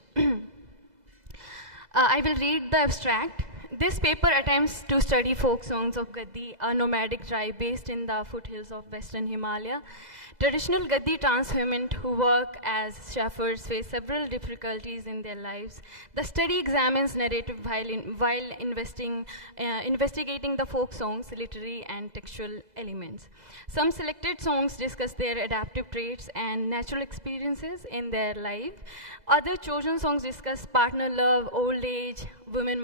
I will read the abstract. This paper attempts to study folk songs of Gadi, a nomadic tribe based in the foothills of Western Himalaya. Traditional Gadi transwomen who work as shepherds face several difficulties in their lives. The study examines narrative while investigating the folk songs, literary and textual elements. Some selected songs discuss their adaptive traits and natural experiences in their life. Other chosen songs discuss partner love, old age, women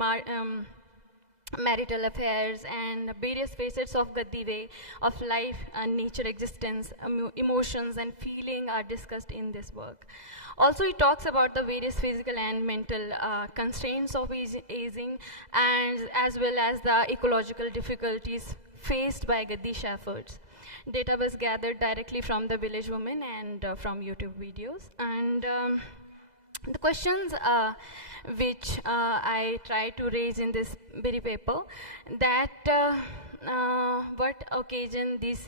marital affairs, and various facets of Gadi way of life and nature existence, emotions and feeling are discussed in this work. Also, it talks about the various physical and mental constraints of aging, and as well as the ecological difficulties faced by Gadi shepherds. Data was gathered directly from the village women and from YouTube videos. And the questions which I try to raise in this very paper, that what occasion these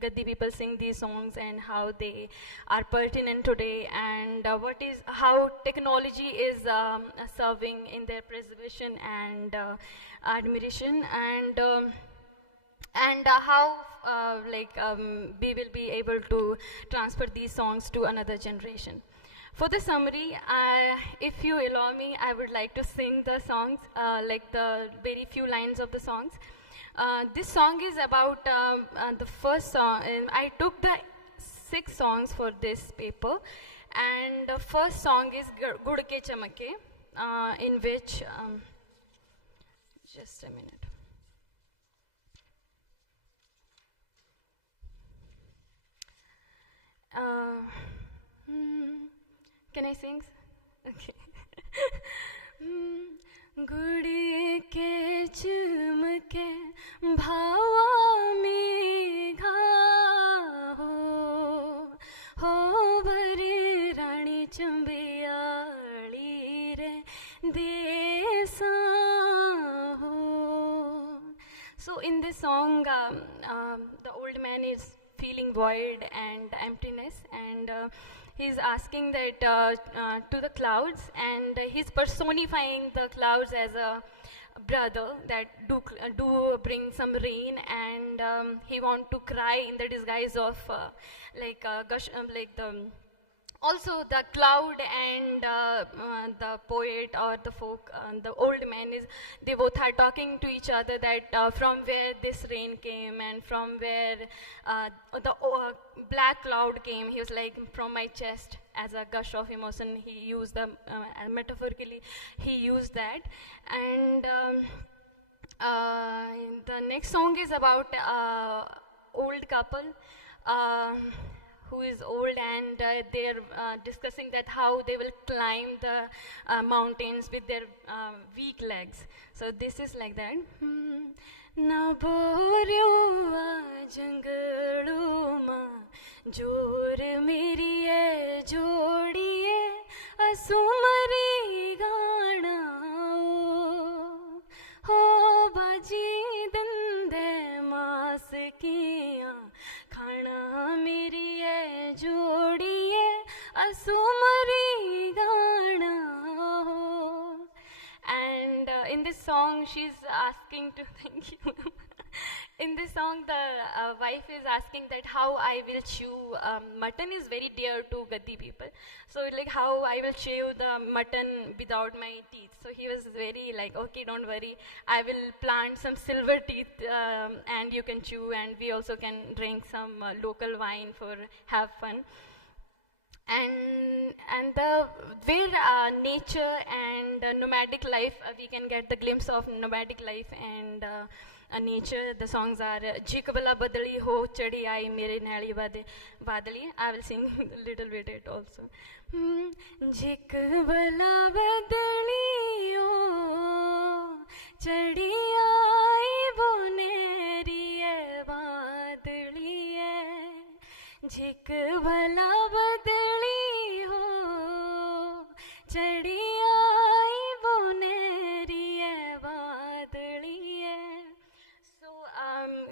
Gadi people sing these songs and how they are pertinent today, and how technology is serving in their preservation and admiration, and how we will be able to transfer these songs to another generation. For the summary, if you allow me, I would like to sing the songs, like the very few lines of the songs. This song is about the first song. I took the 6 songs for this paper, and the first song is Gud Ke Chamake, in which, just a minute. Can I sing? Okay. Gudi ke chumke bhawa megha ho bari rani chambiyali re desa ho. So in this song, the old man is feeling void and emptiness, and he's asking that to the clouds, and he's personifying the clouds as a brother that do bring some rain, and he want to cry in the disguise of also the cloud and the poet or the folk, the old man they both are talking to each other that from where this rain came and from where the black cloud came. He was like, from my chest, as a gush of emotion. He used the metaphorically, he used that. And the next song is about old couple who is old, and they're discussing that how they will climb the mountains with their weak legs. So this is like that. Na boryo jangalo ma jor meri hai jodiye asumari gana ho sumari gana ho. And in this song, she's asking to, thank you. In this song, the wife is asking that how I will chew. Mutton is very dear to Gaddi people. So like how I will chew the mutton without my teeth. So he was very like, okay, don't worry. I will plant some silver teeth and you can chew, and we also can drink some local wine for have fun. And the where nature and nomadic life, we can get the glimpse of nomadic life and nature. The songs are Jikbala Badali Ho Chadi Ai Mere Nali Badali. I will sing a little bit it also. Jikbala Badali Ho Chadi Ai Boneri Badali Jikbala Badali Ho Chadi Ai Boneri Badali.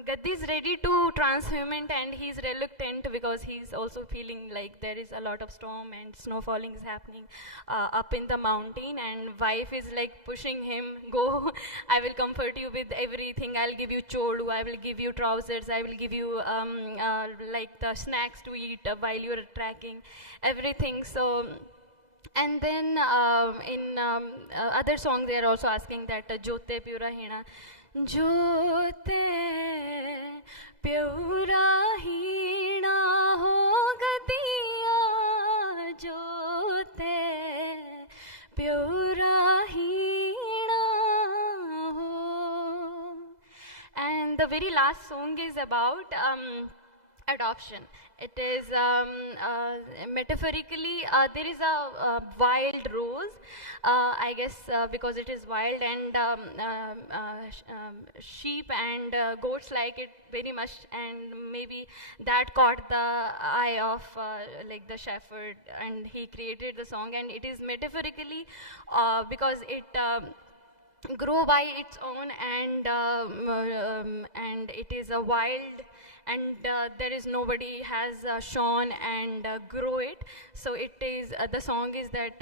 Gaddi is ready to transhuman, and he's reluctant because he's also feeling like there is a lot of storm and snow falling is happening up in the mountain, and wife is like pushing him, go, I will comfort you with everything, I'll give you chodu, I will give you trousers, I will give you like the snacks to eat while you're tracking, everything. So, and then in other songs they are also asking that Jote Pura Hina Jote Pura Hina Ho Gadiya Jote Pura Hina Ho. And the very last song is about adoption. It is metaphorically, there is a wild rose, I guess because it is wild, and sheep and goats like it very much, and maybe that caught the eye of like the shepherd, and he created the song, and it is metaphorically because it grow by its own, and it is a wild, and there is nobody has shown and grow it. So it is the song is that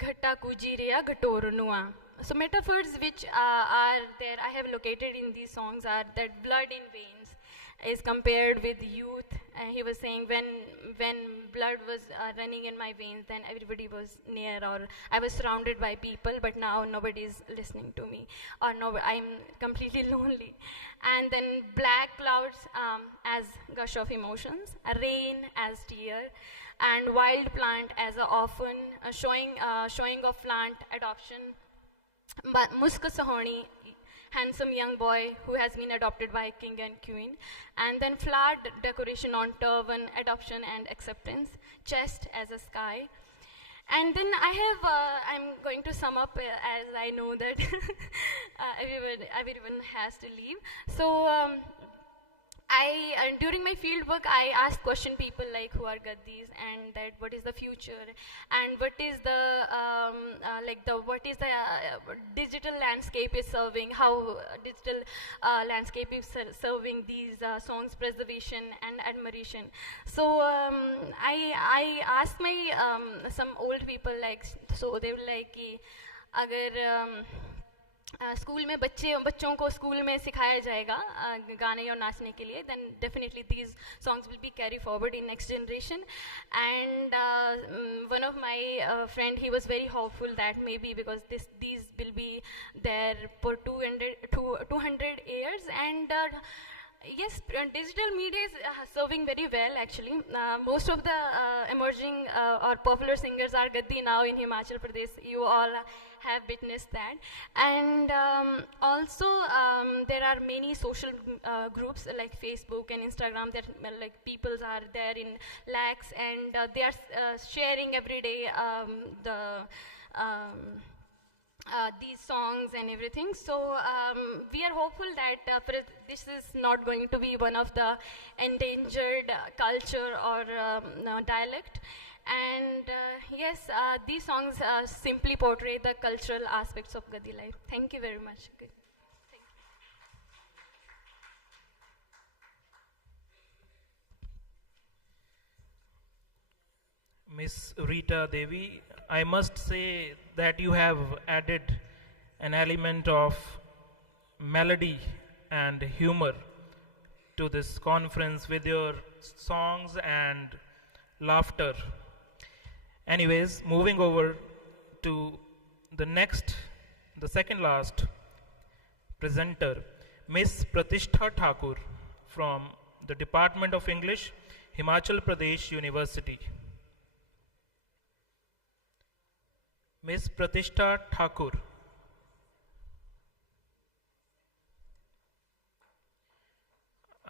Ghatta Kujireya Ghatorunua. So metaphors which are there, I have located in these songs, are that blood in veins is compared with youth. He was saying when blood was running in my veins, then everybody was near, or I was surrounded by people, but now nobody is listening to me, or no, I'm completely lonely. And then black clouds as gush of emotions, rain as tear, and wild plant as a orphan, showing of plant adoption. But Muska Sahoni, handsome young boy who has been adopted by king and queen, and then flowered decoration on turban, adoption and acceptance, chest as a sky. And then I'm going to sum up as I know that everyone has to leave. So during my field work, I asked question people like who are Gaddis, and that what is the future, and what is the what is the digital landscape is serving, how digital landscape is serving these songs preservation and admiration. So I asked my some old people, like, so they were like कि अगर school में बच्चों को school में सिखाया जाएगा गाने और नाचने के लिए, then definitely these songs will be carried forward in next generation. And one of my friend, he was very hopeful that maybe because these will be there for 200 years, and yes, digital media is serving very well actually. Most of the emerging or popular singers are Gaddi now in Himachal Pradesh. You all have witnessed that. And also there are many social groups like Facebook and Instagram that like people are there in lakhs, and they are sharing every day these songs and everything. So we are hopeful that this is not going to be one of the endangered culture or dialect. And yes, these songs simply portray the cultural aspects of Gaddi life. Thank you very much. Good. Thank you. Miss Rita Devi, I must say that you have added an element of melody and humor to this conference with your songs and laughter. Anyways, moving over to the second last presenter, Miss Pratishtha Thakur from the Department of English, Himachal Pradesh University. Miss Pratishtha Thakur.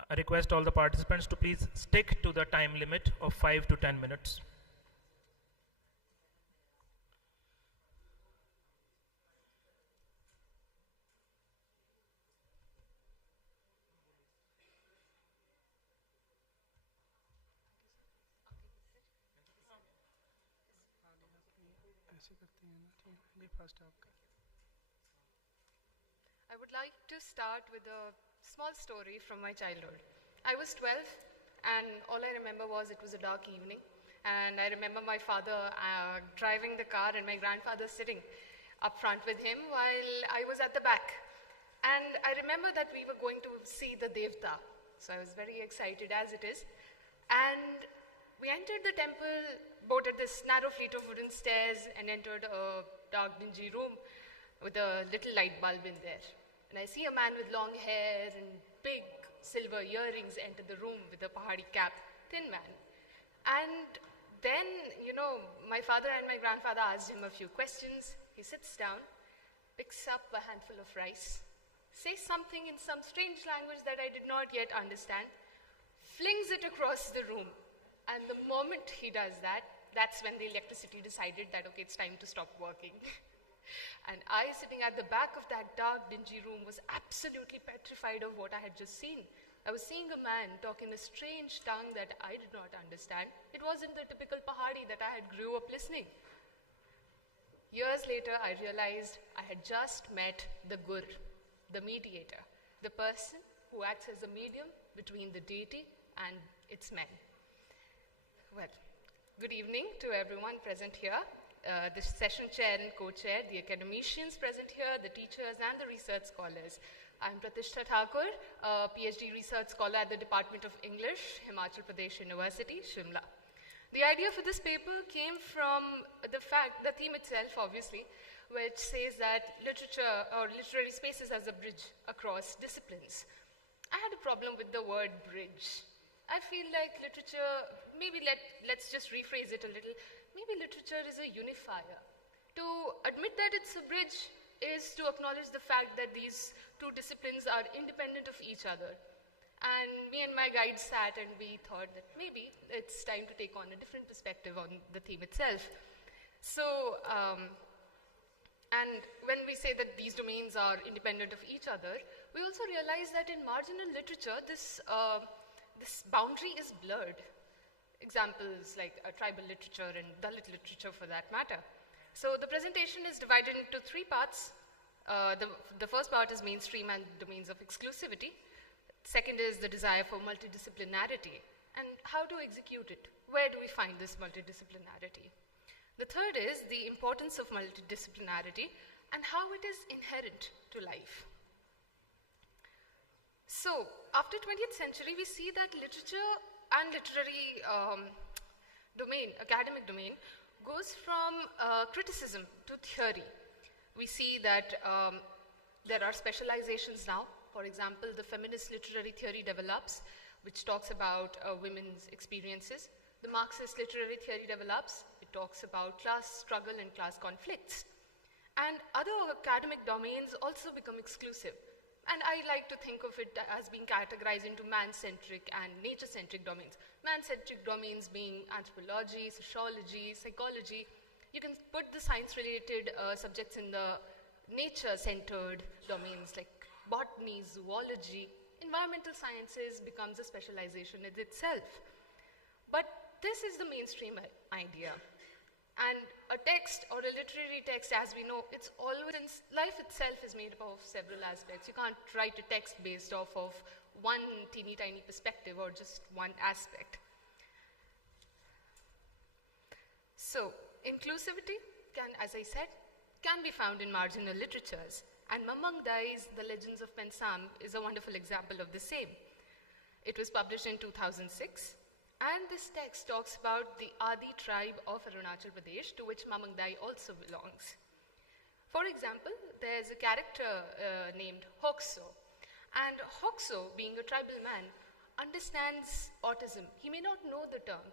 I request all the participants to please stick to the time limit of 5 to 10 minutes. I would like to start with a small story from my childhood. I was 12 and all I remember was it was a dark evening, and I remember my father driving the car and my grandfather sitting up front with him while I was at the back. And I remember that we were going to see the Devta, so I was very excited as it is. And we entered the temple, boarded this narrow flight of wooden stairs and entered a dark dingy room with a little light bulb in there. And I see a man with long hair and big silver earrings enter the room with a pahari cap, thin man. And then, my father and my grandfather asked him a few questions. He sits down, picks up a handful of rice, says something in some strange language that I did not yet understand, flings it across the room. And the moment he does that, that's when the electricity decided that, okay, it's time to stop working. And I, sitting at the back of that dark, dingy room, was absolutely petrified of what I had just seen. I was seeing a man talk in a strange tongue that I did not understand. It wasn't the typical Pahari that I had grew up listening. Years later, I realized I had just met the Gur, the mediator, the person who acts as a medium between the deity and its men. Well, good evening to everyone present here. The session chair and co-chair, the academicians present here, the teachers and the research scholars. I'm Pratishtha Thakur, a PhD research scholar at the Department of English, Himachal Pradesh University, Shimla. The idea for this paper came from the theme itself, obviously, which says that literature or literary spaces as a bridge across disciplines. I had a problem with the word bridge. I feel like literature, maybe let's just rephrase it a little. Maybe literature is a unifier. To admit that it's a bridge is to acknowledge the fact that these two disciplines are independent of each other. And me and my guide sat and we thought that maybe it's time to take on a different perspective on the theme itself. So, and when we say that these domains are independent of each other, we also realize that in marginal literature, this boundary is blurred. Examples like tribal literature and Dalit literature for that matter. So the presentation is divided into three parts. The first part is mainstream and domains of exclusivity. Second is the desire for multidisciplinarity and how to execute it. Where do we find this multidisciplinarity? The third is the importance of multidisciplinarity and how it is inherent to life. So after 20th century, we see that literature and literary domain, academic domain, goes from criticism to theory. We see that there are specializations now. For example, the feminist literary theory develops, which talks about women's experiences. The Marxist literary theory develops. It talks about class struggle and class conflicts. And other academic domains also become exclusive. And I like to think of it as being categorized into man-centric and nature-centric domains. Man-centric domains being anthropology, sociology, psychology. You can put the science-related subjects in the nature-centered domains like botany, zoology. Environmental sciences becomes a specialization in itself. But this is the mainstream idea. And a text or a literary text, as we know, it's always, since life itself is made up of several aspects. You can't write a text based off of one teeny tiny perspective or just one aspect. So, inclusivity can, as I said, can be found in marginal literatures, and Mamang Dai's The Legends of Pensam is a wonderful example of the same. It was published in 2006, and this text talks about the Adi tribe of Arunachal Pradesh, to which Mamang Dai also belongs. For example, there's a character named Hokso, and Hokso, being a tribal man, understands autism. He may not know the term,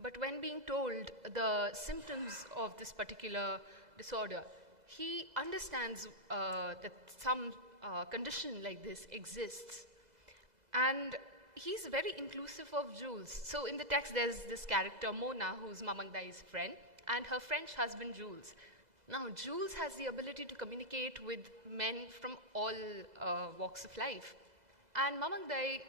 but when being told the symptoms of this particular disorder, he understands that some condition like this exists. And he's very inclusive of Jules. So in the text, there's this character, Mona, who's Mamang Dai's friend, and her French husband, Jules. Now, Jules has the ability to communicate with men from all walks of life. And Mamang Dai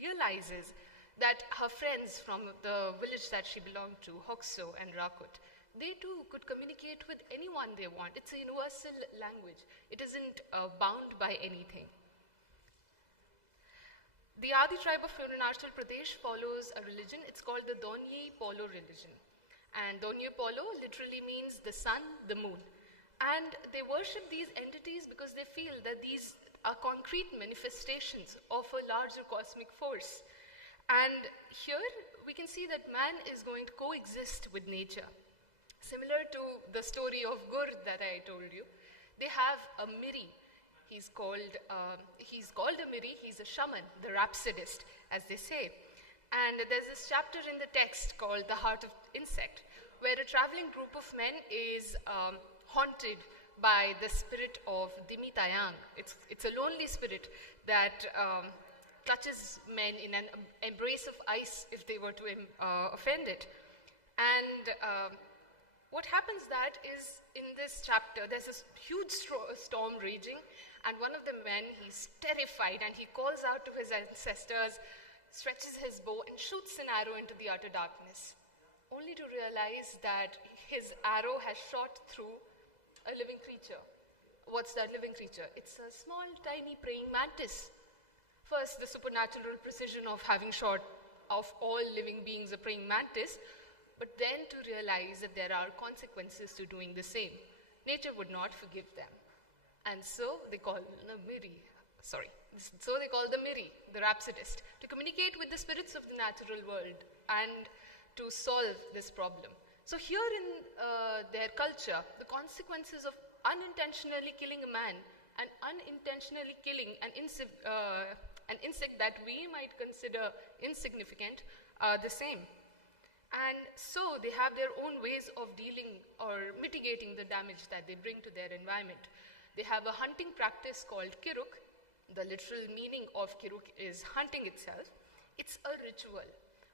realizes that her friends from the village that she belonged to, Hokso and Rakut, they too could communicate with anyone they want. It's a universal language. It isn't bound by anything. The Adi tribe of Arunachal Pradesh follows a religion. It's called the Donye Polo religion. And Donye Polo literally means the sun, the moon. And they worship these entities because they feel that these are concrete manifestations of a larger cosmic force. And here we can see that man is going to coexist with nature. Similar to the story of Gur that I told you, they have a Miri. He's called a Miri, he's a shaman, the rhapsodist, as they say. And there's this chapter in the text called The Heart of Insect, where a traveling group of men is haunted by the spirit of Dimitayang. It's a lonely spirit that clutches men in an embrace of ice if they were to offend it. And what happens that is, in this chapter, there's this huge storm raging, and one of the men, he's terrified, and he calls out to his ancestors, stretches his bow, and shoots an arrow into the utter darkness, only to realize that his arrow has shot through a living creature. What's that living creature? It's a small, tiny praying mantis. First, the supernatural precision of having shot of all living beings a praying mantis, but then to realize that there are consequences to doing the same. Nature would not forgive them. And so they call the Miri, so they call the Miri, the rhapsodist, to communicate with the spirits of the natural world and to solve this problem. So here in their culture, the consequences of unintentionally killing a man and unintentionally killing an insect that we might consider insignificant are the same. And so they have their own ways of dealing or mitigating the damage that they bring to their environment. They have a hunting practice called kiruk. The literal meaning of kiruk is hunting itself. It's a ritual.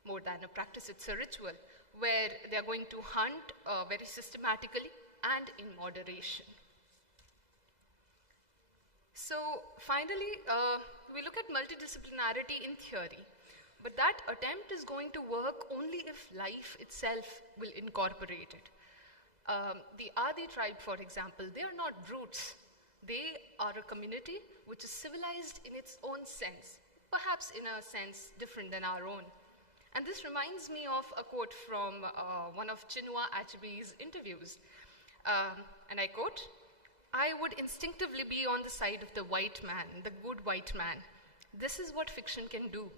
More than a practice, it's a ritual where they're going to hunt very systematically and in moderation. So finally, we look at multidisciplinarity in theory. But that attempt is going to work only if life itself will incorporate it. The Adi tribe, for example, they are not brutes. They are a community which is civilized in its own sense, perhaps in a sense different than our own. And this reminds me of a quote from one of Chinua Achebe's interviews. And I quote, "I would instinctively be on the side of the white man, the good white man. This is what fiction can do.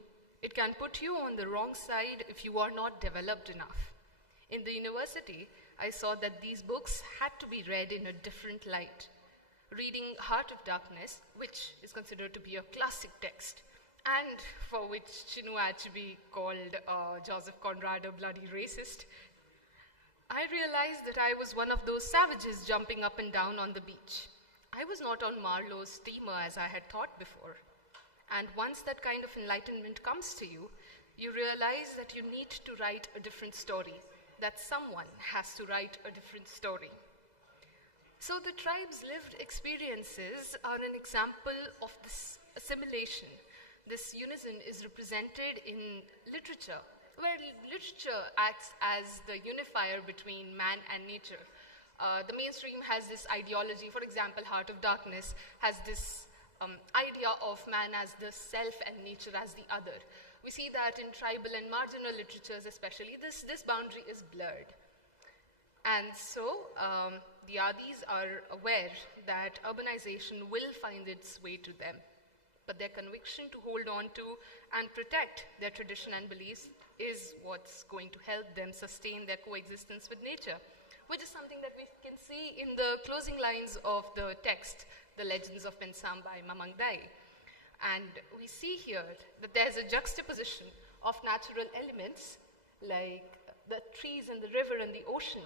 It can put you on the wrong side if you are not developed enough. In the university, I saw that these books had to be read in a different light. Reading Heart of Darkness, which is considered to be a classic text, and for which Chinua Achebe called Joseph Conrad a bloody racist, I realized that I was one of those savages jumping up and down on the beach. I was not on Marlowe's steamer as I had thought before. And once that kind of enlightenment comes to you, you realize that you need to write a different story, that someone has to write a different story." So the tribe's lived experiences are an example of this assimilation. This unison is represented in literature, where literature acts as the unifier between man and nature. The mainstream has this ideology, for example, Heart of Darkness has this idea of man as the self and nature as the other. We see that in tribal and marginal literatures especially, this boundary is blurred. And so the Adis are aware that urbanization will find its way to them. But their conviction to hold on to and protect their tradition and beliefs is what's going to help them sustain their coexistence with nature, which is something that we can see in the closing lines of the text, The Legends of Pensam by Mamang Dai. And we see here that there's a juxtaposition of natural elements like the trees and the river and the ocean.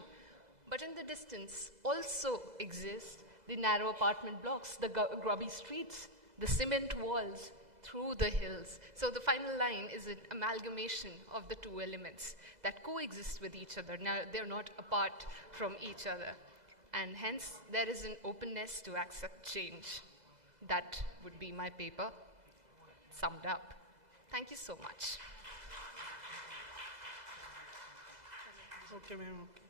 But in the distance also exist the narrow apartment blocks, the grubby streets, the cement walls through the hills. So the final line is an amalgamation of the two elements that coexist with each other. Now they're not apart from each other. And hence there is an openness to accept change. That would be my paper summed up. Thank you so much. Okay, ma'am. Okay.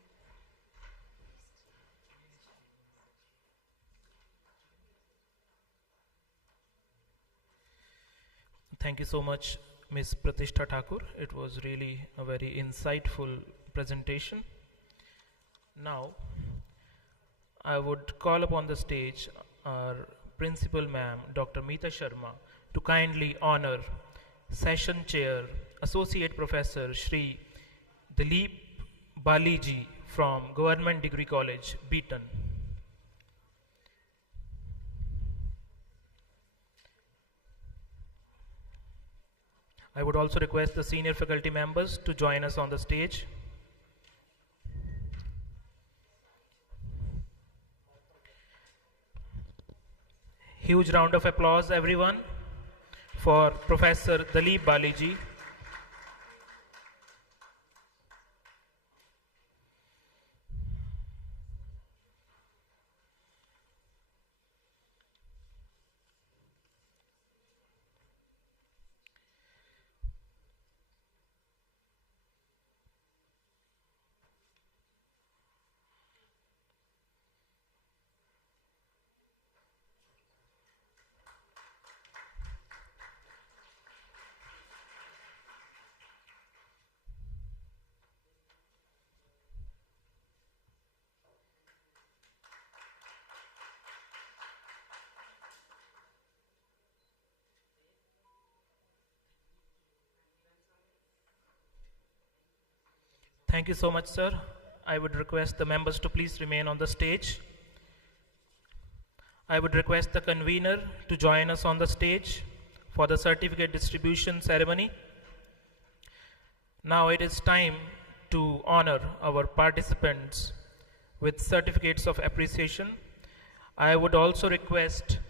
Thank you so much, Ms. Pratishtha Thakur. It was really a very insightful presentation. Now, I would call upon the stage our Principal Ma'am, Dr. Meeta Sharma, to kindly honor Session Chair, Associate Professor Shri Dilip Baliji from Government Degree College, Beaton. I would also request the senior faculty members to join us on the stage. Huge round of applause, everyone, for Professor Dilip Baliji. Thank you so much, sir. I would request the members to please remain on the stage. I would request the convener to join us on the stage for the certificate distribution ceremony. Now it is time to honor our participants with certificates of appreciation. I would also request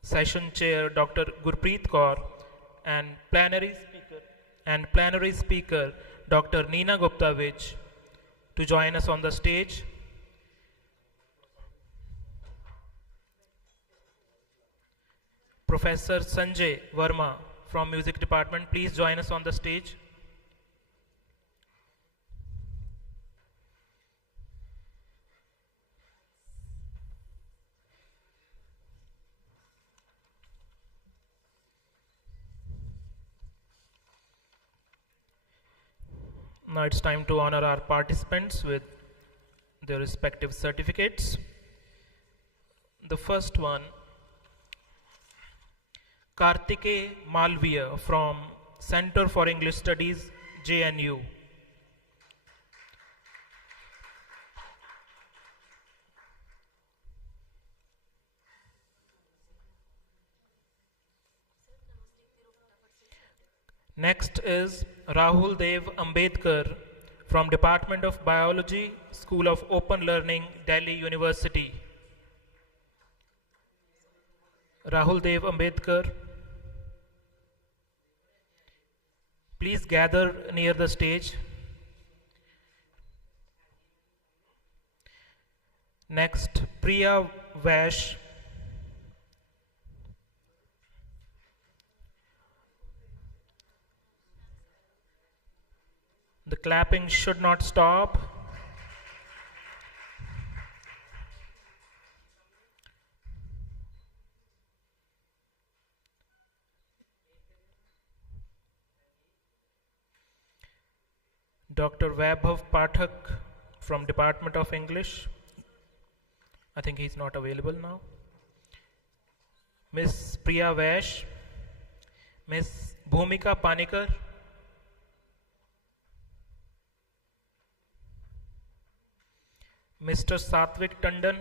Session Chair Dr. Gurpreet Kaur and Plenary Speaker Dr. Neena Guptavich to join us on the stage. Professor Sanjay Verma from Music Department, please join us on the stage. Now it's time to honor our participants with their respective certificates. The first one, Kartike Malviya from Center for English Studies, JNU. Next is Rahul Dev Ambedkar from Department of Biology, School of Open Learning, Delhi University. Rahul Dev Ambedkar, please gather near the stage. Next, Priya Vash. The clapping should not stop. Dr. Vaibhav Pathak from Department of English. I think he's not available now. Miss Priya Vash, Miss Bhumika Panikar, Mr. Satvik Tandon,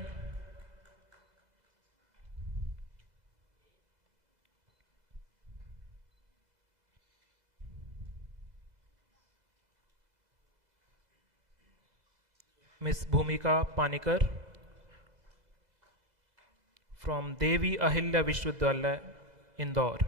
Miss Bhumika Panikar from Devi Ahilya Vishwavidyalaya, Indore.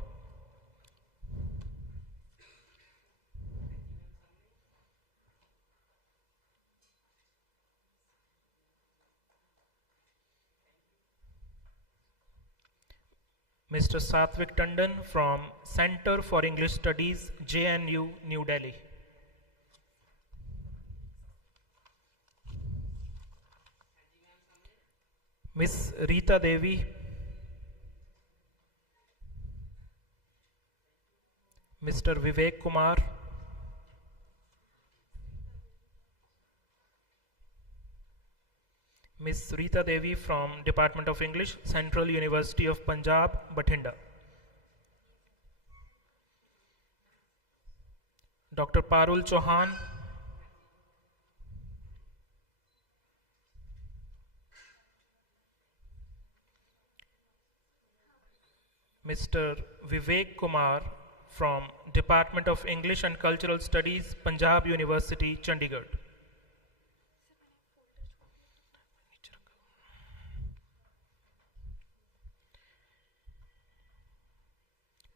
Mr. Satvik Tandon from Center for English Studies, JNU, New Delhi. Miss Rita Devi, Mr. Vivek Kumar, Miss Rita Devi from Department of English, Central University of Punjab, Bathinda. Dr. Parul Chauhan, Mr. Vivek Kumar from Department of English and Cultural Studies, Punjab University, Chandigarh.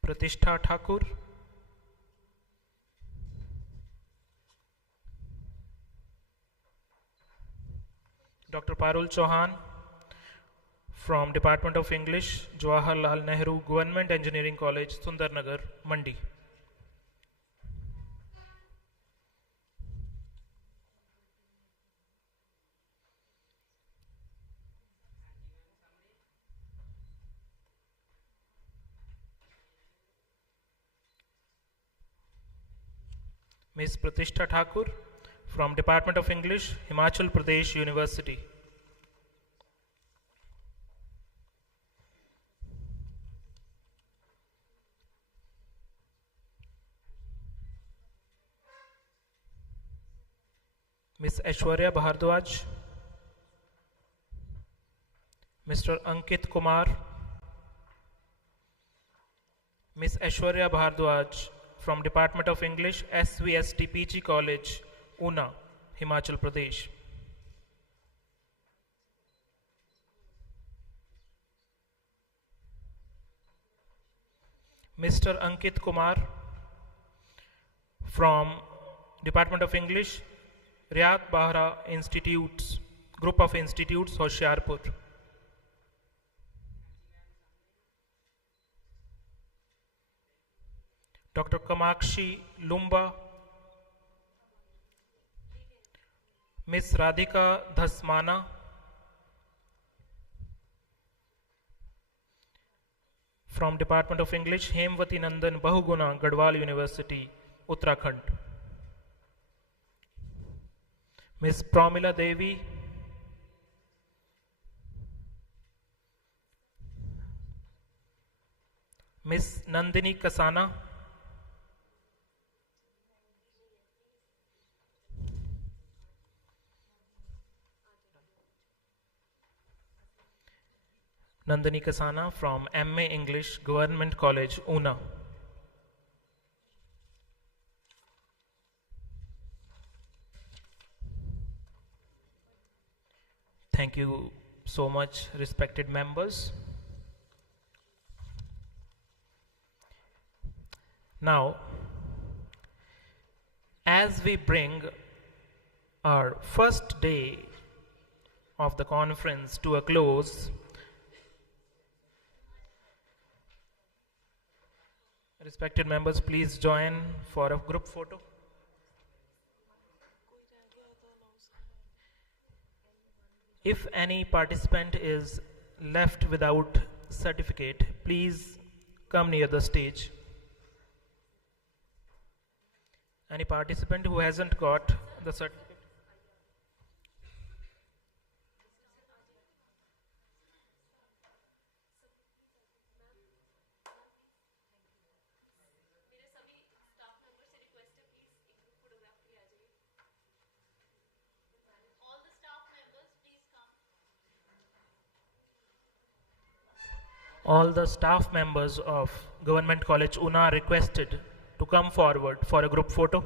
Pratishtha Thakur, Dr. Parul Chauhan from Department of English, Jawaharlal Nehru Government Engineering College, Sundarnagar, Mandi. Ms. Pratishtha Thakur from Department of English, Himachal Pradesh University. Ms. Aishwarya Bhardwaj, Mr. Ankit Kumar, Ms. Aishwarya Bhardwaj from Department of English, SVST PG College, Una, Himachal Pradesh. Mr. Ankit Kumar from Department of English, Riyad Bahra Institutes, Group of Institutes, Hoshiarpur. Dr. Kamakshi Lumba, Miss Radhika Dhasmana, from Department of English, Hemvati Nandan Bahuguna, Gadwal University, Uttarakhand. Miss Pramila Devi, Miss Nandini Kasana, Nandini Kasana from MA English, Government College, Una. Thank you so much, respected members. Now, as we bring our first day of the conference to a close, respected members, please join for a group photo. If any participant is left without certificate, please come near the stage. Any participant who hasn't got the certificate? All the staff members of Government College Una are requested to come forward for a group photo.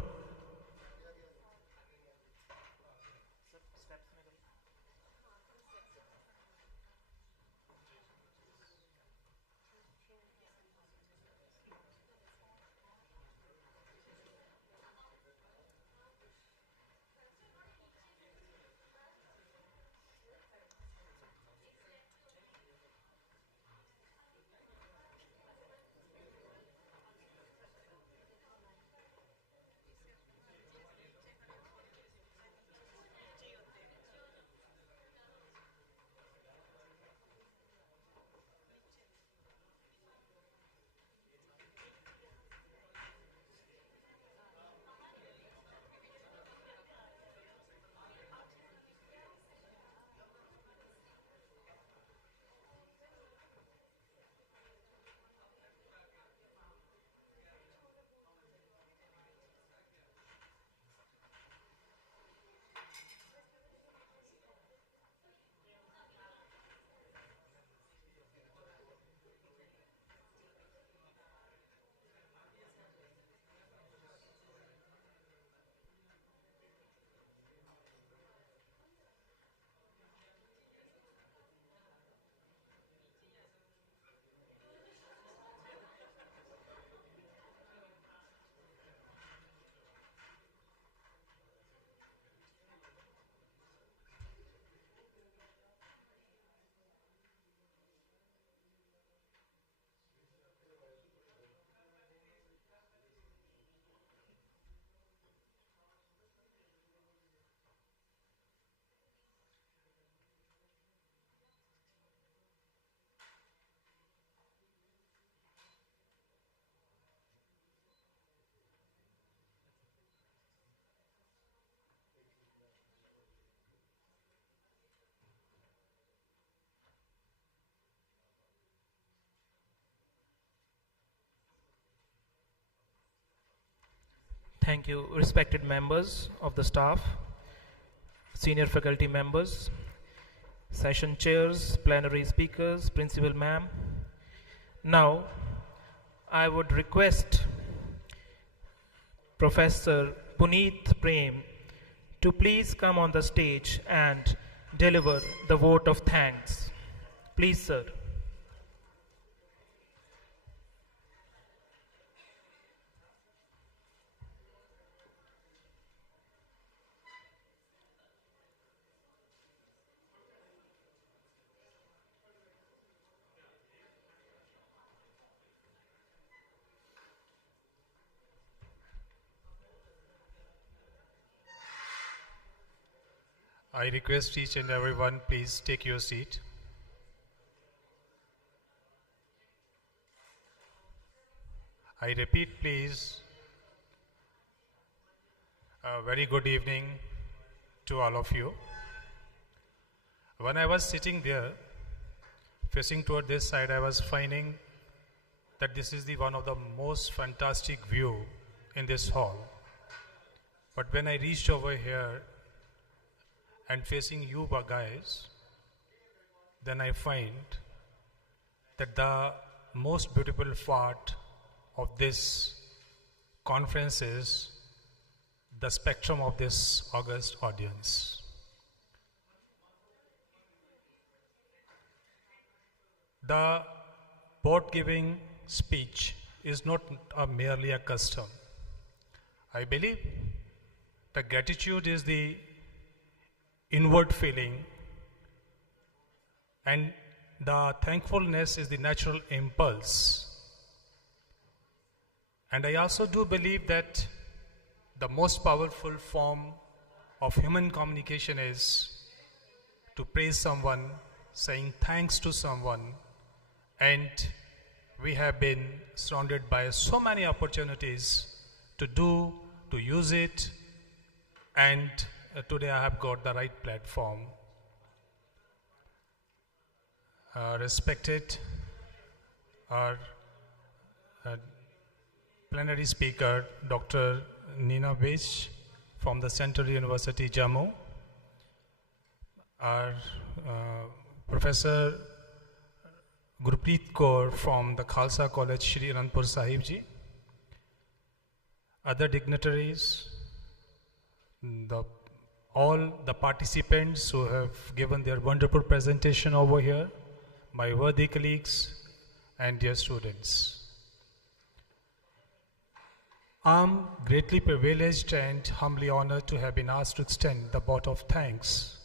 Thank you, respected members of the staff, senior faculty members, session chairs, plenary speakers, principal ma'am. Now, I would request Professor Puneet Prem to please come on the stage and deliver the vote of thanks. Please, sir. I request each and everyone, please take your seat. I repeat, please, a very good evening to all of you. When I was sitting there, facing toward this side, I was finding that this is the one of the most fantastic view in this hall. But when I reached over here, and facing you guys, then I find that the most beautiful part of this conference is the spectrum of this august audience. The board-giving speech is not merely a custom. I believe that gratitude is the inward feeling, and the thankfulness is the natural impulse. And I also do believe that the most powerful form of human communication is to praise someone, saying thanks to someone, and we have been surrounded by so many opportunities to use it, and today I have got the right platform. Respected our plenary speaker, Dr. Nina Bish from the Central University, Jammu. Our Professor Gurpreet Kaur from the Khalsa College, Shri Anandpur Sahib Ji, other dignitaries, all the participants who have given their wonderful presentation over here, my worthy colleagues and dear students. I'm greatly privileged and humbly honored to have been asked to extend the vote of thanks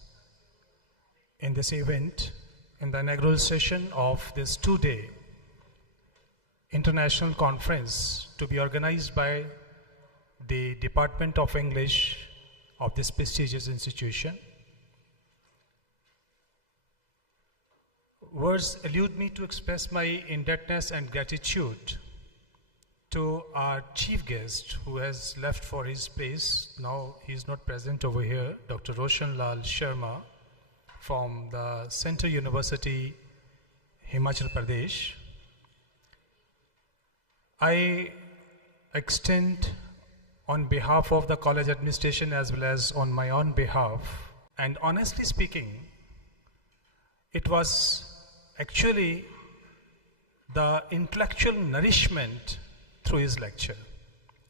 in this event, in the inaugural session of this two-day international conference to be organized by the Department of English of this prestigious institution. Words elude me to express my indebtedness and gratitude to our chief guest who has left for his place. Now he is not present over here, Dr. Roshan Lal Sharma from the Central University, Himachal Pradesh. I extend on behalf of the college administration as well as on my own behalf, and honestly speaking, it was actually the intellectual nourishment through his lecture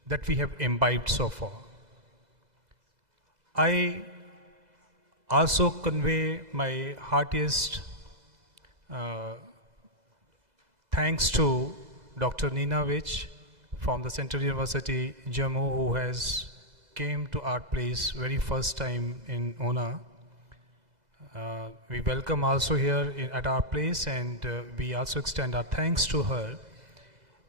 that we have imbibed so far. I also convey my heartiest thanks to Dr. Neena Vich from the Central University, Jammu, who has came to our place very first time in Ona. We welcome also here at our place, and we also extend our thanks to her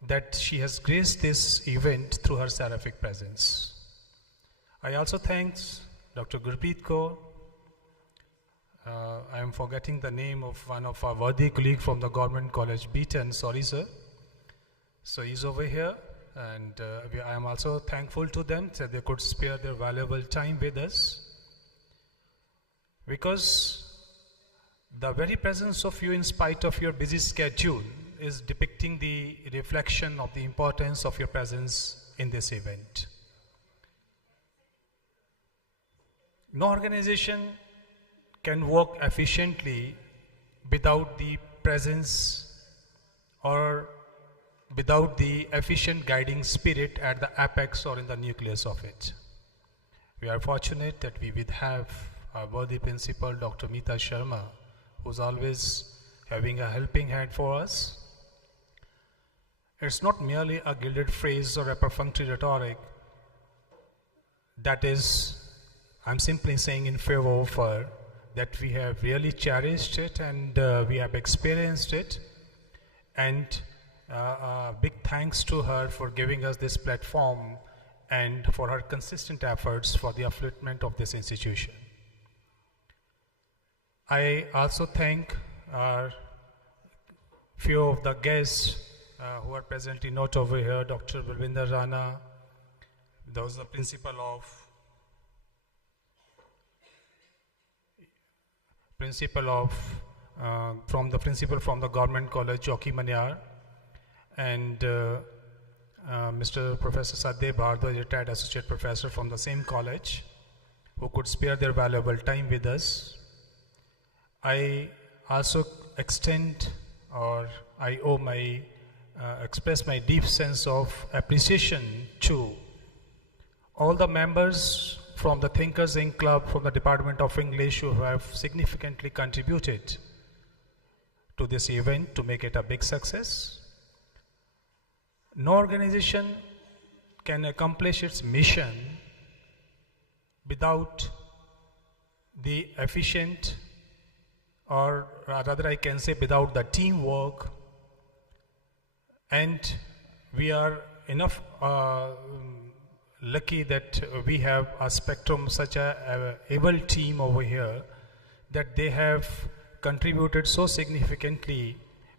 that she has graced this event through her seraphic presence. I also thank Dr. Gurpreet Kaur. I am forgetting the name of one of our worthy colleague from the Government College Beaton, sorry sir. So he's over here, and I am also thankful to them that they could spare their valuable time with us, because the very presence of you in spite of your busy schedule is depicting the reflection of the importance of your presence in this event. No organization can work efficiently without the presence or without the efficient guiding spirit at the apex or in the nucleus of it. We are fortunate that we would have our worthy principal, Dr. Meeta Sharma, who's always having a helping hand for us. It's not merely a gilded phrase or a perfunctory rhetoric. That is, I'm simply saying in favor of her, that we have really cherished it and we have experienced it. And big thanks to her for giving us this platform and for her consistent efforts for the upliftment of this institution. I also thank our few of the guests who are presently not over here, Dr. Balwinder Rana, there was the principal from the Government College, Jockey Manyar, and Mr. Professor Saddev Bhardwaj, retired associate professor from the same college, who could spare their valuable time with us. I also extend, or I owe my express my deep sense of appreciation to all the members from the Thinkers Inc. Club, from the Department of English, who have significantly contributed to this event to make it a big success. No organization can accomplish its mission without the efficient, or rather I can say without the teamwork, and we are enough lucky that we have a spectrum, such a able team over here, that they have contributed so significantly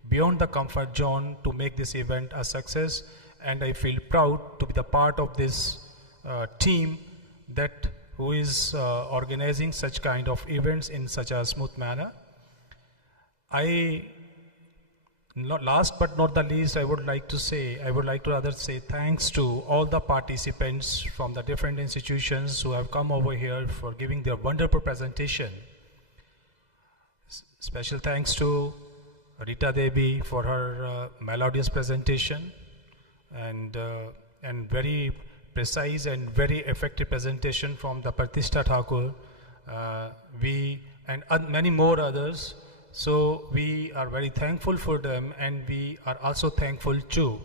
beyond the comfort zone to make this event a success, and I feel proud to be the part of this team that who is organizing such kind of events in such a smooth manner. Last but not the least, I would like to rather say thanks to all the participants from the different institutions who have come over here for giving their wonderful presentation. Special thanks to Rita Devi for her melodious presentation and very precise and very effective presentation from the Pratishtha Thakur. And many more others. So we are very thankful for them, and we are also thankful to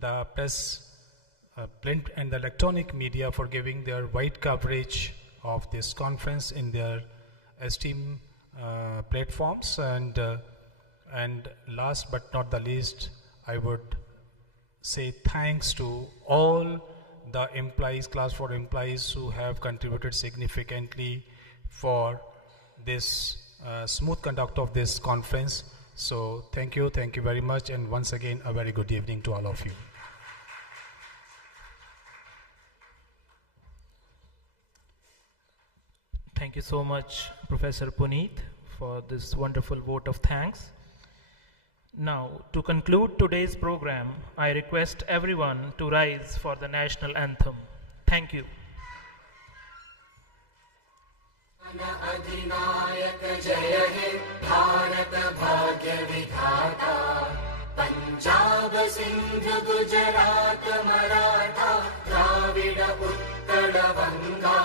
the press, print and the electronic media for giving their wide coverage of this conference in their esteemed platforms. And last but not the least, I would say thanks to all the employees, class 4 employees who have contributed significantly for this smooth conduct of this conference. So thank you very much, and once again a very good evening to all of you. Thank you so much, Professor Puneet, for this wonderful vote of thanks. Now, to conclude today's program, I request everyone to rise for the national anthem. Thank you. अधिनायक जय हे भारत भाग्य विधाता पंजाब सिंध गुजरात मराठा द्राविड उत्कल गंगा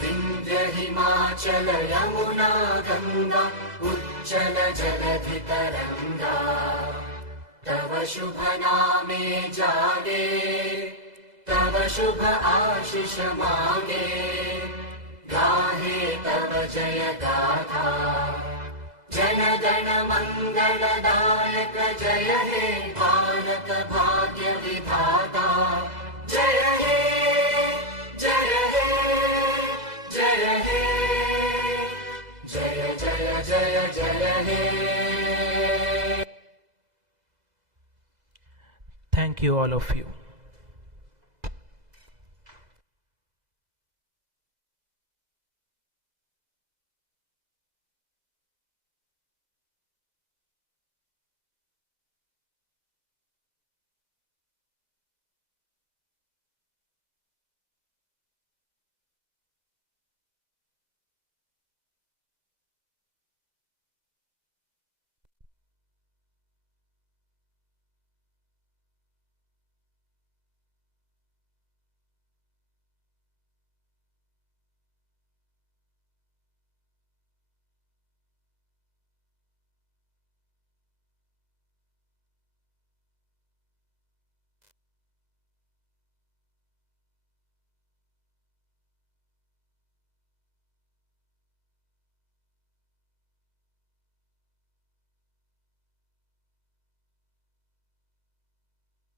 विंध्य हिमाचल यमुना गंगा उज्जल जलधि तरंगा तव शुभ नामे जागे तव शुभ आशीष मांगे गाहे तव जय गाथा जन गण मंगलदायक जय हे भारत भाग्य विधाता जय हे जय हे जय हे जय जय जय जय हे. Thank you, all of you.